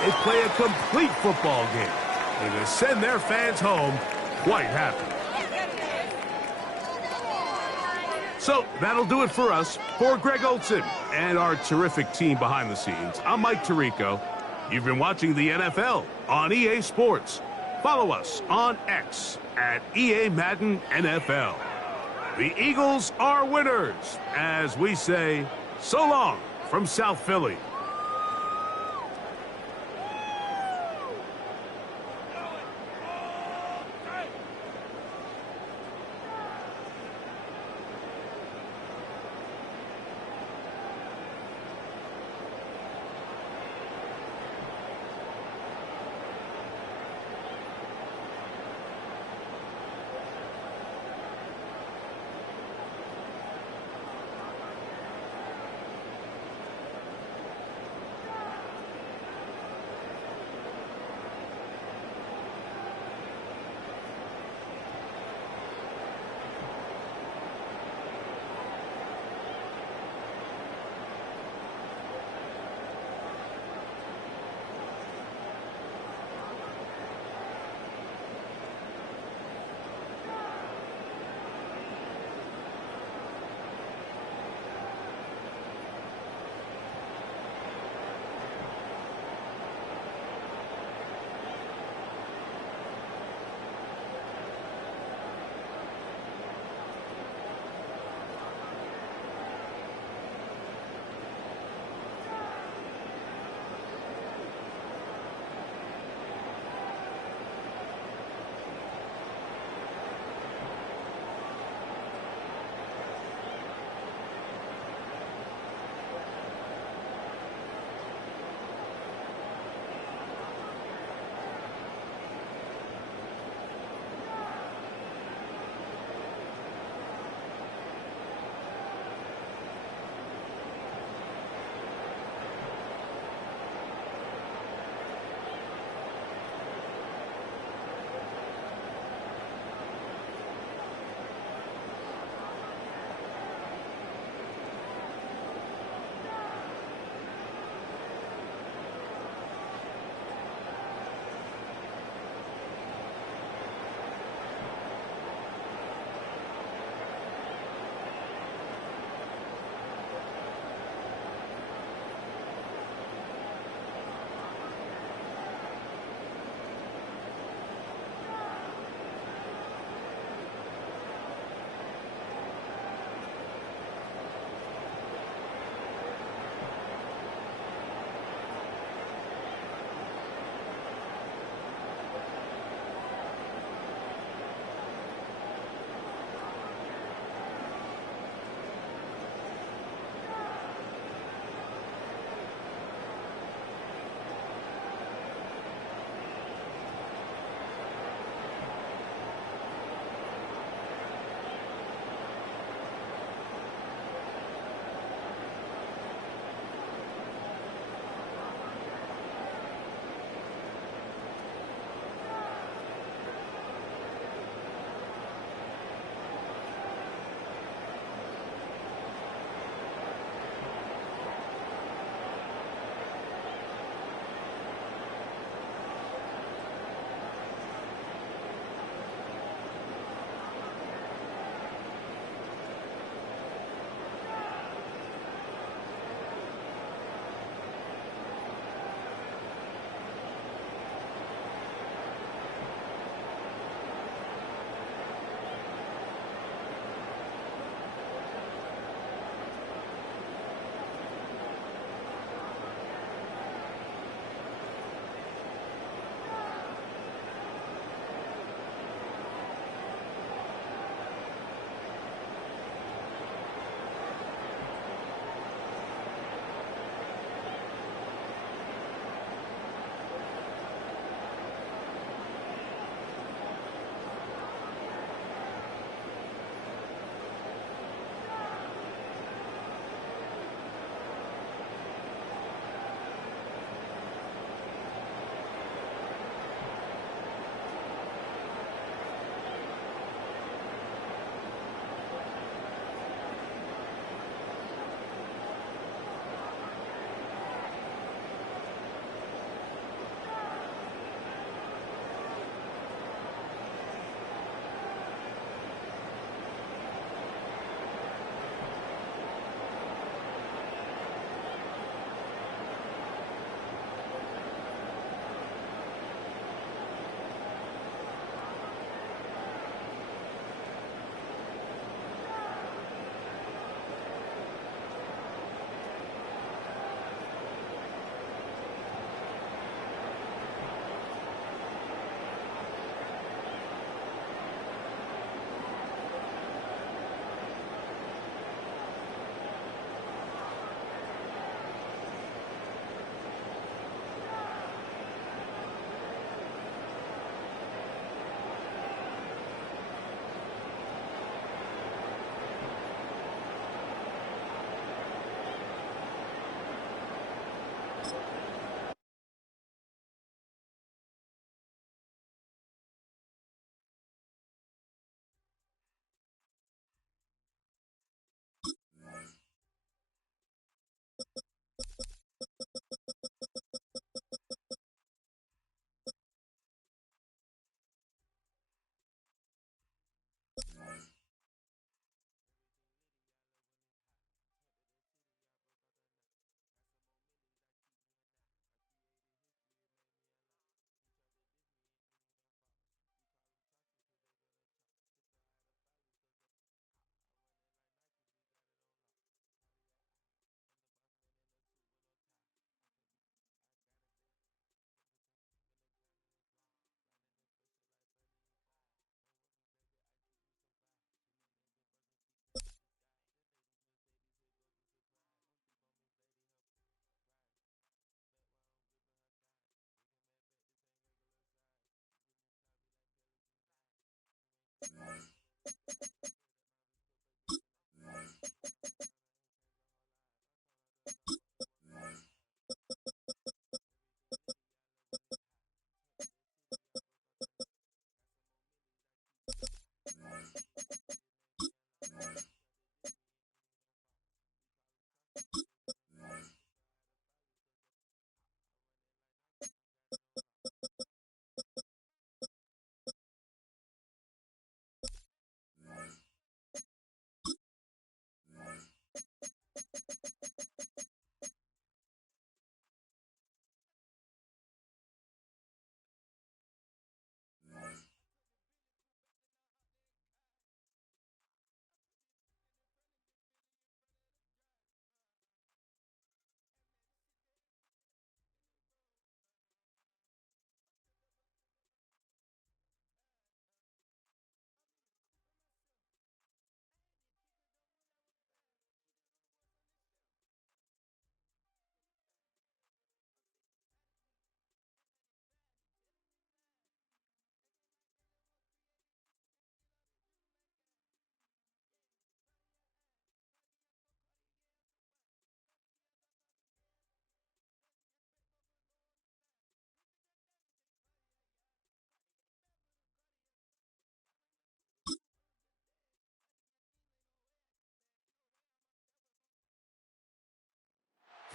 They play a complete football game. They're going to send their fans home quite happy. So that'll do it for us. For Greg Olson and our terrific team behind the scenes, I'm Mike Tirico. You've been watching the NFL on EA Sports. Follow us on X at EA Madden NFL. The Eagles are winners, as we say, so long from South Philly.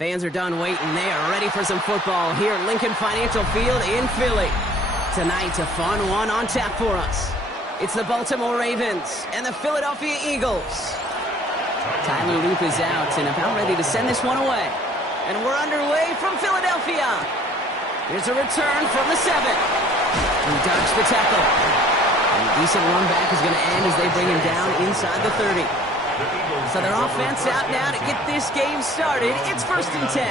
Fans are done waiting. They are ready for some football here at Lincoln Financial Field in Philly. Tonight's a fun one on tap for us. It's the Baltimore Ravens and the Philadelphia Eagles. Tyler Loop is out and about ready to send this one away. And we're underway from Philadelphia. Here's a return from the 7. He dodged the tackle. And a decent run back is going to end as they bring him down inside the 30. So their offense out now to get this game started. It's 1st and 10.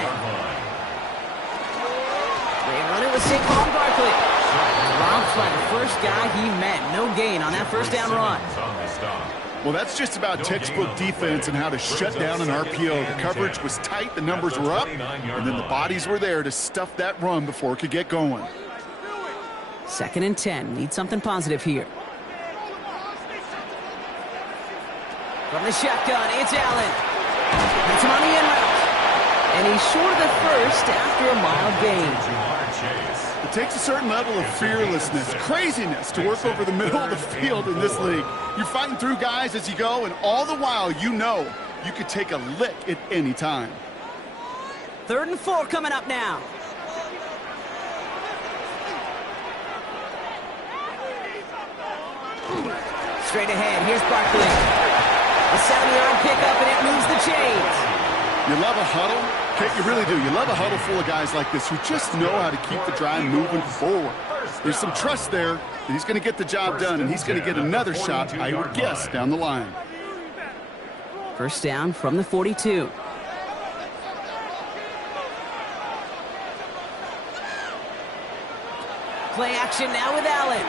They run it with Saquon Barkley. Robbed by the first guy he met. No gain on that first down run. Well, that's just about textbook defense and how to shut down an RPO. The coverage was tight, the numbers were up, and then the bodies were there to stuff that run before it could get going. 2nd and 10. Need something positive here. From the shotgun, it's Allen. It's him on the in route. And he's short of the first after a mild gain. It takes a certain level of fearlessness, craziness to work over the middle of the field in this league. You're fighting through guys as you go, and all the while you know you could take a lick at any time. 3rd and 4 coming up now. Straight ahead, here's Barkley. A 7-yard pickup, and it moves the chains. You love a huddle? Kate, you really do. You love a huddle full of guys like this who just know how to keep the drive moving forward. There's some trust there that he's going to get the job done, and he's going to get another shot, I would guess, down the line. 1st down from the 42. Play action now with Allen.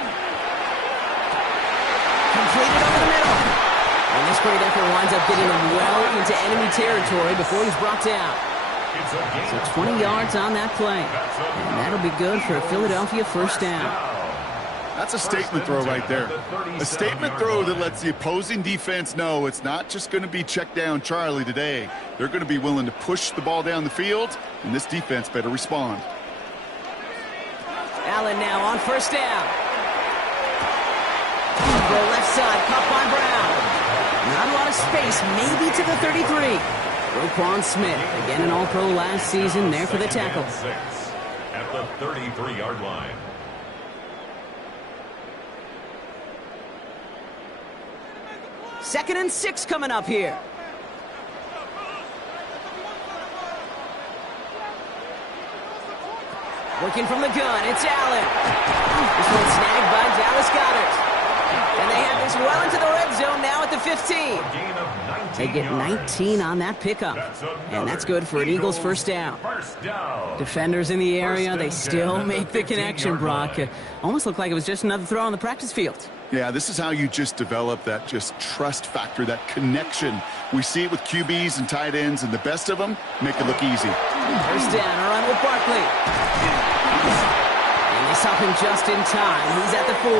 Completed over the middle. And this great effort winds up getting him well into enemy territory before he's brought down. So 20 yards on that play. And that'll be good for a Philadelphia 1st down. That's a statement throw right there. A statement throw that lets the opposing defense know it's not just going to be check down Charlie today. They're going to be willing to push the ball down the field, and this defense better respond. Allen now on 1st down. Throw left side, caught by Brown. Not a lot of space, maybe to the 33. Roquan Smith, again an All-Pro last season, there for the tackle. At the 33-yard line. Second and 6 coming up here. Working from the gun, it's Allen. This one snagged by Dallas Goedert. And they have this well into the red zone now at the 15. They get 19 on that pickup. And that's good for an Eagles 1st down. Defenders in the area, they still make the connection, Brock. Almost looked like it was just another throw on the practice field. Yeah, this is how you just develop that just trust factor, that connection. We see it with QBs and tight ends, and the best of them make it look easy. 1st down, a run with Barkley. And they stop him just in time. He's at the 4.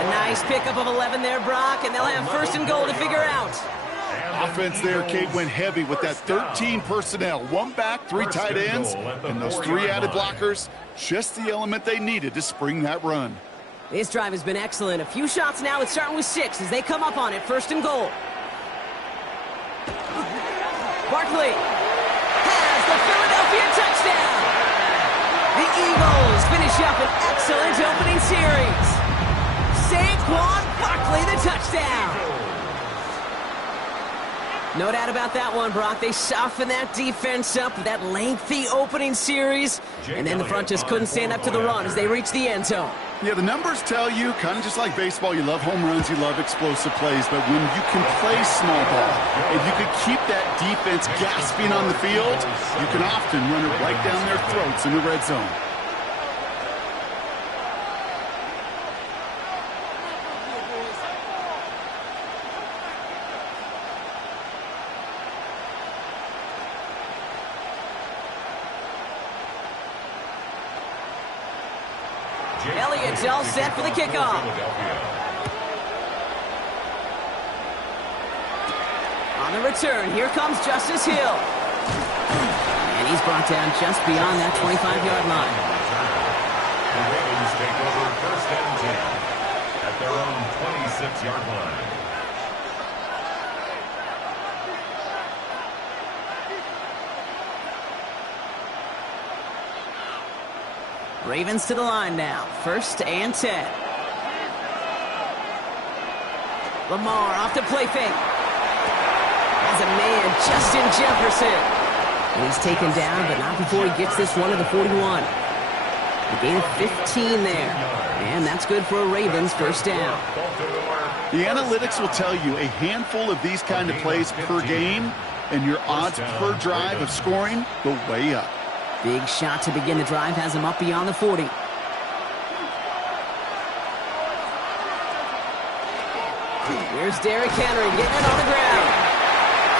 A nice pickup of 11 there, Brock, and they'll have first and goal to figure out. Offense there, Kate, went heavy with that 13 personnel. 1 back, 3 tight ends, and those 3 added blockers. Just the element they needed to spring that run. This drive has been excellent. A few shots now. It's starting with 6 as they come up on it. First and goal. Barkley has the Philadelphia touchdown. The Eagles finish up an excellent opening series. Saquon Barkley, the touchdown. No doubt about that one, Brock. They softened that defense up with that lengthy opening series, and then the front just couldn't stand up to the run as they reached the end zone. Yeah, the numbers tell you, kind of just like baseball, you love home runs, you love explosive plays, but when you can play small ball, if you could keep that defense gasping on the field, you can often run it right down their throats in the red zone. Elliott's all set for the kickoff. On the return, here comes Justice Hill. And he's brought down just beyond that 25-yard line. The Ravens take over first and 10 at their own 26-yard line. Ravens to the line now. First and 10. Lamar off the play fake. Has a man, Justin Jefferson. And he's taken down, but not before he gets this one to the 41. A gain of 15 there. And that's good for a Ravens first down. The analytics will tell you a handful of these kind of plays per game, and your odds per drive of scoring go way up. Big shot to begin the drive has him up beyond the 40. Here's Derrick Henry getting it on the ground.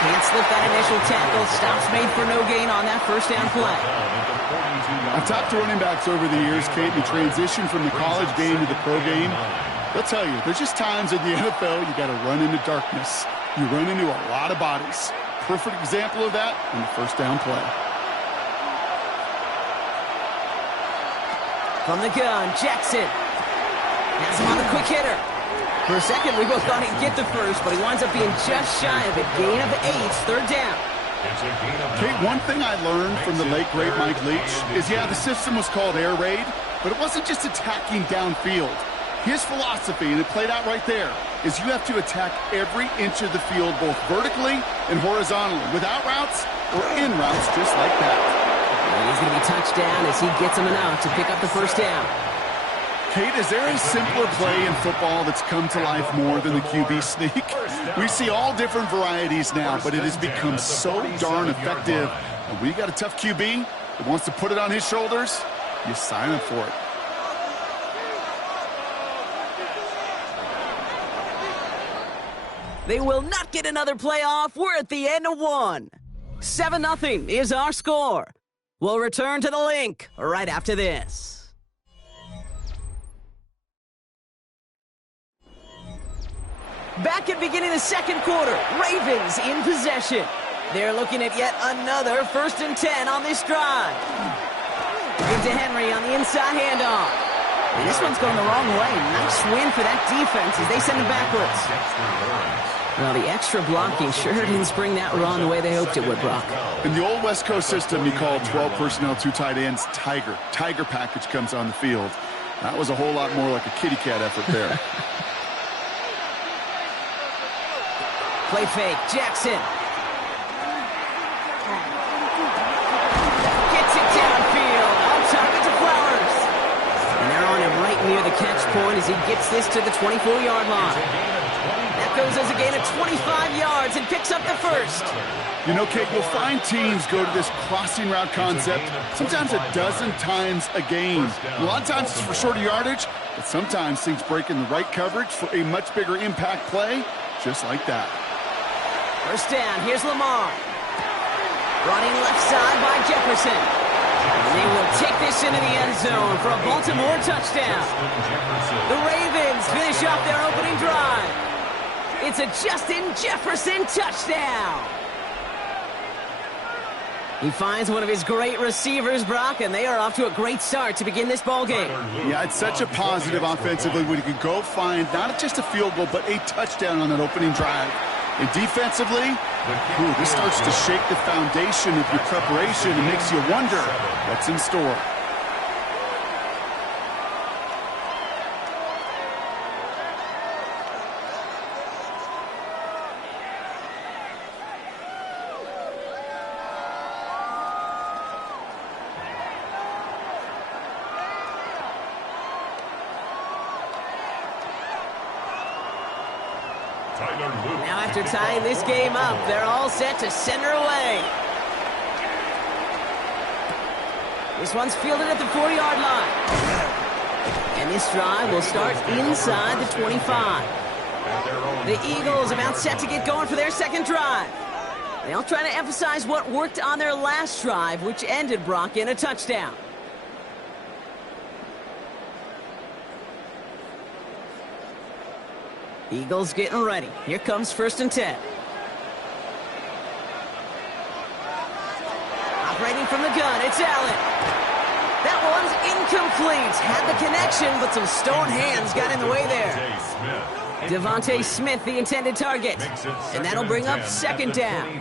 Can't slip that initial tackle. Stops made for no gain on that first down play. I've talked to running backs over the years, Kate, the transition from the college game to the pro game. They'll tell you, there's just times in the NFL you got to run into darkness. You run into a lot of bodies. Perfect example of that in the first down play. From the gun, Jackson has him on the quick hitter. For a second, we both thought he'd get the first, but he winds up being just shy of a gain of 8, third down. Kate, one thing I learned from the late, great Mike Leach is, yeah, the system was called air raid, but it wasn't just attacking downfield. His philosophy, and it played out right there, is you have to attack every inch of the field, both vertically and horizontally, without routes or in routes, just like that. And he's going to be touched down as he gets him enough to pick up the first down. Kate, is there a simpler play in football that's come to life more than the QB sneak? We see all different varieties now, but it has become so darn effective. And we got a tough QB that wants to put it on his shoulders, you sign up for it. They will not get another playoff. We're at the end of one. 7-0 is our score. We'll return to the link right after this. Back at beginning of the second quarter, Ravens in possession. They're looking at yet another 1st and 10 on this drive. Give to Henry on the inside handoff. And this one's going the wrong way. Nice win for that defense as they send it backwards. Well, the extra blocking sure didn't spring that run the way they hoped it would, Brock. In the old West Coast system, you call 12 personnel, 2 tight ends, Tiger. Tiger package comes on the field. That was a whole lot more like a kitty cat effort there. Play fake, Jackson. Gets it downfield, on target to Flowers. And they're on him right near the catch point as he gets this to the 24-yard line. That goes as a gain of 25 yards and picks up the first. You know, Kate, you'll find teams go to this crossing route concept sometimes a dozen times a game. A lot of times it's for shorter yardage, but sometimes things break in the right coverage for a much bigger impact play, just like that. First down, here's Lamar. Running left side by Jefferson. And they will take this into the end zone for a Baltimore touchdown. The Ravens finish off their opening drive. It's a Justin Jefferson touchdown. He finds one of his great receivers, Brock, and they are off to a great start to begin this ball game. Yeah, it's such a positive offensively when you can go find not just a field goal, but a touchdown on that opening drive. And defensively, this starts to shake the foundation of your preparation and makes you wonder what's in store. Now after tying this game up, they're all set to center away. This one's fielded at the 40-yard line. And this drive will start inside the 25. The Eagles about set to get going for their second drive. They'll try to emphasize what worked on their last drive, which ended, Brock, in a touchdown. Eagles getting ready. Here comes 1st and 10. Operating from the gun, it's Allen. That one's incomplete. Had the connection, but some stone hands got in the way there. Devontae Smith, the intended target. And that'll bring up 2nd down.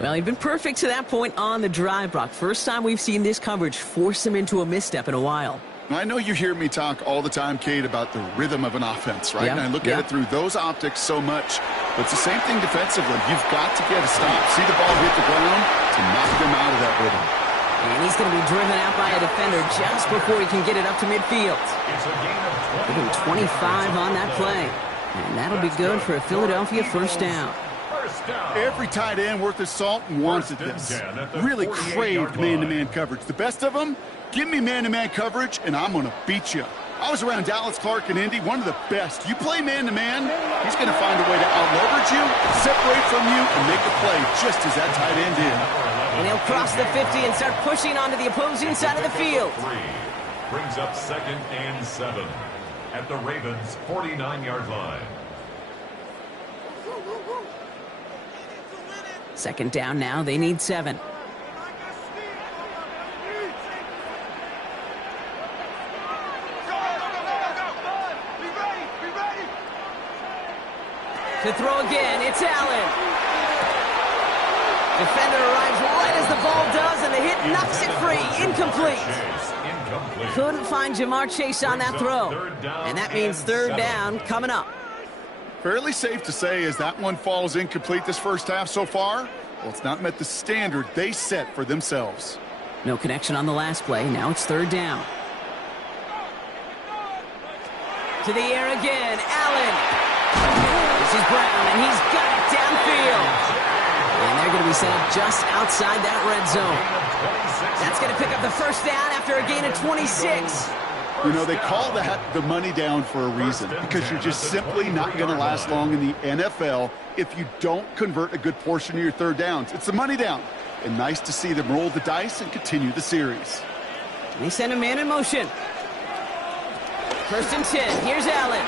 Well, he'd been perfect to that point on the drive, Brock. First time we've seen this coverage force him into a misstep in a while. I know you hear me talk all the time, Kate, about the rhythm of an offense, right? Yeah, and I look at it through those optics so much. But it's the same thing defensively. You've got to get a stop. See the ball hit the ground to knock them out of that rhythm. And he's going to be driven out by a defender just before he can get it up to midfield. Give him 25 on that play. And that'll be good for a Philadelphia 1st down. Every tight end worth his salt wanted this. Really craved man-to-man coverage. The best of them, give me man-to-man coverage, and I'm going to beat you. I was around Dallas Clark and Indy, one of the best. You play man-to-man, he's going to find a way to out-leverage you, separate from you, and make the play just as that tight end did. And he'll cross the 50 and start pushing onto the opposing side of the field. Brings up 2nd and 7 at the Ravens' 49-yard line. 2nd down now. They need 7. To throw again, it's Allen. Defender arrives right as the ball does, and the hit knocks it free. Incomplete. Couldn't find Jamar Chase on that throw. And that means 3rd down coming up. Fairly safe to say as that one falls incomplete this first half so far, well, it's not met the standard they set for themselves. No connection on the last play. Now it's 3rd down. To the air again, Allen. This is Brown, and he's got it downfield. And they're going to be set up just outside that red zone. That's going to pick up the 1st down after a gain of 26. You know, they call that the money down for a reason, because you're just simply not going to last long in the NFL if you don't convert a good portion of your 3rd downs. It's the money down. And nice to see them roll the dice and continue the series. They send a man in motion. 1st and 10. Here's Allen.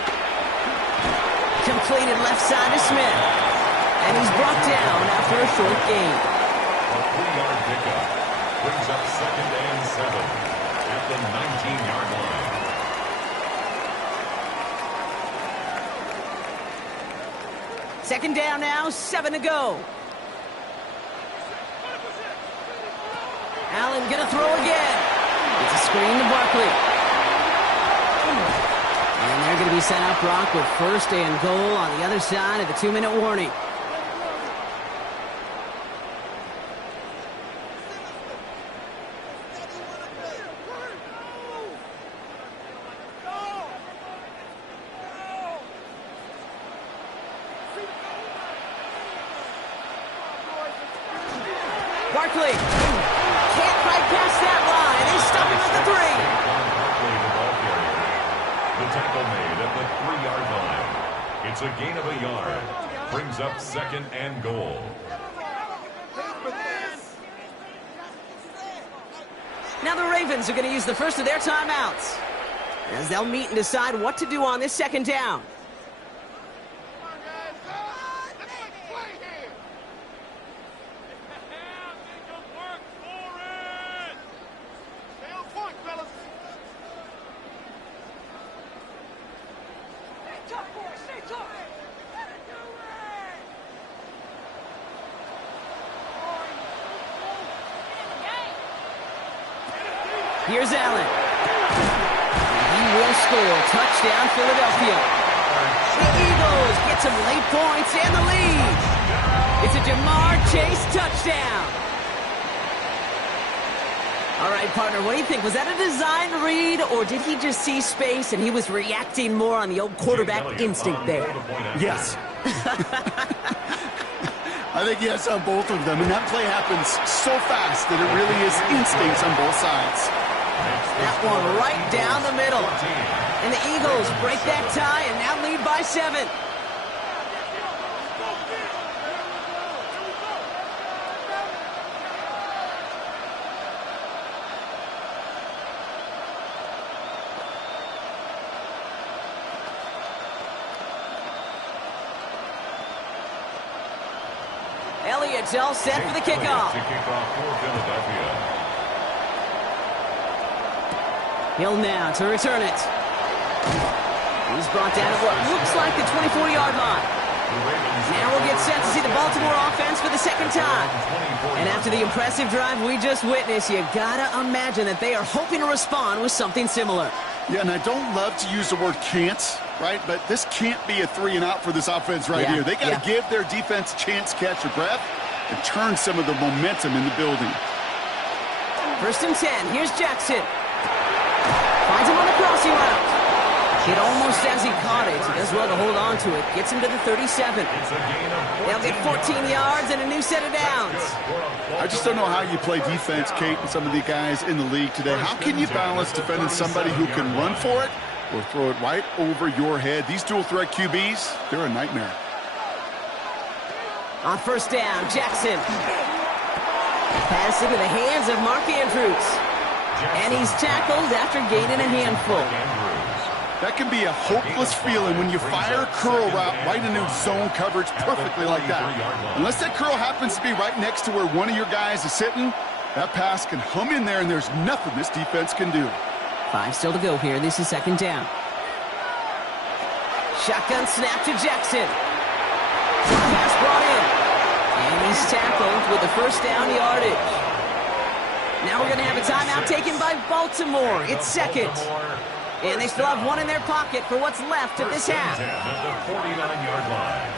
Completed left side to Smith. And he's brought down after a short gain. A 3-yard pickup brings up 2nd and 7 at the 19-yard line. Second down now, 7 to go. Allen gonna throw again. It's a screen to Barkley. And they're going to be set up, Brock, with 1st and goal on the other side of the 2-minute warning. Barkley can't quite pass that line. They stop him at the 3. The tackle made at the 3-yard line. It's a gain of a yard. Brings up 2nd and goal. Now the Ravens are going to use the first of their timeouts, as they'll meet and decide what to do on this second down. Here's Allen. He will score. Touchdown, Philadelphia. The Eagles get some late points and the lead. It's a Jamar Chase touchdown. All right, partner, what do you think? Was that a design read, or did he just see space and he was reacting more on the old quarterback instinct there? Yes. I think yes on both of them, and that play happens so fast that it really is instincts on both sides. That one right down the middle. And the Eagles break that tie and now lead by 7. Elliott's all set for the kickoff. Hill now to return it. He's brought down at what looks like the 24-yard line. Now we'll get set to see the Baltimore offense for the second time. And after the impressive drive we just witnessed, you gotta imagine that they are hoping to respond with something similar. Yeah, and I don't love to use the word can't, right? But this can't be a 3-and-out for this offense right here. They got to give their defense a chance to catch their breath and turn some of the momentum in the building. 1st and 10. Here's Jackson. Finds him on the crossing route. Hit almost as he caught it. He does well to hold on to it. Gets him to the 37. They'll get 14 yards and a new set of downs. I just don't know how you play defense, Kate, and some of the guys in the league today. How can you balance defending somebody who can run for it or throw it right over your head? These dual-threat QBs, they're a nightmare. On 1st down, Jackson. Pass into the hands of Mark Andrews. And he's tackled after gaining a handful. That can be a hopeless feeling when you fire a curl route right into zone coverage perfectly like that. Unless that curl happens to be right next to where one of your guys is sitting, that pass can hum in there and there's nothing this defense can do. 5 still to go here. This is 2nd down. Shotgun snap to Jackson. Pass brought in. And he's tackled with the 1st down yardage. Now we're going to have a timeout taken by Baltimore. It's 2nd. And they still have one in their pocket for what's left of this half. At the 49-yard line.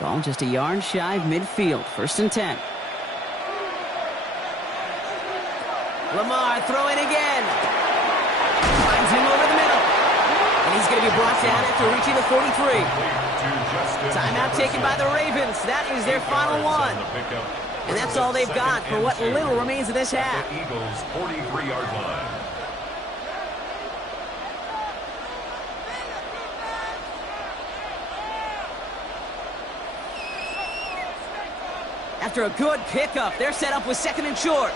Ball just a yard shy of midfield. 1st and 10. Lamar throwing again. Finds him over the middle. And he's going to be brought down after reaching the 43. Timeout taken by the Ravens. That is their final one. And that's all they've got for what little remains of this half. Eagles 43-yard line. After a good pickup, they're set up with 2nd and short.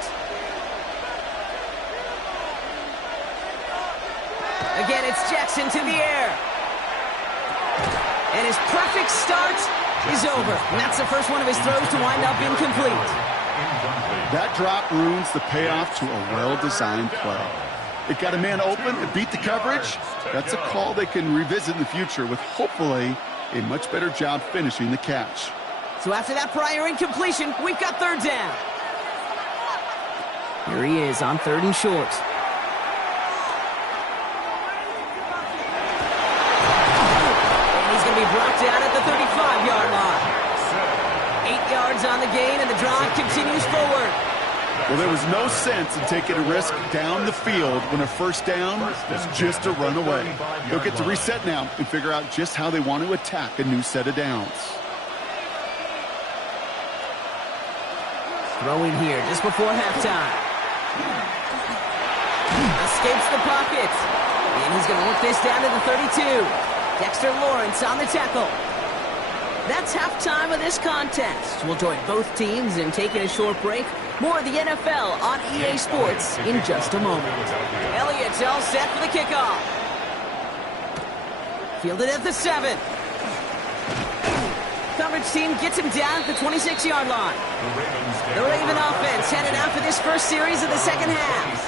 Again, it's Jackson to the air. And his perfect start is over. And that's the first one of his throws to wind up incomplete. That drop ruins the payoff to a well-designed play. It got a man open, it beat the coverage. That's a call they can revisit in the future with hopefully a much better job finishing the catch. So after that prior incompletion, we've got 3rd down. Here he is on 3rd and short. Brought down at the 35-yard line. 8 yards on the gain, and the drive continues forward. Well, there was no sense in taking a risk down the field when a 1st down was just a run away. They'll get to reset now and figure out just how they want to attack a new set of downs. Throwing here just before halftime. Escapes the pocket. And he's going to work this down to the 32. Dexter Lawrence on the tackle. That's halftime of this contest. We'll join both teams in taking a short break. More of the NFL on EA Sports in just a moment. Elliott's all set for the kickoff. Fielded at the 7. Coverage team gets him down at the 26-yard line. The Raven offense headed out for this first series of the second half.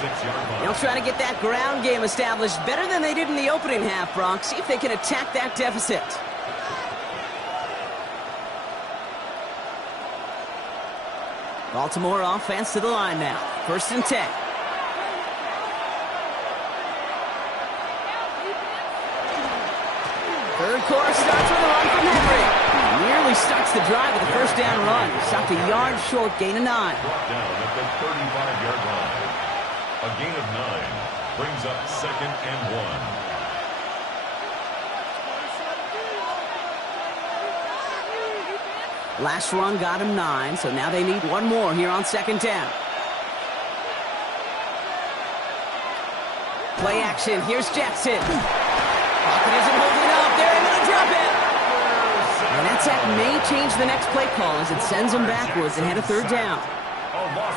They'll try to get that ground game established better than they did in the opening half, Bronx. See if they can attack that deficit. Baltimore offense to the line now. 1st and 10. Third quarter starts with a run from Henry. Nearly starts the drive with a first down run. Stopped a yard short, gain of 9. Brought down at the 35-yard line. A gain of 9 brings up 2nd and 1. Last run got him 9, so now they need one more here on 2nd down. Play action. Here's Jackson. Pocket isn't holding up. They're able to drop it. And that sack may change the next play call as it sends them backwards ahead of 3rd down.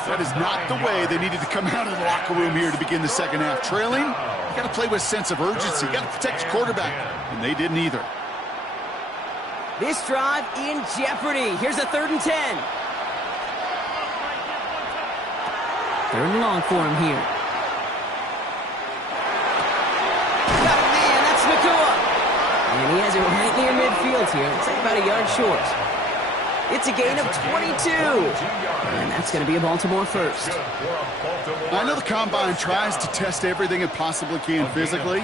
That is not the way they needed to come out of the locker room here to begin the second half. Trailing, you got to play with a sense of urgency. You got to protect your quarterback, and they didn't either. This drive in jeopardy. Here's a 3rd and 10. 3rd and long for him here. Got him, man. That's Nakua. And he has it right near midfield here. It's like about a yard short. It's a gain of 22. And that's going to be a Baltimore first. I know the Combine tries to test everything it possibly can physically,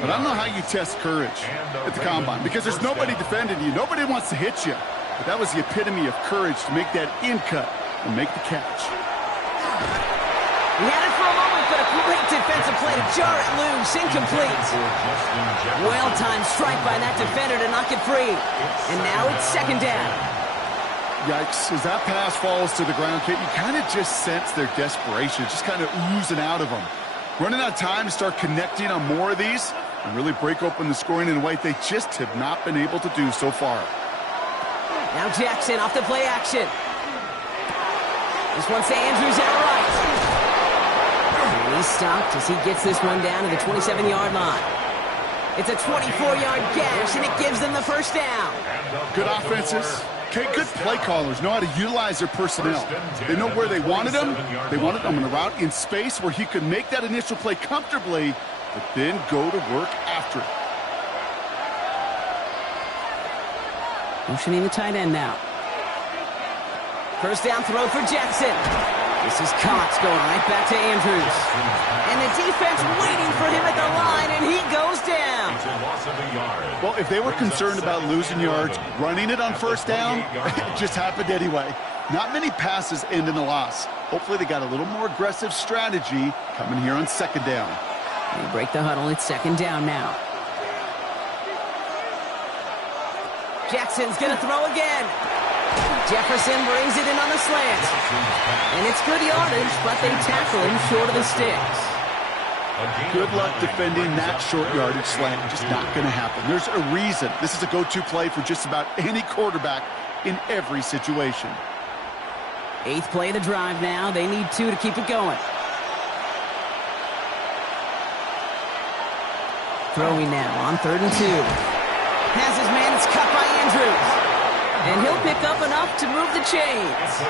but I don't know how you test courage at the Combine because there's nobody defending you. Nobody wants to hit you. But that was the epitome of courage to make that in cut and make the catch. He had it for a moment, but a great defensive play to jar it loose. Incomplete. Well-timed strike by that defender to knock it free. And now it's 2nd down. Yikes, as that pass falls to the ground, Kit, you kind of just sense their desperation, just kind of oozing out of them. Running out of time to start connecting on more of these and really break open the scoring in a way they just have not been able to do so far. Now Jackson off the play action. This one's to Andrews out right. And he's stopped as he gets this one down to the 27-yard line. It's a 24-yard gash, and it gives them the first down. Good offenses. Okay, good play callers know how to utilize their personnel. They know where they wanted them. They wanted them on a route in space where he could make that initial play comfortably, but then go to work after it. Motioning the tight end now. First down throw for Jackson. This is Cox going right back to Andrews. And the defense waiting for him at the line, and he goes down. It's a loss of a yard. Well, if they were concerned about losing yards, running it on first down, it just happened anyway. Not many passes end in a loss. Hopefully they got a little more aggressive strategy coming here on 2nd down. They break the huddle. It's 2nd down now. Jackson's going to throw again. Jefferson brings it in on the slant. And it's good yardage, but they tackle him short of the sticks. Good luck defending that short yardage slant. Just not going to happen. There's a reason. This is a go-to play for just about any quarterback in every situation. 8th play of the drive now. They need 2 to keep it going. Throwing now on 3rd and 2. Has his man. It's cut by Andrews. And he'll pick up enough to move the chains.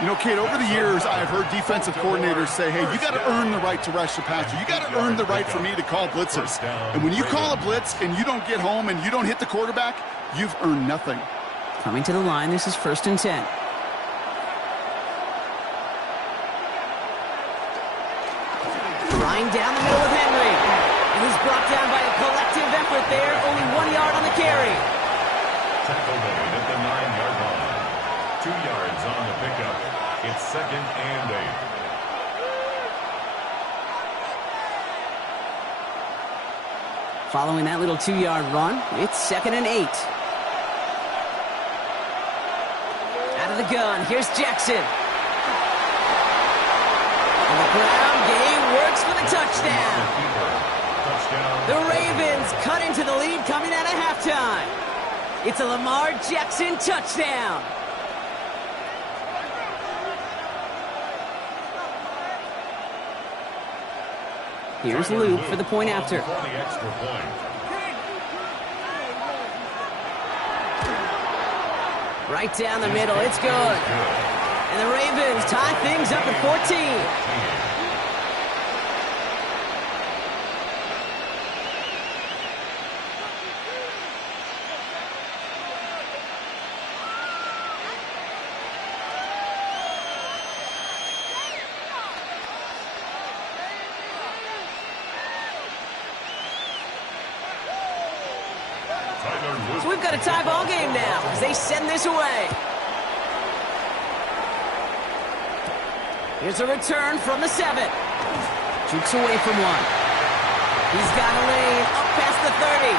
You know, Kate, over the years, I've heard defensive coordinators say, hey, you got to earn the right to rush the passer. You got to earn the right for me to call blitzes. And when you call a blitz and you don't get home and you don't hit the quarterback, you've earned nothing. Coming to the line, this is 1st and 10. Flying down the middle of Henry. And he's brought down by a collective effort there. Only 1 yard on the carry. Tackle made at the 9-yard line. 2 yards on the pickup. It's 2nd and 8. Following that little 2-yard run, it's 2nd and 8. Out of the gun, here's Jackson. And the ground game works for the touchdown. The Ravens cut into the lead coming out of halftime. It's a Lamar Jackson touchdown. Here's Luke for the point after. Right down the middle, it's good. And the Ravens tie things up at 14. So we've got a tie ball game now as they send this away. Here's a return from the 7. Jukes away from one. He's got a lane up past the 30.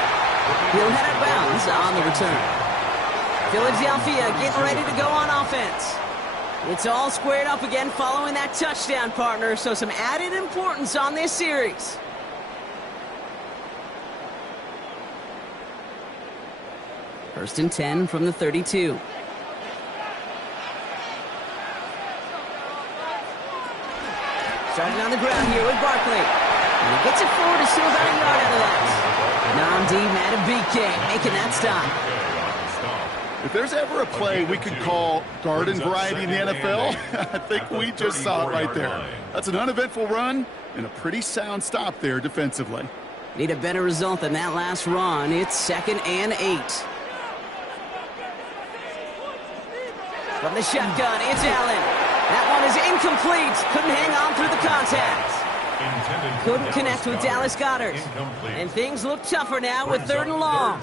He'll head out of bounds on the return. Philadelphia getting ready to go on offense. It's all squared up again following that touchdown, partner, so some added importance on this series. First and 10 from the 32. Starting on the ground here with Barkley. And he gets it forward to still about a yard out of that. Nnamdi Madubuike making that stop. If there's ever a play we could call garden variety in the NFL, I think we just saw it right there. That's an uneventful run and a pretty sound stop there defensively. Need a better result than that last run. It's 2nd and 8. From the shotgun, it's Allen. That one is incomplete. Couldn't hang on through the contact. Couldn't connect with Dallas Goedert. And things look tougher now with 3rd and long.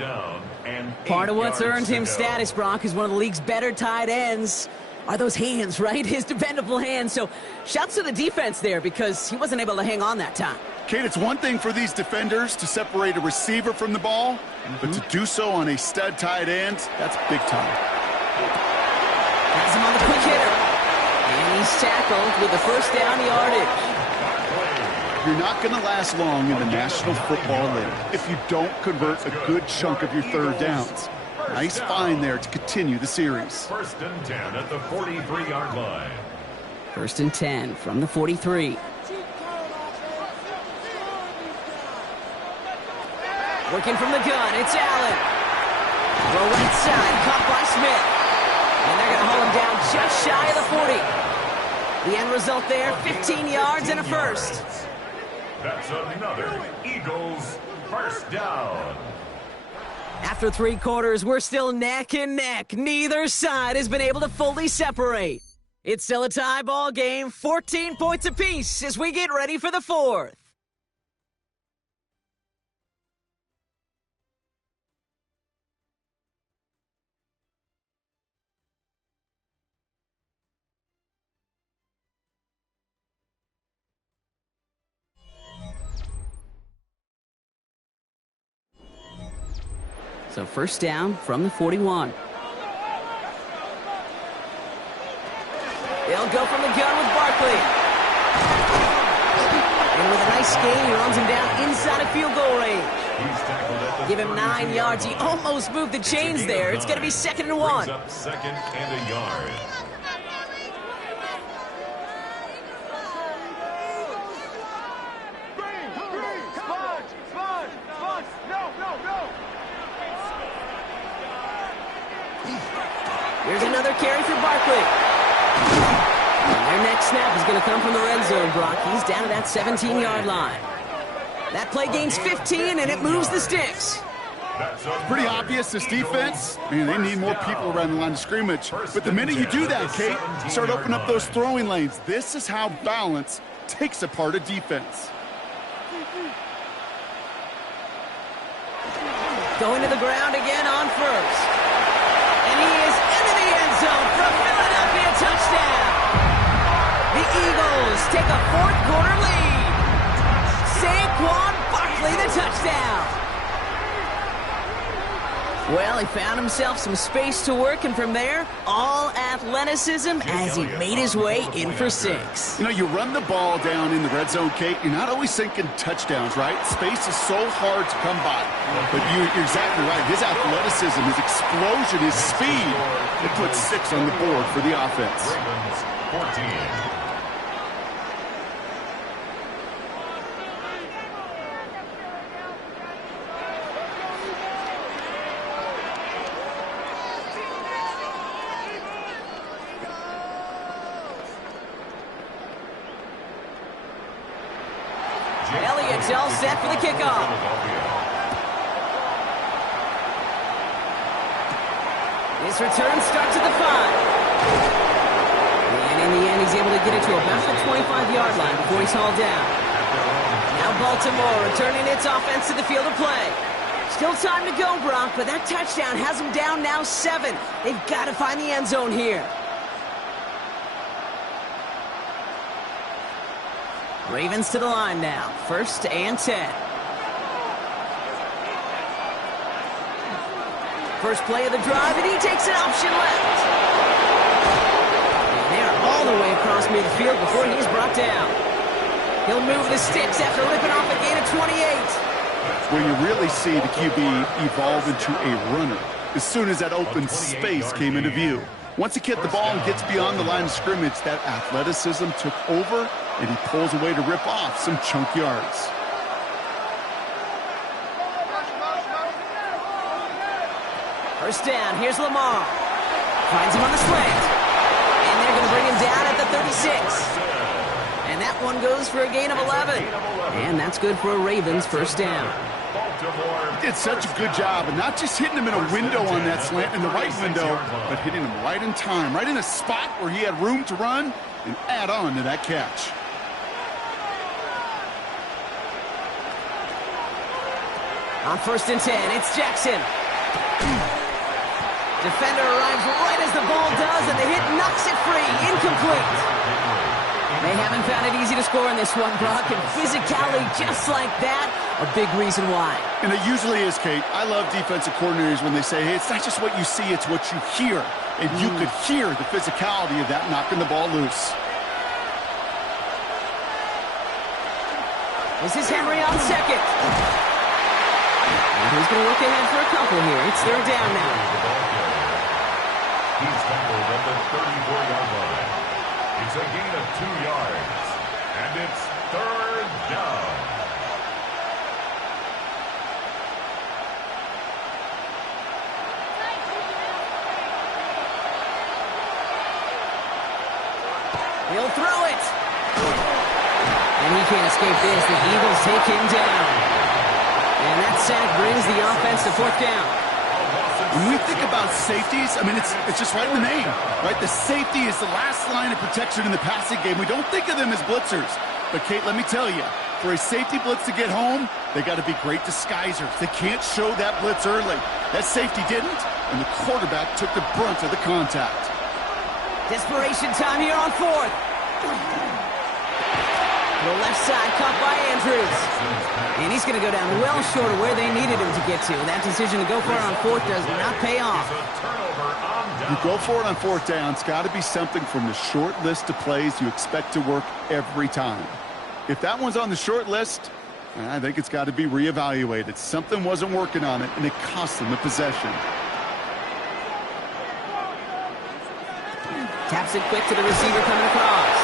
Part of what's earned him status, Brock, is one of the league's better tight ends. Are those hands, right? His dependable hands. So shouts to the defense there because he wasn't able to hang on that time. Kate, it's one thing for these defenders to separate a receiver from the ball, but to do so on a stud tight end, that's big time. Has him on the quick hitter. And he's tackled with the first down yardage. You're not going to last long in the National Football League if you don't convert a good chunk of your 3rd downs. Nice find there to continue the series. 1st and 10 at the 43-yard line. 1st and 10 from the 43. Working from the gun, it's Allen. Throw right side, caught by Smith. And they're going to hold him down just shy of the 40. The end result there, 15 yards and a first. That's another Eagles first down. After 3 quarters, we're still neck and neck. Neither side has been able to fully separate. It's still a tie ball game, 14 points apiece as we get ready for the 4th. So first down from the 41. They'll go from the gun with Barkley. And with a nice gain, he runs him down inside of field goal range. Give him 9 yards. He almost moved the chains there. It's going to be 2nd and 1. 2nd and a yard. Here's another carry for Barkley. And their next snap is going to come from the red zone, Brock. He's down to that 17-yard line. That play gains 15, and it moves the sticks. It's pretty obvious this defense, man, they need more people around the line of scrimmage. But the minute you do that, Kate, you start opening up those throwing lanes. This is how balance takes apart a defense. Going to the ground again on first. And he is into the end zone for a Philadelphia touchdown. The Eagles take a 4th quarter lead. Saquon Barkley the touchdown. Well, he found himself some space to work, and from there, all athleticism as he made his way in for 6. You know, you run the ball down in the red zone, Kate, you're not always thinking touchdowns, right? Space is so hard to come by. But you're exactly right. His athleticism, his explosion, his speed, it puts 6 on the board for the offense. Ravens 14. Elliott's all set for the kickoff. His return starts at the 5. And in the end, he's able to get it to about the 25-yard line before he's hauled down. Now Baltimore returning its offense to the field of play. Still time to go, Brock, but that touchdown has them down now 7. They've got to find the end zone here. Ravens to the line now. 1st and 10. First play of the drive, and he takes an option left. And they're all the way across midfield before he's brought down. He'll move the sticks after ripping off a gain of 28. Where you really see the QB evolve into a runner as soon as that open space came into view. Once he kicked the ball and gets beyond the line of scrimmage, that athleticism took over, and he pulls away to rip off some chunk yards. First down, here's Lamar. Finds him on the slant. And they're going to bring him down at the 36. And that one goes for a gain of 11. And that's good for a Ravens first down. He did such a good job, and not just hitting him in a window on that slant, in the right window, but hitting him right in time, right in a spot where he had room to run and add on to that catch. On 1st and 10, it's Jackson. Defender arrives right as the ball does, and the hit knocks it free. Incomplete. They haven't found it easy to score in this one, Brock, and physicality just like that, a big reason why. And it usually is, Kate. I love defensive coordinators when they say, hey, it's not just what you see, it's what you hear. And you could hear the physicality of that knocking the ball loose. This is Henry on 2nd. And he's going to look ahead for a couple here. It's 3rd down now. He's tackled at the 34-yard line. It's a gain of 2 yards. And it's 3rd down. He'll throw it. And he can't escape this. The Eagles take him down. And that sack brings the offense to 4th down. When we think about safeties, I mean, it's just right in the name, right? The safety is the last line of protection in the passing game. We don't think of them as blitzers. But, Kate, let me tell you, for a safety blitz to get home, they got to be great disguisers. They can't show that blitz early. That safety didn't, and the quarterback took the brunt of the contact. Desperation time here on 4th. The left side caught by Andrews. And he's going to go down well short of where they needed him to get to. That decision to go for it on 4th does not pay off. You go for it on 4th down. It's got to be something from the short list of plays you expect to work every time. If that one's on the short list, I think it's got to be reevaluated. Something wasn't working on it, and it cost them the possession. Taps it quick to the receiver coming across.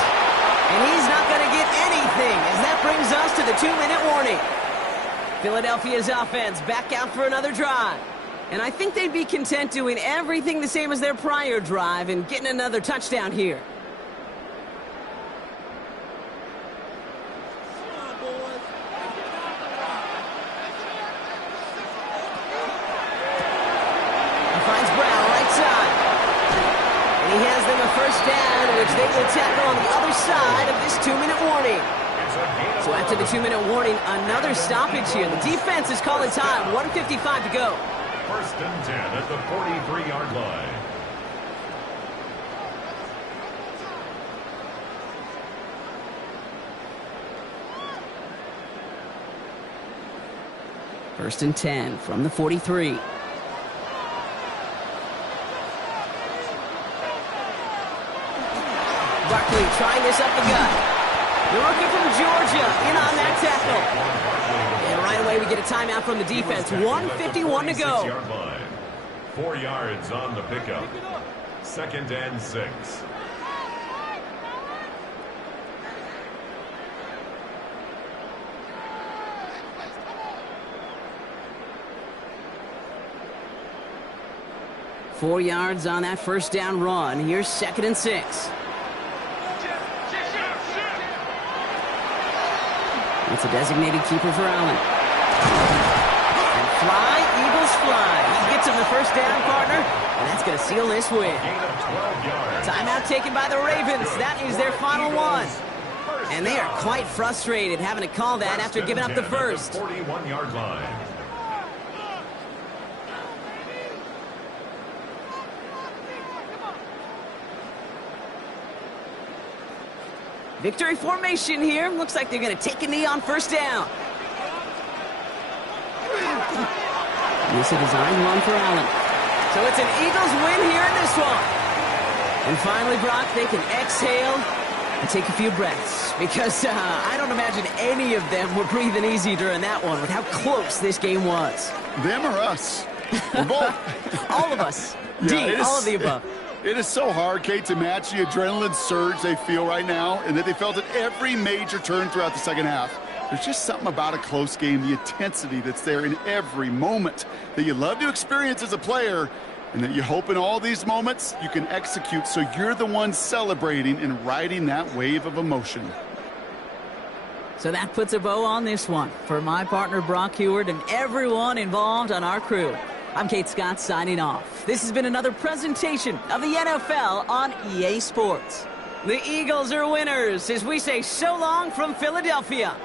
And he's not going to get anything, as that brings us to the 2-minute warning. Philadelphia's offense back out for another drive. And I think they'd be content doing everything the same as their prior drive and getting another touchdown here. He finds Brown right side. And he has them a first down, which they will tackle on the other side of this 2-minute warning. So after the 2-minute warning, another stoppage here. The defense is calling time. 1:55 to go. 1st and 10 at the 43-yard line. First and 10 from the 43. Barkley trying this up the gut. The rookie from Georgia in on that tackle. And right away we get a timeout from the defense. 1:51 to go. 4 yards on the pickup. 2nd and 6. Four yards on that first down run. Here's 2nd and 6. It's a designated keeper for Allen. And fly, Eagles fly. He gets him the first down, partner, and that's going to seal this win. Timeout taken by the Ravens. That is their final one. And they are quite frustrated having to call that after giving up the first. 41-yard line. Victory formation here. Looks like they're going to take a knee on first down. This is a design run for Allen. So it's an Eagles win here in this one. And finally, Brock, they can exhale and take a few breaths. Because I don't imagine any of them were breathing easy during that one with how close this game was. Them or us? We're both. All of us. Yeah, all of the above. It is so hard, Kate, to match the adrenaline surge they feel right now and that they felt at every major turn throughout the second half. There's just something about a close game, the intensity that's there in every moment that you love to experience as a player, and that you hope in all these moments you can execute so you're the one celebrating and riding that wave of emotion. So that puts a bow on this one. For my partner Brock Huard and everyone involved on our crew, I'm Kate Scott signing off. This has been another presentation of the NFL on EA Sports. The Eagles are winners as we say so long from Philadelphia.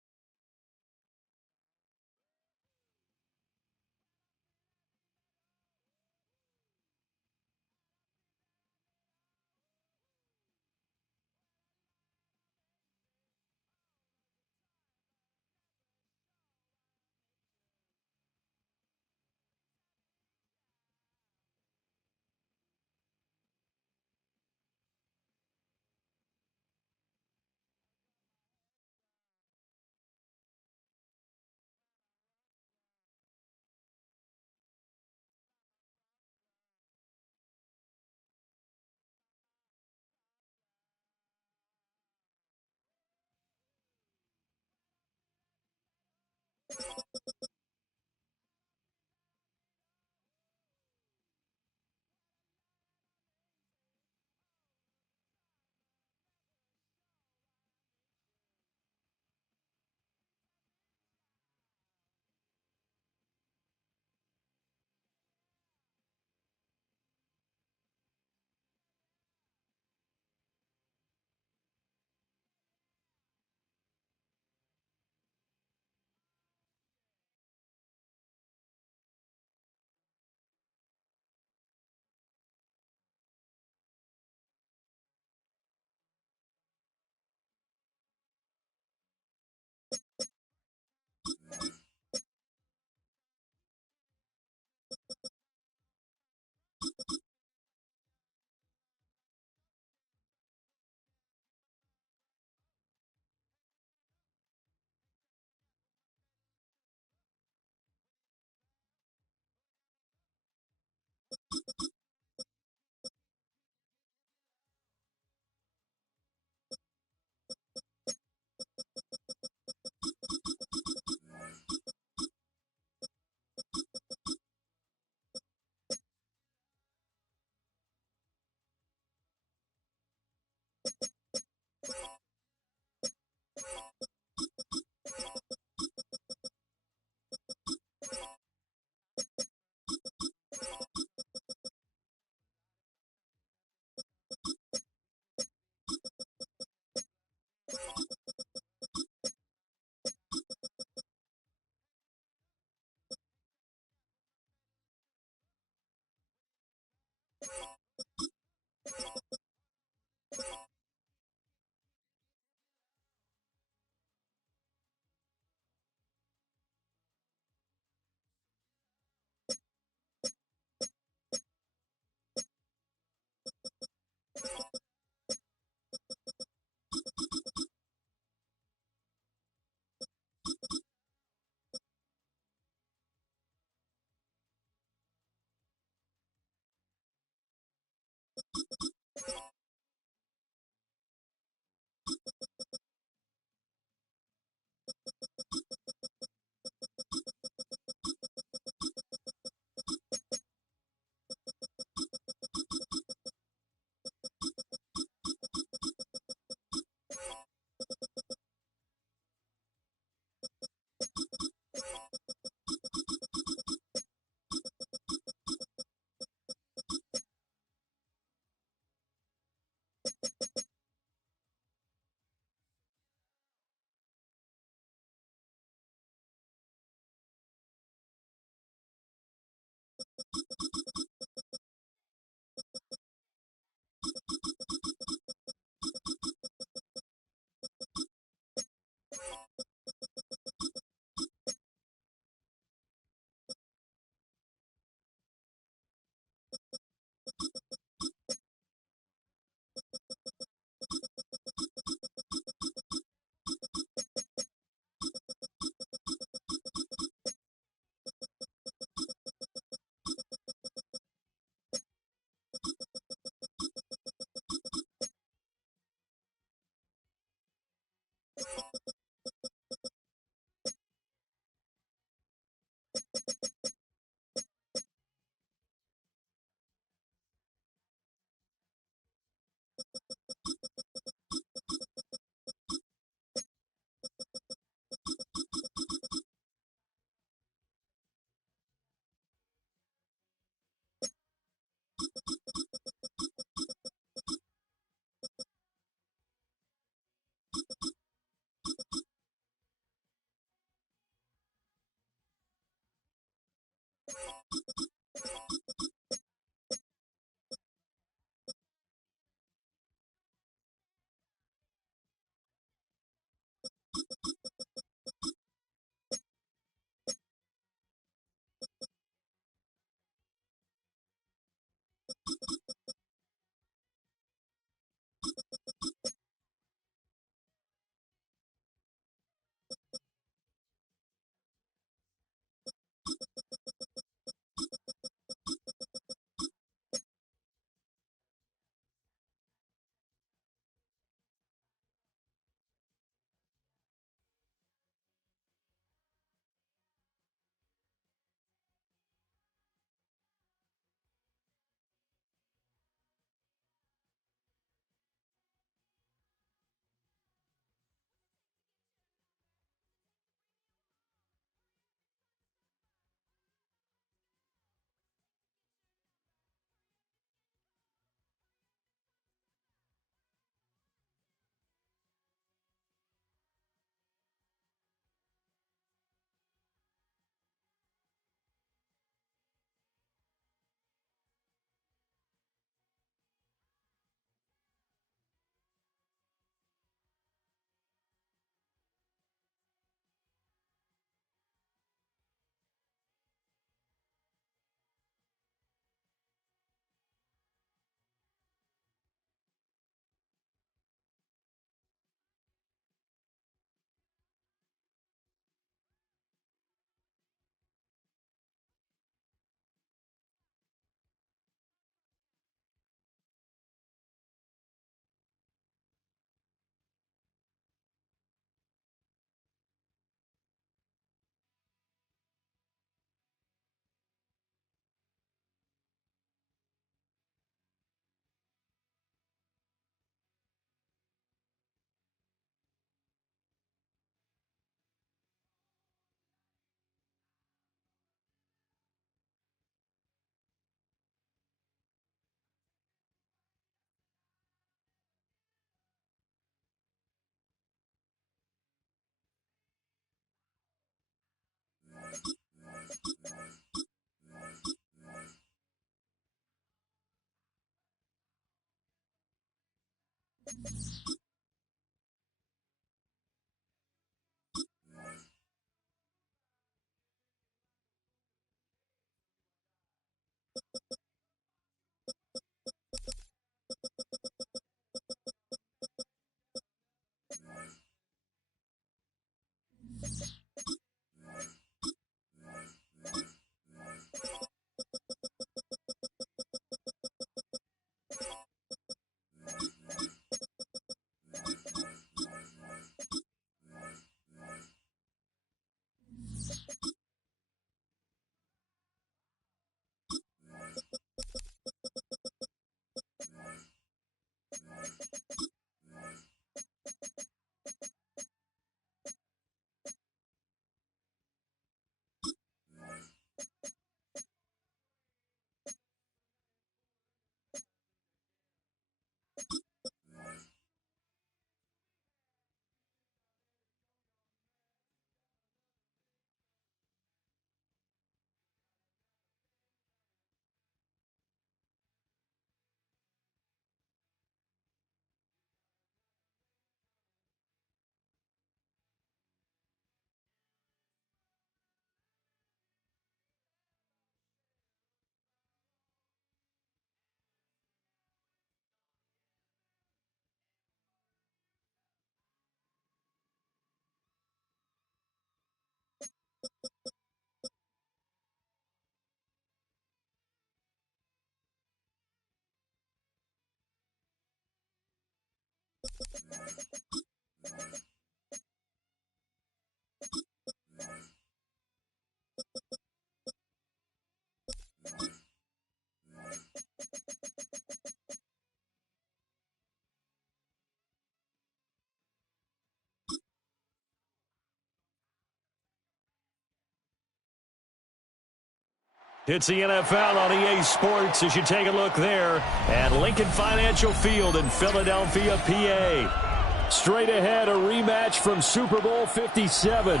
It's the NFL on EA Sports as you take a look there at Lincoln Financial Field in Philadelphia, PA. Straight ahead, a rematch from Super Bowl 57.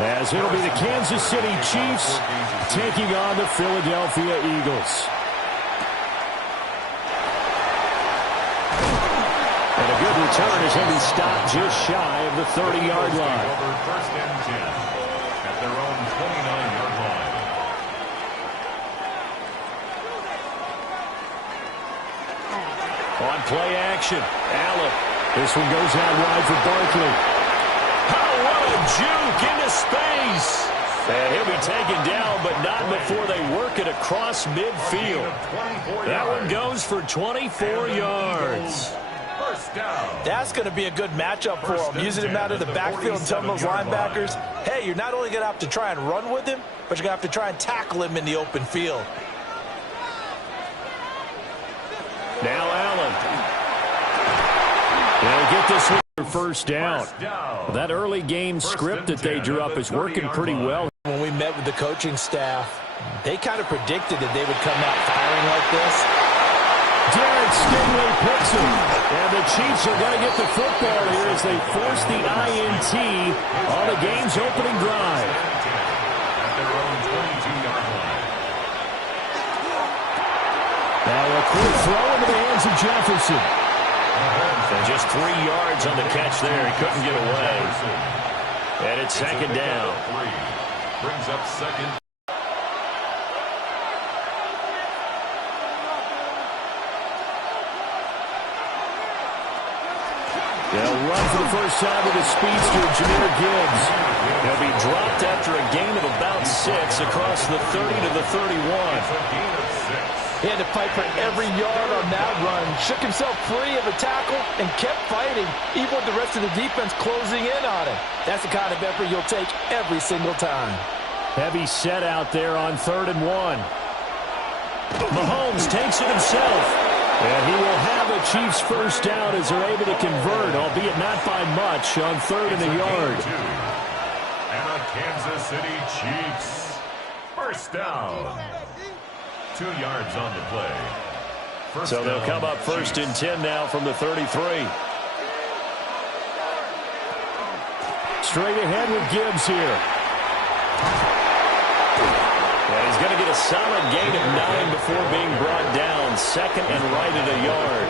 As it'll be the Kansas City Chiefs taking on the Philadelphia Eagles. And a good return as he'll be stopped just shy of the 30-yard line. First and 10 at their own 29-yard line. On play action, Allen. This one goes out wide for Barkley. Oh, what a juke into space. And he'll be taken down, but not before they work it across midfield. That one goes for 24 yards. That's going to be a good matchup for him. Using him out of the backfield and telling those linebackers, hey, you're not only going to have to try and run with him, but you're going to have to try and tackle him in the open field. Now Allen. They'll get this one for first down. That early game script that they drew up is working pretty well. When we met with the coaching staff, they kind of predicted that they would come out firing like this. Derek Stingley picks him. And the Chiefs are going to get the football here as they force the INT on the game's opening drive. At their own 22-yard line. Now a quick throw into the hands of Jefferson. And just 3 yards on the catch there. He couldn't get away. And it's second down. Brings up second. They'll run for the first time with the speedster, Jahmyr Gibbs. He'll be dropped after a gain of about 6 across the 30 to the 31. He had to fight for every yard on that run. Shook himself free of a tackle and kept fighting, even with the rest of the defense closing in on him. That's the kind of effort you'll take every single time. Heavy set out there on 3rd and 1. Mahomes takes it himself. And he will have a Chiefs first down as they're able to convert, albeit not by much, on 3rd and a yard. And a Kansas City Chiefs first down. 2 yards on the play. So they'll come up first and 10 now from the 33. Straight ahead with Gibbs here. And he's going to get a solid gain of 9 before being brought down. 2nd and right at a yard.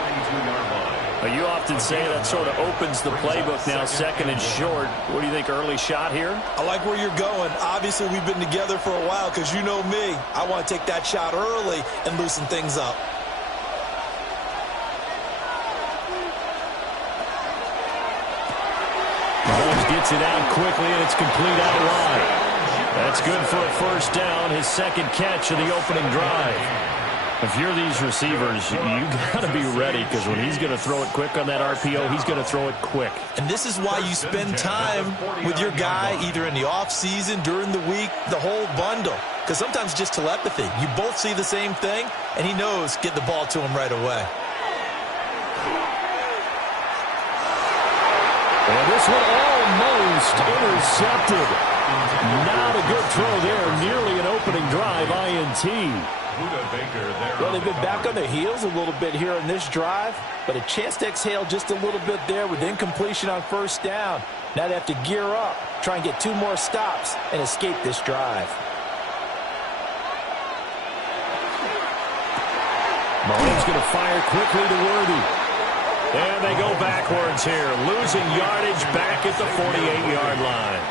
But you often say that sort of opens the playbook now, 2nd and short. What do you think, early shot here? I like where you're going. Obviously, we've been together for a while because you know me. I want to take that shot early and loosen things up. Mahomes gets it out quickly, and it's complete out wide. That's good for a first down, his 2nd catch of the opening drive. If you're these receivers, you got to be ready because when he's going to throw it quick on that RPO, he's going to throw it quick. And this is why you spend time with your guy either in the offseason, during the week, the whole bundle. Because sometimes just telepathy. You both see the same thing, and he knows get the ball to him right away. And this one almost intercepted. Not a good throw there. Nearly an opening drive, INT. Well, they've been back on their heels a little bit here in this drive, but a chance to exhale just a little bit there with incompletion on first down. Now they have to gear up, try and get 2 more stops, and escape this drive. Mahomes going to fire quickly to Worthy. And they go backwards here, losing yardage back at the 48-yard line.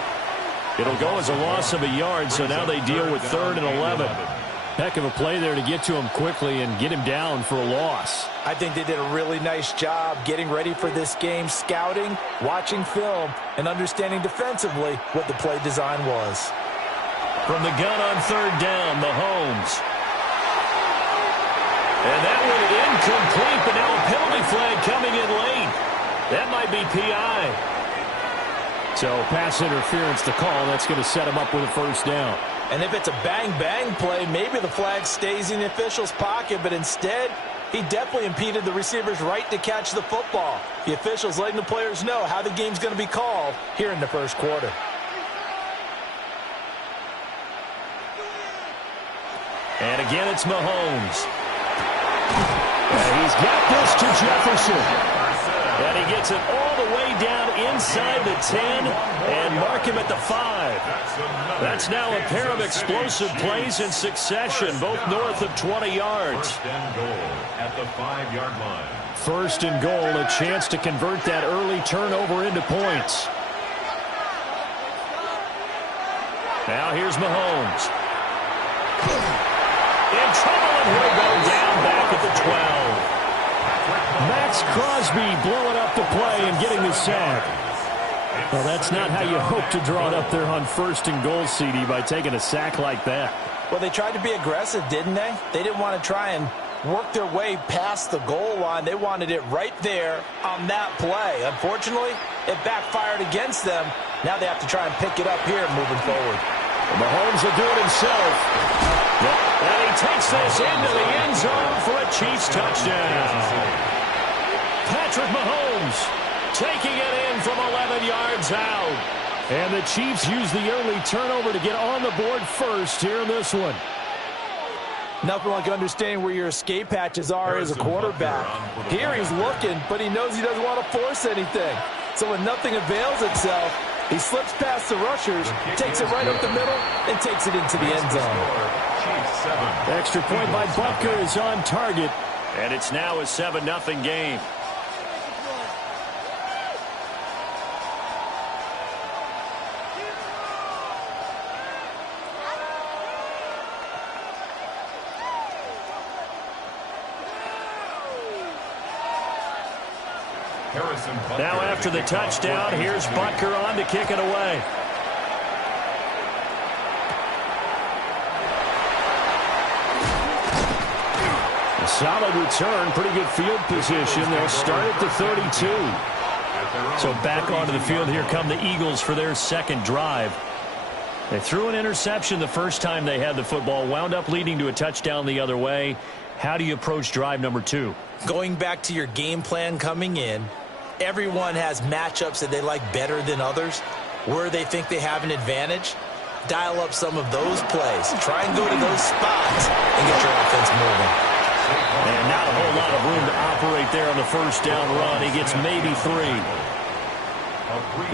It'll go as a loss of a yard, so now they deal with 3rd and 11. Heck of a play there to get to him quickly and get him down for a loss. I think they did a really nice job getting ready for this game, scouting, watching film, and understanding defensively what the play design was. From the gun on 3rd down, Mahomes. And that one incomplete, but now a penalty flag coming in late. That might be PI. So pass interference to call. That's going to set him up with a first down. And if it's a bang-bang play, maybe the flag stays in the official's pocket, but instead, he definitely impeded the receiver's right to catch the football. The officials letting the players know how the game's going to be called here in the first quarter. And again, it's Mahomes. And he's got this to Jefferson. And he gets it all the way down inside the 10 and mark him at the 5. That's now a pair of explosive plays in succession, both north of 20 yards. First and goal at the 5-yard line. First and goal, a chance to convert that early turnover into points. Now here's Mahomes. In trouble, and he'll go down back at the 12. Max Crosby blowing up the play and getting the sack. Well, that's not how you hope to draw it up there on first and goal, CD, by taking a sack like that. Well, they tried to be aggressive, didn't they? They didn't want to try and work their way past the goal line. They wanted it right there on that play. Unfortunately, it backfired against them. Now they have to try and pick it up here moving forward. Mahomes will do it himself. And he takes this into the end zone for a Chiefs touchdown. Patrick Mahomes taking it in from 11 yards out. And the Chiefs use the early turnover to get on the board first here in this one. Nothing like understanding where your escape hatches are as a quarterback. Here he's looking, but he knows he doesn't want to force anything. So when nothing avails itself, he slips past the rushers, takes it right up the middle, and takes it into the end zone. Extra point by Butker is on target, and it's now a 7-0 game. Now after the touchdown, here's Butker on to kick it away. A solid return, pretty good field position. They'll start at the 32. So back onto the field, here come the Eagles for their second drive. They threw an interception the first time they had the football, wound up leading to a touchdown the other way. How do you approach drive number 2? Going back to your game plan coming in, everyone has matchups that they like better than others. Where they think they have an advantage, dial up some of those plays. Try and go to those spots and get your offense moving. And not a whole lot of room to operate there on the first down run. He gets maybe 3.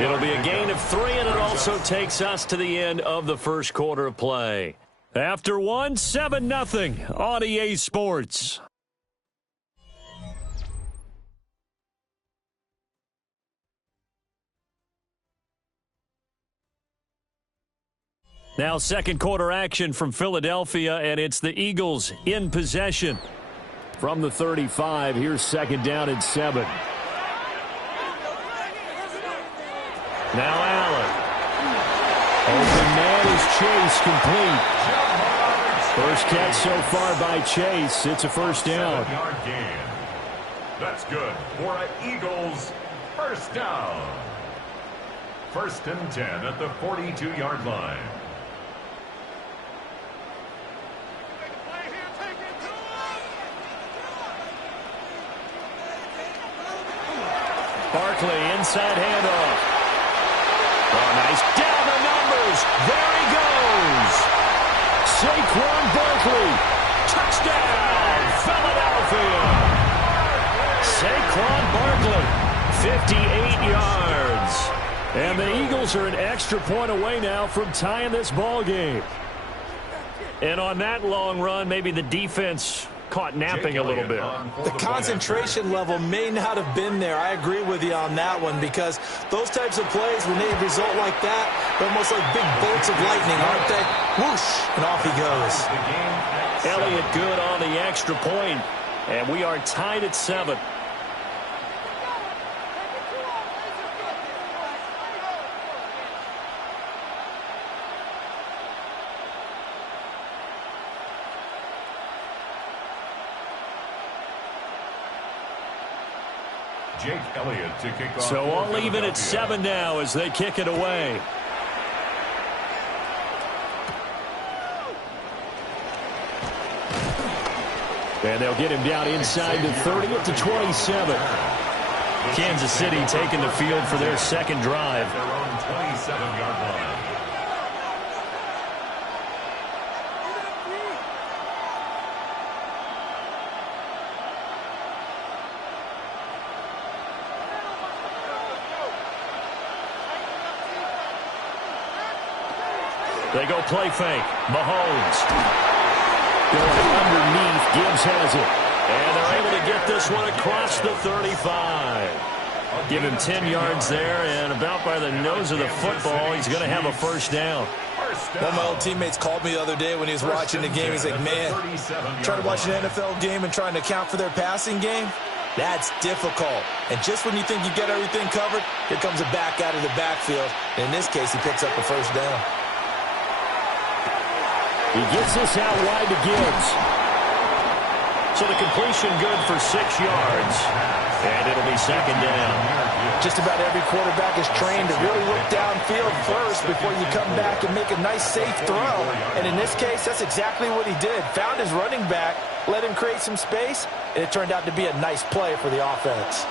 It'll be a gain of 3, and it also takes us to the end of the first quarter of play. After 1, 7-0 on EA Sports. Now second quarter action from Philadelphia, and it's the Eagles in possession. From the 35, here's second down and 7. Now Allen. Open man is Chase, complete. First catch so far by Chase. It's a first down. 7-yard gain. That's good for an Eagles first down. First and 10 at the 42-yard line. Barkley, inside handoff. Oh, nice. Down the numbers. There he goes. Saquon Barkley. Touchdown, Philadelphia. Saquon Barkley, 58 yards. And the Eagles are an extra point away now from tying this ball game. And on that long run, maybe the defense caught napping a little bit. The concentration level may not have been there. I agree with you on that one, because those types of plays, when they result like that, they're almost like big bolts of lightning, aren't they? Whoosh, and off he goes. Elliott good on the extra point, and we are tied at 7. Jake Elliott to kick off. So all even at 7 now as they kick it away. And they'll get him down inside the 30 at the 27. Kansas City taking the field for their second drive. Their own 27-yard line. They go play fake. Mahomes. Going underneath. Gibbs has it. And they're able to get this one across the 35. Give him 10 yards there, and about by the nose of the football, he's going to have a first down. One of my old teammates called me the other day when he was watching the game. He's like, man, trying to watch an NFL game and trying to account for their passing game, that's difficult. And just when you think you get everything covered, here comes a back out of the backfield. And in this case, he picks up a first down. He gets this out wide to Gibbs. So the completion good for 6 yards. And it'll be second down. Just about every quarterback is trained to really look downfield first before you come back and make a nice, safe throw. And in this case, that's exactly what he did. Found his running back, let him create some space, and it turned out to be a nice play for the offense.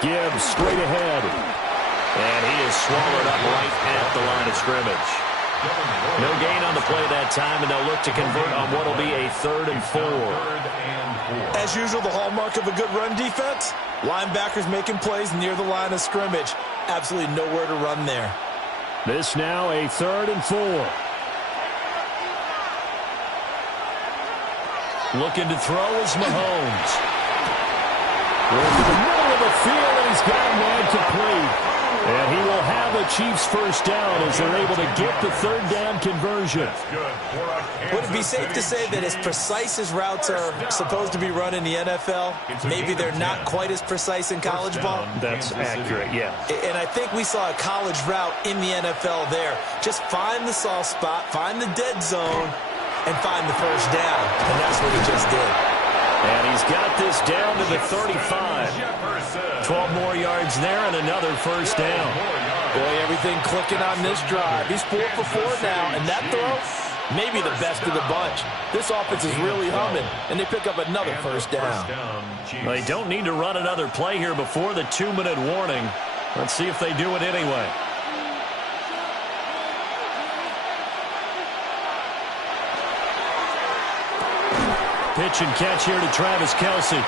Gibbs straight ahead. And he is swallowed up right at the line of scrimmage. No gain on the play that time, and they'll look to convert on what will be a 3rd and 4. As usual, the hallmark of a good run defense, linebackers making plays near the line of scrimmage. Absolutely nowhere to run there. This now a 3rd and 4. Looking to throw is Mahomes. Goes to the middle of the field, and he's got a man complete. And he will have a Chiefs first down as they're able to get the 3rd down conversion. Would it be safe to say that as precise as routes are supposed to be run in the NFL, maybe they're not quite as precise in college ball? That's accurate, yeah. And I think we saw a college route in the NFL there. Just find the soft spot, find the dead zone, and find the first down. And that's what he just did. And he's got this down to the 35. 12 more yards there and another first down. Boy, everything clicking on this drive. He's 4 for 4 now, and that throw, maybe the best of the bunch. This offense is really humming, and they pick up another first down. Well, they don't need to run another play here before the 2-minute warning. Let's see if they do it anyway. Pitch and catch here to Travis Kelce.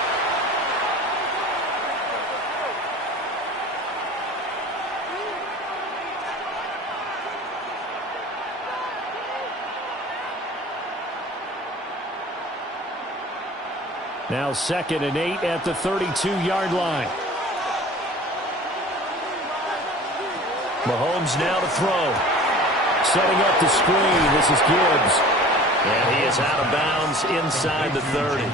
Now 2nd and 8 at the 32-yard line. Mahomes now to throw. Setting up the screen. This is Gibbs. And he is out of bounds inside the 30.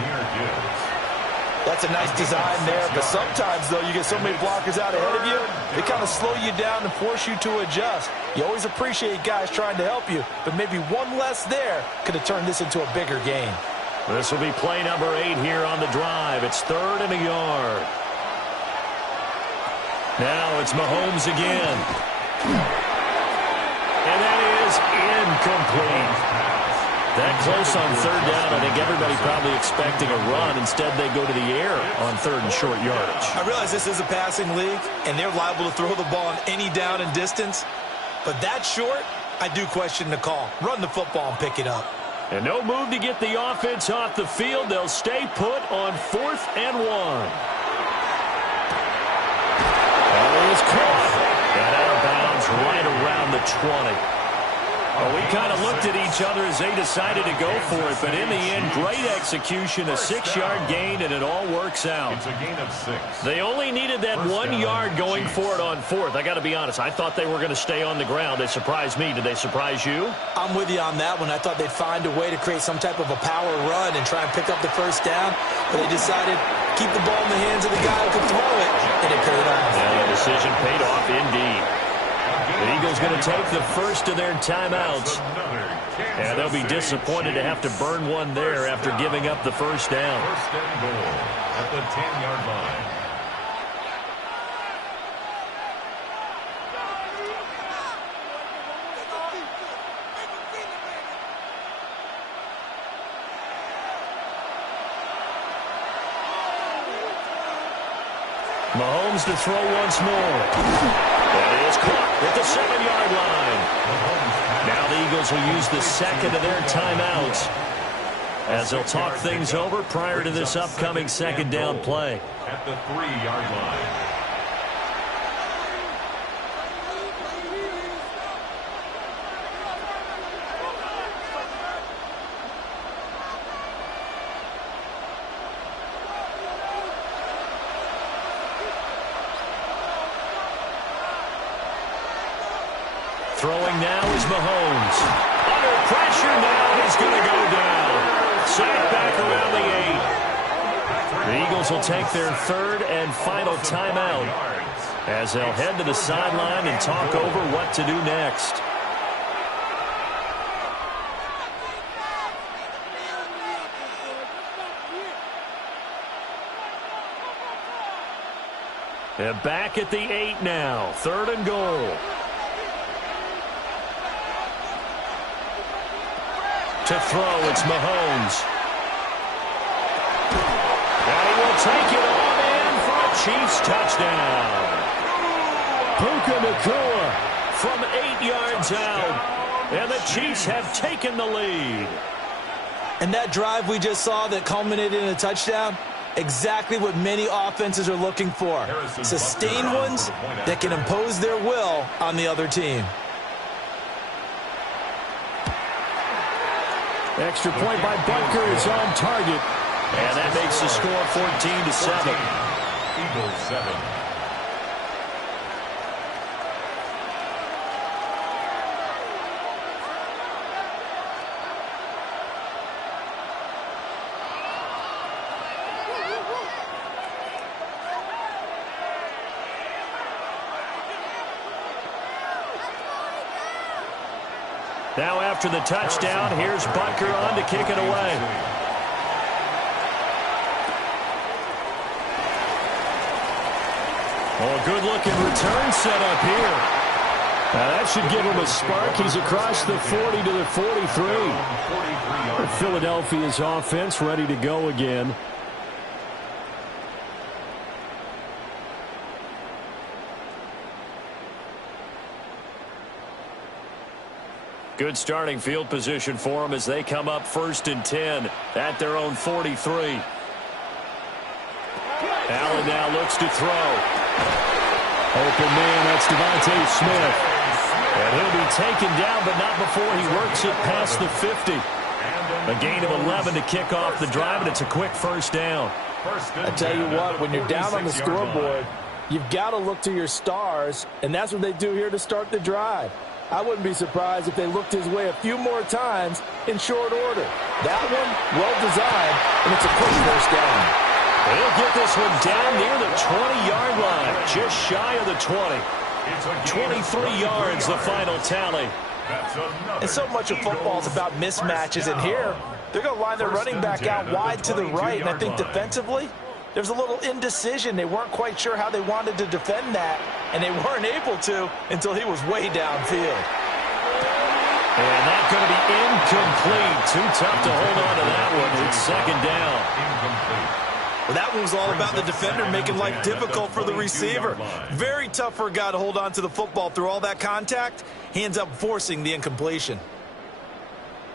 That's a nice design there, but sometimes, though, you get so many blockers out ahead of you, they kind of slow you down and force you to adjust. You always appreciate guys trying to help you, but maybe one less there could have turned this into a bigger game. This will be play number 8 here on the drive. It's 3rd and a yard. Now it's Mahomes again. And that is incomplete. That close on 3rd down. I think everybody probably expecting a run. Instead, they go to the air on 3rd and short yardage. I realize this is a passing league, and they're liable to throw the ball on any down and distance. But that short, I do question the call. Run the football and pick it up. And no move to get the offense off the field. They'll stay put on 4th and 1. That is caught. And out of bounds right around the 20. Well, we kind of looked at each other as they decided to go for it, but in the end, great execution, a 6-yard gain, and it all works out. It's a gain of 6. They only needed that 1 yard going for it on 4th. I got to be honest, I thought they were going to stay on the ground. They surprised me. Did they surprise you? I'm with you on that one. I thought they'd find a way to create some type of a power run and try and pick up the first down, but they decided keep the ball in the hands of the guy who could throw it, and it paid off. And the decision paid off indeed. The Eagles going to take the first of their timeouts. And they'll be disappointed to have to burn one there after giving up the first down. First and goal at the 10-yard line. Mahomes to throw once more. That is caught at the 7-yard line. Now the Eagles will use the second of their timeouts as they'll talk things over prior to this upcoming second down play. At the 3-yard line. Throwing now is Mahomes. Under pressure now, he's going to go down. Sacked back around the 8. The Eagles will take their third and final timeout as they'll head to the sideline and talk over what to do next. And back at the 8 now. 3rd and goal. To throw, it's Mahomes. And he will take it on in for a Chiefs touchdown. Puka Nacua from 8 yards out. And the Chiefs have taken the lead. And that drive we just saw that culminated in a touchdown, exactly what many offenses are looking for. Sustained ones that can impose their will on the other team. Extra point by Butker is on target. And that makes the score 14-7. Eagles 7. Now after the touchdown, here's Butker on to kick it away. Oh, good-looking return set up here. Now that should give him a spark. He's across the 40 to the 43. Philadelphia's offense ready to go again. Good starting field position for them as they come up 1st and 10 at their own 43. Allen now looks to throw. Open man, that's Devontae Smith. And he'll be taken down, but not before he works it past the 50. A gain of 11 to kick off the drive, and it's a quick 1st down. I tell you what, when you're down on the scoreboard, you've got to look to your stars, and that's what they do here to start the drive. I wouldn't be surprised if they looked his way a few more times in short order. That one, well designed, and it's a quick 1st down. He'll get this one down near the 20-yard line, just shy of the 20. 23 yards, the final tally. And so much of football is about mismatches, and here they're going to line their running back out wide to the right, and I think defensively there's a little indecision. They weren't quite sure how they wanted to defend that, and they weren't able to until he was way downfield. And that's going to be incomplete. Too tough to hold on to that one. It's 2nd down. Incomplete. Well, that one was all about the defender making life difficult for the receiver. Very tough for a guy to hold on to the football through all that contact. He ends up forcing the incompletion.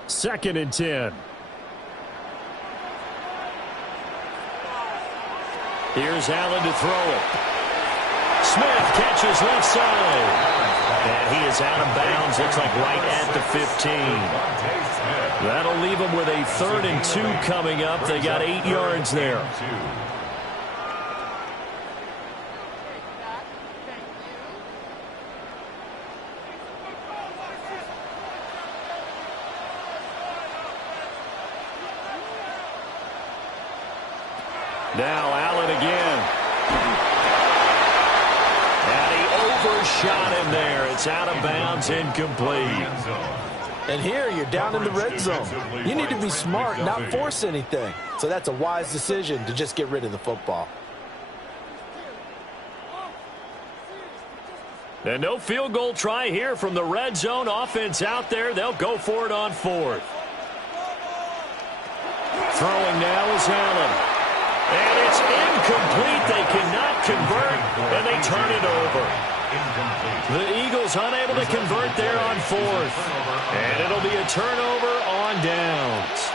2nd and 10. Here's Allen to throw it. Smith catches left side. And he is out of bounds. Looks like right at the 15. That'll leave them with a 3rd and 2 coming up. They got 8 yards there. Now Allen again. And he overshot him there. It's out of bounds, incomplete. And here you're down in the red zone. You need to be smart, not force anything. So that's a wise decision to just get rid of the football. And no field goal try here from the red zone. Offense out there. They'll go for it on 4th. Throwing now is Allen. And it's incomplete. They cannot convert, and they turn it over. The Eagles unable to convert there on 4th. And it'll be a turnover on downs.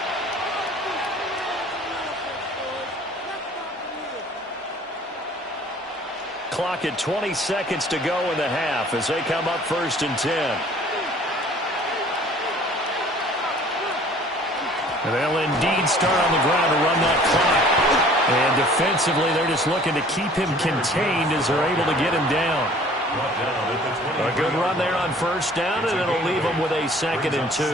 Clock at 20 seconds to go in the half as they come up 1st and 10. And they'll indeed start on the ground to run that clock. And defensively, they're just looking to keep him contained as they're able to get him down. A good run there on first down, and it'll leave them with a 2nd and 2.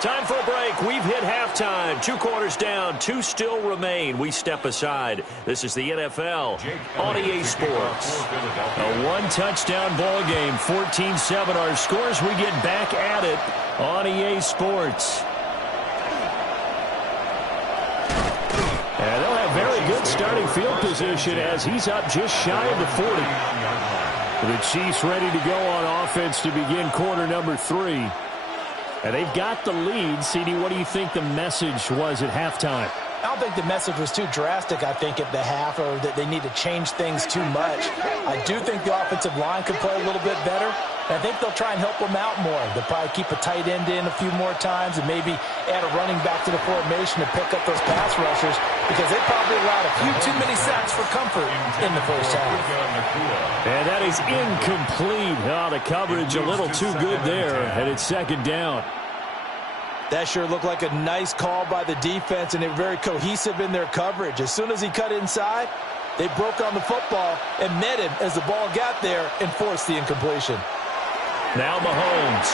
Time for a break. We've hit halftime. 2 quarters down. 2 still remain. We step aside. This is the NFL on EA Sports. A 1-touchdown ball game. 14-7 our scores. We get back at it on EA Sports. And they'll have very good starting field position as he's up just shy of the 40. The Chiefs ready to go on offense to begin quarter number 3. And they've got the lead. CD, what do you think the message was at halftime? I don't think the message was too drastic, I think, at the half, or that they need to change things too much. I do think the offensive line could play a little bit better. And I think they'll try and help them out more. They'll probably keep a tight end in a few more times and maybe add a running back to the formation to pick up those pass rushers, because they probably allowed a few too many sacks for comfort in the first half. And that is incomplete. Oh, the coverage a little too good there, and it's 2nd down. That sure looked like a nice call by the defense, and they were very cohesive in their coverage. As soon as he cut inside, they broke on the football and met him as the ball got there and forced the incompletion. Now Mahomes.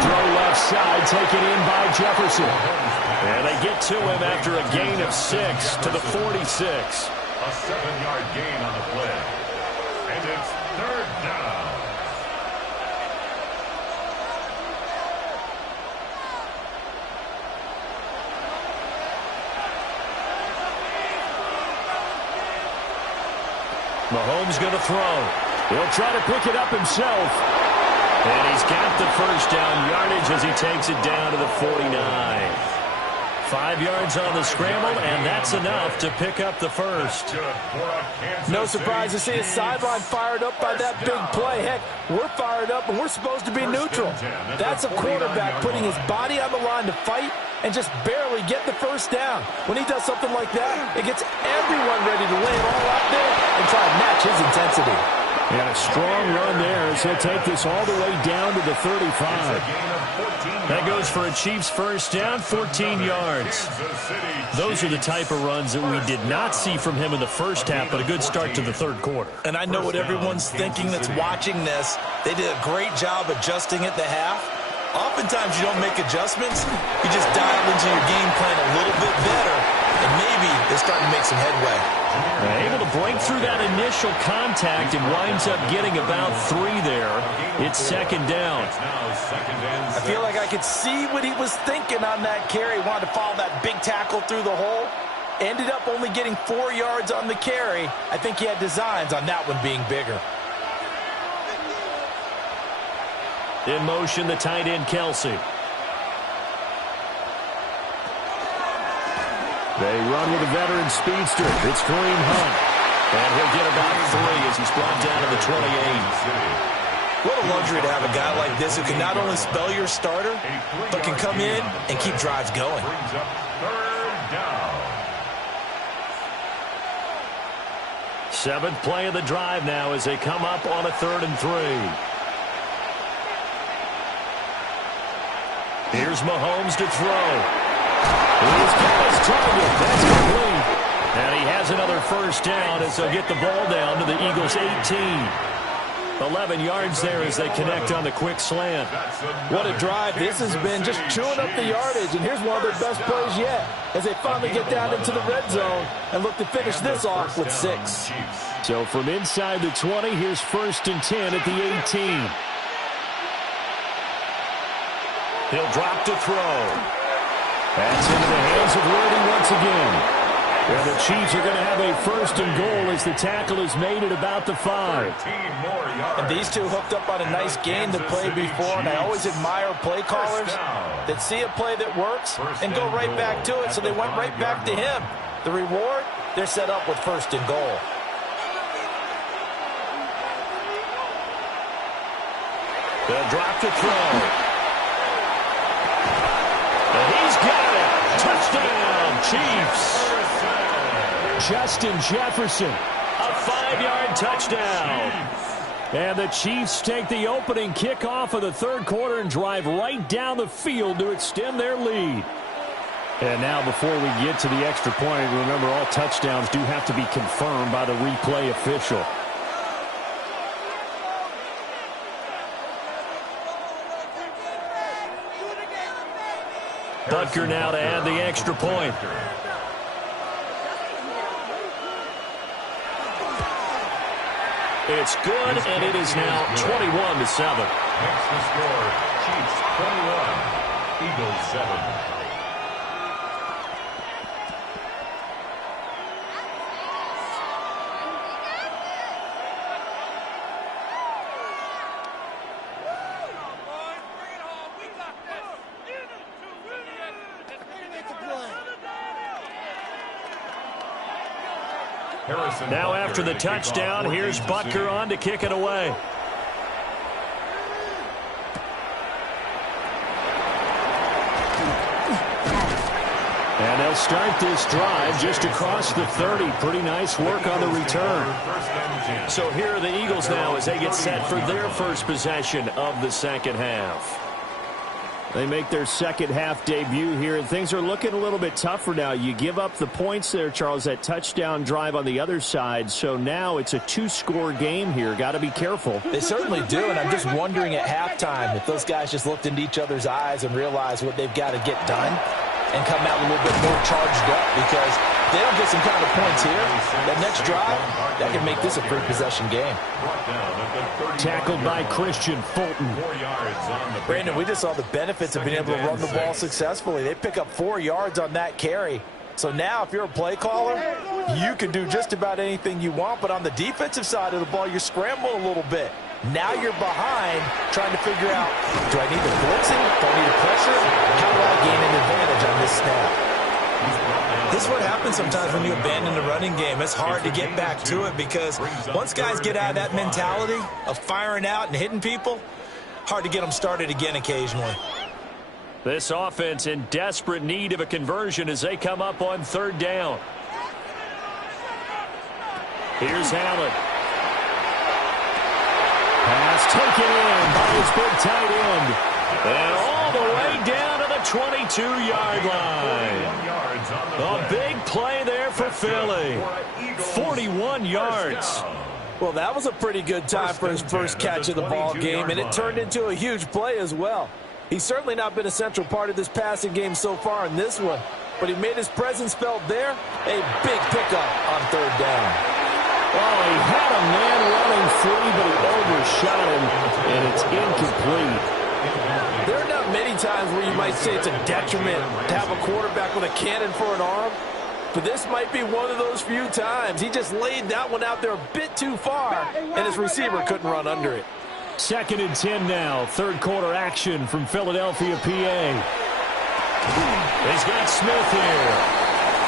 Throw left side, taken in by Jefferson. And they get to him after a gain of 6 to the 46. A 7-yard gain on the play. And it's 3rd down. Mahomes going to throw. He'll try to pick it up himself. And he's got the first down yardage as he takes it down to the 49. 5 yards on the scramble, and that's enough to pick up the first. No surprise to see his sideline fired up by that big play. Heck, we're fired up, and we're supposed to be neutral. That's a quarterback putting his body on the line to fight and just barely get the first down. When he does something like that, it gets everyone ready to lay it all out there and try to match his intensity. And a strong run there as he'll take this all the way down to the 35. That goes for a Chiefs first down, 14 yards. Those are the type of runs that we did not see from him in the first half, but a good start to the 3rd quarter. And I know what everyone's thinking that's watching this. They did a great job adjusting at the half. Oftentimes you don't make adjustments. You just dial into your game plan a little bit better, and maybe they're starting to make some headway. Able to break through that initial contact and winds up getting about 3 there. It's 2nd down. I feel like I could see what he was thinking on that carry. Wanted to follow that big tackle through the hole. Ended up only getting 4 yards on the carry. I think he had designs on that one being bigger. In motion, the tight end, Kelsey. They run with a veteran speedster. It's Kareem Hunt. And he'll get about 3 as he's brought down to the 28. What a luxury to have a guy like this who can not only spell your starter, but can come in and keep drives going. Brings up 3rd down. 7th play of the drive now as they come up on a 3rd and 3. Here's Mahomes to throw. He's got his target. That's complete. And he has another first down as they'll get the ball down to the Eagles' 18. 11 yards there as they connect on the quick slant. What a drive this has been, just chewing up the yardage. And here's one of their best plays yet as they finally get down into the red zone and look to finish this off with 6. So from inside the 20, here's 1st and 10 at the 18. He'll drop to throw. That's into the hands of Worthy once again. And the Chiefs are going to have a 1st and goal as the tackle is made at about the 5. And these two hooked up on a nice gain the play before, and I always admire play callers that see a play that works and go right back to it, so they went right back to him. The reward, they're set up with 1st and goal. They'll drop to throw. And he's got it. Touchdown, Chiefs. Justin Jefferson, a 5-yard touchdown. And the Chiefs take the opening kickoff of the 3rd quarter and drive right down the field to extend their lead. And now before we get to the extra point, remember all touchdowns do have to be confirmed by the replay official. Butker now to add the extra point. It's good, and it is now 21-7. Next the score, Chiefs 21, Eagles 7. Now after the touchdown, here's Butker on to kick it away. And they'll start this drive just across the 30. Pretty nice work on the return. So here are the Eagles now as they get set for their first possession of the second half. They make their second half debut here, and things are looking a little bit tougher now. You give up the points there, Charles, that touchdown drive on the other side. So now it's a two-score game here. Got to be careful. They certainly do, and I'm just wondering at halftime if those guys just looked into each other's eyes and realized what they've got to get done and come out a little bit more charged up, because they don't get some kind of points here. That next drive, that can make this a three-possession game. Tackled by Christian Fulton. Brandon, we just saw the benefits of being able to run the ball successfully. They pick up 4 yards on that carry. So now if you're a play caller, you can do just about anything you want. But on the defensive side of the ball, you scramble a little bit. Now you're behind trying to figure out, do I need the blitzing? Do I need the pressure? How do I gain an advantage on this snap? This is what happens sometimes when you abandon the running game. It's hard to get back to it because once guys get out of that mentality of firing out and hitting people, hard to get them started again occasionally. This offense in desperate need of a conversion as they come up on third down. Here's Allen. Pass taken in by his big tight end. And all the way down to the 22-yard line. A big play there for Philly. 41 yards. Well, that was a pretty good time for his first catch of the ball game, and it turned into a huge play as well. He's certainly not been a central part of this passing game so far in this one, but he made his presence felt there. A big pickup on third down. Oh, he had a man running free, but he overshot him, and it's incomplete. There are not many times where you might say it's a detriment to have a quarterback with a cannon for an arm, but this might be one of those few times. He just laid that one out there a bit too far, and his receiver couldn't run under it. 2nd and 10 now. Third quarter action from Philadelphia, PA. He's got Smith here.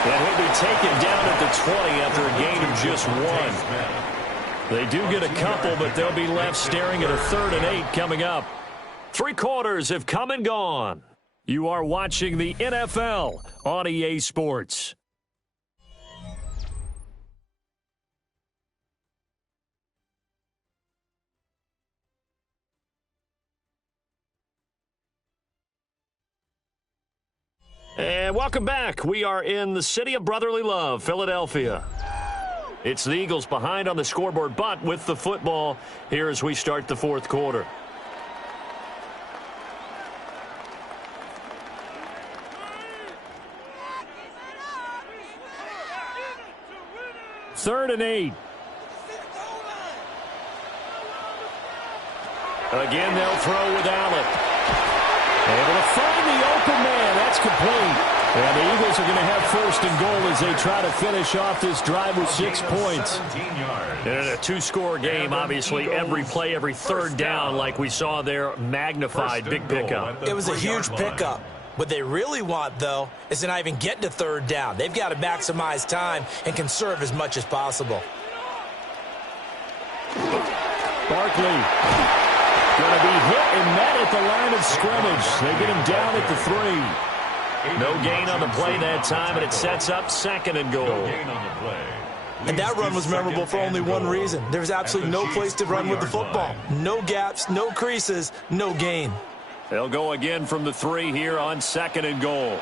And he'll be taken down at the 20 after a gain of just 1. They do get a couple, but they'll be left staring at a 3rd and 8 coming up. 3 quarters have come and gone. You are watching the NFL on EA Sports. And welcome back. We are in the city of brotherly love, Philadelphia. It's the Eagles behind on the scoreboard, but with the football here as we start the 4th quarter. Third and 8. Again, they'll throw with Allen. Able to find the open man. That's complete. And the Eagles are going to have 1st and goal as they try to finish off this drive with 6 points. And in a 2-score game, obviously, every play, every third down, like we saw there, magnified, big pickup. It was a huge pickup. What they really want, though, is to not even get to third down. They've got to maximize time and conserve as much as possible. Barkley. Going to be hit and met at the line of scrimmage. They get him down at the 3. No gain on the play that time, and it sets up 2nd and goal. And that run was memorable for only one reason. There was absolutely no place to run with the football. No gaps, no creases, no gain. They'll go again from the 3 here on 2nd and goal.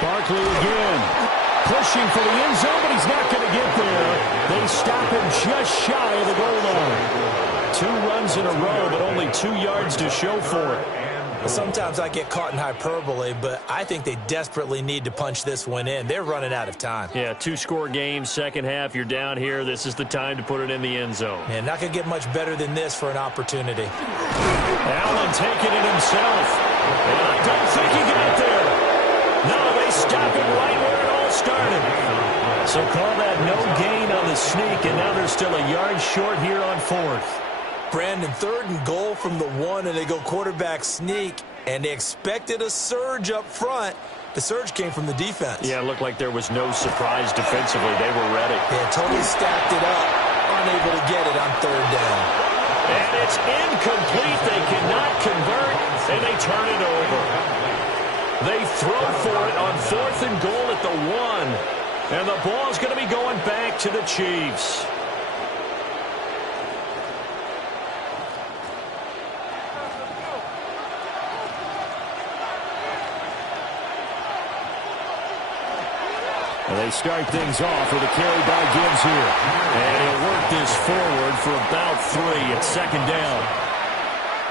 Barkley again. Pushing for the end zone, but he's not going to get there. They stop him just shy of the goal line. 2 runs in a row, but only 2 yards to show for it. Sometimes I get caught in hyperbole, but I think they desperately need to punch this one in. They're running out of time. Yeah, 2-score game, second half, you're down here. This is the time to put it in the end zone. Man, not going to get much better than this for an opportunity. Allen taking it himself. And I don't think he got there. No, they stop him right where it all started. So call that no gain on the sneak, and now they're still a yard short here on 4th. Brandon, 3rd and goal from the 1, and they go quarterback sneak, and they expected a surge up front. The surge came from the defense. Yeah, it looked like there was no surprise defensively. They were ready. Yeah, totally stacked it up, unable to get it on 3rd down. And it's incomplete. They cannot convert, and they turn it over. They throw for it on 4th and goal at the 1, and the ball's going to be going back to the Chiefs. And they start things off with a carry by Gibbs here. And he'll work this forward for about 3 at 2nd down.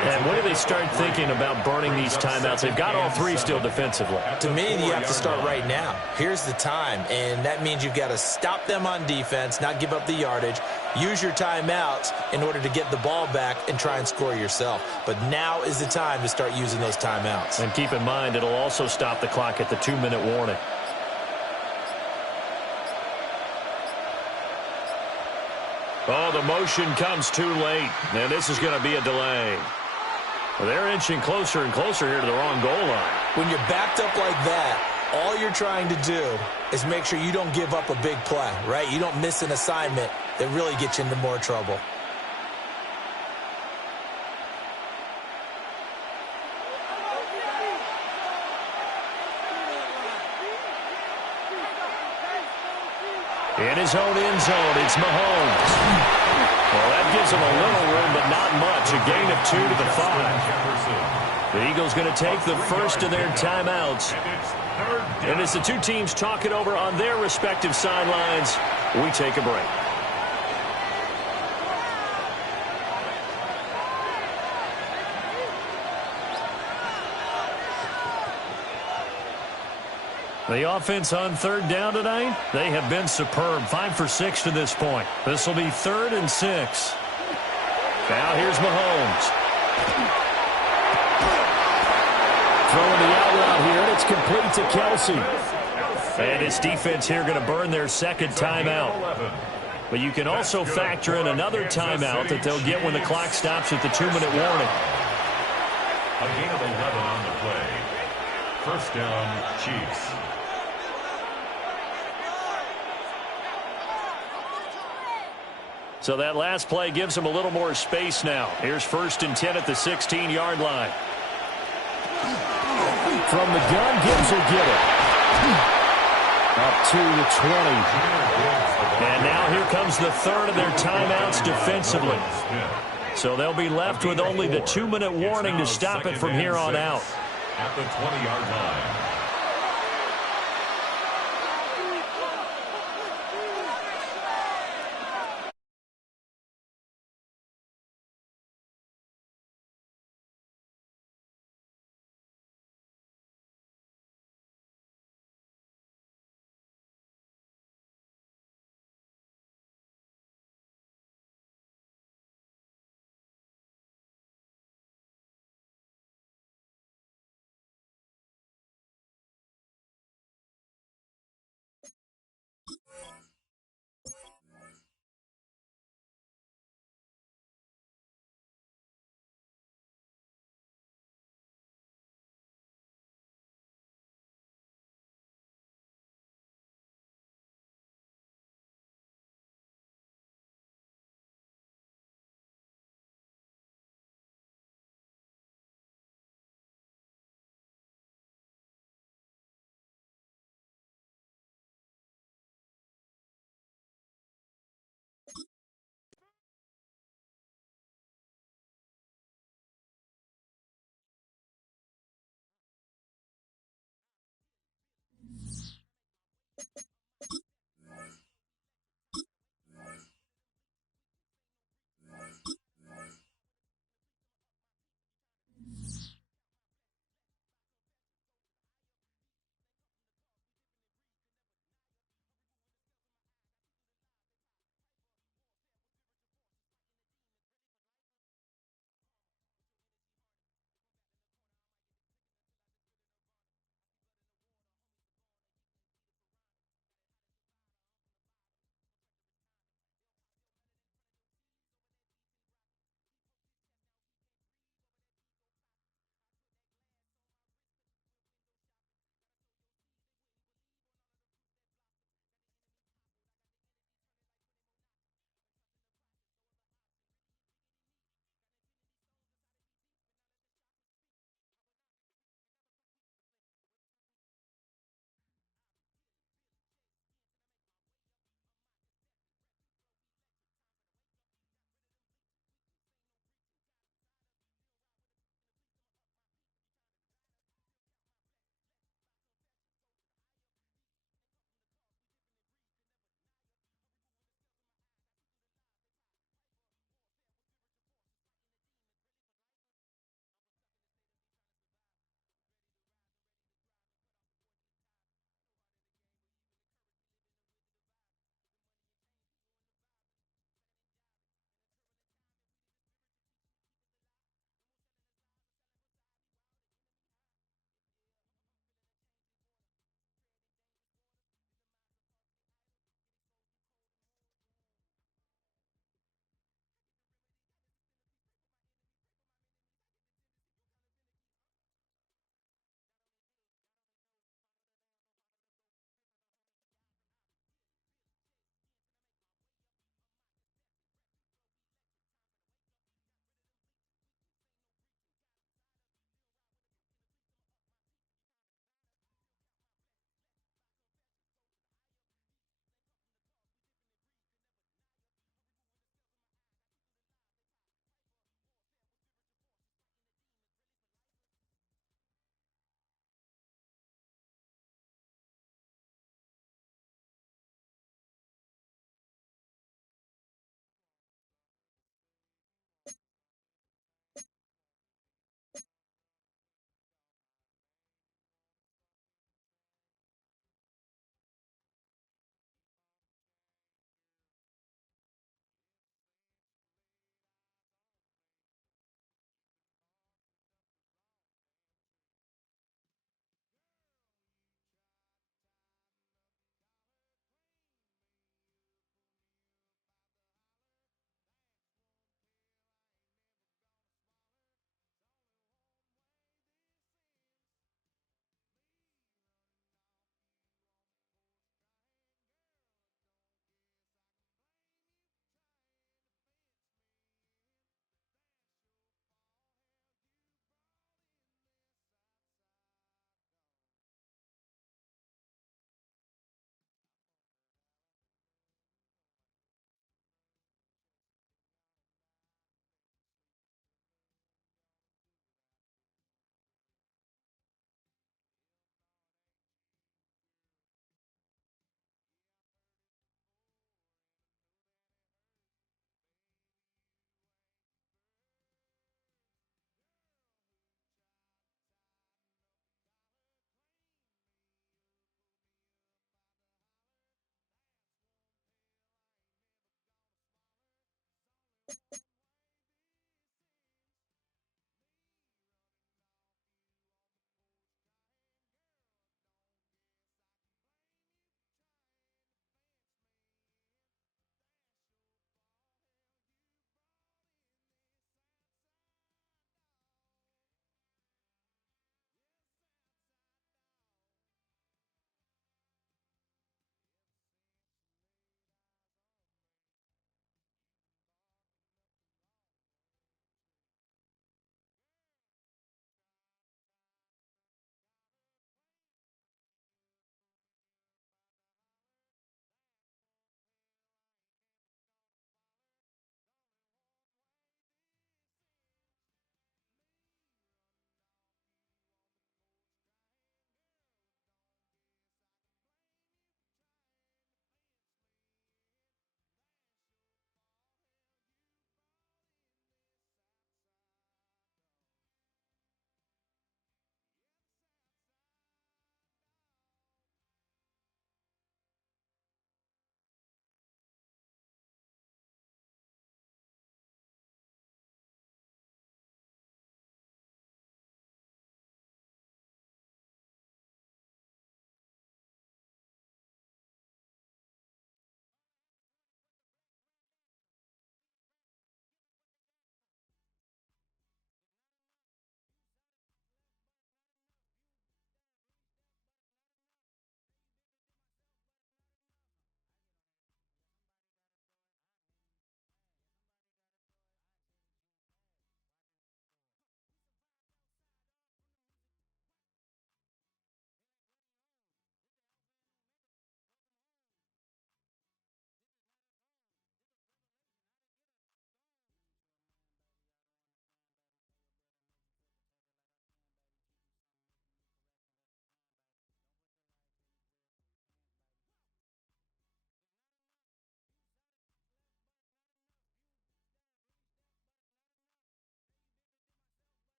And when do they start thinking about burning these timeouts? They've got all 3 still defensively. To me, you have to start right now. Here's the time, and that means you've got to stop them on defense, not give up the yardage, use your timeouts in order to get the ball back and try and score yourself. But now is the time to start using those timeouts. And keep in mind, it'll also stop the clock at the 2-minute warning. Oh, the motion comes too late, and this is going to be a delay. Well, they're inching closer and closer here to the wrong goal line. When you're backed up like that, all you're trying to do is make sure you don't give up a big play, right? You don't miss an assignment that really gets you into more trouble. In his own end zone, it's Mahomes. Well, that gives him a little room, but not much. A gain of 2 to the 5. The Eagles going to take the first of their timeouts. And as the 2 teams talk it over on their respective sidelines, we take a break. The offense on 3rd down tonight, they have been superb. 5 for 6 to this point. This will be 3rd and 6. Now here's Mahomes. Throwing the out route here, and it's complete to Kelsey. And his defense here going to burn their 2nd timeout. But you can also factor in another timeout that they'll get when the clock stops at the 2-minute warning. A gain of 11 on the play. 1st down, Chiefs. So that last play gives them a little more space now. Here's 1st and 10 at the 16-yard line. From the gun, Gibbs will get it. Up to the 20. And now here comes the 3rd of their timeouts defensively. So they'll be left with only the 2-minute warning to stop it from here on out. At the 20-yard line.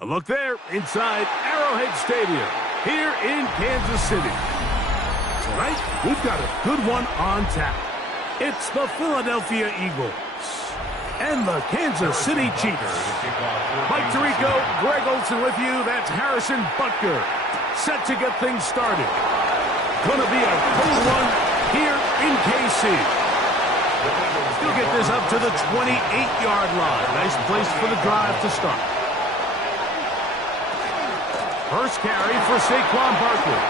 A look there inside Arrowhead Stadium here in Kansas City. Tonight, we've got a good one on tap. It's the Philadelphia Eagles and the Kansas City Chiefs. Mike Tirico, Greg Olsen with you. That's Harrison Butker. Set to get things started. Gonna be a good one here in KC. He'll get this up to the 28-yard line. Nice place for the drive to start. First carry for Saquon Barkley.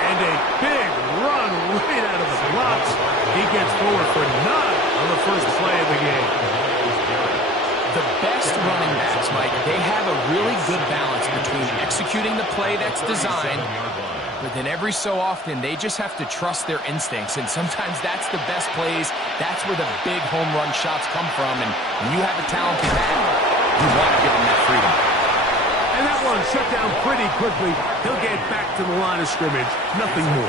And a big run right out of the blocks. He gets forward for 9 on the first play of the game. The best running backs, Mike, they have a really good balance between executing the play that's designed, but then every so often they just have to trust their instincts, and sometimes that's the best plays. That's where the big home run shots come from, and when you have a talented back, you want to give them that freedom. And that one shut down pretty quickly. He'll get back to the line of scrimmage. Nothing more.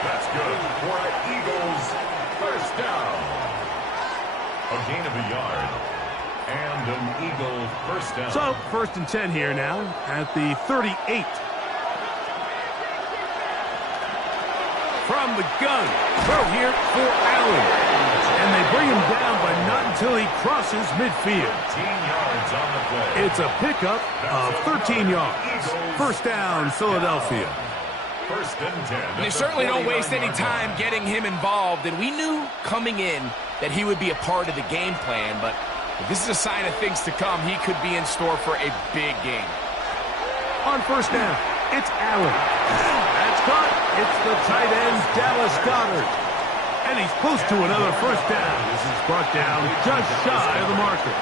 That's good for an Eagles first down. A gain of a yard. And an Eagle first down. So, 1st and 10 here now at the 38. From the gun. Throw here for Allen. And they bring him down, but not until he crosses midfield. 13 yards on the play. It's a pickup of 13 yards. First down, Philadelphia. 1st and 10. And they certainly don't waste any time getting him involved, and we knew coming in that he would be a part of the game plan, but if this is a sign of things to come, he could be in store for a big game. On first down, it's Allen. That's caught. It's the tight end, Dallas Goedert. And he's close to another first down. This is brought down just shy of the marker.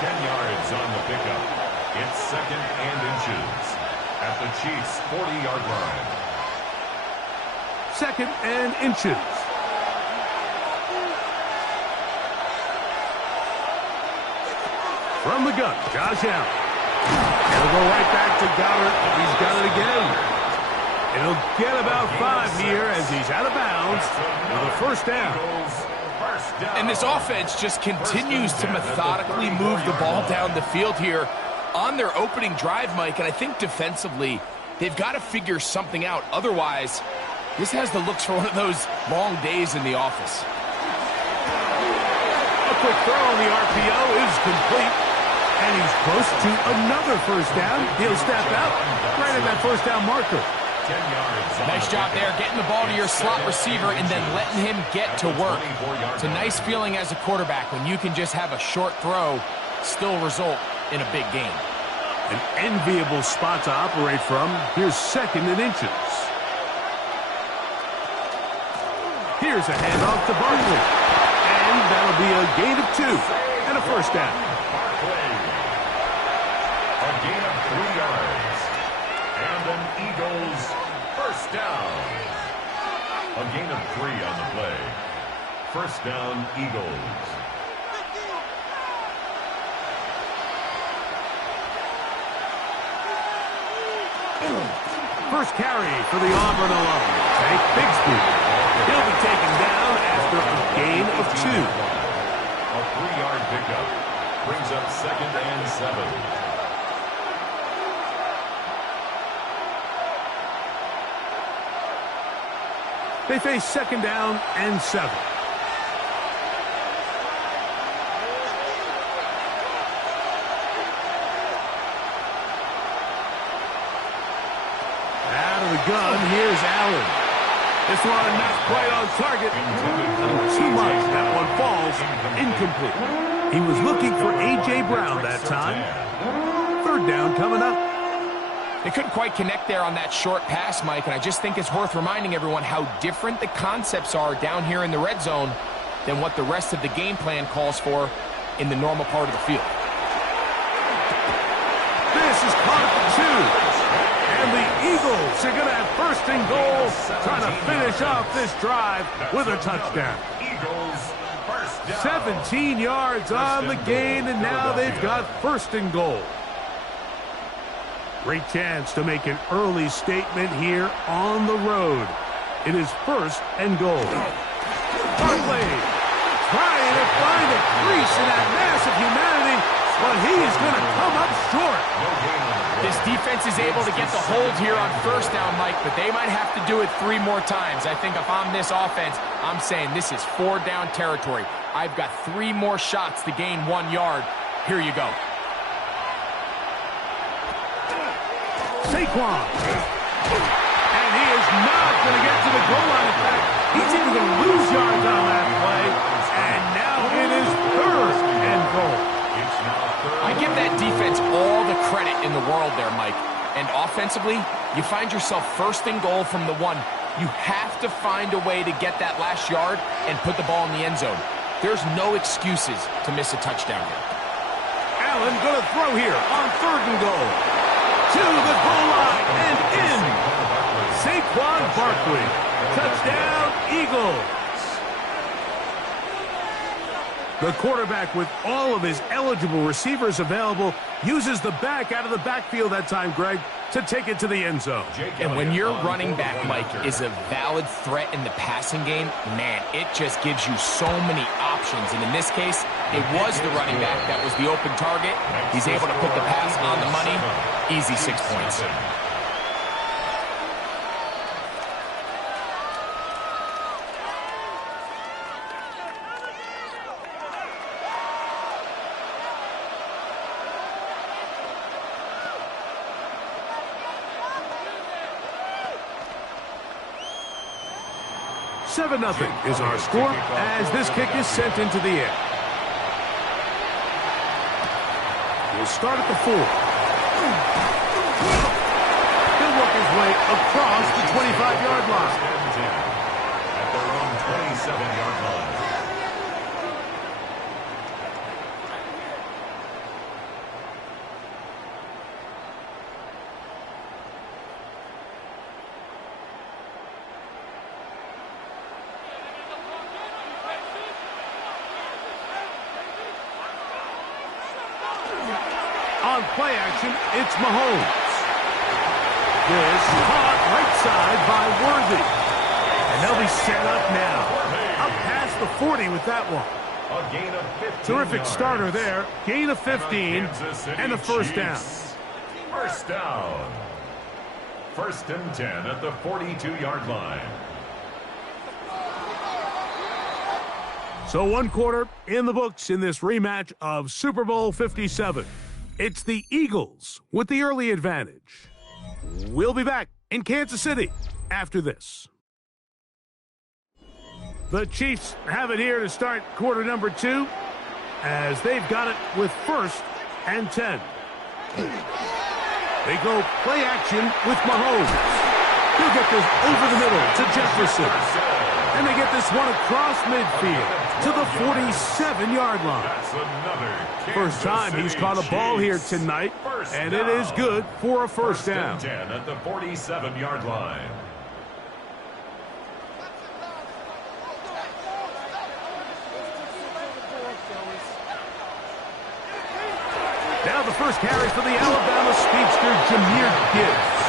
10 yards on the pickup. It's 2nd and inches at the Chiefs' 40-yard line. 2nd and inches. From the gun, Josh Allen. He'll go right back to Goedert. He's got it again. He'll get about 5 here as he's out of bounds with a first down. And this offense just continues to methodically move the ball down the field here on their opening drive, Mike. And I think defensively, they've got to figure something out. Otherwise, this has the looks for one of those long days in the office. A quick throw on the RPO is complete. And he's close to another first down. He'll step out right at that first down marker. 10 yards. Nice job there, getting the ball to your slot receiver and then letting him get to work. It's a nice feeling as a quarterback when you can just have a short throw still result in a big game. An enviable spot to operate from. Here's 2nd and inches. Here's a handoff to Barkley. And that'll be a gain of 2 and a first down. A gain of 3 yards. And an Eagles first down. A gain of 3 on the play. First down, Eagles. first carry for the Auburn alum, Tank Bigsby. He'll be taken down after a gain of 2. A 3-yard pickup brings up 2nd and 7. They face 2nd down and 7. Out of the gun, here's Allen. This one not quite on target. Too much. That one falls incomplete. He was looking for A.J. Brown that time. 3rd down coming up. They couldn't quite connect there on that short pass, Mike, and I just think it's worth reminding everyone how different the concepts are down here in the red zone than what the rest of the game plan calls for in the normal part of the field. This is caught for 2. And the Eagles are going to have 1st and goal, trying to finish off this drive with a touchdown. 17 yards on the gain, and now they've got 1st and goal. Great chance to make an early statement here on the road. It is 1st and goal. Barkley trying to find a crease in that mass of humanity, but he is going to come up short. This defense is able to get the hold here on 1st down, Mike, but they might have to do it 3 more times. I think if I'm this offense, I'm saying this is 4-down territory. I've got 3 more shots to gain 1 yard. Here you go. Saquon. And he is not going to get to the goal line. In fact, he's even going to lose yards on that play. And now it is 3rd and goal. I give that defense all the credit in the world there, Mike. And offensively, you find yourself 1st and goal from the 1. You have to find a way to get that last yard and put the ball in the end zone. There's no excuses to miss a touchdown here. Allen going to throw here on 3rd and goal. To the goal line and in. Saquon Barkley. Touchdown, Eagles. The quarterback, with all of his eligible receivers available, uses the back out of the backfield that time, Greg, to take it to the end zone. And when your running back, Mike, is a valid threat in the passing game, man, it just gives you so many options. And in this case, it was the running back that was the open target. He's able to put the pass on the money. Easy 6 points. Seven 0 is our score as this kick is sent into the air. We'll start at the 4. He'll work his way across the 25-yard line. At their own 27-yard line. On play action, it's Mahomes. This caught right side by Worthy. And they'll be set up now. Up past the 40 with that one. A gain of 15 Terrific yards. starter there. Gain of 15 and a 1st down. 1st down. 1st and 10 at the 42-yard line. So 1 quarter in the books in this rematch of Super Bowl 57. It's the Eagles with the early advantage. We'll be back in Kansas City after this. The Chiefs have it here to start quarter number 2 as they've got it with 1st and 10. They go play action with Mahomes. He'll get this over the middle to Jefferson. And they get this one across midfield to the 47-yard line. First time he's caught a ball here tonight, and it is good for a 1st down. 10 at the 47-yard line. Now the first carry for the Alabama speedster, Jahmyr Gibbs.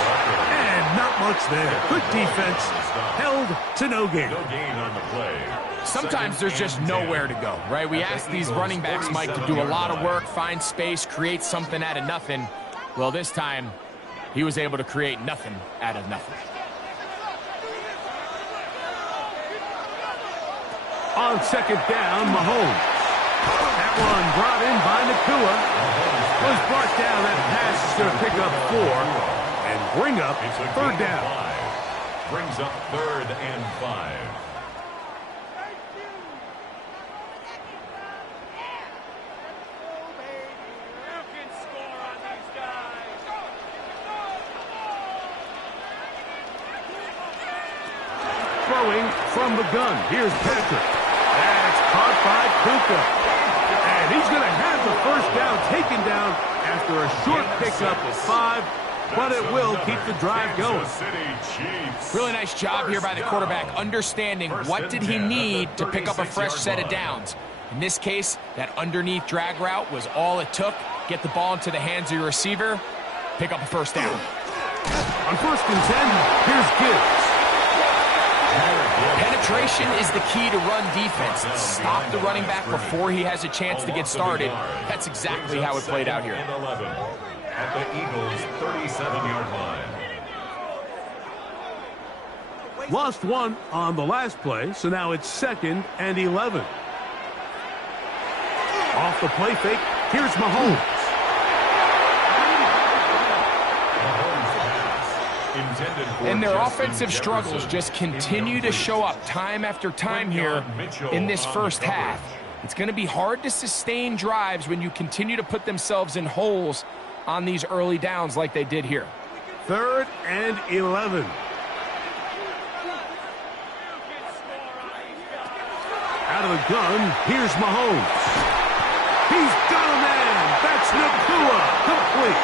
And not much there. Good defense. Held to no gain. No gain on the play. Sometimes there's just nowhere to go, right? We ask these running backs, Mike, to do a lot of work, find space, create something out of nothing. Well, this time, he was able to create nothing out of nothing. On second down, Mahomes. That one brought in by Nacua. Was brought down. That pass is going to pick up 4 and bring up third down. Brings up 3rd and 5. Throwing from the gun. Here's Patrick. That's caught by Kuka. And he's going to have the first down taken down after a short pickup of 5, but it will keep the drive going. Really nice job here by the quarterback, understanding what did he need to pick up a fresh set of downs. In this case, that underneath drag route was all it took. Get the ball into the hands of your receiver, pick up a first down. On 1st and 10, here's Gibbs. Penetration is the key to run defense. Stop the running back before he has a chance to get started. That's exactly how it played out here. At the Eagles' 37-yard line. Lost 1 on the last play, so now it's 2nd and 11. Off the play fake, here's Mahomes. And their offensive struggles just continue to show up time after time here in this first half. It's going to be hard to sustain drives when you continue to put themselves in holes on these early downs like they did here. 3rd and 11. Out of the gun, here's Mahomes. He's got a man. That's Nacua. Complete.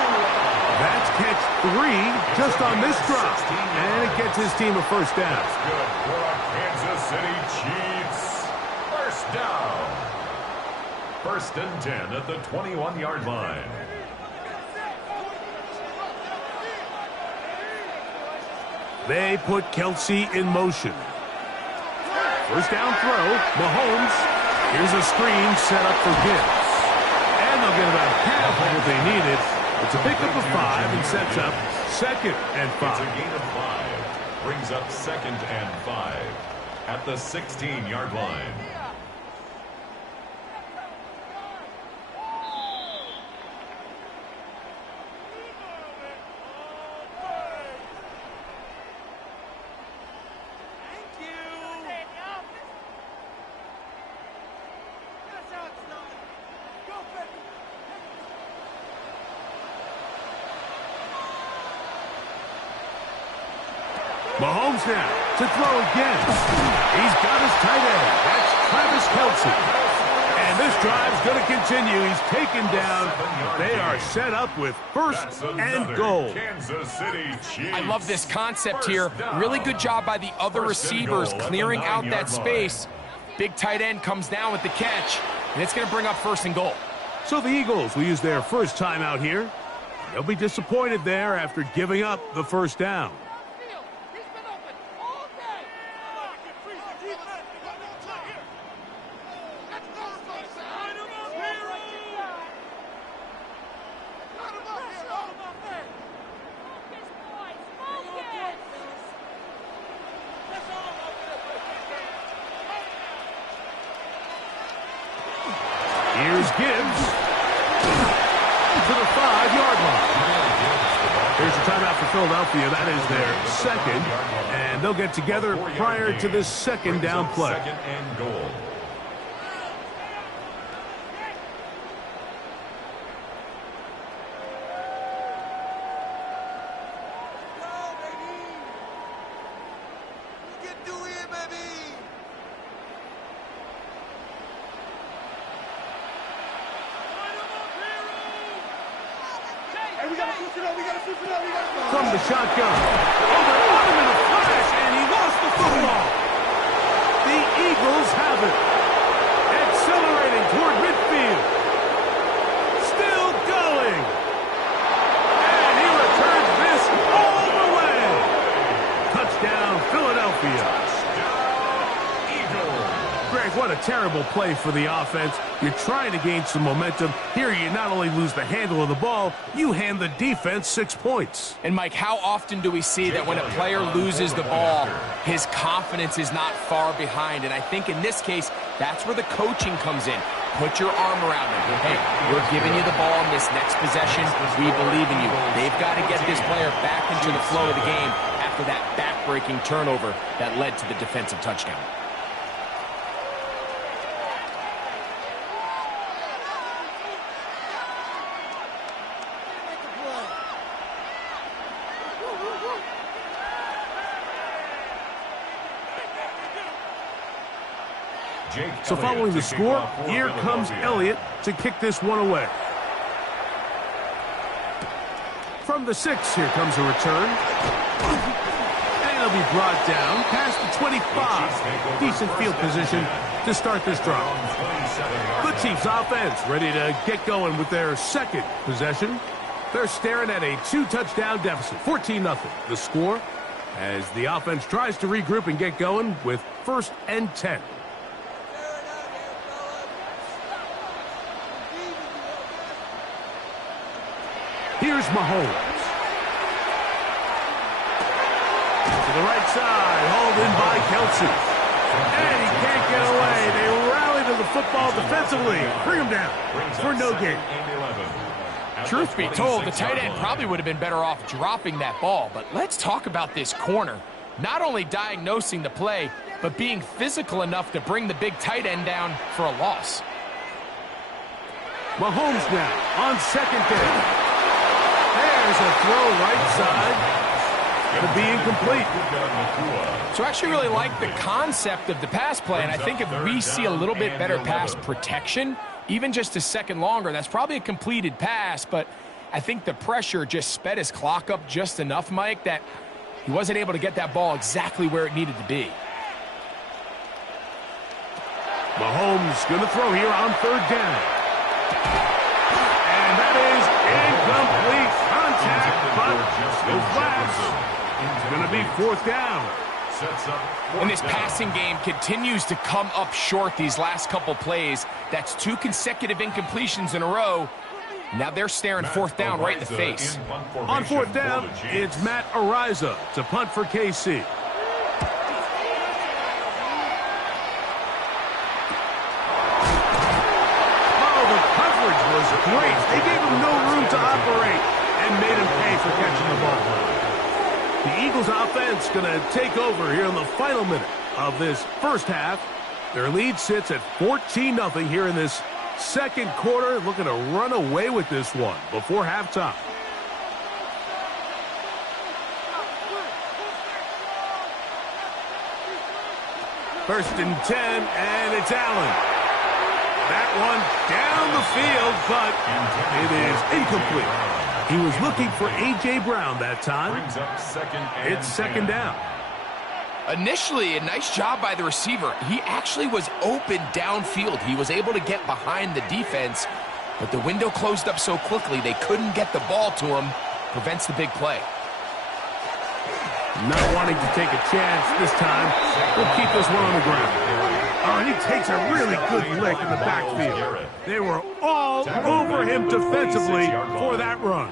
That's catch 3 just on this drop. And it gets his team a first down. That's good for our Kansas City Chiefs. First down. 1st and 10 at the 21-yard line. They put Kelce in motion. First down throw, Mahomes. Here's a screen set up for Gibbs. And they'll get about half of what they needed. It's a pickup of 5 and sets up 2nd and 5. It's a gain of 5. Brings up 2nd and 5 at the 16-yard line. Mahomes now to throw again. He's got his tight end. That's Travis Kelce. And this drive's going to continue. He's taken down. They are set up with 1st and goal. Kansas City Chiefs. I love this concept here. Really good job by the other receivers clearing out that space. Big tight end comes down with the catch, and it's going to bring up 1st and goal. So the Eagles will use their first timeout here. They'll be disappointed there after giving up the first down. Here's Gibbs to the 5-yard line. Here's a timeout for Philadelphia. That is their 2nd, and they'll get together prior to this 2nd down play. 2nd and goal. From the shotgun. Over him in a flash, and he lost the football. The Eagles have it. Accelerating toward midfield. Still going. And he returns this all the way. terrible play for the offense. You're trying to gain some momentum. Here, you not only lose the handle of the ball, you hand the defense 6 points. And, Mike, how often do we see that when a player loses the ball, his confidence is not far behind? And I think in this case, that's where the coaching comes in. Put your arm around him. Hey, we're giving you the ball in this next possession. We believe in you. They've got to get this player back into the flow of the game after that back-breaking turnover that led to the defensive touchdown. So following the score, here comes Elliott to kick this one away. From the 6, here comes a return. And it'll be brought down past the 25. Decent field position to start this drive. The Chiefs offense ready to get going with their second possession. They're staring at a 2-touchdown deficit, 14-0. The score as the offense tries to regroup and get going with 1st and 10. Here's Mahomes. To the right side, hauled in by Kelsey. And he can't get away. They rally to the football defensively. Bring him down for no gain. Truth be told, the tight end probably would have been better off dropping that ball. But let's talk about this corner. Not only diagnosing the play, but being physical enough to bring the big tight end down for a loss. Mahomes now on 2nd down. There's a throw right side. It'll be incomplete. So I actually really like the concept of the pass play, and I think if we see a little bit better pass protection, even just a second longer, that's probably a completed pass, but I think the pressure just sped his clock up just enough, Mike, that he wasn't able to get that ball exactly where it needed to be. Mahomes going to throw here on 3rd down. And that is incomplete. Contact, but no flags. It's going to be 4th down. And this passing game continues to come up short these last couple plays. That's 2 consecutive incompletions in a row. Now they're staring 4th down right in the face. On 4th down, it's Matt Araiza to punt for KC. Oh, the coverage was great. They gave him no room to operate and made him pay for catching the ball. The Eagles offense going to take over here in the final minute of this first half. Their lead sits at 14-0 here in this second quarter, looking to run away with this one before halftime. First and 10, and it's Allen. That one down the field, but it is incomplete. He was looking for A.J. Brown that time. It's 2nd down. Initially, a nice job by the receiver. He actually was open downfield. He was able to get behind the defense, but the window closed up so quickly they couldn't get the ball to him. Prevents the big play. Not wanting to take a chance this time. We'll keep this one on the ground. Oh, and he takes a really good lick in the backfield. They were all over him defensively for that run.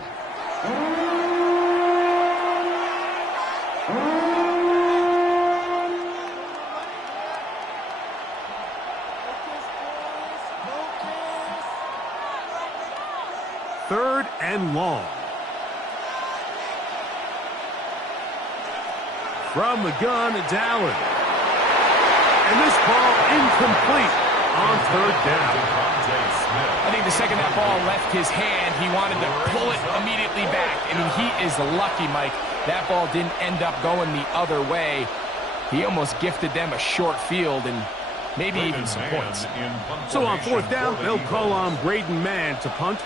Third and long. From the gun, it's Allen. And this ball incomplete on 3rd down. I think the second that ball left his hand, he wanted to pull it immediately back. I mean, he is lucky, Mike. That ball didn't end up going the other way. He almost gifted them a short field and maybe even some points. So on 4th down, they'll call on Braden Mann to punt.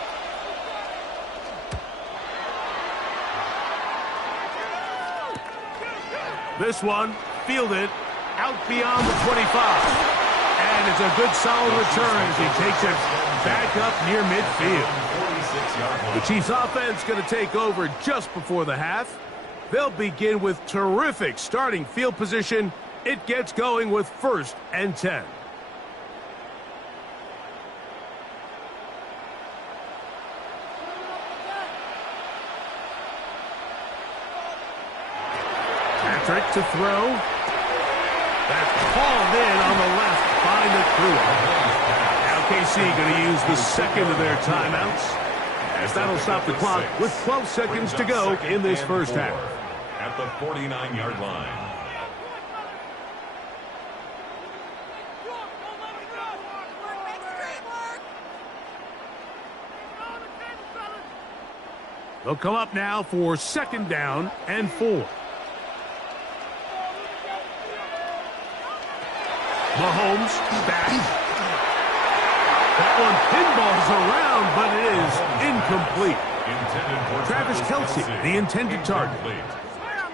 This one fielded out beyond the 25. And it's a good solid return as he takes it back up near midfield. The Chiefs offense going to take over just before the half. They'll begin with terrific starting field position. It gets going with 1st and 10. Patrick to throw. That's called in on the left by Nakua. Now KC going to use the second of their timeouts, as that'll stop the clock with 12 seconds to go in this first half. At the 49-yard line. They'll come up now for 2nd down and 4. Mahomes back. That one pinballs around, but it is incomplete. Travis Kelce, the intended target.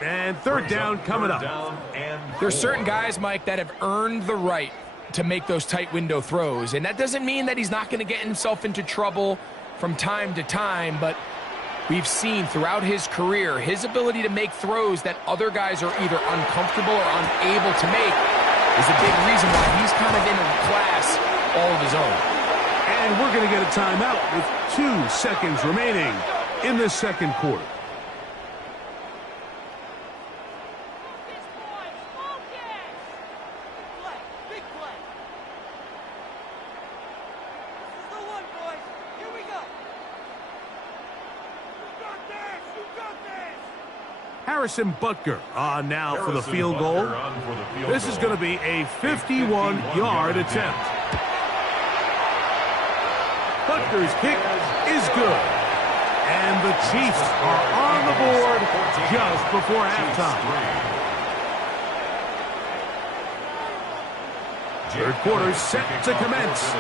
And 3rd down coming up. There's certain guys, Mike, that have earned the right to make those tight window throws. And that doesn't mean that he's not going to get himself into trouble from time to time, but we've seen throughout his career his ability to make throws that other guys are either uncomfortable or unable to make is a big reason why he's kind of in a class all of his own. And we're going to get a timeout with 2 seconds remaining in the 2nd quarter. Harrison Butker on now for the field goal. This is going to be a 51-yard attempt. Butker's kick is good. And the Chiefs are on the board just before halftime. 3rd quarter set to commence.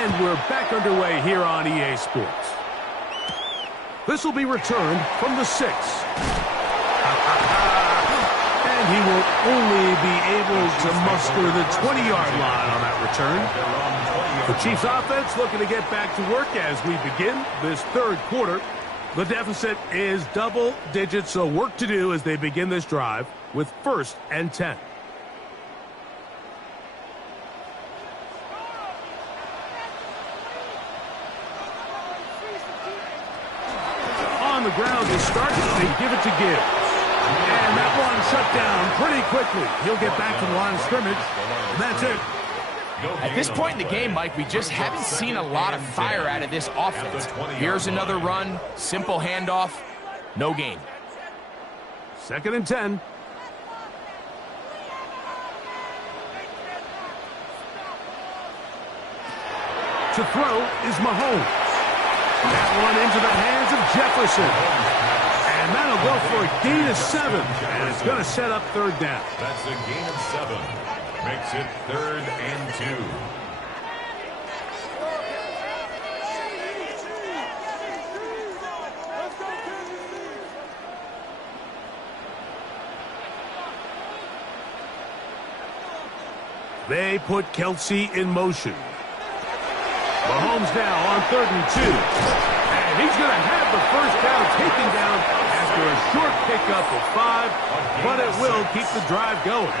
And we're back underway here on EA Sports. This will be returned from the 6. And he will only be able to muster the 20-yard line on that return. The Chiefs offense looking to get back to work as we begin this 3rd quarter. The deficit is double digits, so work to do as they begin this drive with 1st and 10. On the ground to start, they give it to Gibbs. And that one shut down pretty quickly. He'll get back to the line of scrimmage, and that's it. At this point in the game, Mike, we just haven't seen a lot of fire out of this offense. Here's another run, simple handoff, no gain. 2nd and 10. To throw is Mahomes. That one into the hands of Jefferson. And that'll go for a gain of 7. And it's going to set up 3rd down. That's a gain of 7. Makes it 3rd and 2. They put Kelce in motion. Mahomes now on 3rd and 2. And he's going to have the 1st down taken down after a short pickup of 5, but it will keep the drive going.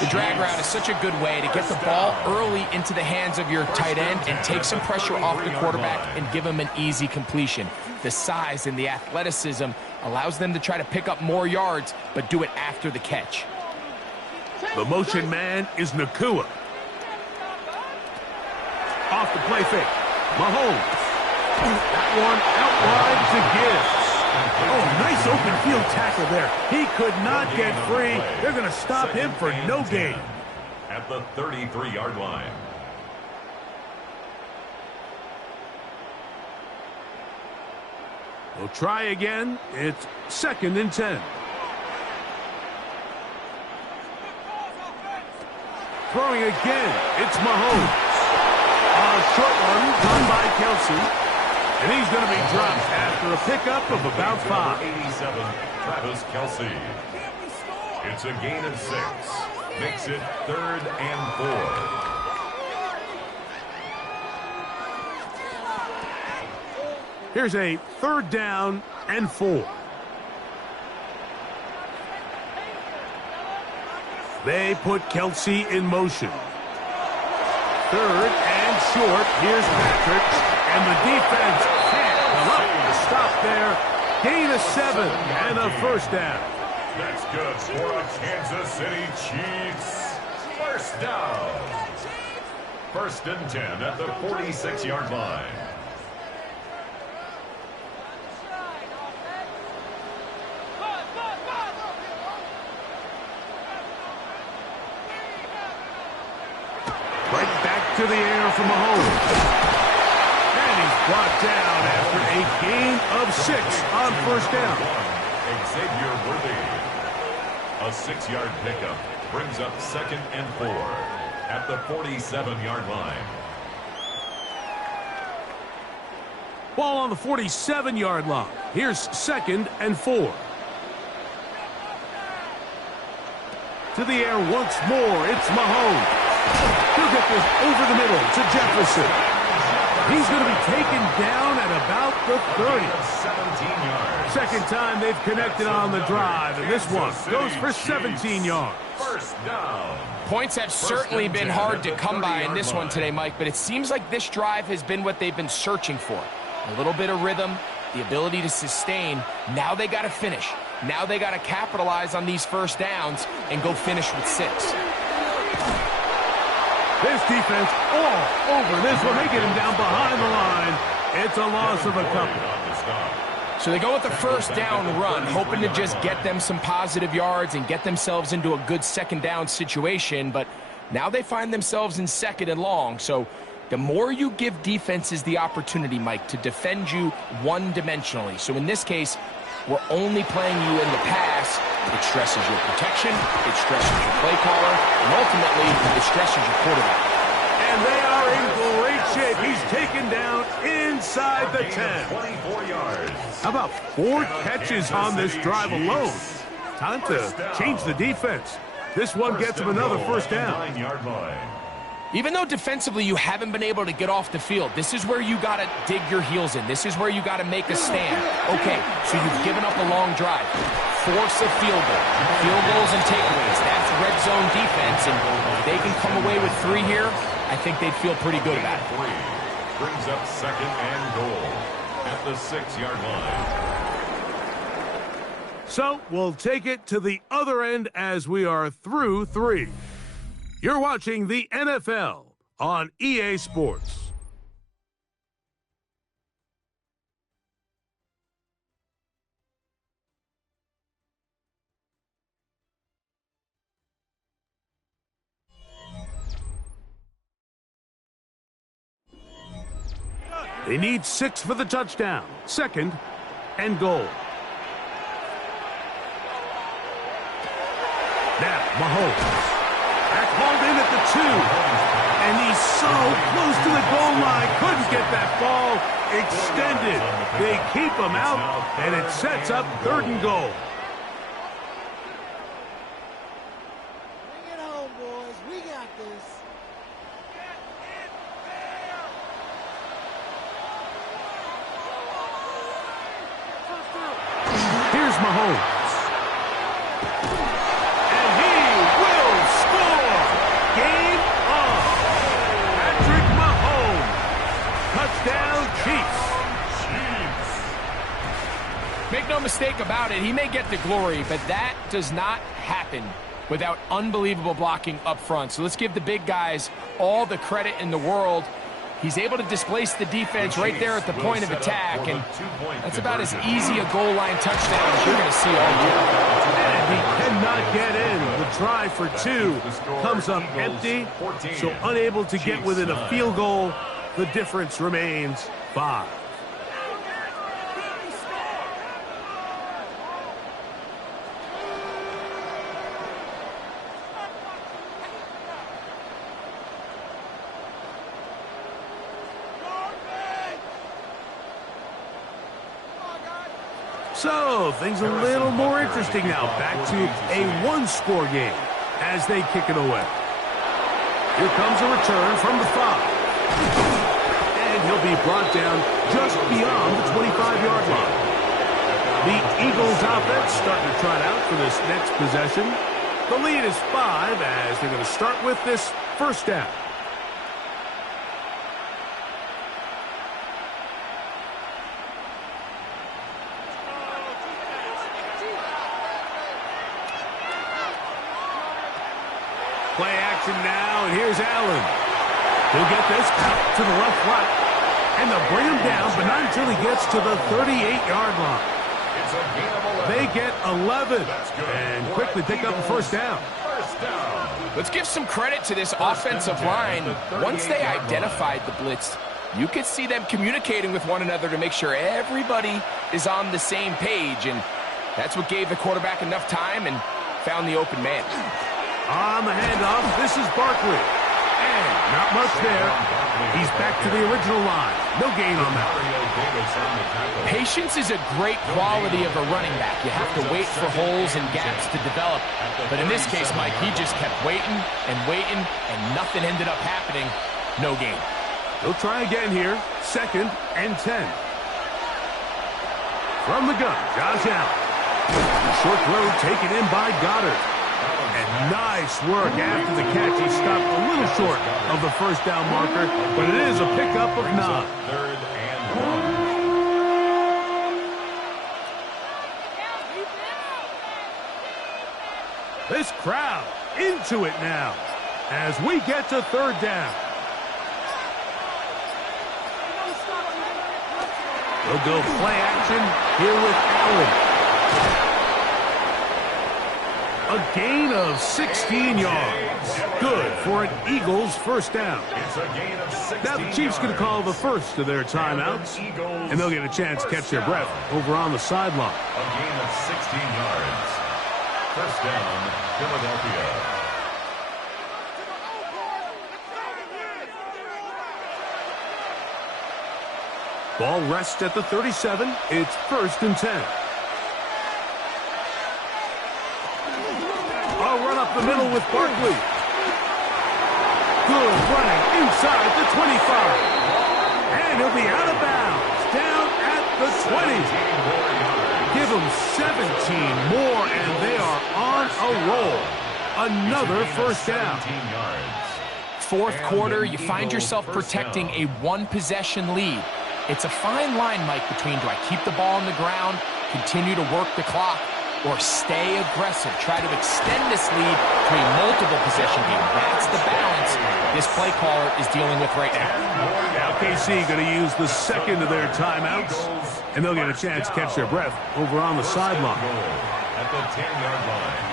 The drag route is such a good way to get the ball early into the hands of your tight end and take some pressure off the quarterback and give him an easy completion. The size and the athleticism allows them to try to pick up more yards, but do it after the catch. The motion man is Nakua. Off the play fake. Mahomes. That one out wide to Gibbs. Oh, nice open field tackle there. He could not get free. They're going to stop him for no gain. At the 33-yard line. We'll try again. It's 2nd and 10. Throwing again. It's Mahomes. A short one done by Kelce. And he's going to be dropped after a pickup of about 5. 87, Travis Kelce. It's a gain of 6. Makes it 3rd and 4. Here's a 3rd down and 4. They put Kelce in motion. 3rd and short. Here's Patrick. And the defense can't come up with a stop there. Gain of 7 and a 1st down. That's good for a Kansas City Chiefs first down. 1st and 10 at the 46-yard line. Right back to the air from Mahomes. And he's brought down after a gain of 6 on 1st down. Xavier Worthy. A 6-yard pickup brings up 2nd and 4 at the 47-yard line. Ball on the 47-yard line. Here's 2nd and 4. To the air once more. It's Mahomes. He'll get this over the middle to Jefferson. He's going to be taken down at about the 30. 17 yards. Second time they've connected on the drive, and this one goes for 17 yards. First down. Points have certainly been hard to come by in this one today, Mike, but it seems like this drive has been what they've been searching for. A little bit of rhythm, the ability to sustain. Now they got to finish. Now they got to capitalize on these first downs and go finish with 6. This defense all over this one. They get him down behind the line. It's a loss of a couple. So they go with the first down run, hoping to just get them some positive yards and get themselves into a good 2nd down situation. But now they find themselves in 2nd and long. So the more you give defenses the opportunity, Mike, to defend you one-dimensionally. So in this case, we're only playing you in the pass. It stresses your protection, it stresses your play caller, and ultimately, it stresses your quarterback. And they are in great shape. He's taken down inside the 10. 24 yards. How about 4 catches on this drive alone? Time to change the defense. This one gets him another first down. 9-yard line. Even though defensively you haven't been able to get off the field, this is where you got to dig your heels in. This is where you got to make a stand. Okay, so you've given up a long drive. Force a field goal. Field goals and takeaways. That's red zone defense, and if they can come away with 3 here, I think they'd feel pretty good about it. 3 brings up 2nd and goal at the 6-yard line. So we'll take it to the other end as we are through 3. You're watching the NFL on EA Sports. They need 6 for the touchdown. 2nd and goal. Now, Mahomes. Back hauled in at the 2. And he's so close to the goal line. Couldn't get that ball extended. They keep him out, and it sets up 3rd and goal. Bring it home, boys. We got this. Here's Mahomes. And he will score. Game on. Patrick Mahomes. Touchdown, Chiefs. Make no mistake about it, he may get the glory, but that does not happen without unbelievable blocking up front. So let's give the big guys all the credit in the world. He's able to displace the defense right there at the point of attack, and that's about as easy a goal line touchdown as you're going to see all year. And he cannot get in. The try for 2 comes up empty, so unable to get within a field goal. The difference remains 5. So, things a little more interesting now. Back to a 1-score game as they kick it away. Here comes a return from the 5. And he'll be brought down just beyond the 25-yard line. The Eagles offense starting to trot out for this next possession. The lead is 5 as they're going to start with this first down. Play action now, and here's Allen. He'll get this out to the left flat. And they'll bring him down, but not until he gets to the 38-yard line. They get 11 and quickly pick up a first down. Let's give some credit to this offensive line. Once they identified the blitz, you could see them communicating with one another to make sure everybody is on the same page, and that's what gave the quarterback enough time and found the open man. On the handoff, this is Barkley. And not much there. He's back to the original line. No gain on that. Patience is a great quality of a running back. You have to wait for holes and gaps to develop. But in this case, Mike, he just kept waiting, and nothing ended up happening. No gain. They'll try again here. 2nd and 10. From the gun, Josh Allen. Short throw taken in by Goddard. And nice work after the catch. He stopped a little short of the first down marker, but it is a pickup of 9. 3rd and 1. This crowd into it now as we get to 3rd down. They'll go play action here with Allen. A gain of 16 yards. Good for an Eagles first down. Now the Chiefs going to call the first of their timeouts, and they'll get a chance to catch their breath over on the sideline. A gain of 16 yards. First down, Philadelphia. Ball rests at the 37. It's 1st and 10. A run up the middle with Barkley. Good running inside the 25. And he'll be out of bounds. Down at the 20. Give them 17 more, and they are on a roll. Another first down. 4th quarter, you find yourself protecting a one-possession lead. It's a fine line, Mike, between do I keep the ball on the ground, continue to work the clock, or stay aggressive, try to extend this lead to a multiple possession game. That's the balance this play caller is dealing with right now. Now KC going to use the 2nd of their timeouts, and they'll get a chance to catch their breath over on the sideline. At the 10-yard line.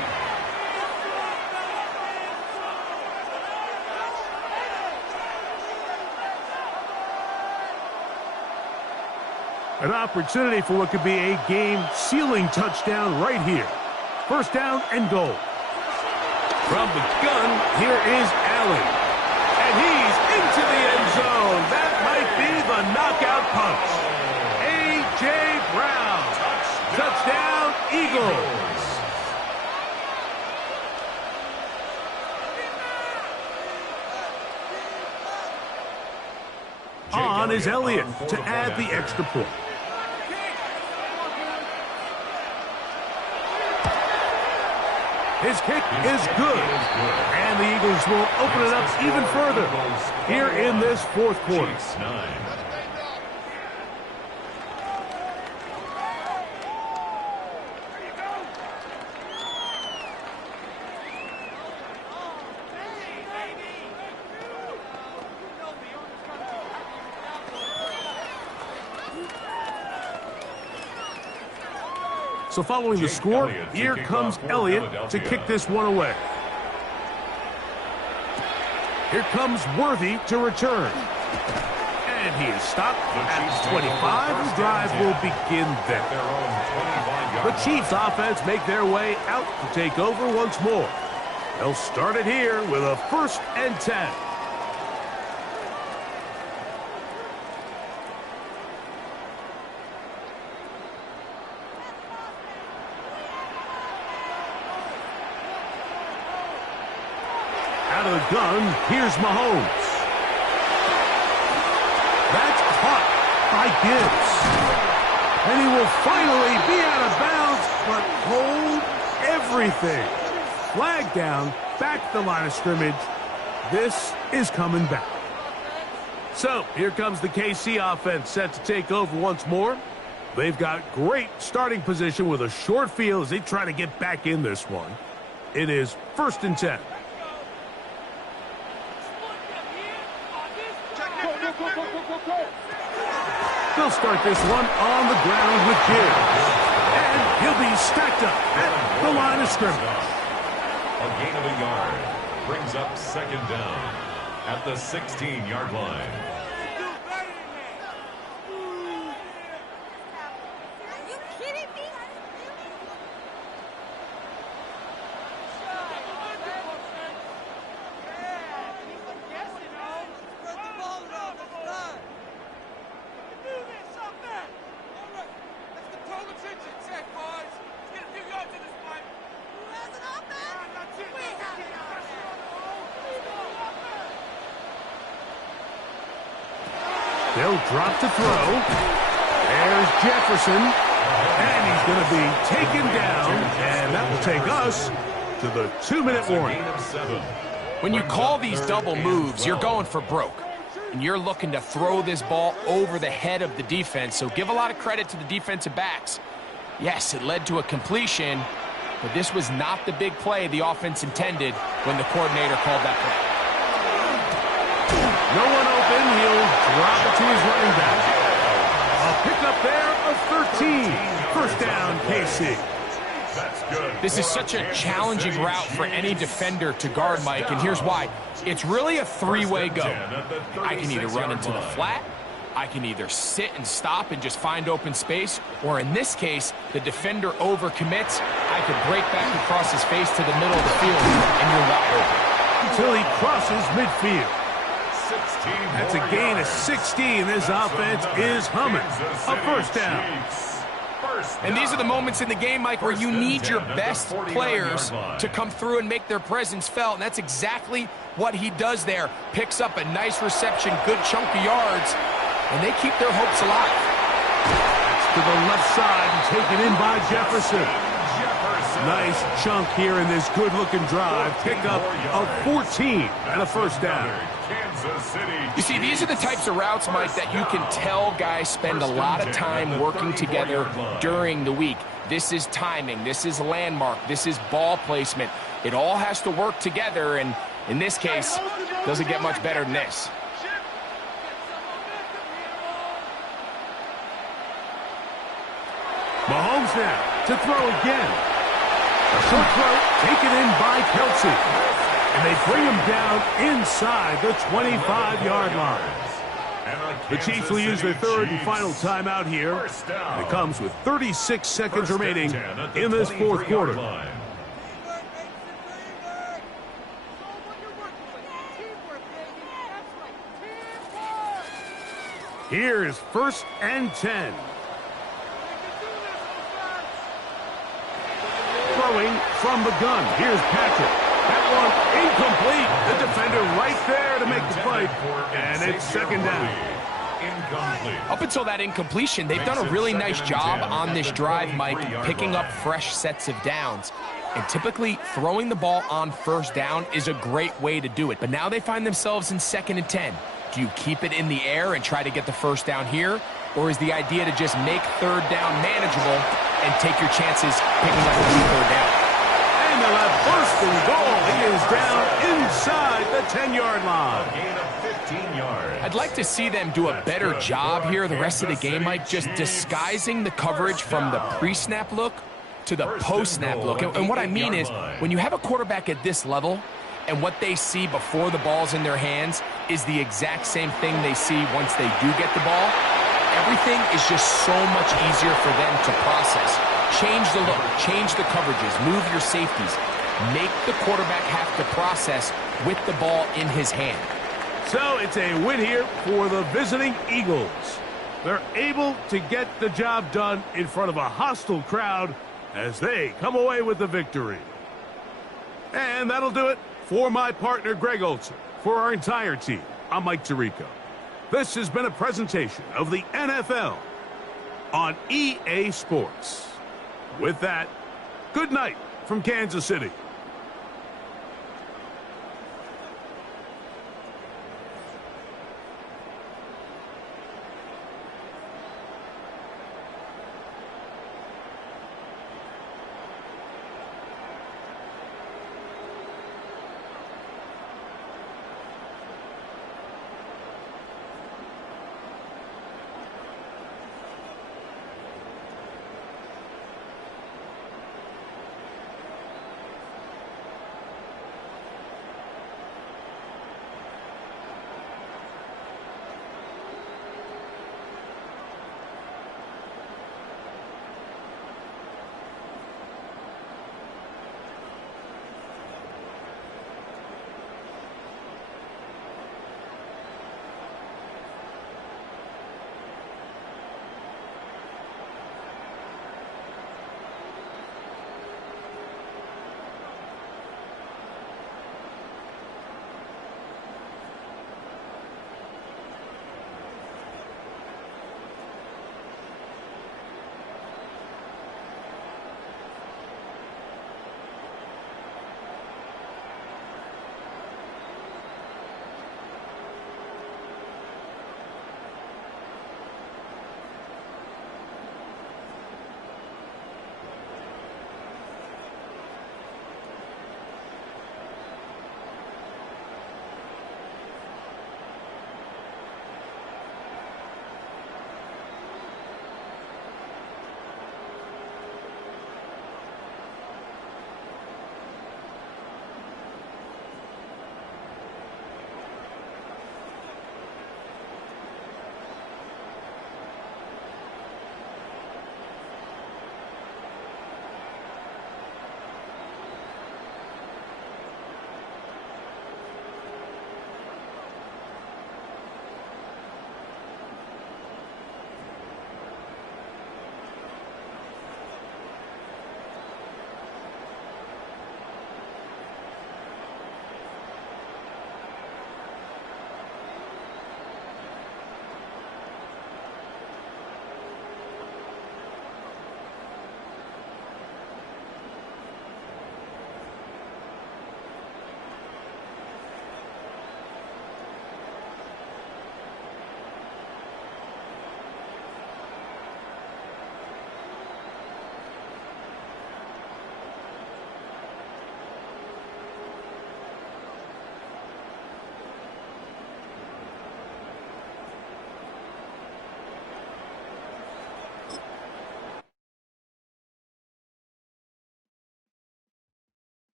An opportunity for what could be a game-sealing touchdown right here. First down and goal. From the gun, here is Allen. And he's into the end zone. That might be the knockout punch. A.J. Brown. Touchdown, Eagles. On is Elliott to add the extra point. His kick is good. And the Eagles will open it up even further here in this 4th quarter. So following the score, here comes Elliott to kick this one away. Here comes Worthy to return. And he is stopped at the 25. The drive will begin there. The Chiefs offense make their way out to take over once more. They'll start it here with a 1st and 10. Out of the gun, here's Mahomes. That's caught by Gibbs. And he will finally be out of bounds, but hold everything. Flag down, back to the line of scrimmage. This is coming back. So, here comes the KC offense set to take over once more. They've got great starting position with a short field as they try to get back in this one. It is 1st and 10. He'll start this one on the ground with Gibbs. And he'll be stacked up at the line of scrimmage. A gain of a yard brings up second down at the 16-yard line. They'll drop to throw. There's Jefferson. And he's going to be taken down. And that will take us to the 2-minute warning. When you call these double moves, you're going for broke. And you're looking to throw this ball over the head of the defense. So give a lot of credit to the defensive backs. Yes, it led to a completion, but this was not the big play the offense intended when the coordinator called that play. No one open. He'll drop it to his running back. A pickup there of 13. First down, KC. This is such a challenging route for any defender to guard, Mike, and here's why. It's really a three-way go. I can either run into the flat, I can either sit and stop and just find open space, or in this case, the defender overcommits. I could break back across his face to the middle of the field, and you're wide open. Until he crosses midfield. That's a gain of 16. This offense is humming. A first down. And these are the moments in the game, Mike, where you need your best players to come through and make their presence felt. And that's exactly what he does there. Picks up a nice reception, good chunk of yards, and they keep their hopes alive. To the left side and taken in by Jefferson. Nice chunk here in this good-looking drive. Pickup of 14 and a first down. You see, these are the types of routes, Mike, that you can tell guys spend a lot of time working together during the week. This is timing. This is landmark. This is ball placement. It all has to work together, and in this case, doesn't get much better than this. Mahomes now to throw again. A short throw taken in by Kelsey. And they bring him down inside the 25-yard line. The Chiefs will use their third and final timeout here. It comes with 36 seconds remaining in this fourth quarter. Here's first and 10. Throwing from the gun. Here's Patrick. That one incomplete. The defender right there to make the play. And it's second down. Up until that incompletion, they've done a really nice job on this drive, Mike, picking up fresh sets of downs. And typically, throwing the ball on first down is a great way to do it. But now they find themselves in 2nd and 10. Do you keep it in the air and try to get the first down here? Or is the idea to just make third down manageable and take your chances picking up a new third down? And they'll have first and goal. He is down inside the 10-yard line. A gain of 15 yards. I'd like to see them do a better job here the rest of the game, Mike, just disguising the coverage from the pre-snap look to the post-snap look. And what I mean is, when you have a quarterback at this level, and what they see before the ball's in their hands is the exact same thing they see once they do get the ball, everything is just so much easier for them to process. Change the look, change the coverages, move your safeties. Make the quarterback have to process with the ball in his hand. So it's a win here for the visiting Eagles. They're able to get the job done in front of a hostile crowd as they come away with the victory. And that'll do it for my partner, Greg Olson. For our entire team, I'm Mike Tirico. This has been a presentation of the NFL on EA Sports. With that, good night from Kansas City.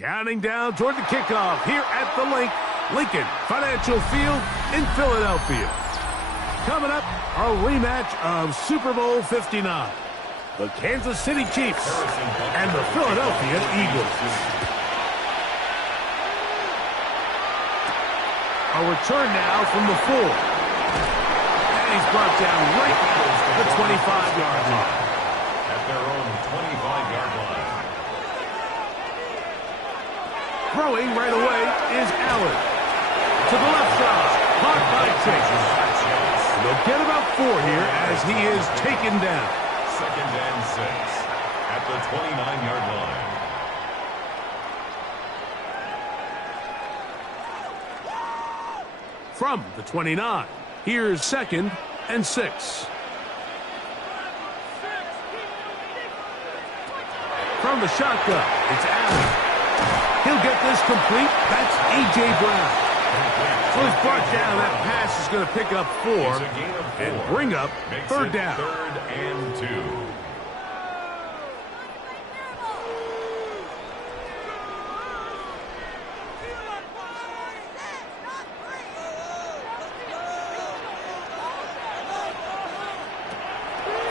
Counting down toward the kickoff here at the Lincoln Financial Field in Philadelphia. Coming up, a rematch of Super Bowl 59. The Kansas City Chiefs and the Philadelphia Eagles. A return now from the 4. And he's brought down right at the 25-yard line. At their own 25-yard line. Throwing right away is Allen. To the left side, caught by Chase. They'll get about 4 here as he is taken down. 2nd and 6 at the 29-yard line. From the 29, here's 2nd and 6. From the shotgun, it's Allen. He'll get this complete. That's A.J. Brown. So he's brought down. That pass is going to pick up 4 and bring up 3rd down. 3rd and 2.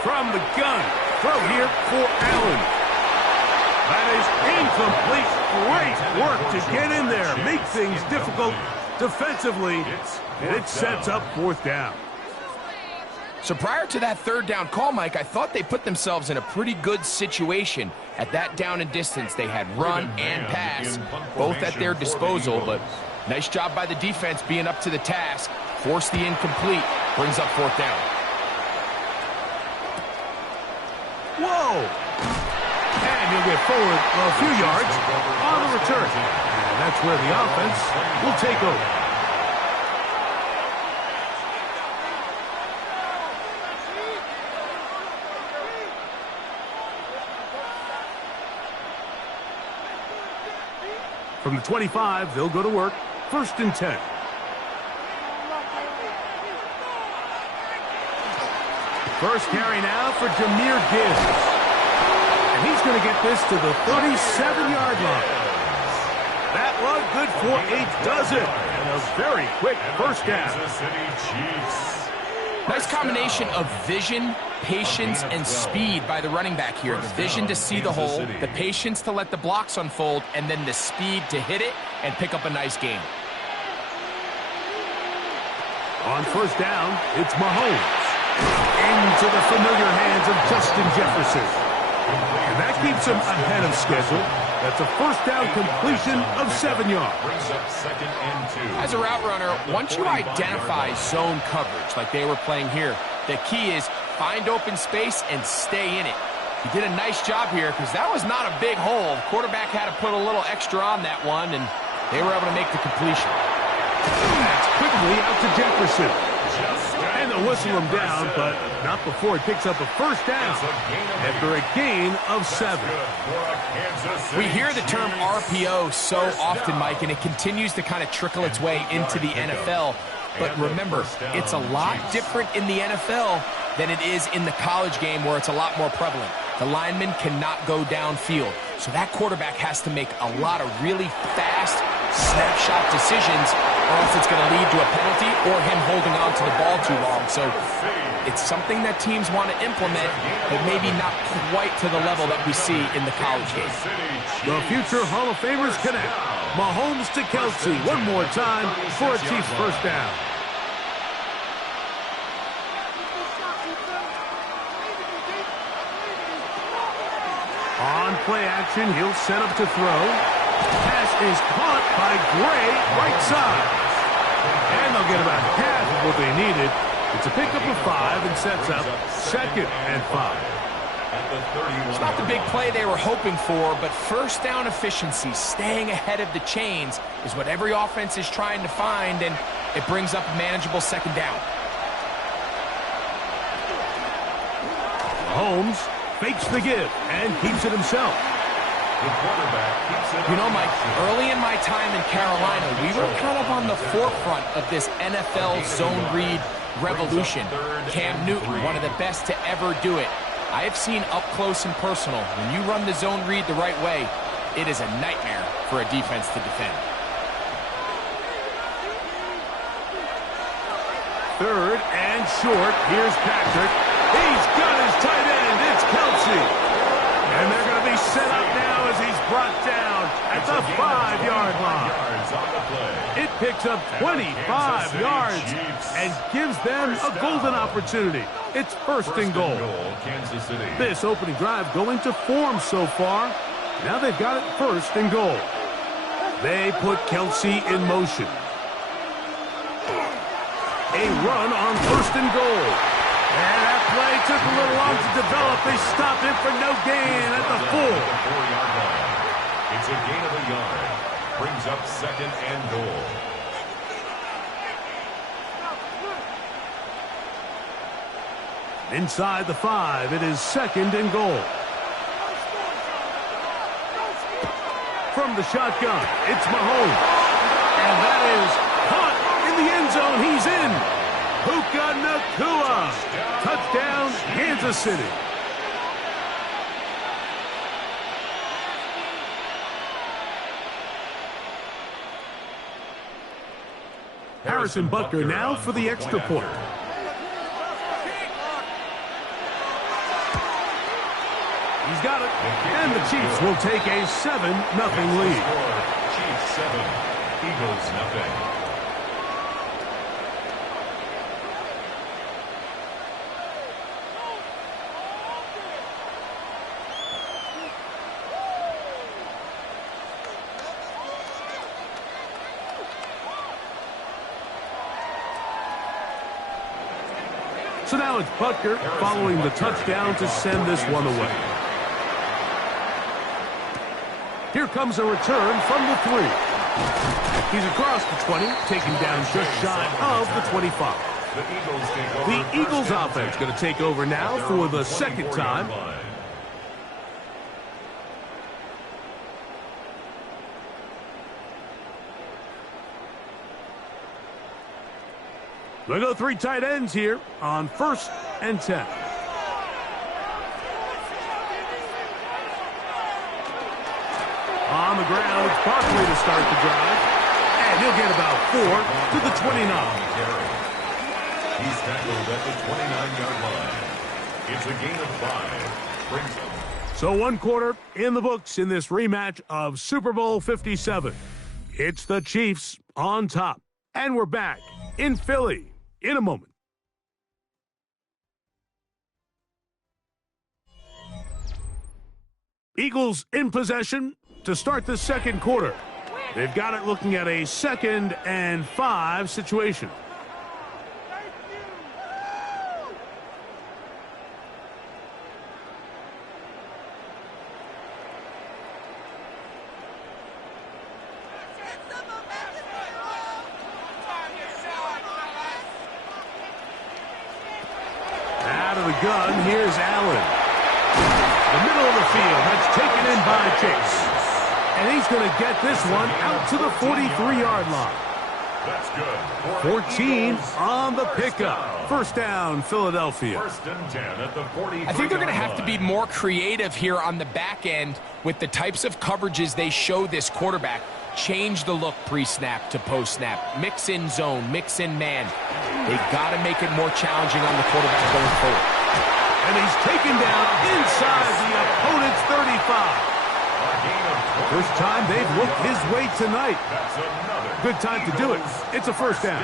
From the gun, throw here for Allen. That is incomplete. Great work to get in there, make things difficult defensively, and it sets up 4th down. So prior to that 3rd down call, Mike, I thought they put themselves in a pretty good situation at that down and distance. They had run and pass, both at their disposal, but nice job by the defense being up to the task. Force the incomplete, brings up 4th down. Whoa! And he'll get forward a few yards on the return. And that's where the offense will take over. From the 25, they'll go to work. 1st and 10. First carry now for Jahmyr Gibbs. And he's going to get this to the 37-yard line. That one good for a dozen. And a very quick 1st down. Nice combination of vision, patience, and speed by the running back here. The vision to see the hole, the patience to let the blocks unfold, and then the speed to hit it and pick up a nice gain. On 1st down, it's Mahomes. Into the familiar hands of Justin Jefferson. And that keeps him ahead of schedule. That's a 1st down completion of 7 yards. As a route runner, once you identify zone coverage like they were playing here, the key is find open space and stay in it. He did a nice job here because that was not a big hole. The quarterback had to put a little extra on that one, and they were able to make the completion. That's quickly out to Jefferson. And they'll whistle him down, but not before he picks up a 1st down after a gain of 7. We hear the term RPO so often, Mike, and it continues to kind of trickle its way into the NFL. But remember, it's a lot different in the NFL than it is in the college game where it's a lot more prevalent. The lineman cannot go downfield. So that quarterback has to make a lot of really fast snapshot decisions, or else it's going to lead to a penalty or him holding on to the ball too long. So it's something that teams want to implement, but maybe not quite to the level that we see in the college game. The future Hall of Famers connect. Mahomes to Kelsey one more time for a Chiefs 1st down. On play action, he'll set up to throw. Pass is caught by Gray, right side. And they'll get about half of what they needed. It's a pickup of 5 and sets up 2nd and 5. It's not the big play they were hoping for, but 1st down efficiency, staying ahead of the chains, is what every offense is trying to find, and it brings up a manageable 2nd down. Mahomes fakes the give and keeps it himself. You know, Mike, early in my time in Carolina, we were kind of on the forefront of this NFL zone read revolution. Cam Newton, one of the best to ever do it. I have seen up close and personal, when you run the zone read the right way, it is a nightmare for a defense to defend. Third and short. Here's Patrick. He's got his tight end. It's Kelce. And they're going to be set up now as he's brought down at the 5-yard line. It picks up 25 yards and gives them a golden opportunity. It's first and goal. This opening drive going to form so far. Now they've got it first and goal. They put Kelce in motion. A run on first and goal. And that play took a little long to develop. They stopped it for no gain at the 4-yard line. It's a gain of a yard. Brings up second and goal. Inside the 5, it is second and goal. From the shotgun, it's Mahomes. And that is caught in the end zone. He's in. Puka Nacua. Touchdown, Kansas City. Harrison Butker now for the extra point. He's got it. And the Chiefs will take a 7-0 lead. Chiefs 7, Eagles 0. So now it's Butker following the touchdown to send this one away. Here comes a return from the 3. He's across the 20, taken down just shy of the 25. The Eagles offense going to take over now for the second time. They go 3 tight ends here on 1st and 10. On the ground, it's Barkley to start the drive. And he'll get about 4 to the 29. He's tackled at the 29-yard line. It's a gain of 5. Brings him. So 1 quarter in the books in this rematch of Super Bowl 57. It's the Chiefs on top. And we're back in Philly in a moment. Eagles in possession to start the second quarter. They've got it looking at a 2nd and 5 situation. Out of the gun, here's Allen. The middle of the field, that's taken in by Chase. And he's going to get this one out to the 43-yard line. That's good. 14 on the pickup. First down, Philadelphia. 1st and 10 at the 43-yard line. I think they're going to have to be more creative here on the back end with the types of coverages they show this quarterback. Change the look pre-snap to post-snap. Mix in zone, mix in man. They've got to make it more challenging on the quarterback going forward. And he's taken down inside the opponent's 35. First time they've looked his way tonight. Good time to do it. It's a first down.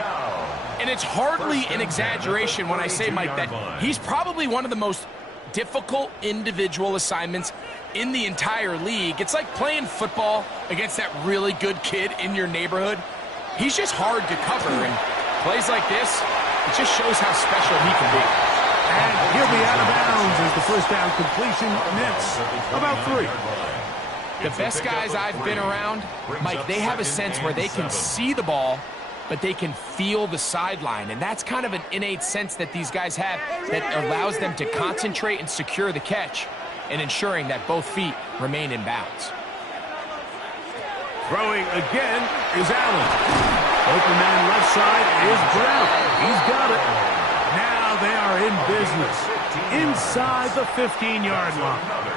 And it's hardly an exaggeration when I say, Mike, that he's probably one of the most difficult individual assignments in the entire league. It's like playing football against that really good kid in your neighborhood. He's just hard to cover, and plays like this, it just shows how special he can be. And he'll be out of bounds as the first down completion nets about 3. The best guys I've been around, Mike, they have a sense where they can see the ball, but they can feel the sideline. And that's kind of an innate sense that these guys have that allows them to concentrate and secure the catch and ensuring that both feet remain in bounds. Throwing again is Allen. Open man left side is Brown. He's got it. Now they are in business inside the 15-yard line.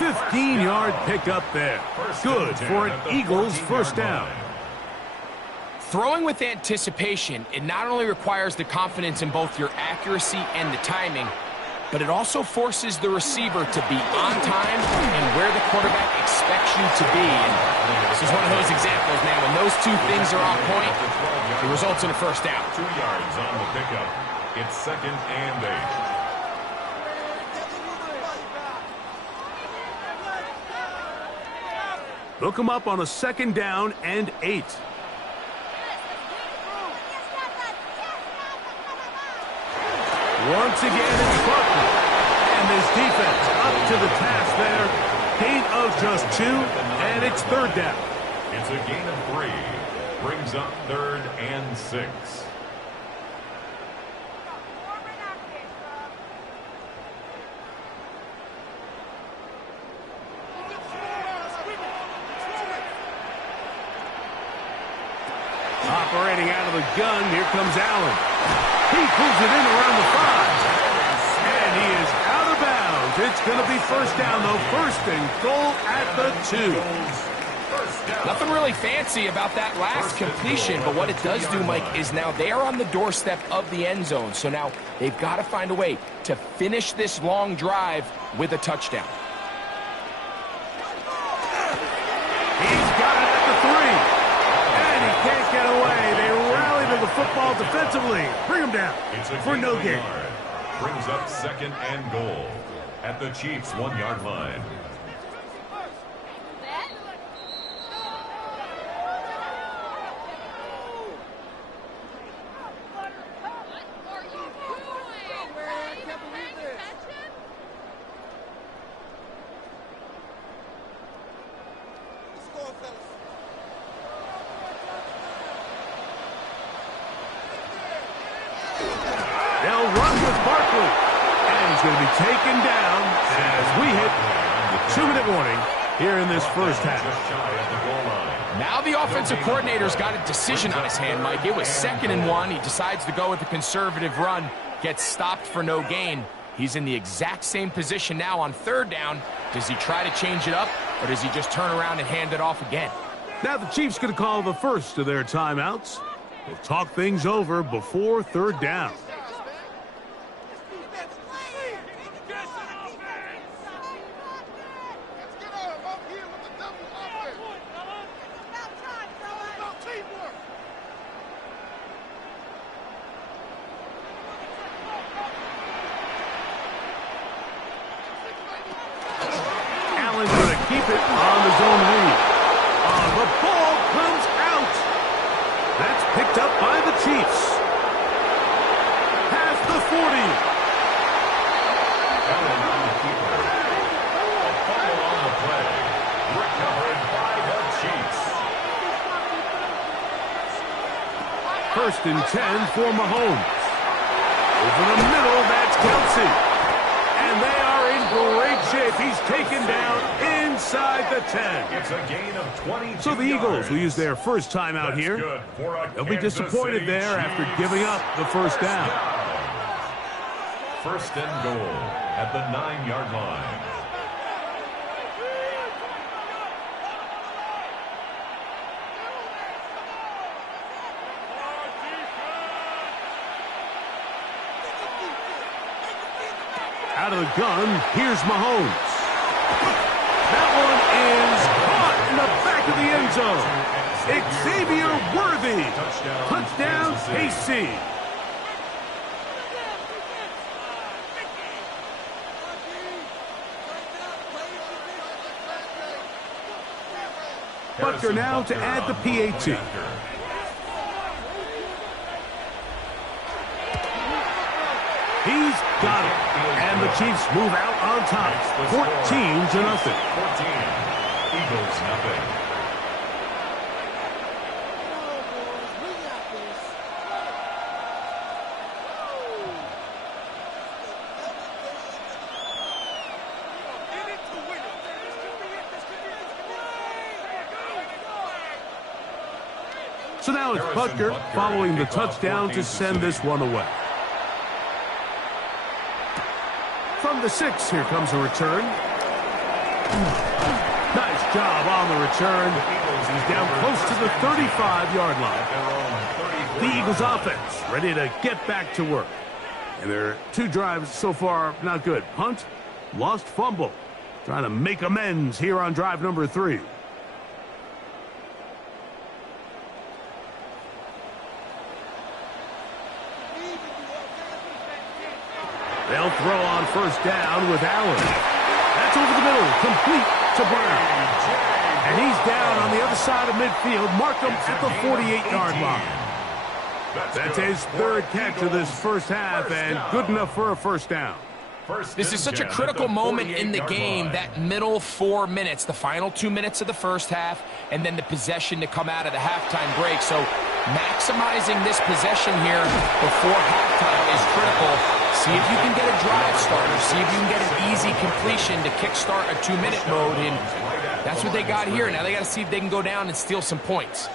15-yard pickup there. Good for an Eagles first down. Throwing with anticipation, it not only requires the confidence in both your accuracy and the timing, but it also forces the receiver to be on time and where the quarterback expects you to be. And this is one of those examples, man. When those two things are on point, it results in a first down. 2 yards on the pickup. It's 2nd and 8. Look him up on a 2nd down and 8. Once again, it's Buckner. And this defense up to the task there. Gain of just 2, and it's 3rd down. It's a gain of 3. Brings up 3rd and 6. Operating out of the gun, here comes Allen. He pulls it in around the 5. And he is out of bounds. It's going to be first down, though. 1st and goal at the 2. Nothing really fancy about that last completion, but what it does do, Mike, is now they are on the doorstep of the end zone. So now they've got to find a way to finish this long drive with a touchdown. He's got it at the 3. And he can't get away. They rally to the football defensively. Bring him down for no gain. Brings up 2nd and goal at the Chiefs' 1-yard line. They'll run with Barkley. And he's going to be taken down as we hit the 2-minute warning here in this first half. Now the offensive coordinator's got a decision on his hand, Mike. It was 2nd and 1. He decides to go with a conservative run, gets stopped for no gain. He's in the exact same position now on 3rd down. Does he try to change it up, or does he just turn around and hand it off again? Now the Chiefs going to call the first of their timeouts. They'll talk things over before 3rd down. Allen's going to keep it on the zone read. The ball comes out. That's picked up by the Chiefs. Past the 40. Allen on the keeper. A fumble on the play. Recovered by the Chiefs. 1st and 10 for Mahomes. Over the middle, that's Kelsey. And they are in great shape. He's taken down inside the 10. It's a gain of 22 So the Eagles yards. will use their first time out here. They'll be disappointed there after giving up the first down. 1st and goal at the 9-yard line. Out of the gun, here's Mahomes. That one is caught in the back of the end zone. Xavier Worthy. Touchdown, KC. Butker now to add the PAT. He's got it. And the Chiefs move out on top. 14-0. 14. Eagles nothing. So now it's Butker following the touchdown to send this one away. From the 6, here comes a return. Nice job on the return. He's down close to the 35-yard line. The Eagles offense ready to get back to work. And their 2 drives so far not good. Punt, lost fumble. Trying to make amends here on drive number 3. They'll throw on first down with Allen. That's over the middle, complete to Brown. And he's down on the other side of midfield. Mark him at the 48-yard line. That's his 3rd catch of this first half, and good enough for a first down. This is such a critical moment in the game, that middle 4 minutes, the final 2 minutes of the first half, and then the possession to come out of the halftime break. So maximizing this possession here before halftime is critical. See if you can get a drive starter. See if you can get an easy completion to kickstart a 2-minute mode, and that's what they got here. Now they got to see if they can go down and steal some points.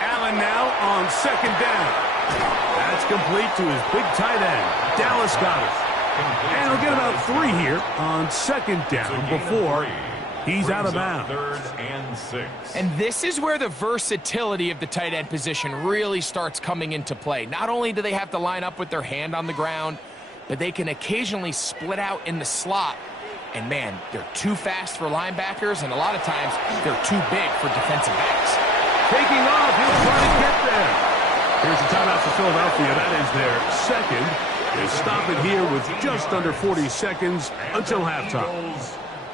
Allen now on second down. That's complete to his big tight end, Dallas Goedert. And he'll get about 3 here on second down before he's out of bounds. 3rd and 6. And this is where the versatility of the tight end position really starts coming into play. Not only do they have to line up with their hand on the ground, but they can occasionally split out in the slot. And man, they're too fast for linebackers, and a lot of times they're too big for defensive backs. Taking off, he'll try to get there. Here's a timeout for Philadelphia. That is their 2nd. They stop it here with just under 40 seconds until halftime.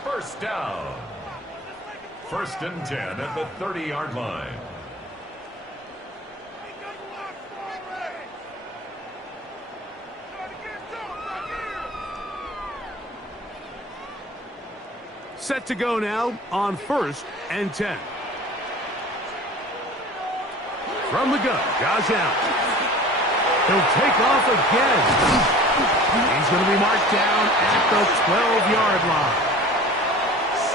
First down. 1st and 10 at the 30-yard line. Set to go now on 1st and 10. From the gun, Josh Allen. He'll take off again. He's going to be marked down at the 12-yard line.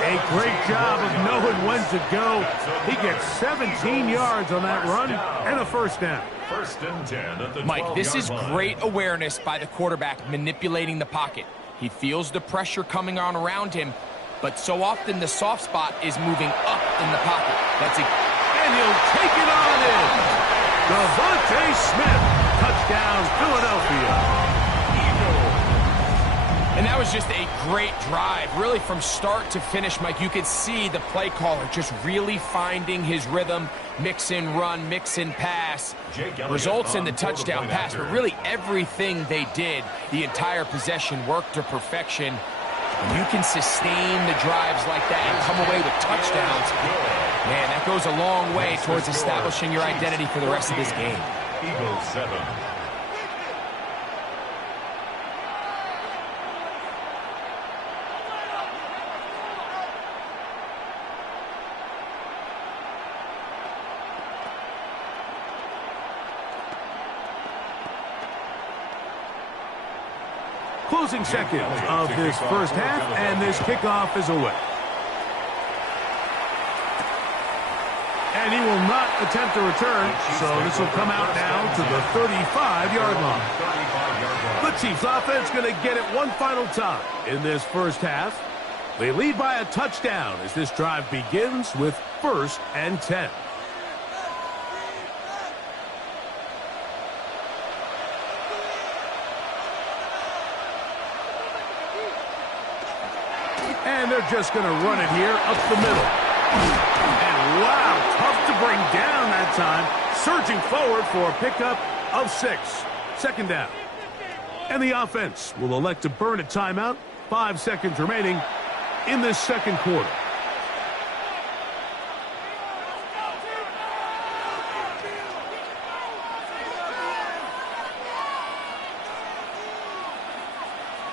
A great job of knowing when to go. He gets 17 yards on that run and a first down. 1st and 10 at the 12-yard line. Mike, this is great awareness by the quarterback manipulating the pocket. He feels the pressure coming on around him, but so often the soft spot is moving up in the pocket. That's it. And he'll take it on in. Devontae Smith. Touchdown, Philadelphia. And that was just a great drive, really from start to finish, Mike. You could see the play caller just really finding his rhythm, mix in run, mix in pass, results in the touchdown pass. But really everything they did, the entire possession worked to perfection. When you can sustain the drives like that and come away with touchdowns, man, that goes a long way towards establishing your identity for the rest of this game. Eagles 7. Closing seconds of this first half, and this kickoff is away. And he will not attempt a return, so this will come out now to the 35-yard line. The Chiefs offense going to get it one final time in this first half. They lead by a touchdown as this drive begins with 1st and 10. And they're just going to run it here up the middle. And wow, tough to bring down that time. Surging forward for a pickup of 6. 2nd down. And the offense will elect to burn a timeout. 5 seconds remaining in this second quarter.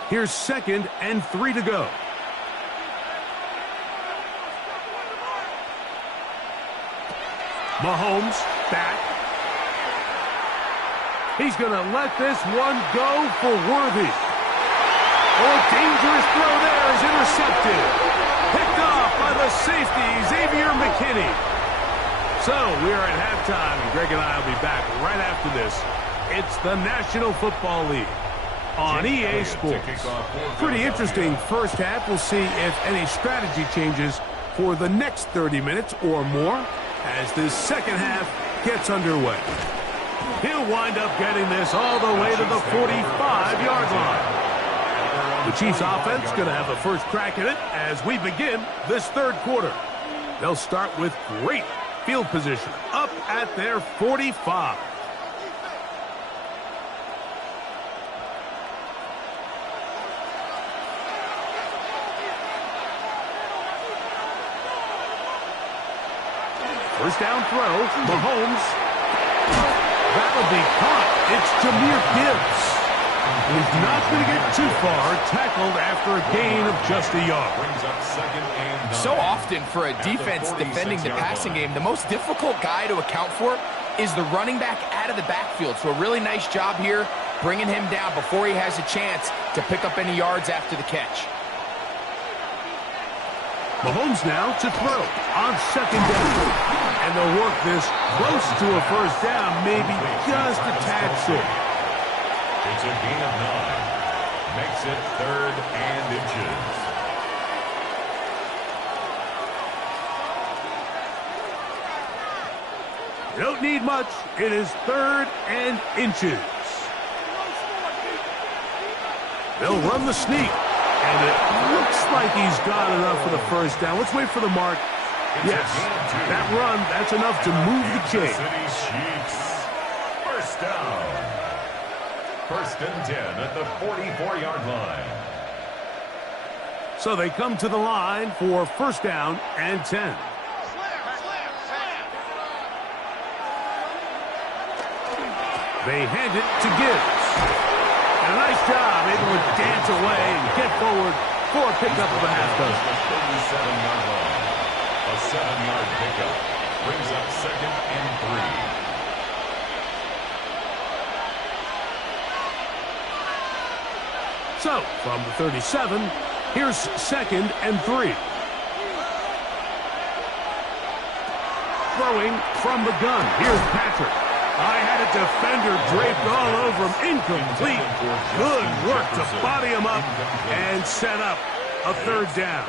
Here's 2nd and 3 to go. Mahomes back. He's going to let this one go for Worthy. Oh, dangerous throw there is intercepted. Picked off by the safety, Xavier McKinney. So we are at halftime, and Greg and I will be back right after this. It's the National Football League on EA Sports. Pretty interesting first half. We'll see if any strategy changes for the next 30 minutes or more as this second half gets underway. He'll wind up getting this all the way to the 45-yard line. The Chiefs offense going to have the first crack at it as we begin this third quarter. They'll start with great field position up at their 45. First down throw, Mahomes. That'll be caught. It's Jahmyr Gibbs. He's not going to get too far, tackled after a gain of just a yard. So often for a defense defending the passing game, the most difficult guy to account for is the running back out of the backfield. So a really nice job here bringing him down before he has a chance to pick up any yards after the catch. Mahomes now to throw on second down. And they'll work this close to a first down, maybe just a tad short. It's a gain of 9. Makes it 3rd and inches. Don't need much. It is 3rd and inches. They'll run the sneak. And it looks like he's got enough for the first down. Let's wait for the mark. Yes, that run, that's enough to move the chain. First down. 1st and 10 at the 44-yard line. So they come to the line for first down and 10. They hand it to Gibbs. And a nice job, able to dance away and get forward for a pickup of a half dozen. 37-yard line. A 7-yard pickup brings up 2nd and 3. So, from the 37, here's 2nd and 3. Throwing from the gun. Here's Patrick. I had a defender draped all over him. Incomplete. Good work to body him up and set up a 3rd down.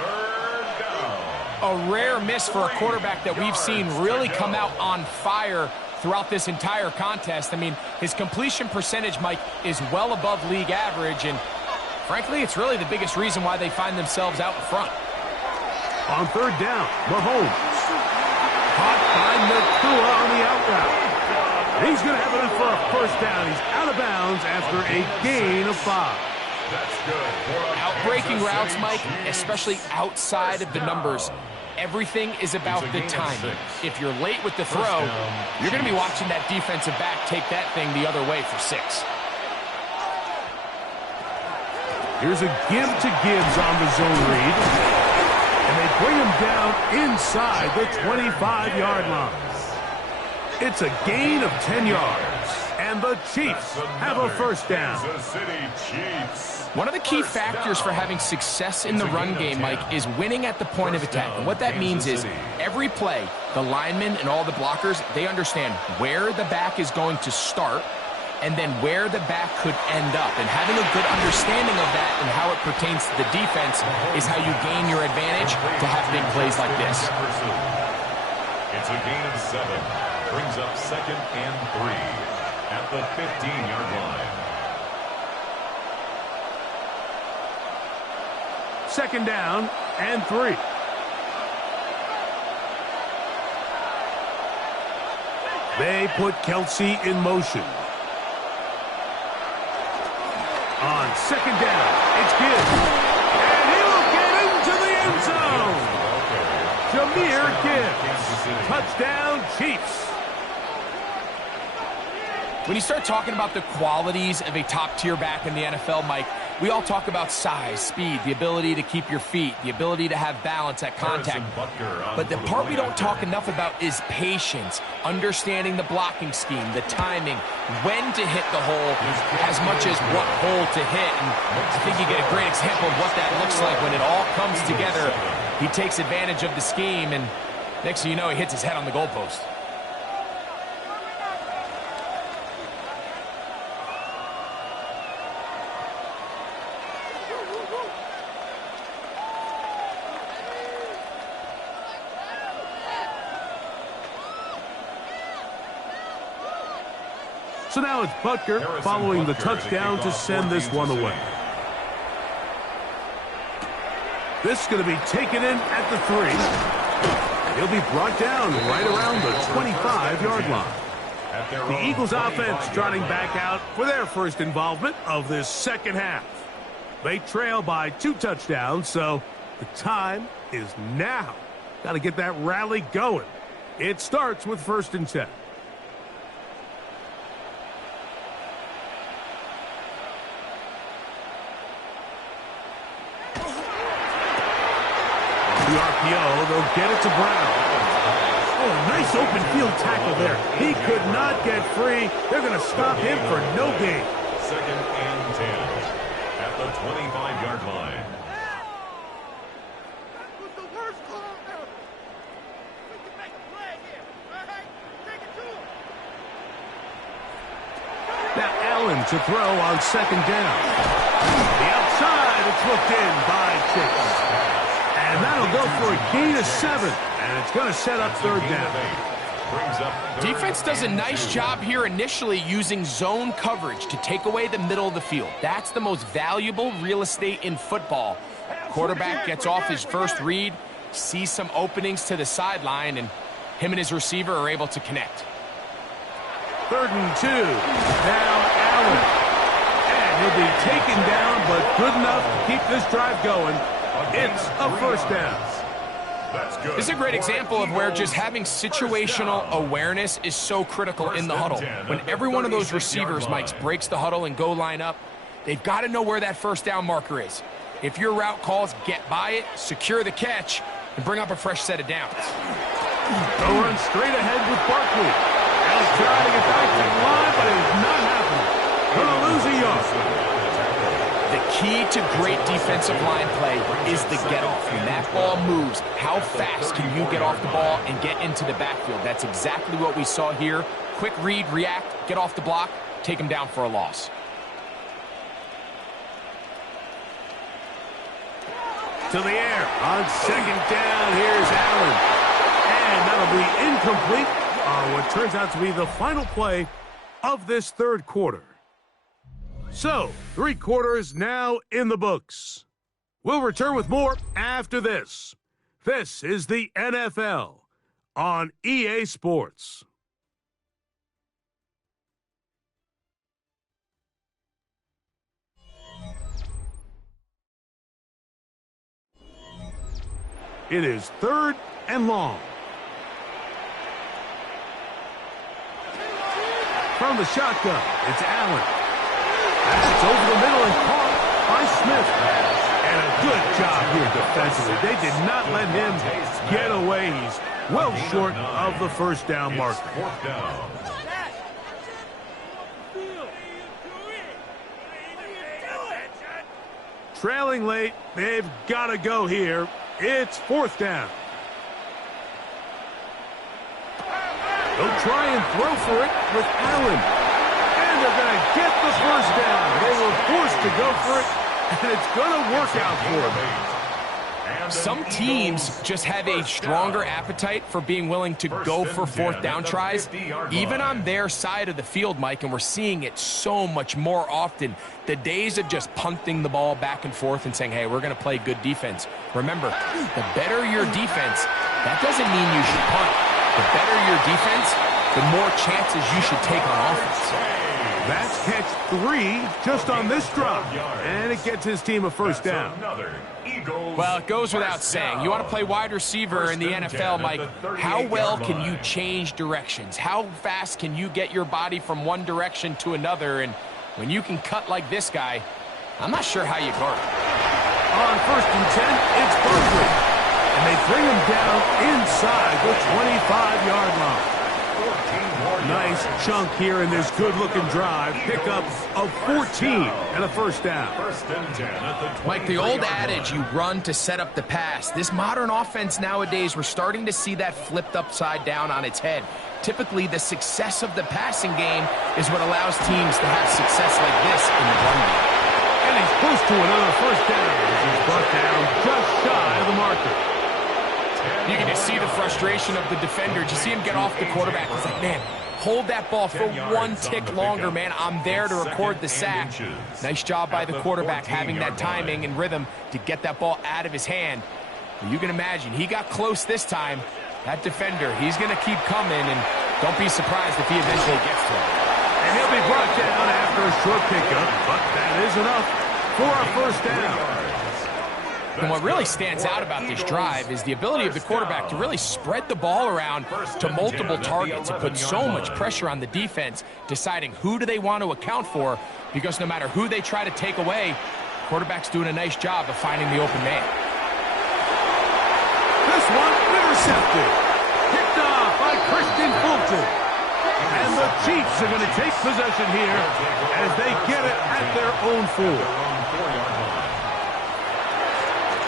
A rare miss for a quarterback that we've seen really come out on fire throughout this entire contest. I mean, his completion percentage, Mike, is well above league average, and frankly, it's really the biggest reason why they find themselves out in front. On 3rd down, Mahomes. Caught by Nakua on the out route. He's going to have enough for a first down. He's out of bounds after a gain of 5. That's good. Outbreaking routes, Mike, especially outside of the numbers. Everything is about the timing. If you're late with the throw, you're going to be watching that defensive back take that thing the other way for 6. Here's a give to Gibbs on the zone read. And they bring him down inside the 25-yard line. It's a gain of 10 yards. And the Chiefs have a first down. One of the key factors for having success in the run game, Mike, is winning at the point of attack. And what that means is every play, the linemen and all the blockers, they understand where the back is going to start and then where the back could end up. And having a good understanding of that and how it pertains to the defense is how you gain your advantage to have big plays like this. It's a gain of 7. Brings up 2nd and 3 at the 15-yard line. 2nd down and 3. They put Kelsey in motion. On 2nd down, it's Gibbs. And he'll get into the end zone. Jahmyr Gibbs. Touchdown, Chiefs. When you start talking about the qualities of a top-tier back in the NFL, Mike, we all talk about size, speed, the ability to keep your feet, the ability to have balance at contact. But the part we don't talk enough about is patience, understanding the blocking scheme, the timing, when to hit the hole as much as what hole to hit. And I think you get a great example of what that looks like when it all comes together. He takes advantage of the scheme, and next thing you know, he hits his head on the goalpost. So now it's Butker following the touchdown to send this one away. This is going to be taken in at the 3. He'll be brought down right around the 25-yard line. The Eagles offense trotting back out for their first involvement of this second half. They trail by 2 touchdowns, so the time is now. Got to get that rally going. It starts with 1st and 10. The RPO, they'll get it to Brown. Oh, nice open field tackle there. He could not get free. They're going to stop him for no gain. 2nd and 10 at the 25-yard line. That was the worst call ever. We can make a play here. All right, take it to him. Now Allen to throw on 2nd down. The outside, it's looked in by Chase. And that'll go for a gain of 7. And it's going to set up 3rd down. Defense does a nice job here initially using zone coverage to take away the middle of the field. That's the most valuable real estate in football. Quarterback gets off his first read, sees some openings to the sideline, and him and his receiver are able to connect. 3rd and 2. Now Allen. And he'll be taken down, but good enough to keep this drive going. It's a 1st down. This is a great example of where just having situational awareness is so critical in the huddle. When every one of those receivers, Mike, breaks the huddle and go line up, they've got to know where that 1st down marker is. If your route calls, get by it, secure the catch, and bring up a fresh set of downs. They'll run straight ahead with Barkley. He'll try to get back to the line, but it's not happening. Gonna lose a yard. The key to great defensive line play is the get-off. When that ball moves, how fast can you get off the ball and get into the backfield? That's exactly what we saw here. Quick read, react, get off the block, take him down for a loss. To the air on 2nd down. Here's Allen. And that'll be incomplete on what turns out to be the final play of this 3rd quarter. So, 3 quarters now in the books. We'll return with more after this. This is the NFL on EA Sports. It is 3rd and long. From the shotgun, it's Allen. It's over the middle and caught by Smith. And a good job here defensively. They did not let him get away. He's well short of the 1st down marker. 4th down. Trailing late, they've got to go here. It's 4th down. They'll try and throw for it with Allen. And they're going to get the 1st down. They were forced to go for it, and it's going to work out for them. Some teams just have a stronger appetite for being willing to go for 4th down tries, even on their side of the field, Mike, and we're seeing it so much more often. The days of just punting the ball back and forth and saying, hey, we're going to play good defense. Remember, the better your defense, that doesn't mean you should punt. The better your defense, the more chances you should take on offense. That's catch 3 just on this drop, and it gets his team a 1st down. Well, it goes without saying. You want to play wide receiver in the NFL, Mike, how well can you change directions? How fast can you get your body from one direction to another? And when you can cut like this guy, I'm not sure how you guard it. On 1st and 10, it's Barkley. And they bring him down inside the 25-yard line. Nice chunk here in this good-looking drive. Pickup of 14 and a 1st down. Mike, the old adage, you run to set up the pass. This modern offense nowadays, we're starting to see that flipped upside down on its head. Typically, the success of the passing game is what allows teams to have success like this in the run game. And he's close to another 1st down as he's brought down just shy of the marker. You can just see the frustration of the defender. You see him get off the quarterback. He's like, man, hold that ball for one tick longer, man. I'm there to record the sack. Nice job by the quarterback having that timing and rhythm to get that ball out of his hand. You can imagine, he got close this time. That defender, he's going to keep coming, and don't be surprised if he eventually gets to him. And he'll be brought down after a short pickup, but that is enough for a first down. And what really stands out about this drive is the ability of the quarterback to really spread the ball around to multiple targets and put so much pressure on the defense, deciding who do they want to account for, because no matter who they try to take away, the quarterback's doing a nice job of finding the open man. This one intercepted. Picked off by Christian Fulton. And the Chiefs are going to take possession here as they get it at their own 4.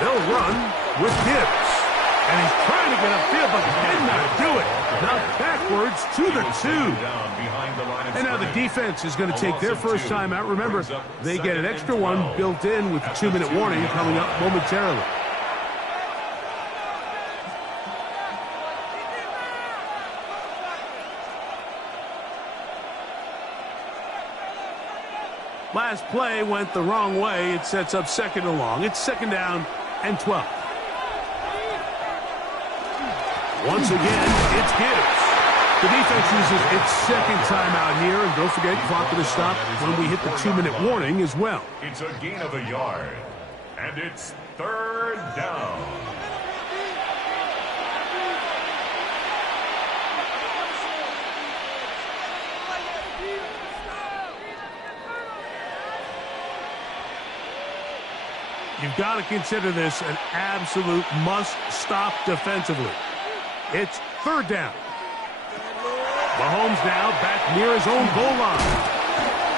They'll run with Gibbs. And he's trying to get upfield, but cannot do it. Knocked backwards to the 2. And now the defense is going to take their first time out. Remember, they get an extra one built in with the 2-minute warning coming up momentarily. Last play went the wrong way. It sets up second and long. It's second down and 12. Once again, it's Gibbs. The defense uses its second timeout here. And don't forget, clock to stop when we hit the 2-minute warning as well. It's a gain of a yard. And it's third down. You've got to consider this an absolute must-stop defensively. It's third down. Mahomes now back near his own goal line.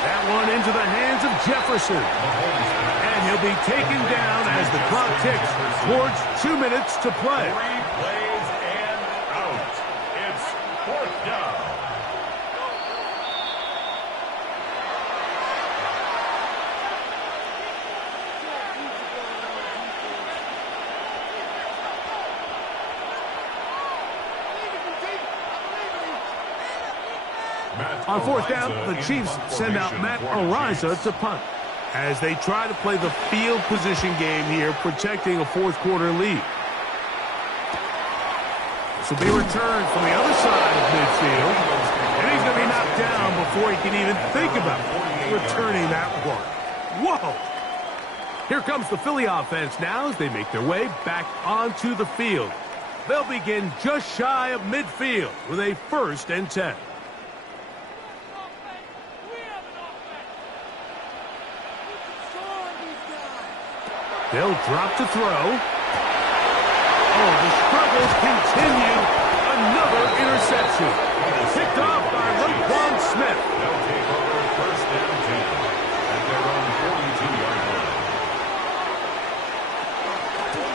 That one into the hands of Jefferson. And he'll be taken down as the clock ticks towards 2 minutes to play. 3 plays and out. It's fourth down. On fourth down, the Chiefs send out Matt Araiza to punt as they try to play the field position game here, protecting a fourth-quarter lead. This will be returned from the other side of midfield, and he's going to be knocked down before he can even think about returning that one. Whoa! Here comes the Philly offense now as they make their way back onto the field. They'll begin just shy of midfield with a 1st and 10. They'll drop to throw. Oh, the struggles continue. Another interception. Picked off by Roquan Smith. They'll take over first and 10 at their own 42-yard line.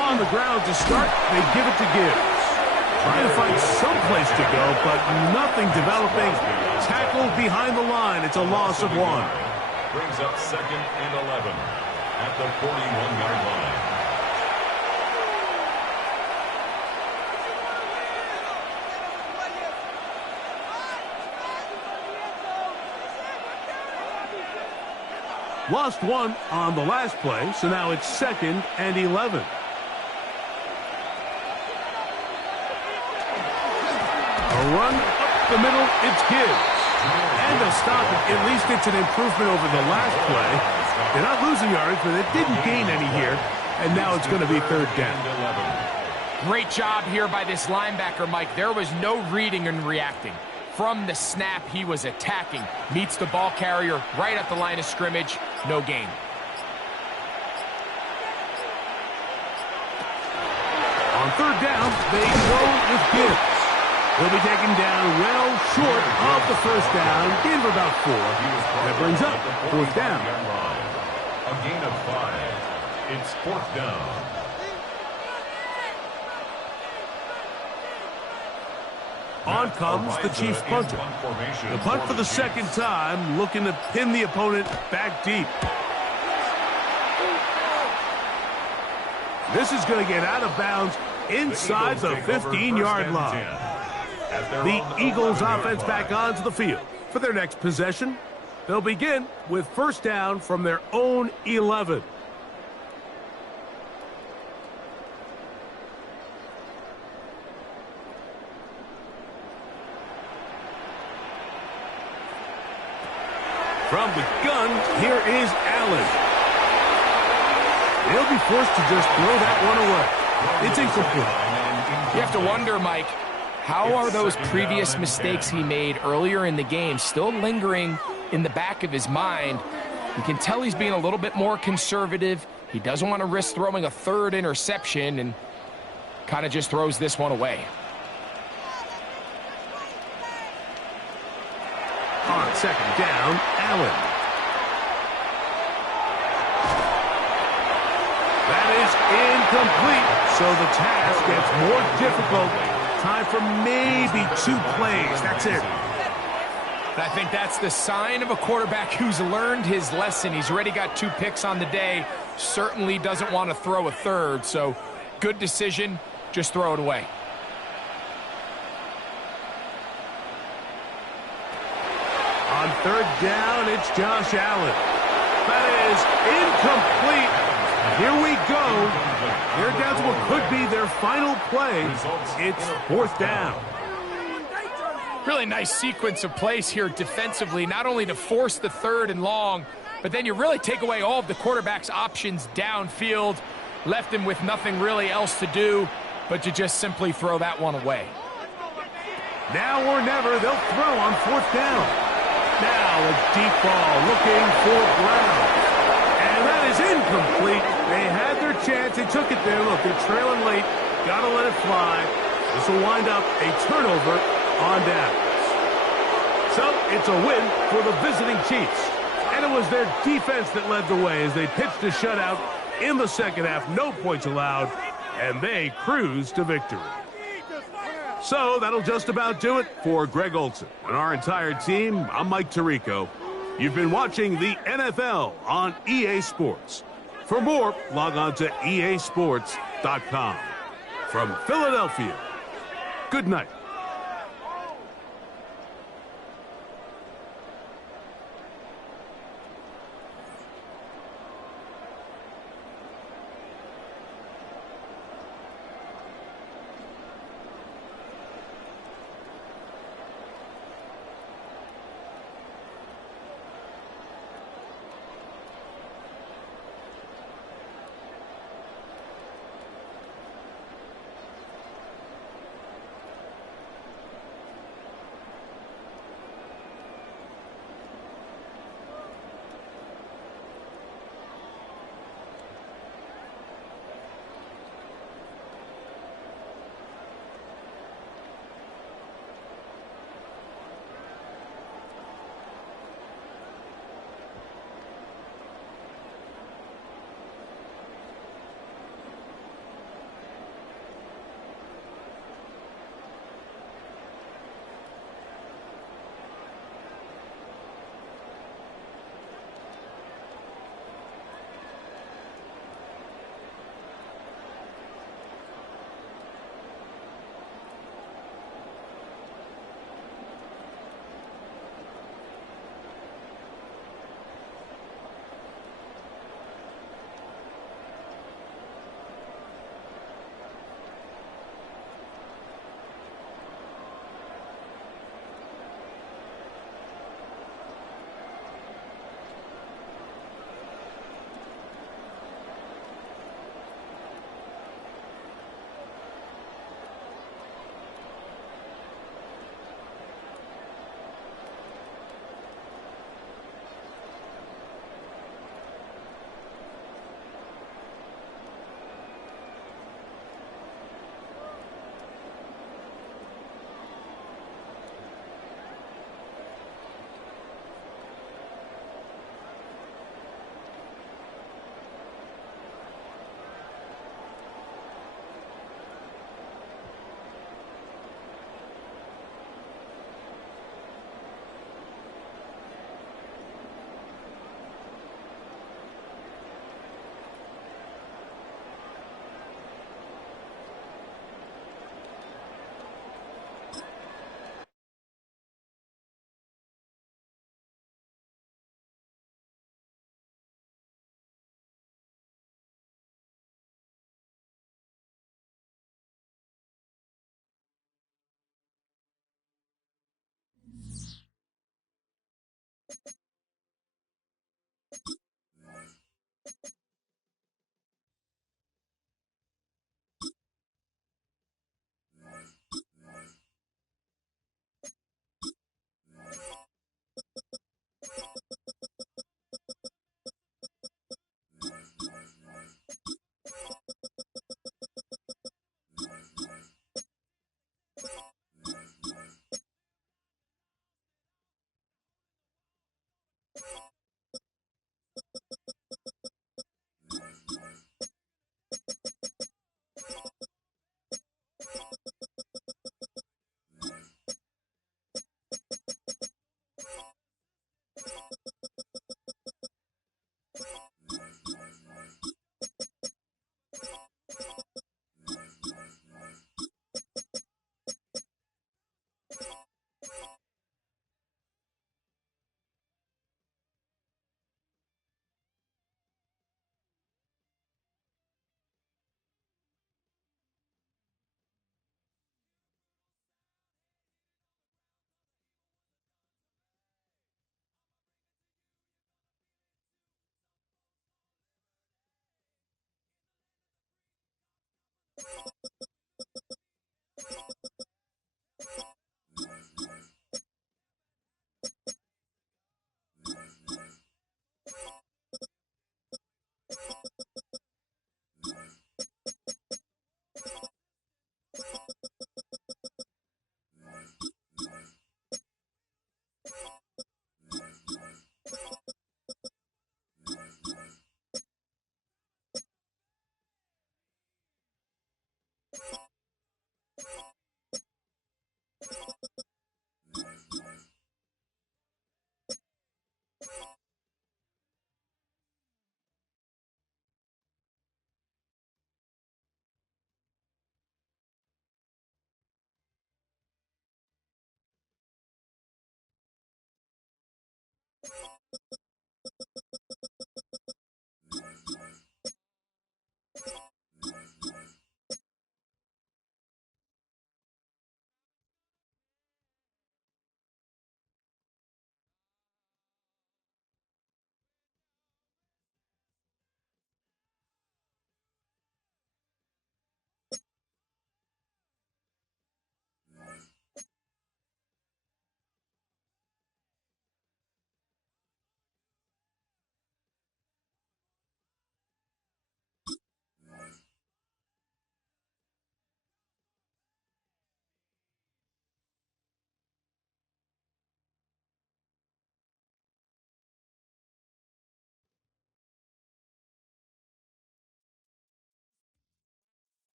On the ground to start, they give it to Gibbs. Trying to find some place to go, but nothing developing. Tackled behind the line. It's a loss of 1. Brings up second and 11. At the 41-yard line. Lost 1 on the last play, so now it's 2nd and 11. A run up the middle, it's Gibbs. And they'll stop it. At least it's an improvement over the last play. They're not losing yards, but it didn't gain any here. And now it's going to be third down. Great job here by this linebacker, Mike. There was no reading and reacting. From the snap, he was attacking. Meets the ball carrier right at the line of scrimmage. No gain. On third down, they go with Gibbs. He'll be taken down well short of the first down. Gain of about 4. That brings up fourth down. A gain of 5. It's fourth down. On comes the Chiefs punter. The punt for the second time, looking to pin the opponent back deep. This is going to get out of bounds inside the 15-yard line. The Eagles offense back onto the field for their next possession. They'll begin with first down from their own 11. From the gun, here is Allen. They'll be forced to just throw that one away. It's incomplete. You have to wonder, Mike, how are those previous mistakes he made earlier in the game still lingering in the back of his mind? You can tell he's being a little bit more conservative. He doesn't want to risk throwing a third interception and kind of just throws this one away. On second down, Allen. That is incomplete, so the task gets more difficult. Time for maybe 2 plays. That's it. I think that's the sign of a quarterback who's learned his lesson. He's already got 2 picks on the day. Certainly doesn't want to throw a third, so good decision. Just throw it away. On third down, it's Josh Allen. That is incomplete. Here we go. They're down to what could be their final play. It's fourth down. Really nice sequence of plays here defensively, not only to force the third and long, but then you really take away all of the quarterback's options downfield, left him with nothing really else to do but to just simply throw that one away. Now or never, they'll throw on fourth down. Now a deep ball looking for Brown. And that is incomplete. They had their chance. They took it there. Look, they're trailing late. Got to let it fly. This will wind up a turnover on downs. So it's a win for the visiting Chiefs. And it was their defense that led the way as they pitched a shutout in the second half. No points allowed. And they cruised to victory. So that'll just about do it for Greg Olsen and our entire team. I'm Mike Tirico. You've been watching the NFL on EA Sports. For more, log on to easports.com. From Philadelphia, good night.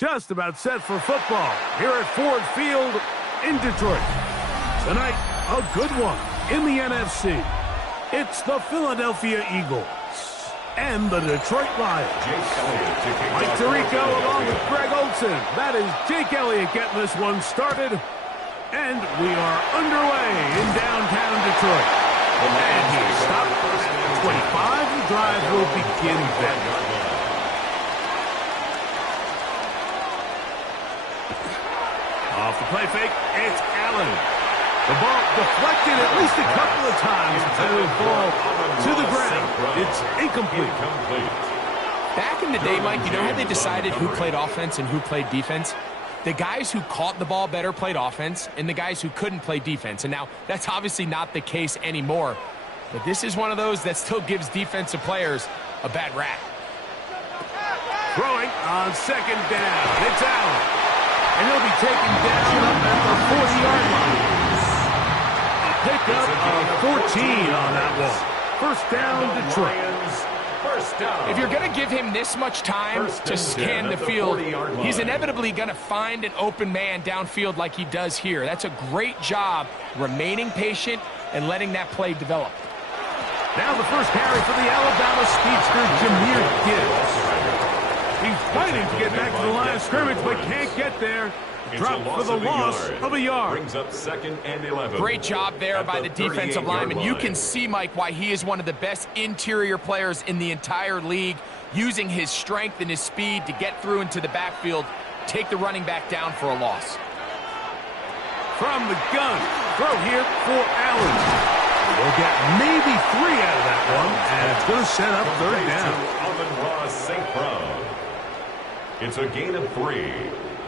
just about set for football here at Ford Field in Detroit. Tonight, a good one in the NFC. It's the Philadelphia Eagles and the Detroit Lions. Mike Tirico along with Greg Olsen. That is Jake Elliott getting this one started. And we are underway in downtown Detroit. And he stopped at 25. The drive will begin then. Off the play fake, it's Allen. The ball deflected at least a couple of times and it will fall to the ground. It's incomplete. Back in the day, Mike, you know how they decided who played offense and who played defense? The guys who caught the ball better played offense, and the guys who couldn't play defense. And now, that's obviously not the case anymore. But this is one of those that still gives defensive players a bad rap. Throwing on second down. It's Allen. And he'll be taken down up at the 40-yard line. A pickup of 14 on that one. First down, Detroit. If you're going to give him this much time to scan the field, he's inevitably going to find an open man downfield like he does here. That's a great job remaining patient and letting that play develop. Now the first carry for the Alabama speedster, Jahmyr Gibbs. He's fighting to get back to the line of scrimmage, but can't get there. Drop for the loss of a yard. Brings up 2nd and 11. Great job there by the defensive lineman. You can see, Mike, why he is one of the best interior players in the entire league, using his strength and his speed to get through into the backfield, take the running back down for a loss. From the gun, throw here for Allen. We'll get maybe 3 out of that one, and it's going to set up third down. Amon-Ra St. Brown. It's a gain of 3.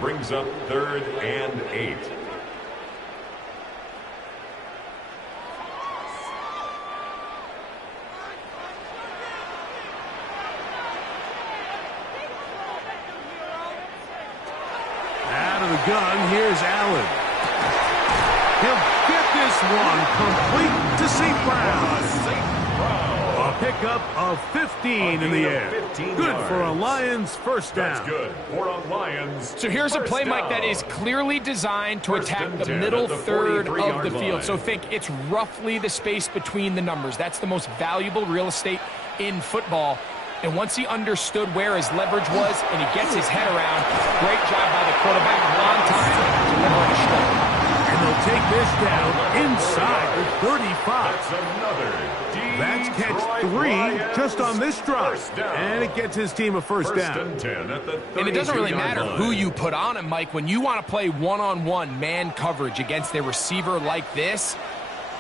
Brings up 3rd and 8. Out of the gun, here's Allen. He'll get this one complete to St. Brown. A pickup of 15 in the air. Good for a Lions first down. That's good for a Lions. So here's a play, Mike, that is clearly designed to attack the middle third of the field. So think it's roughly the space between the numbers. That's the most valuable real estate in football. And once he understood where his leverage was and he gets his head around, great job by the quarterback on time to deliver a strike. And they'll take this down inside the 35. That's another That's catch 3 just on this drive. And it gets his team a first down. And it doesn't really matter who you put on him, Mike. When you want to play one-on-one man coverage against a receiver like this,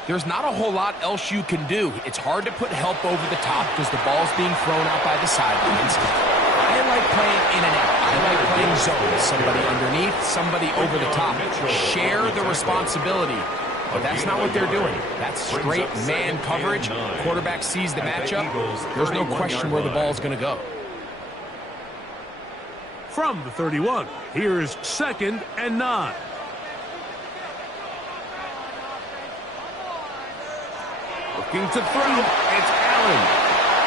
there's not a whole lot else you can do. It's hard to put help over the top because the ball's being thrown out by the sidelines. I like playing in and out. I like playing zones. Somebody underneath, somebody over the top. Share the responsibility. But that's not what they're doing. That's straight man coverage. Quarterback sees the matchup. There's no question where the ball's going to go. From the 31, here's 2nd and 9. Looking to throw, it's Allen.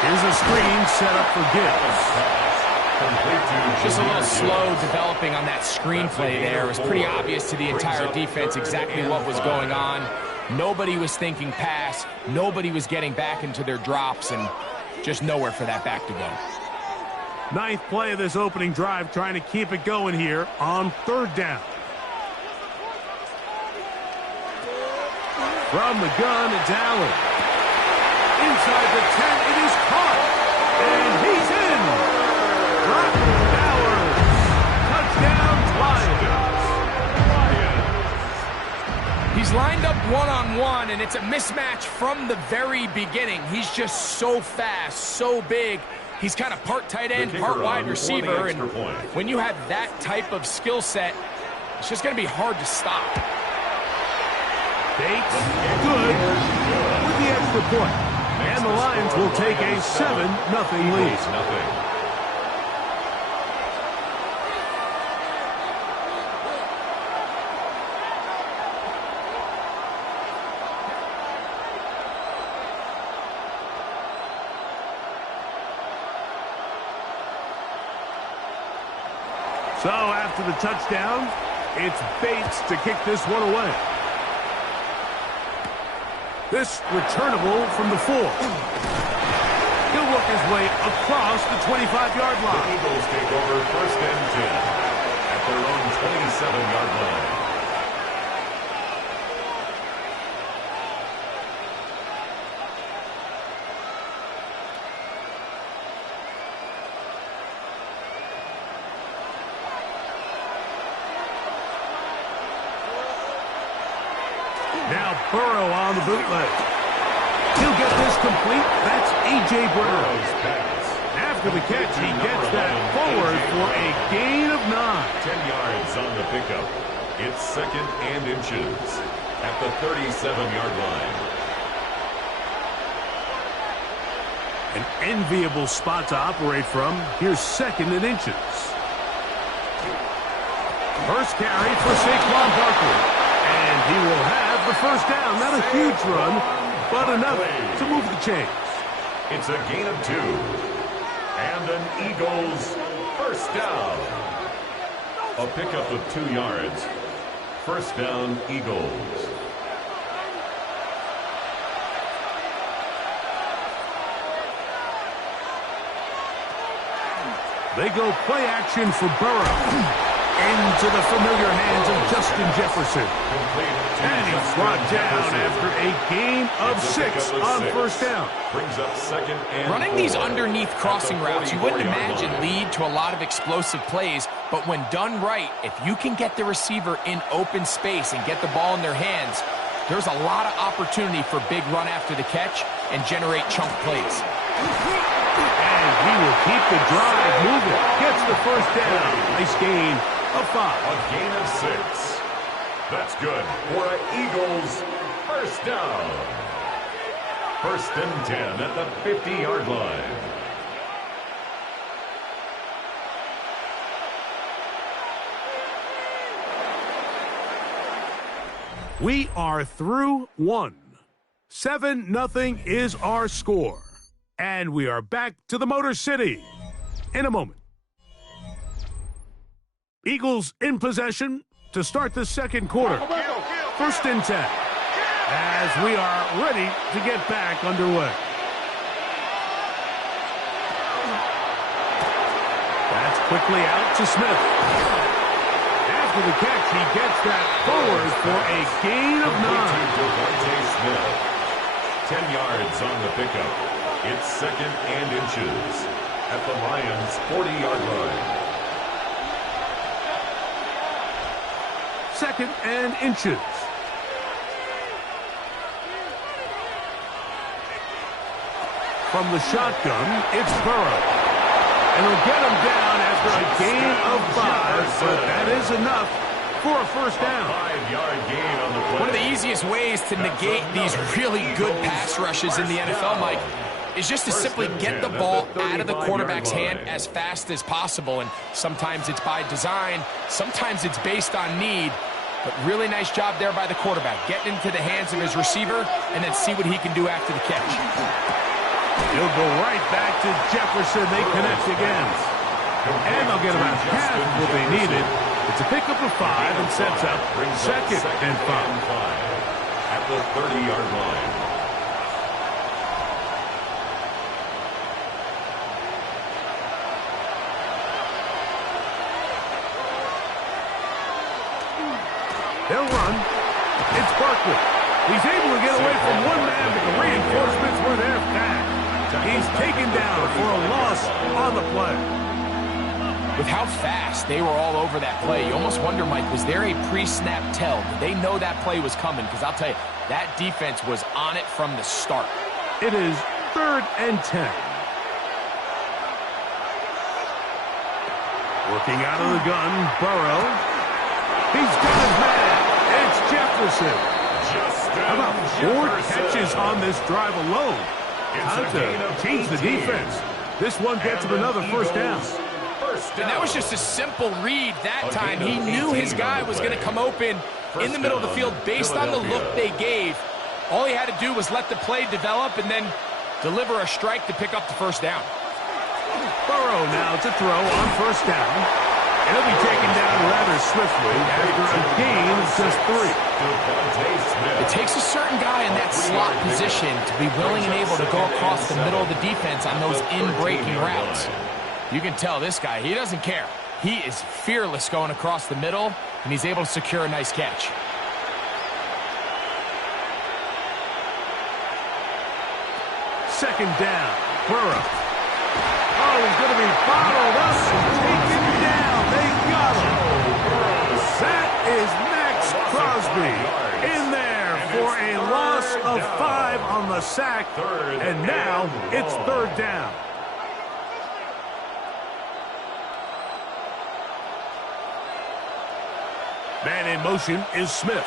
Here's a screen set up for Gibbs. Just a little slow developing on that screenplay there. It was pretty obvious to the entire defense exactly what was going on. Nobody was thinking pass. Nobody was getting back into their drops, and just nowhere for that back to go. 9th play of this opening drive, trying to keep it going here on 3rd down. From the gun, it's Allen. Inside the 10, it is caught. And he's in. Brock Bowers. Touchdown, Lions. He's lined up one-on-one, and it's a mismatch from the very beginning. He's just so fast, so big. He's kind of part tight end, part wide receiver, and when you have that type of skill set, it's just going to be hard to stop. Bates, good with the extra point. And the Lions will take a 7-0 lead. So after the touchdown, it's Bates to kick this one away. This returnable from the 4. He'll work his way across the 25-yard line. The Eagles take over 1st and 10 at their own 27-yard line. Now Burrow on the bootleg. He'll get this complete. That's A.J. Brown. After the catch, he gets that forward for a gain of 9. 10 yards on the pickup. It's 2nd and inches at the 37-yard line. An enviable spot to operate from. Here's 2nd and inches. First carry for Saquon Barkley. And he will have the first down. Not a huge run, but enough to move the chains. It's a gain of 2. And an Eagles first down. A pickup of 2 yards. First down, Eagles. They go play action for Burrow. Into the familiar hands of Justin Jefferson. And he's brought down after a gain of 6 on first down. Brings up 2nd and Running 4. these underneath crossing routes, you wouldn't imagine lead to a lot of explosive plays, but when done right, if you can get the receiver in open space and get the ball in their hands, there's a lot of opportunity for big run after the catch and generate chunk plays. And he will keep the drive moving. Gets the first down. Nice gain of 5. A gain of 6. That's good for an Eagles first down. 1st and 10 at the 50-yard line. We are through 1. 7-0 is our score. And we are back to the Motor City in a moment. Eagles in possession to start the second quarter. 1st and 10 as we are ready to get back underway. That's quickly out to Smith. After the catch, he gets that forward for a gain of 9. 10 yards on the pickup. It's 2nd and inches at the Lions' 40-yard line. 2nd and inches. From the shotgun, it's Burrow. And he'll get him down after a gain of 5, but that is enough for a first down. 5-yard gain on the play. One of the easiest ways to negate these really good pass rushes in the NFL, Mike, is just to simply get the ball out of the quarterback's hand as fast as possible. And sometimes it's by design, sometimes it's based on need. But really nice job there by the quarterback, getting into the hands of his receiver and then see what he can do after the catch. He'll go right back to Jefferson. They connect again. And they'll get about half of what they needed. It's a pickup of 5 and sets up 2nd and 5. At the 30-yard line. They'll run. It's Barkley. He's able to get away from one man, but the reinforcements were there fast. He's taken down for a loss on the play. With how fast they were all over that play, you almost wonder, Mike, was there a pre-snap tell? Did they know that play was coming? Because I'll tell you, that defense was on it from the start. It is 3rd and 10. Working out of the gun, Burrow. He's got his man. It's Jefferson. How about 4 catches on this drive alone? Time to change the defense. This one gets him another first down. And that was just a simple read that time. He knew his guy was going to come open in the middle of the field based on the look they gave. All he had to do was let the play develop and then deliver a strike to pick up the first down. Burrow now to throw on first down. And he'll be taken down rather swiftly after a gain of just 3. It takes a certain guy in that slot position to be willing and able to go across the middle of the defense on those in-breaking routes. You can tell this guy, he doesn't care. He is fearless going across the middle, and he's able to secure a nice catch. Second down, Burrow. Oh, he's going to be bottled up and taken down. They got him. That is Max Crosby in there for a loss of 5 on the sack, and now it's 3rd down. Man in motion is Smith.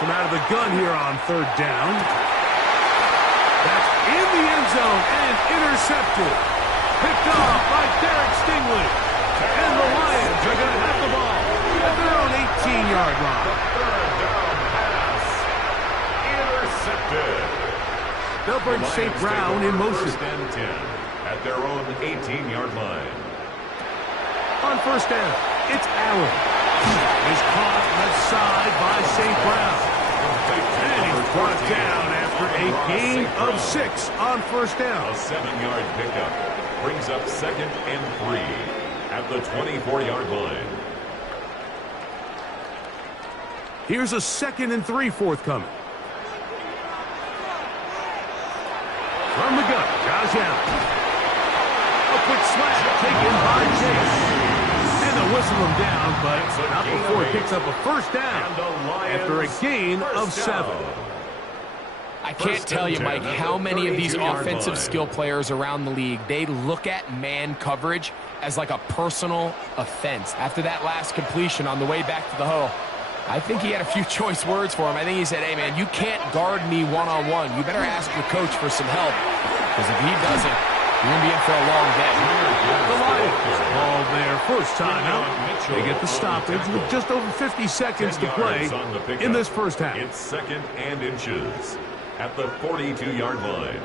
From out of the gun here on 3rd down. That's in the end zone and intercepted. Picked off by Derek Stingley. And the Lions are going to have the ball at their own 18-yard line. Intercepted. They'll bring St. Brown in motion. 10 at their own 18-yard line. On 1st down, it's Allen. Is caught left side by St. Brown. And he's brought down after a gain of 6 on 1st down. A 7-yard pickup brings up 2nd and 3 at the 24-yard line. Here's a 2nd and 3 forthcoming. From the gun, Josh Allen. A quick slap taken by Chase. And they'll whistle him down, but not before he picks up a 1st down after a gain of 7. I can't tell you, Mike, how many of these offensive skill players around the league, they look at man coverage as like a personal offense. After that last completion on the way back to the huddle, I think he had a few choice words for him. I think he said, hey, man, you can't guard me one-on-one. You better ask your coach for some help, because if he doesn't, you're going to be in for a long day. The Lions ball their first time out. They get the stoppage with just over 50 seconds to play in this first half. It's 2nd and inches at the 42-yard line.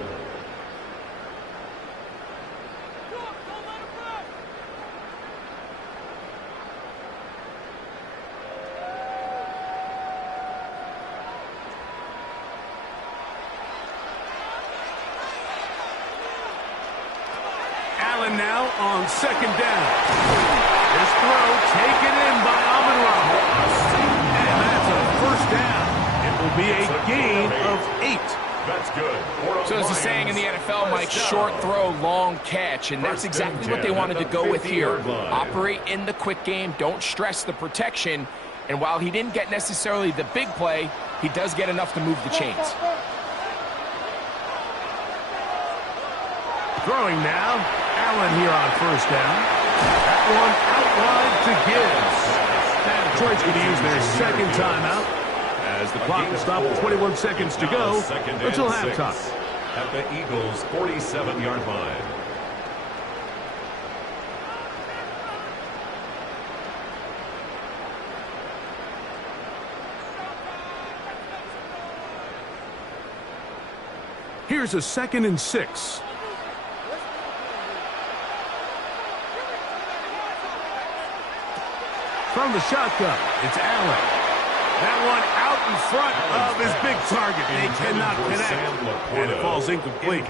Now on 2nd down. This throw taken in by Amon-Ra. And that's a 1st down. It will be a gain of 8. That's good. So there's a saying in the NFL, Mike, short throw, long catch, and that's exactly what they wanted to go with here. Operate in the quick game, don't stress the protection, and while he didn't get necessarily the big play, he does get enough to move the chains. Throwing now, Allen here on 1st down. That one out wide to Gibbs. And Detroit's going to use their 2nd timeout as the clock will stop with 21 seconds to go until halftime. At the Eagles' 47-yard line. Here's a 2nd and 6. From the shotgun, it's Allen. That one out in front of his big target. They cannot connect, and it falls incomplete.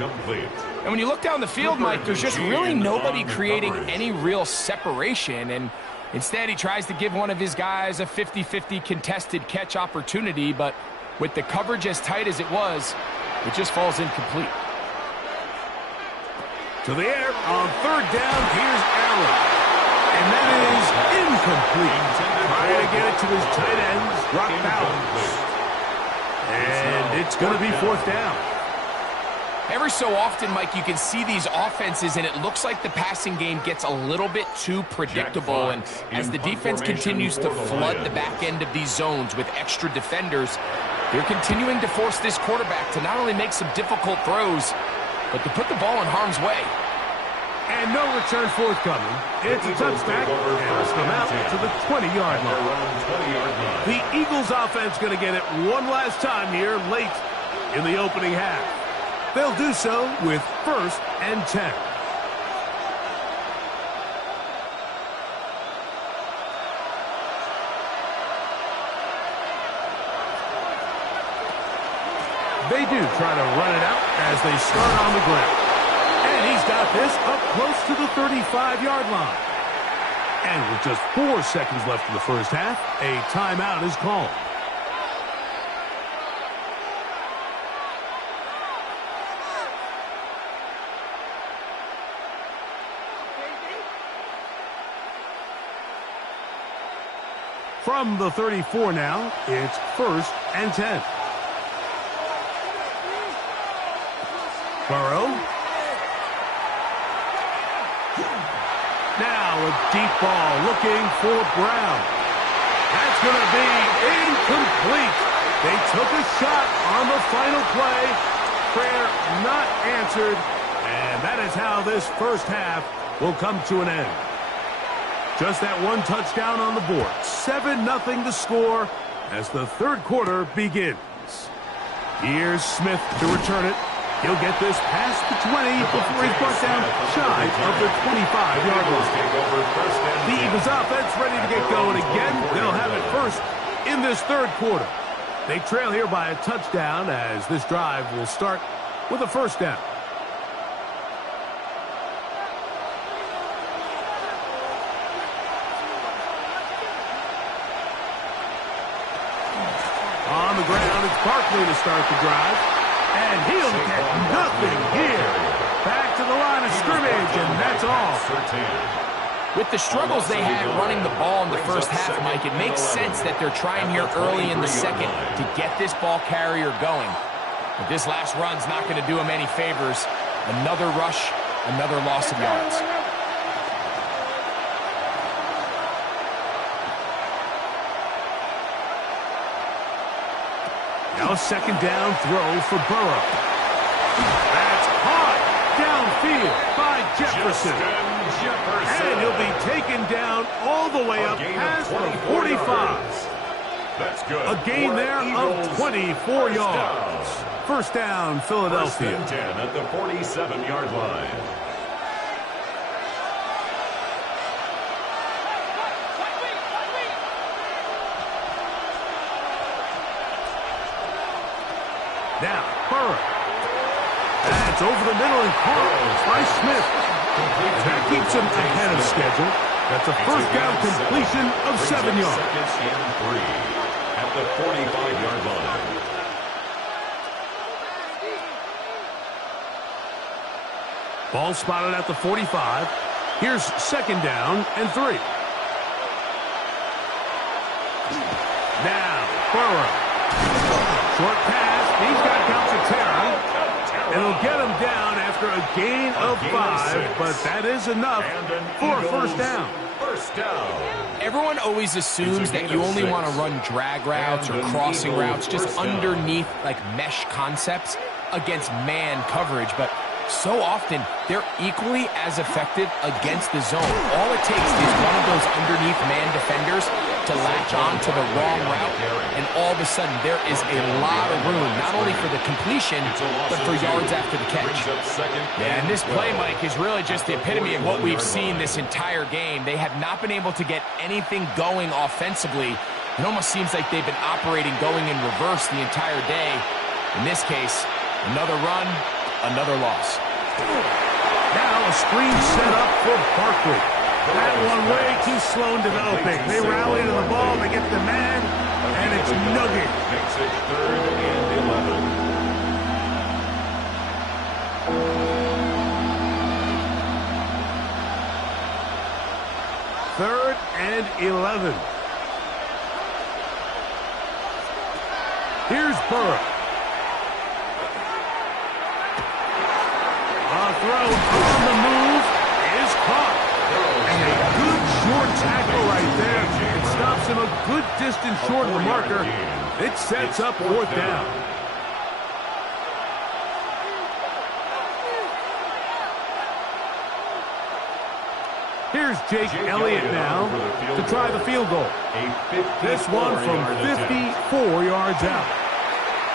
And when you look down the field, Mike, there's just really nobody creating any real separation, and instead he tries to give one of his guys a 50-50 contested catch opportunity, but with the coverage as tight as it was, it just falls incomplete. To the air on 3rd down, here's Allen. And that is incomplete. Trying to get it to his tight ends, Brock Bowers. And it's going to be 4th down. Every so often, Mike, you can see these offenses, and it looks like the passing game gets a little bit too predictable. And as the defense continues to flood the back end of these zones with extra defenders, They're continuing to force this quarterback to not only make some difficult throws, but to put the ball in harm's way. And no return forthcoming. It's a touchback, and it's come out to the 20-yard line. The Eagles offense going to get it one last time here late in the opening half. They'll do so with 1st and 10. They do try to run it out as they start on the ground. And he's got this up close to the 35-yard line. And with just 4 seconds left in the first half, a timeout is called. From the 34 now, it's 1st and 10. Burrow. Now a deep ball looking for Brown. That's going to be incomplete. They took a shot on the final play. Prayer not answered. And that is how this first half will come to an end. Just that one touchdown on the board. 7-0 to score as the third quarter begins. Here's Smith to return it. He'll get this past the 20 before he's brought down shy of the 25-yard line. The Eagles offense ready to get going again. They'll have it first in this third quarter. They trail here by a touchdown as this drive will start with a first down. On the ground, it's Barkley to start the drive. And he'll get nothing here. Back to the line of scrimmage, and that's all. With the struggles they had running the ball in the first half, Mike, it makes sense that they're trying here early in the second to get this ball carrier going. But this last run's not going to do him any favors. Another rush, another loss of yards. Now a second down throw for Burrow. That's caught downfield by Jefferson. And he'll be taken down all the way up past the 45. That's good. A gain there of 24 yards. First down, Philadelphia. First and 10 at the 47-yard line. Now, Burrow. That's over the middle and caught by Smith. That keeps him ahead of schedule. That's a first down completion of 7 yards. Second and 3 at the 45-yard line. Ball spotted at the 45. Here's second down and 3. Now, Burrow. Short pass. He's got Calcaterra. It'll get him down after a gain of 5, but that is enough for a first down. First down. Everyone always assumes that you only want to run drag routes or crossing routes just underneath like mesh concepts against man coverage, but so often they're equally as effective against the zone. All it takes is one of those underneath man defenders to latch on to the wrong route, and all of a sudden there is a lot of room, not only for the completion, but for yards after the catch. Yeah, and this play, Mike, is really just the epitome of what we've seen this entire game. They have not been able to get anything going offensively. It almost seems like they've been operating going in reverse the entire day. In this case, another run, another loss. Now a screen set up for Barkley. That one way too slow in developing. They rally to the ball, they get the man, and it's Nugget. Makes it 3rd and 11. 3rd and 11. Here's Burrow. A throw on the move is caught. And a good short tackle right there. It stops him a good distance short of the marker. It sets up fourth down. Here's Jake Elliott now to try the field goal. This one from 54 yards out.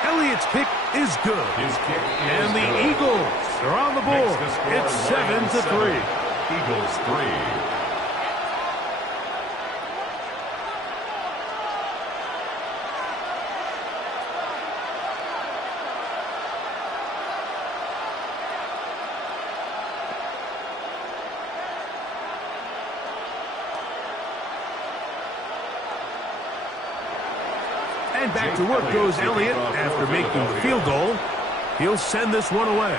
Elliott's kick is good. And the Eagles are on the board. It's 7-3. Eagles 3. And back to work goes Elliott after making the field goal. He'll send this one away.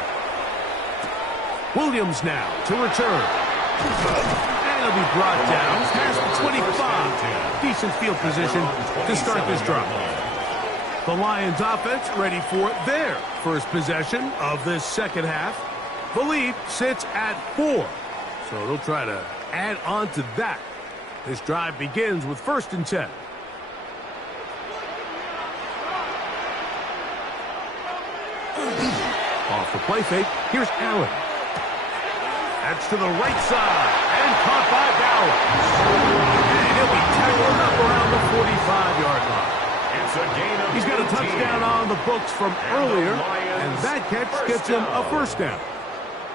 Williams now to return. And he'll be brought down past the 25. Decent field position to start this drive. The Lions offense ready for their first possession of this second half. The lead sits at 4. So they'll try to add on to that. This drive begins with 1st and 10. Off the play fake, here's Allen. That's to the right side, and caught by Bowers. And he'll be tackled up around the 45-yard line. He's got a touchdown on the books from earlier, and that catch gets him a first down.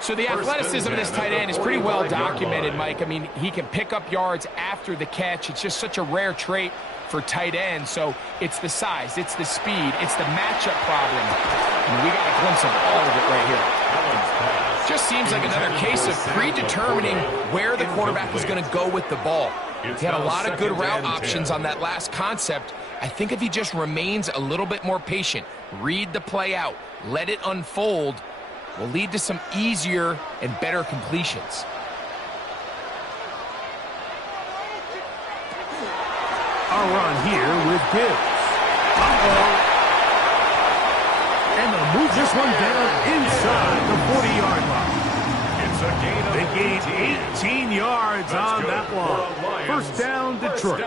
So the athleticism of this tight end is pretty well documented, Mike. I mean, he can pick up yards after the catch. It's just such a rare trait for tight ends. So it's the size, it's the speed, it's the matchup problem. And we got a glimpse of all of it right here. Just seems like another case of predetermining where the quarterback is going to go with the ball. He had a lot of good route options on that last concept. I think if he just remains a little bit more patient, read the play out, let it unfold, will lead to some easier and better completions. A run here with Gibbs. And they'll move this one down inside the 40-yard line. They gained 18 yards on that one. First down, Detroit.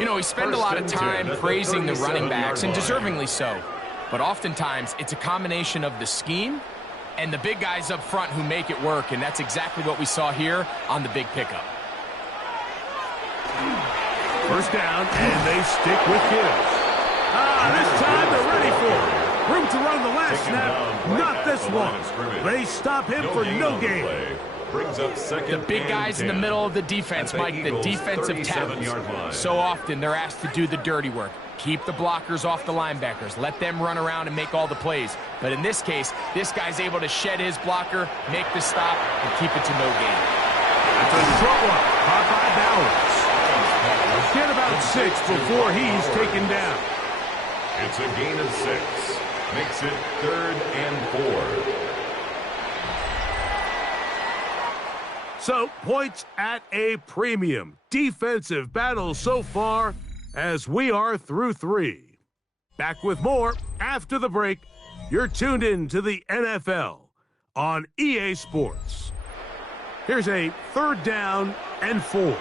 You know, we spend a lot of time praising the running backs, and deservingly so. But oftentimes, it's a combination of the scheme and the big guys up front who make it work, and that's exactly what we saw here on the big pickup. First down, and they stick with Gibbs. This time they're ready for it. Room to run the last snap, not this one. They stop him for no gain. The big guys in the middle of the defense, Mike, the defensive tackles. So often they're asked to do the dirty work. Keep the blockers off the linebackers. Let them run around and make all the plays. But in this case, this guy's able to shed his blocker, make the stop, and keep it to no gain. That's a short one, caught by Bowers. Get about 6 before he's taken down. It's a gain of 6. Makes it 3rd and 4. So, points at a premium. Defensive battle so far as we are through 3. Back with more after the break. You're tuned in to the NFL on EA Sports. Here's a 3rd down and 4. On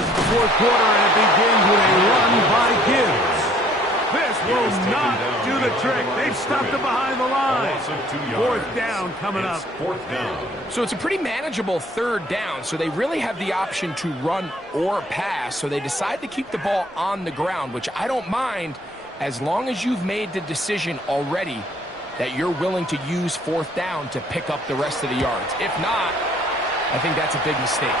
the 4th quarter, and it begins with a run by Gibbs. This will not do the trick. They've stopped him behind the line. 4th down coming up. 4th down. So it's a pretty manageable 3rd down, so they really have the option to run or pass, so they decide to keep the ball on the ground, which I don't mind as long as you've made the decision already that you're willing to use 4th down to pick up the rest of the yards. If not, I think that's a big mistake.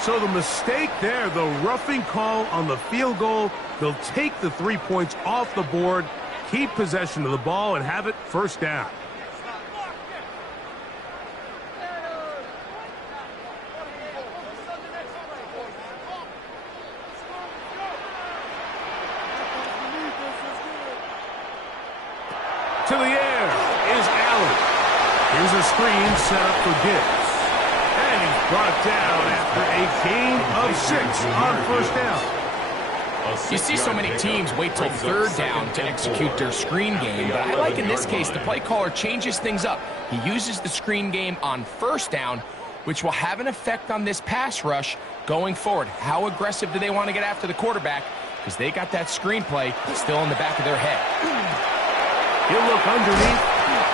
So the mistake there, the roughing call on the field goal, they'll take the 3 points off the board, keep possession of the ball, and have it 1st down. To the air is Allen. Here's a screen set up for Gibbs. And he's brought down after a gain of 6 on 1st down. You see so many teams wait till third down to execute their screen game, but I like in this case the play caller changes things up. He uses the screen game on first down, which will have an effect on this pass rush going forward. How aggressive do they want to get after the quarterback? Because they got that screenplay still in the back of their head. He'll look underneath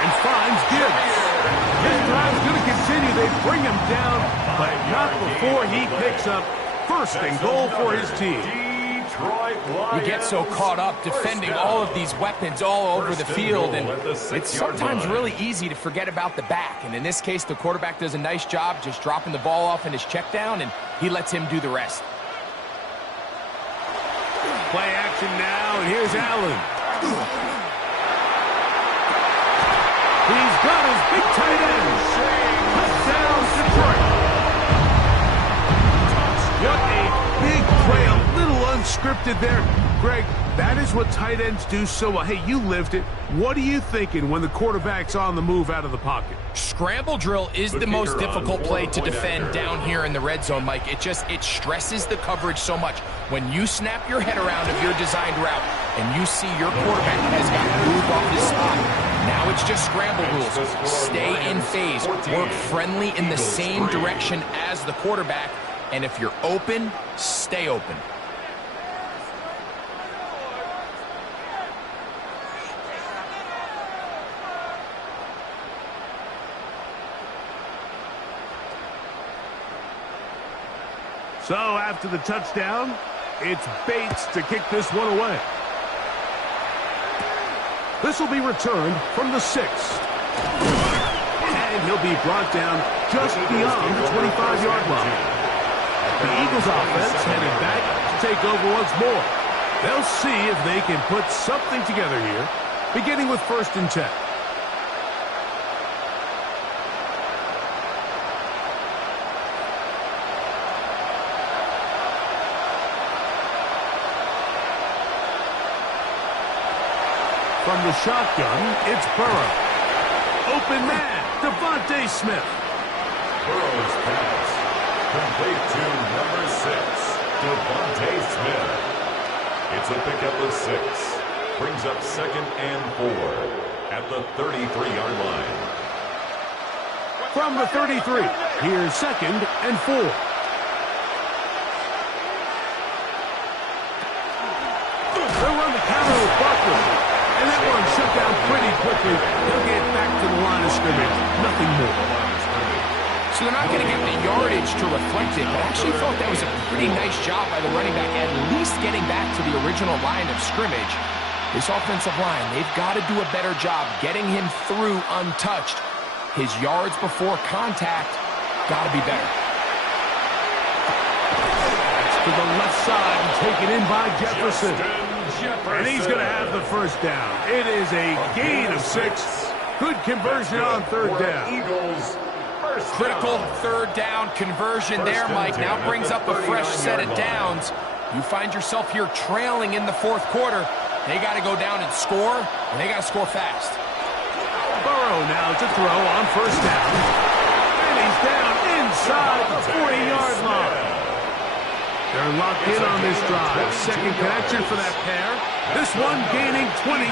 and finds Gibbs. His drive's going to continue. They bring him down, but not before he picks up first and goal for his team. You get so caught up defending all of these weapons all over the field, and it's sometimes really easy to forget about the back. And in this case, the quarterback does a nice job just dropping the ball off in his check down, and he lets him do the rest. Play action now, and here's Allen. He's got his big tight end. Touchdown, Detroit. What a big play, a little unscripted there. Greg, that is what tight ends do so well. Hey, you lived it. What are you thinking when the quarterback's on the move out of the pocket? Scramble drill is the most difficult play to defend down here in the red zone, Mike. It stresses the coverage so much. When you snap your head around of your designed route and you see your quarterback has got to move off his spot, now it's just scramble rules. Stay in phase. Work friendly in the same direction as the quarterback. And if you're open, stay open. So after the touchdown, it's Bates to kick this one away. This will be returned from the 6. And he'll be brought down just beyond the 25-yard line. The Eagles offense headed back to take over once more. They'll see if they can put something together here, beginning with 1st and 10. From the shotgun, it's Burrow. Open man, Devontae Smith. Burrow's pass. Complete to number 6, Devontae Smith. It's a pickup of 6. Brings up 2nd and 4 at the 33-yard line. From the 33, here's 2nd and 4. They'll run the counter with Buckner. And that one shut down pretty quickly. They'll get back to the line of scrimmage. Nothing more. So they're not going to get the yardage to reflect it, but I actually thought that was a pretty nice job by the running back, at least getting back to the original line of scrimmage. This offensive line, they've got to do a better job getting him through untouched. His yards before contact got to be better. That's to the left side and taken in by Jefferson. And he's going to have the first down. It is a gain of 6. Good conversion on 3rd down. Eagles. Critical 3rd down conversion there, Mike. Now brings up a fresh set of downs. You find yourself here trailing in the 4th quarter. They got to go down and score, and they got to score fast. Burrow now to throw on 1st down. And he's down inside the 40-yard line. They're locked in on this drive. Second connection for that pair. This one gaining 22.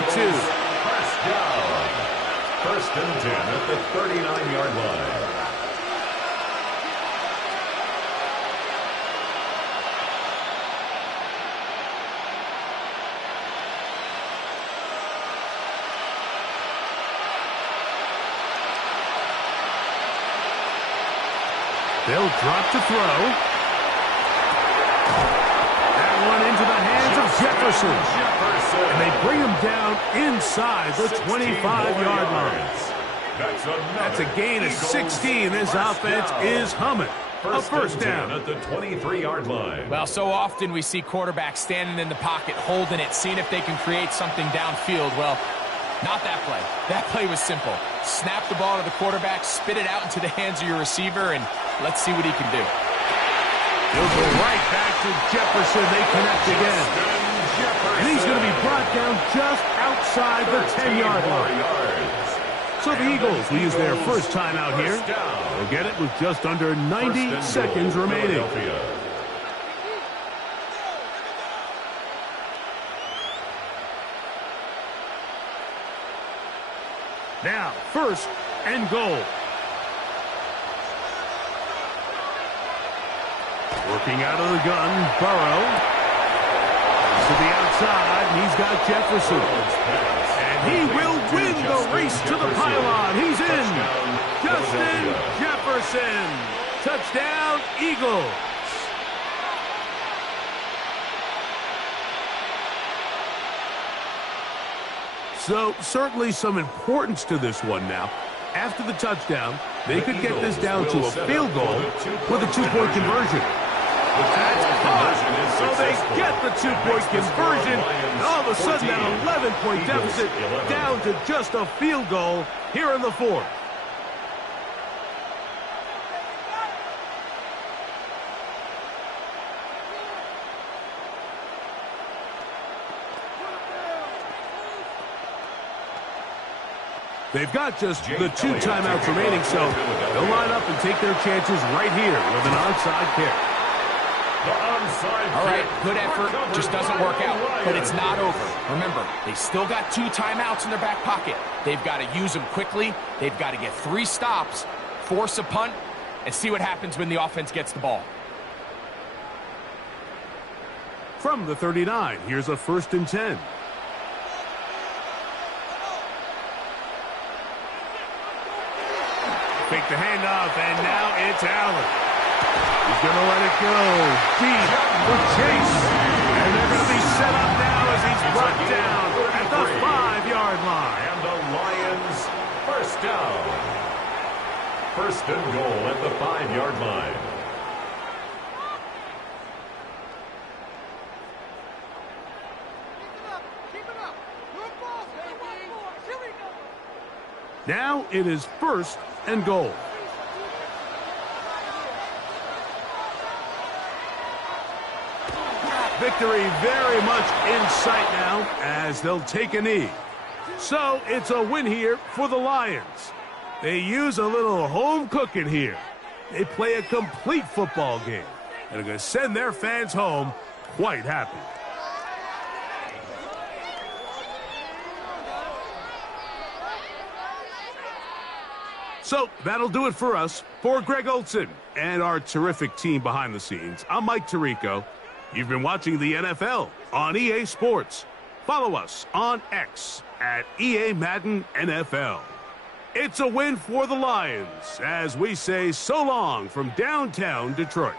First down. 1st and 10 at the 39-yard line. They'll drop to throw. Into the hands of Jefferson. And they bring him down inside the 25-yard line. That's a gain of 16. This offense is humming. A first down at the 23-yard line. Well, so often we see quarterbacks standing in the pocket, holding it, seeing if they can create something downfield. Well, not that play. That play was simple. Snap the ball to the quarterback, spit it out into the hands of your receiver, and let's see what he can do. He'll go right back to Jefferson. They connect again. And he's going to be brought down just outside the 10-yard line. So the Eagles will use their first timeout here. They'll get it with just under 90 seconds remaining. Now, 1st and goal. Working out of the gun, Burrow. To the outside, he's got Jefferson. And he will win the race to the pylon. He's in. Justin Jefferson. Touchdown, Eagles. So, certainly some importance to this one now. After the touchdown, they could get this down to a field goal with a 2-point conversion. That's caught. So they get the 2-point conversion. And all of a sudden, that 11-point deficit down to just a field goal here in the 4th. They've got just the 2 timeouts remaining, so they'll line up and take their chances right here with an onside kick. All right, good effort, just doesn't work out, but it's not over. Remember, they still got 2 timeouts in their back pocket. They've got to use them quickly. They've got to get 3 stops, force a punt, and see what happens when the offense gets the ball. From the 39, here's a 1st and 10. Fake the handoff, and now it's Allen. He's going to let it go deep for Chase. And they're going to be set up now as he's brought down at the 5-yard line. And the Lions, 1st down. 1st and goal at the 5-yard line. Now it is 1st and goal. Victory very much in sight now as they'll take a knee. So it's a win here for the Lions. They use a little home cooking here. They play a complete football game and are going to send their fans home quite happy. So that'll do it for us. For Greg Olson and our terrific team behind the scenes, I'm Mike Tirico. You've been watching the NFL on EA Sports. Follow us on X at EA Madden NFL. It's a win for the Lions as we say so long from downtown Detroit.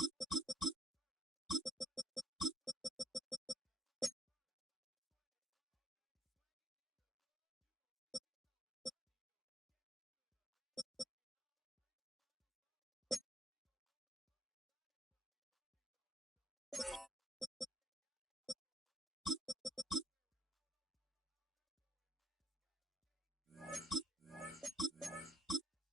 You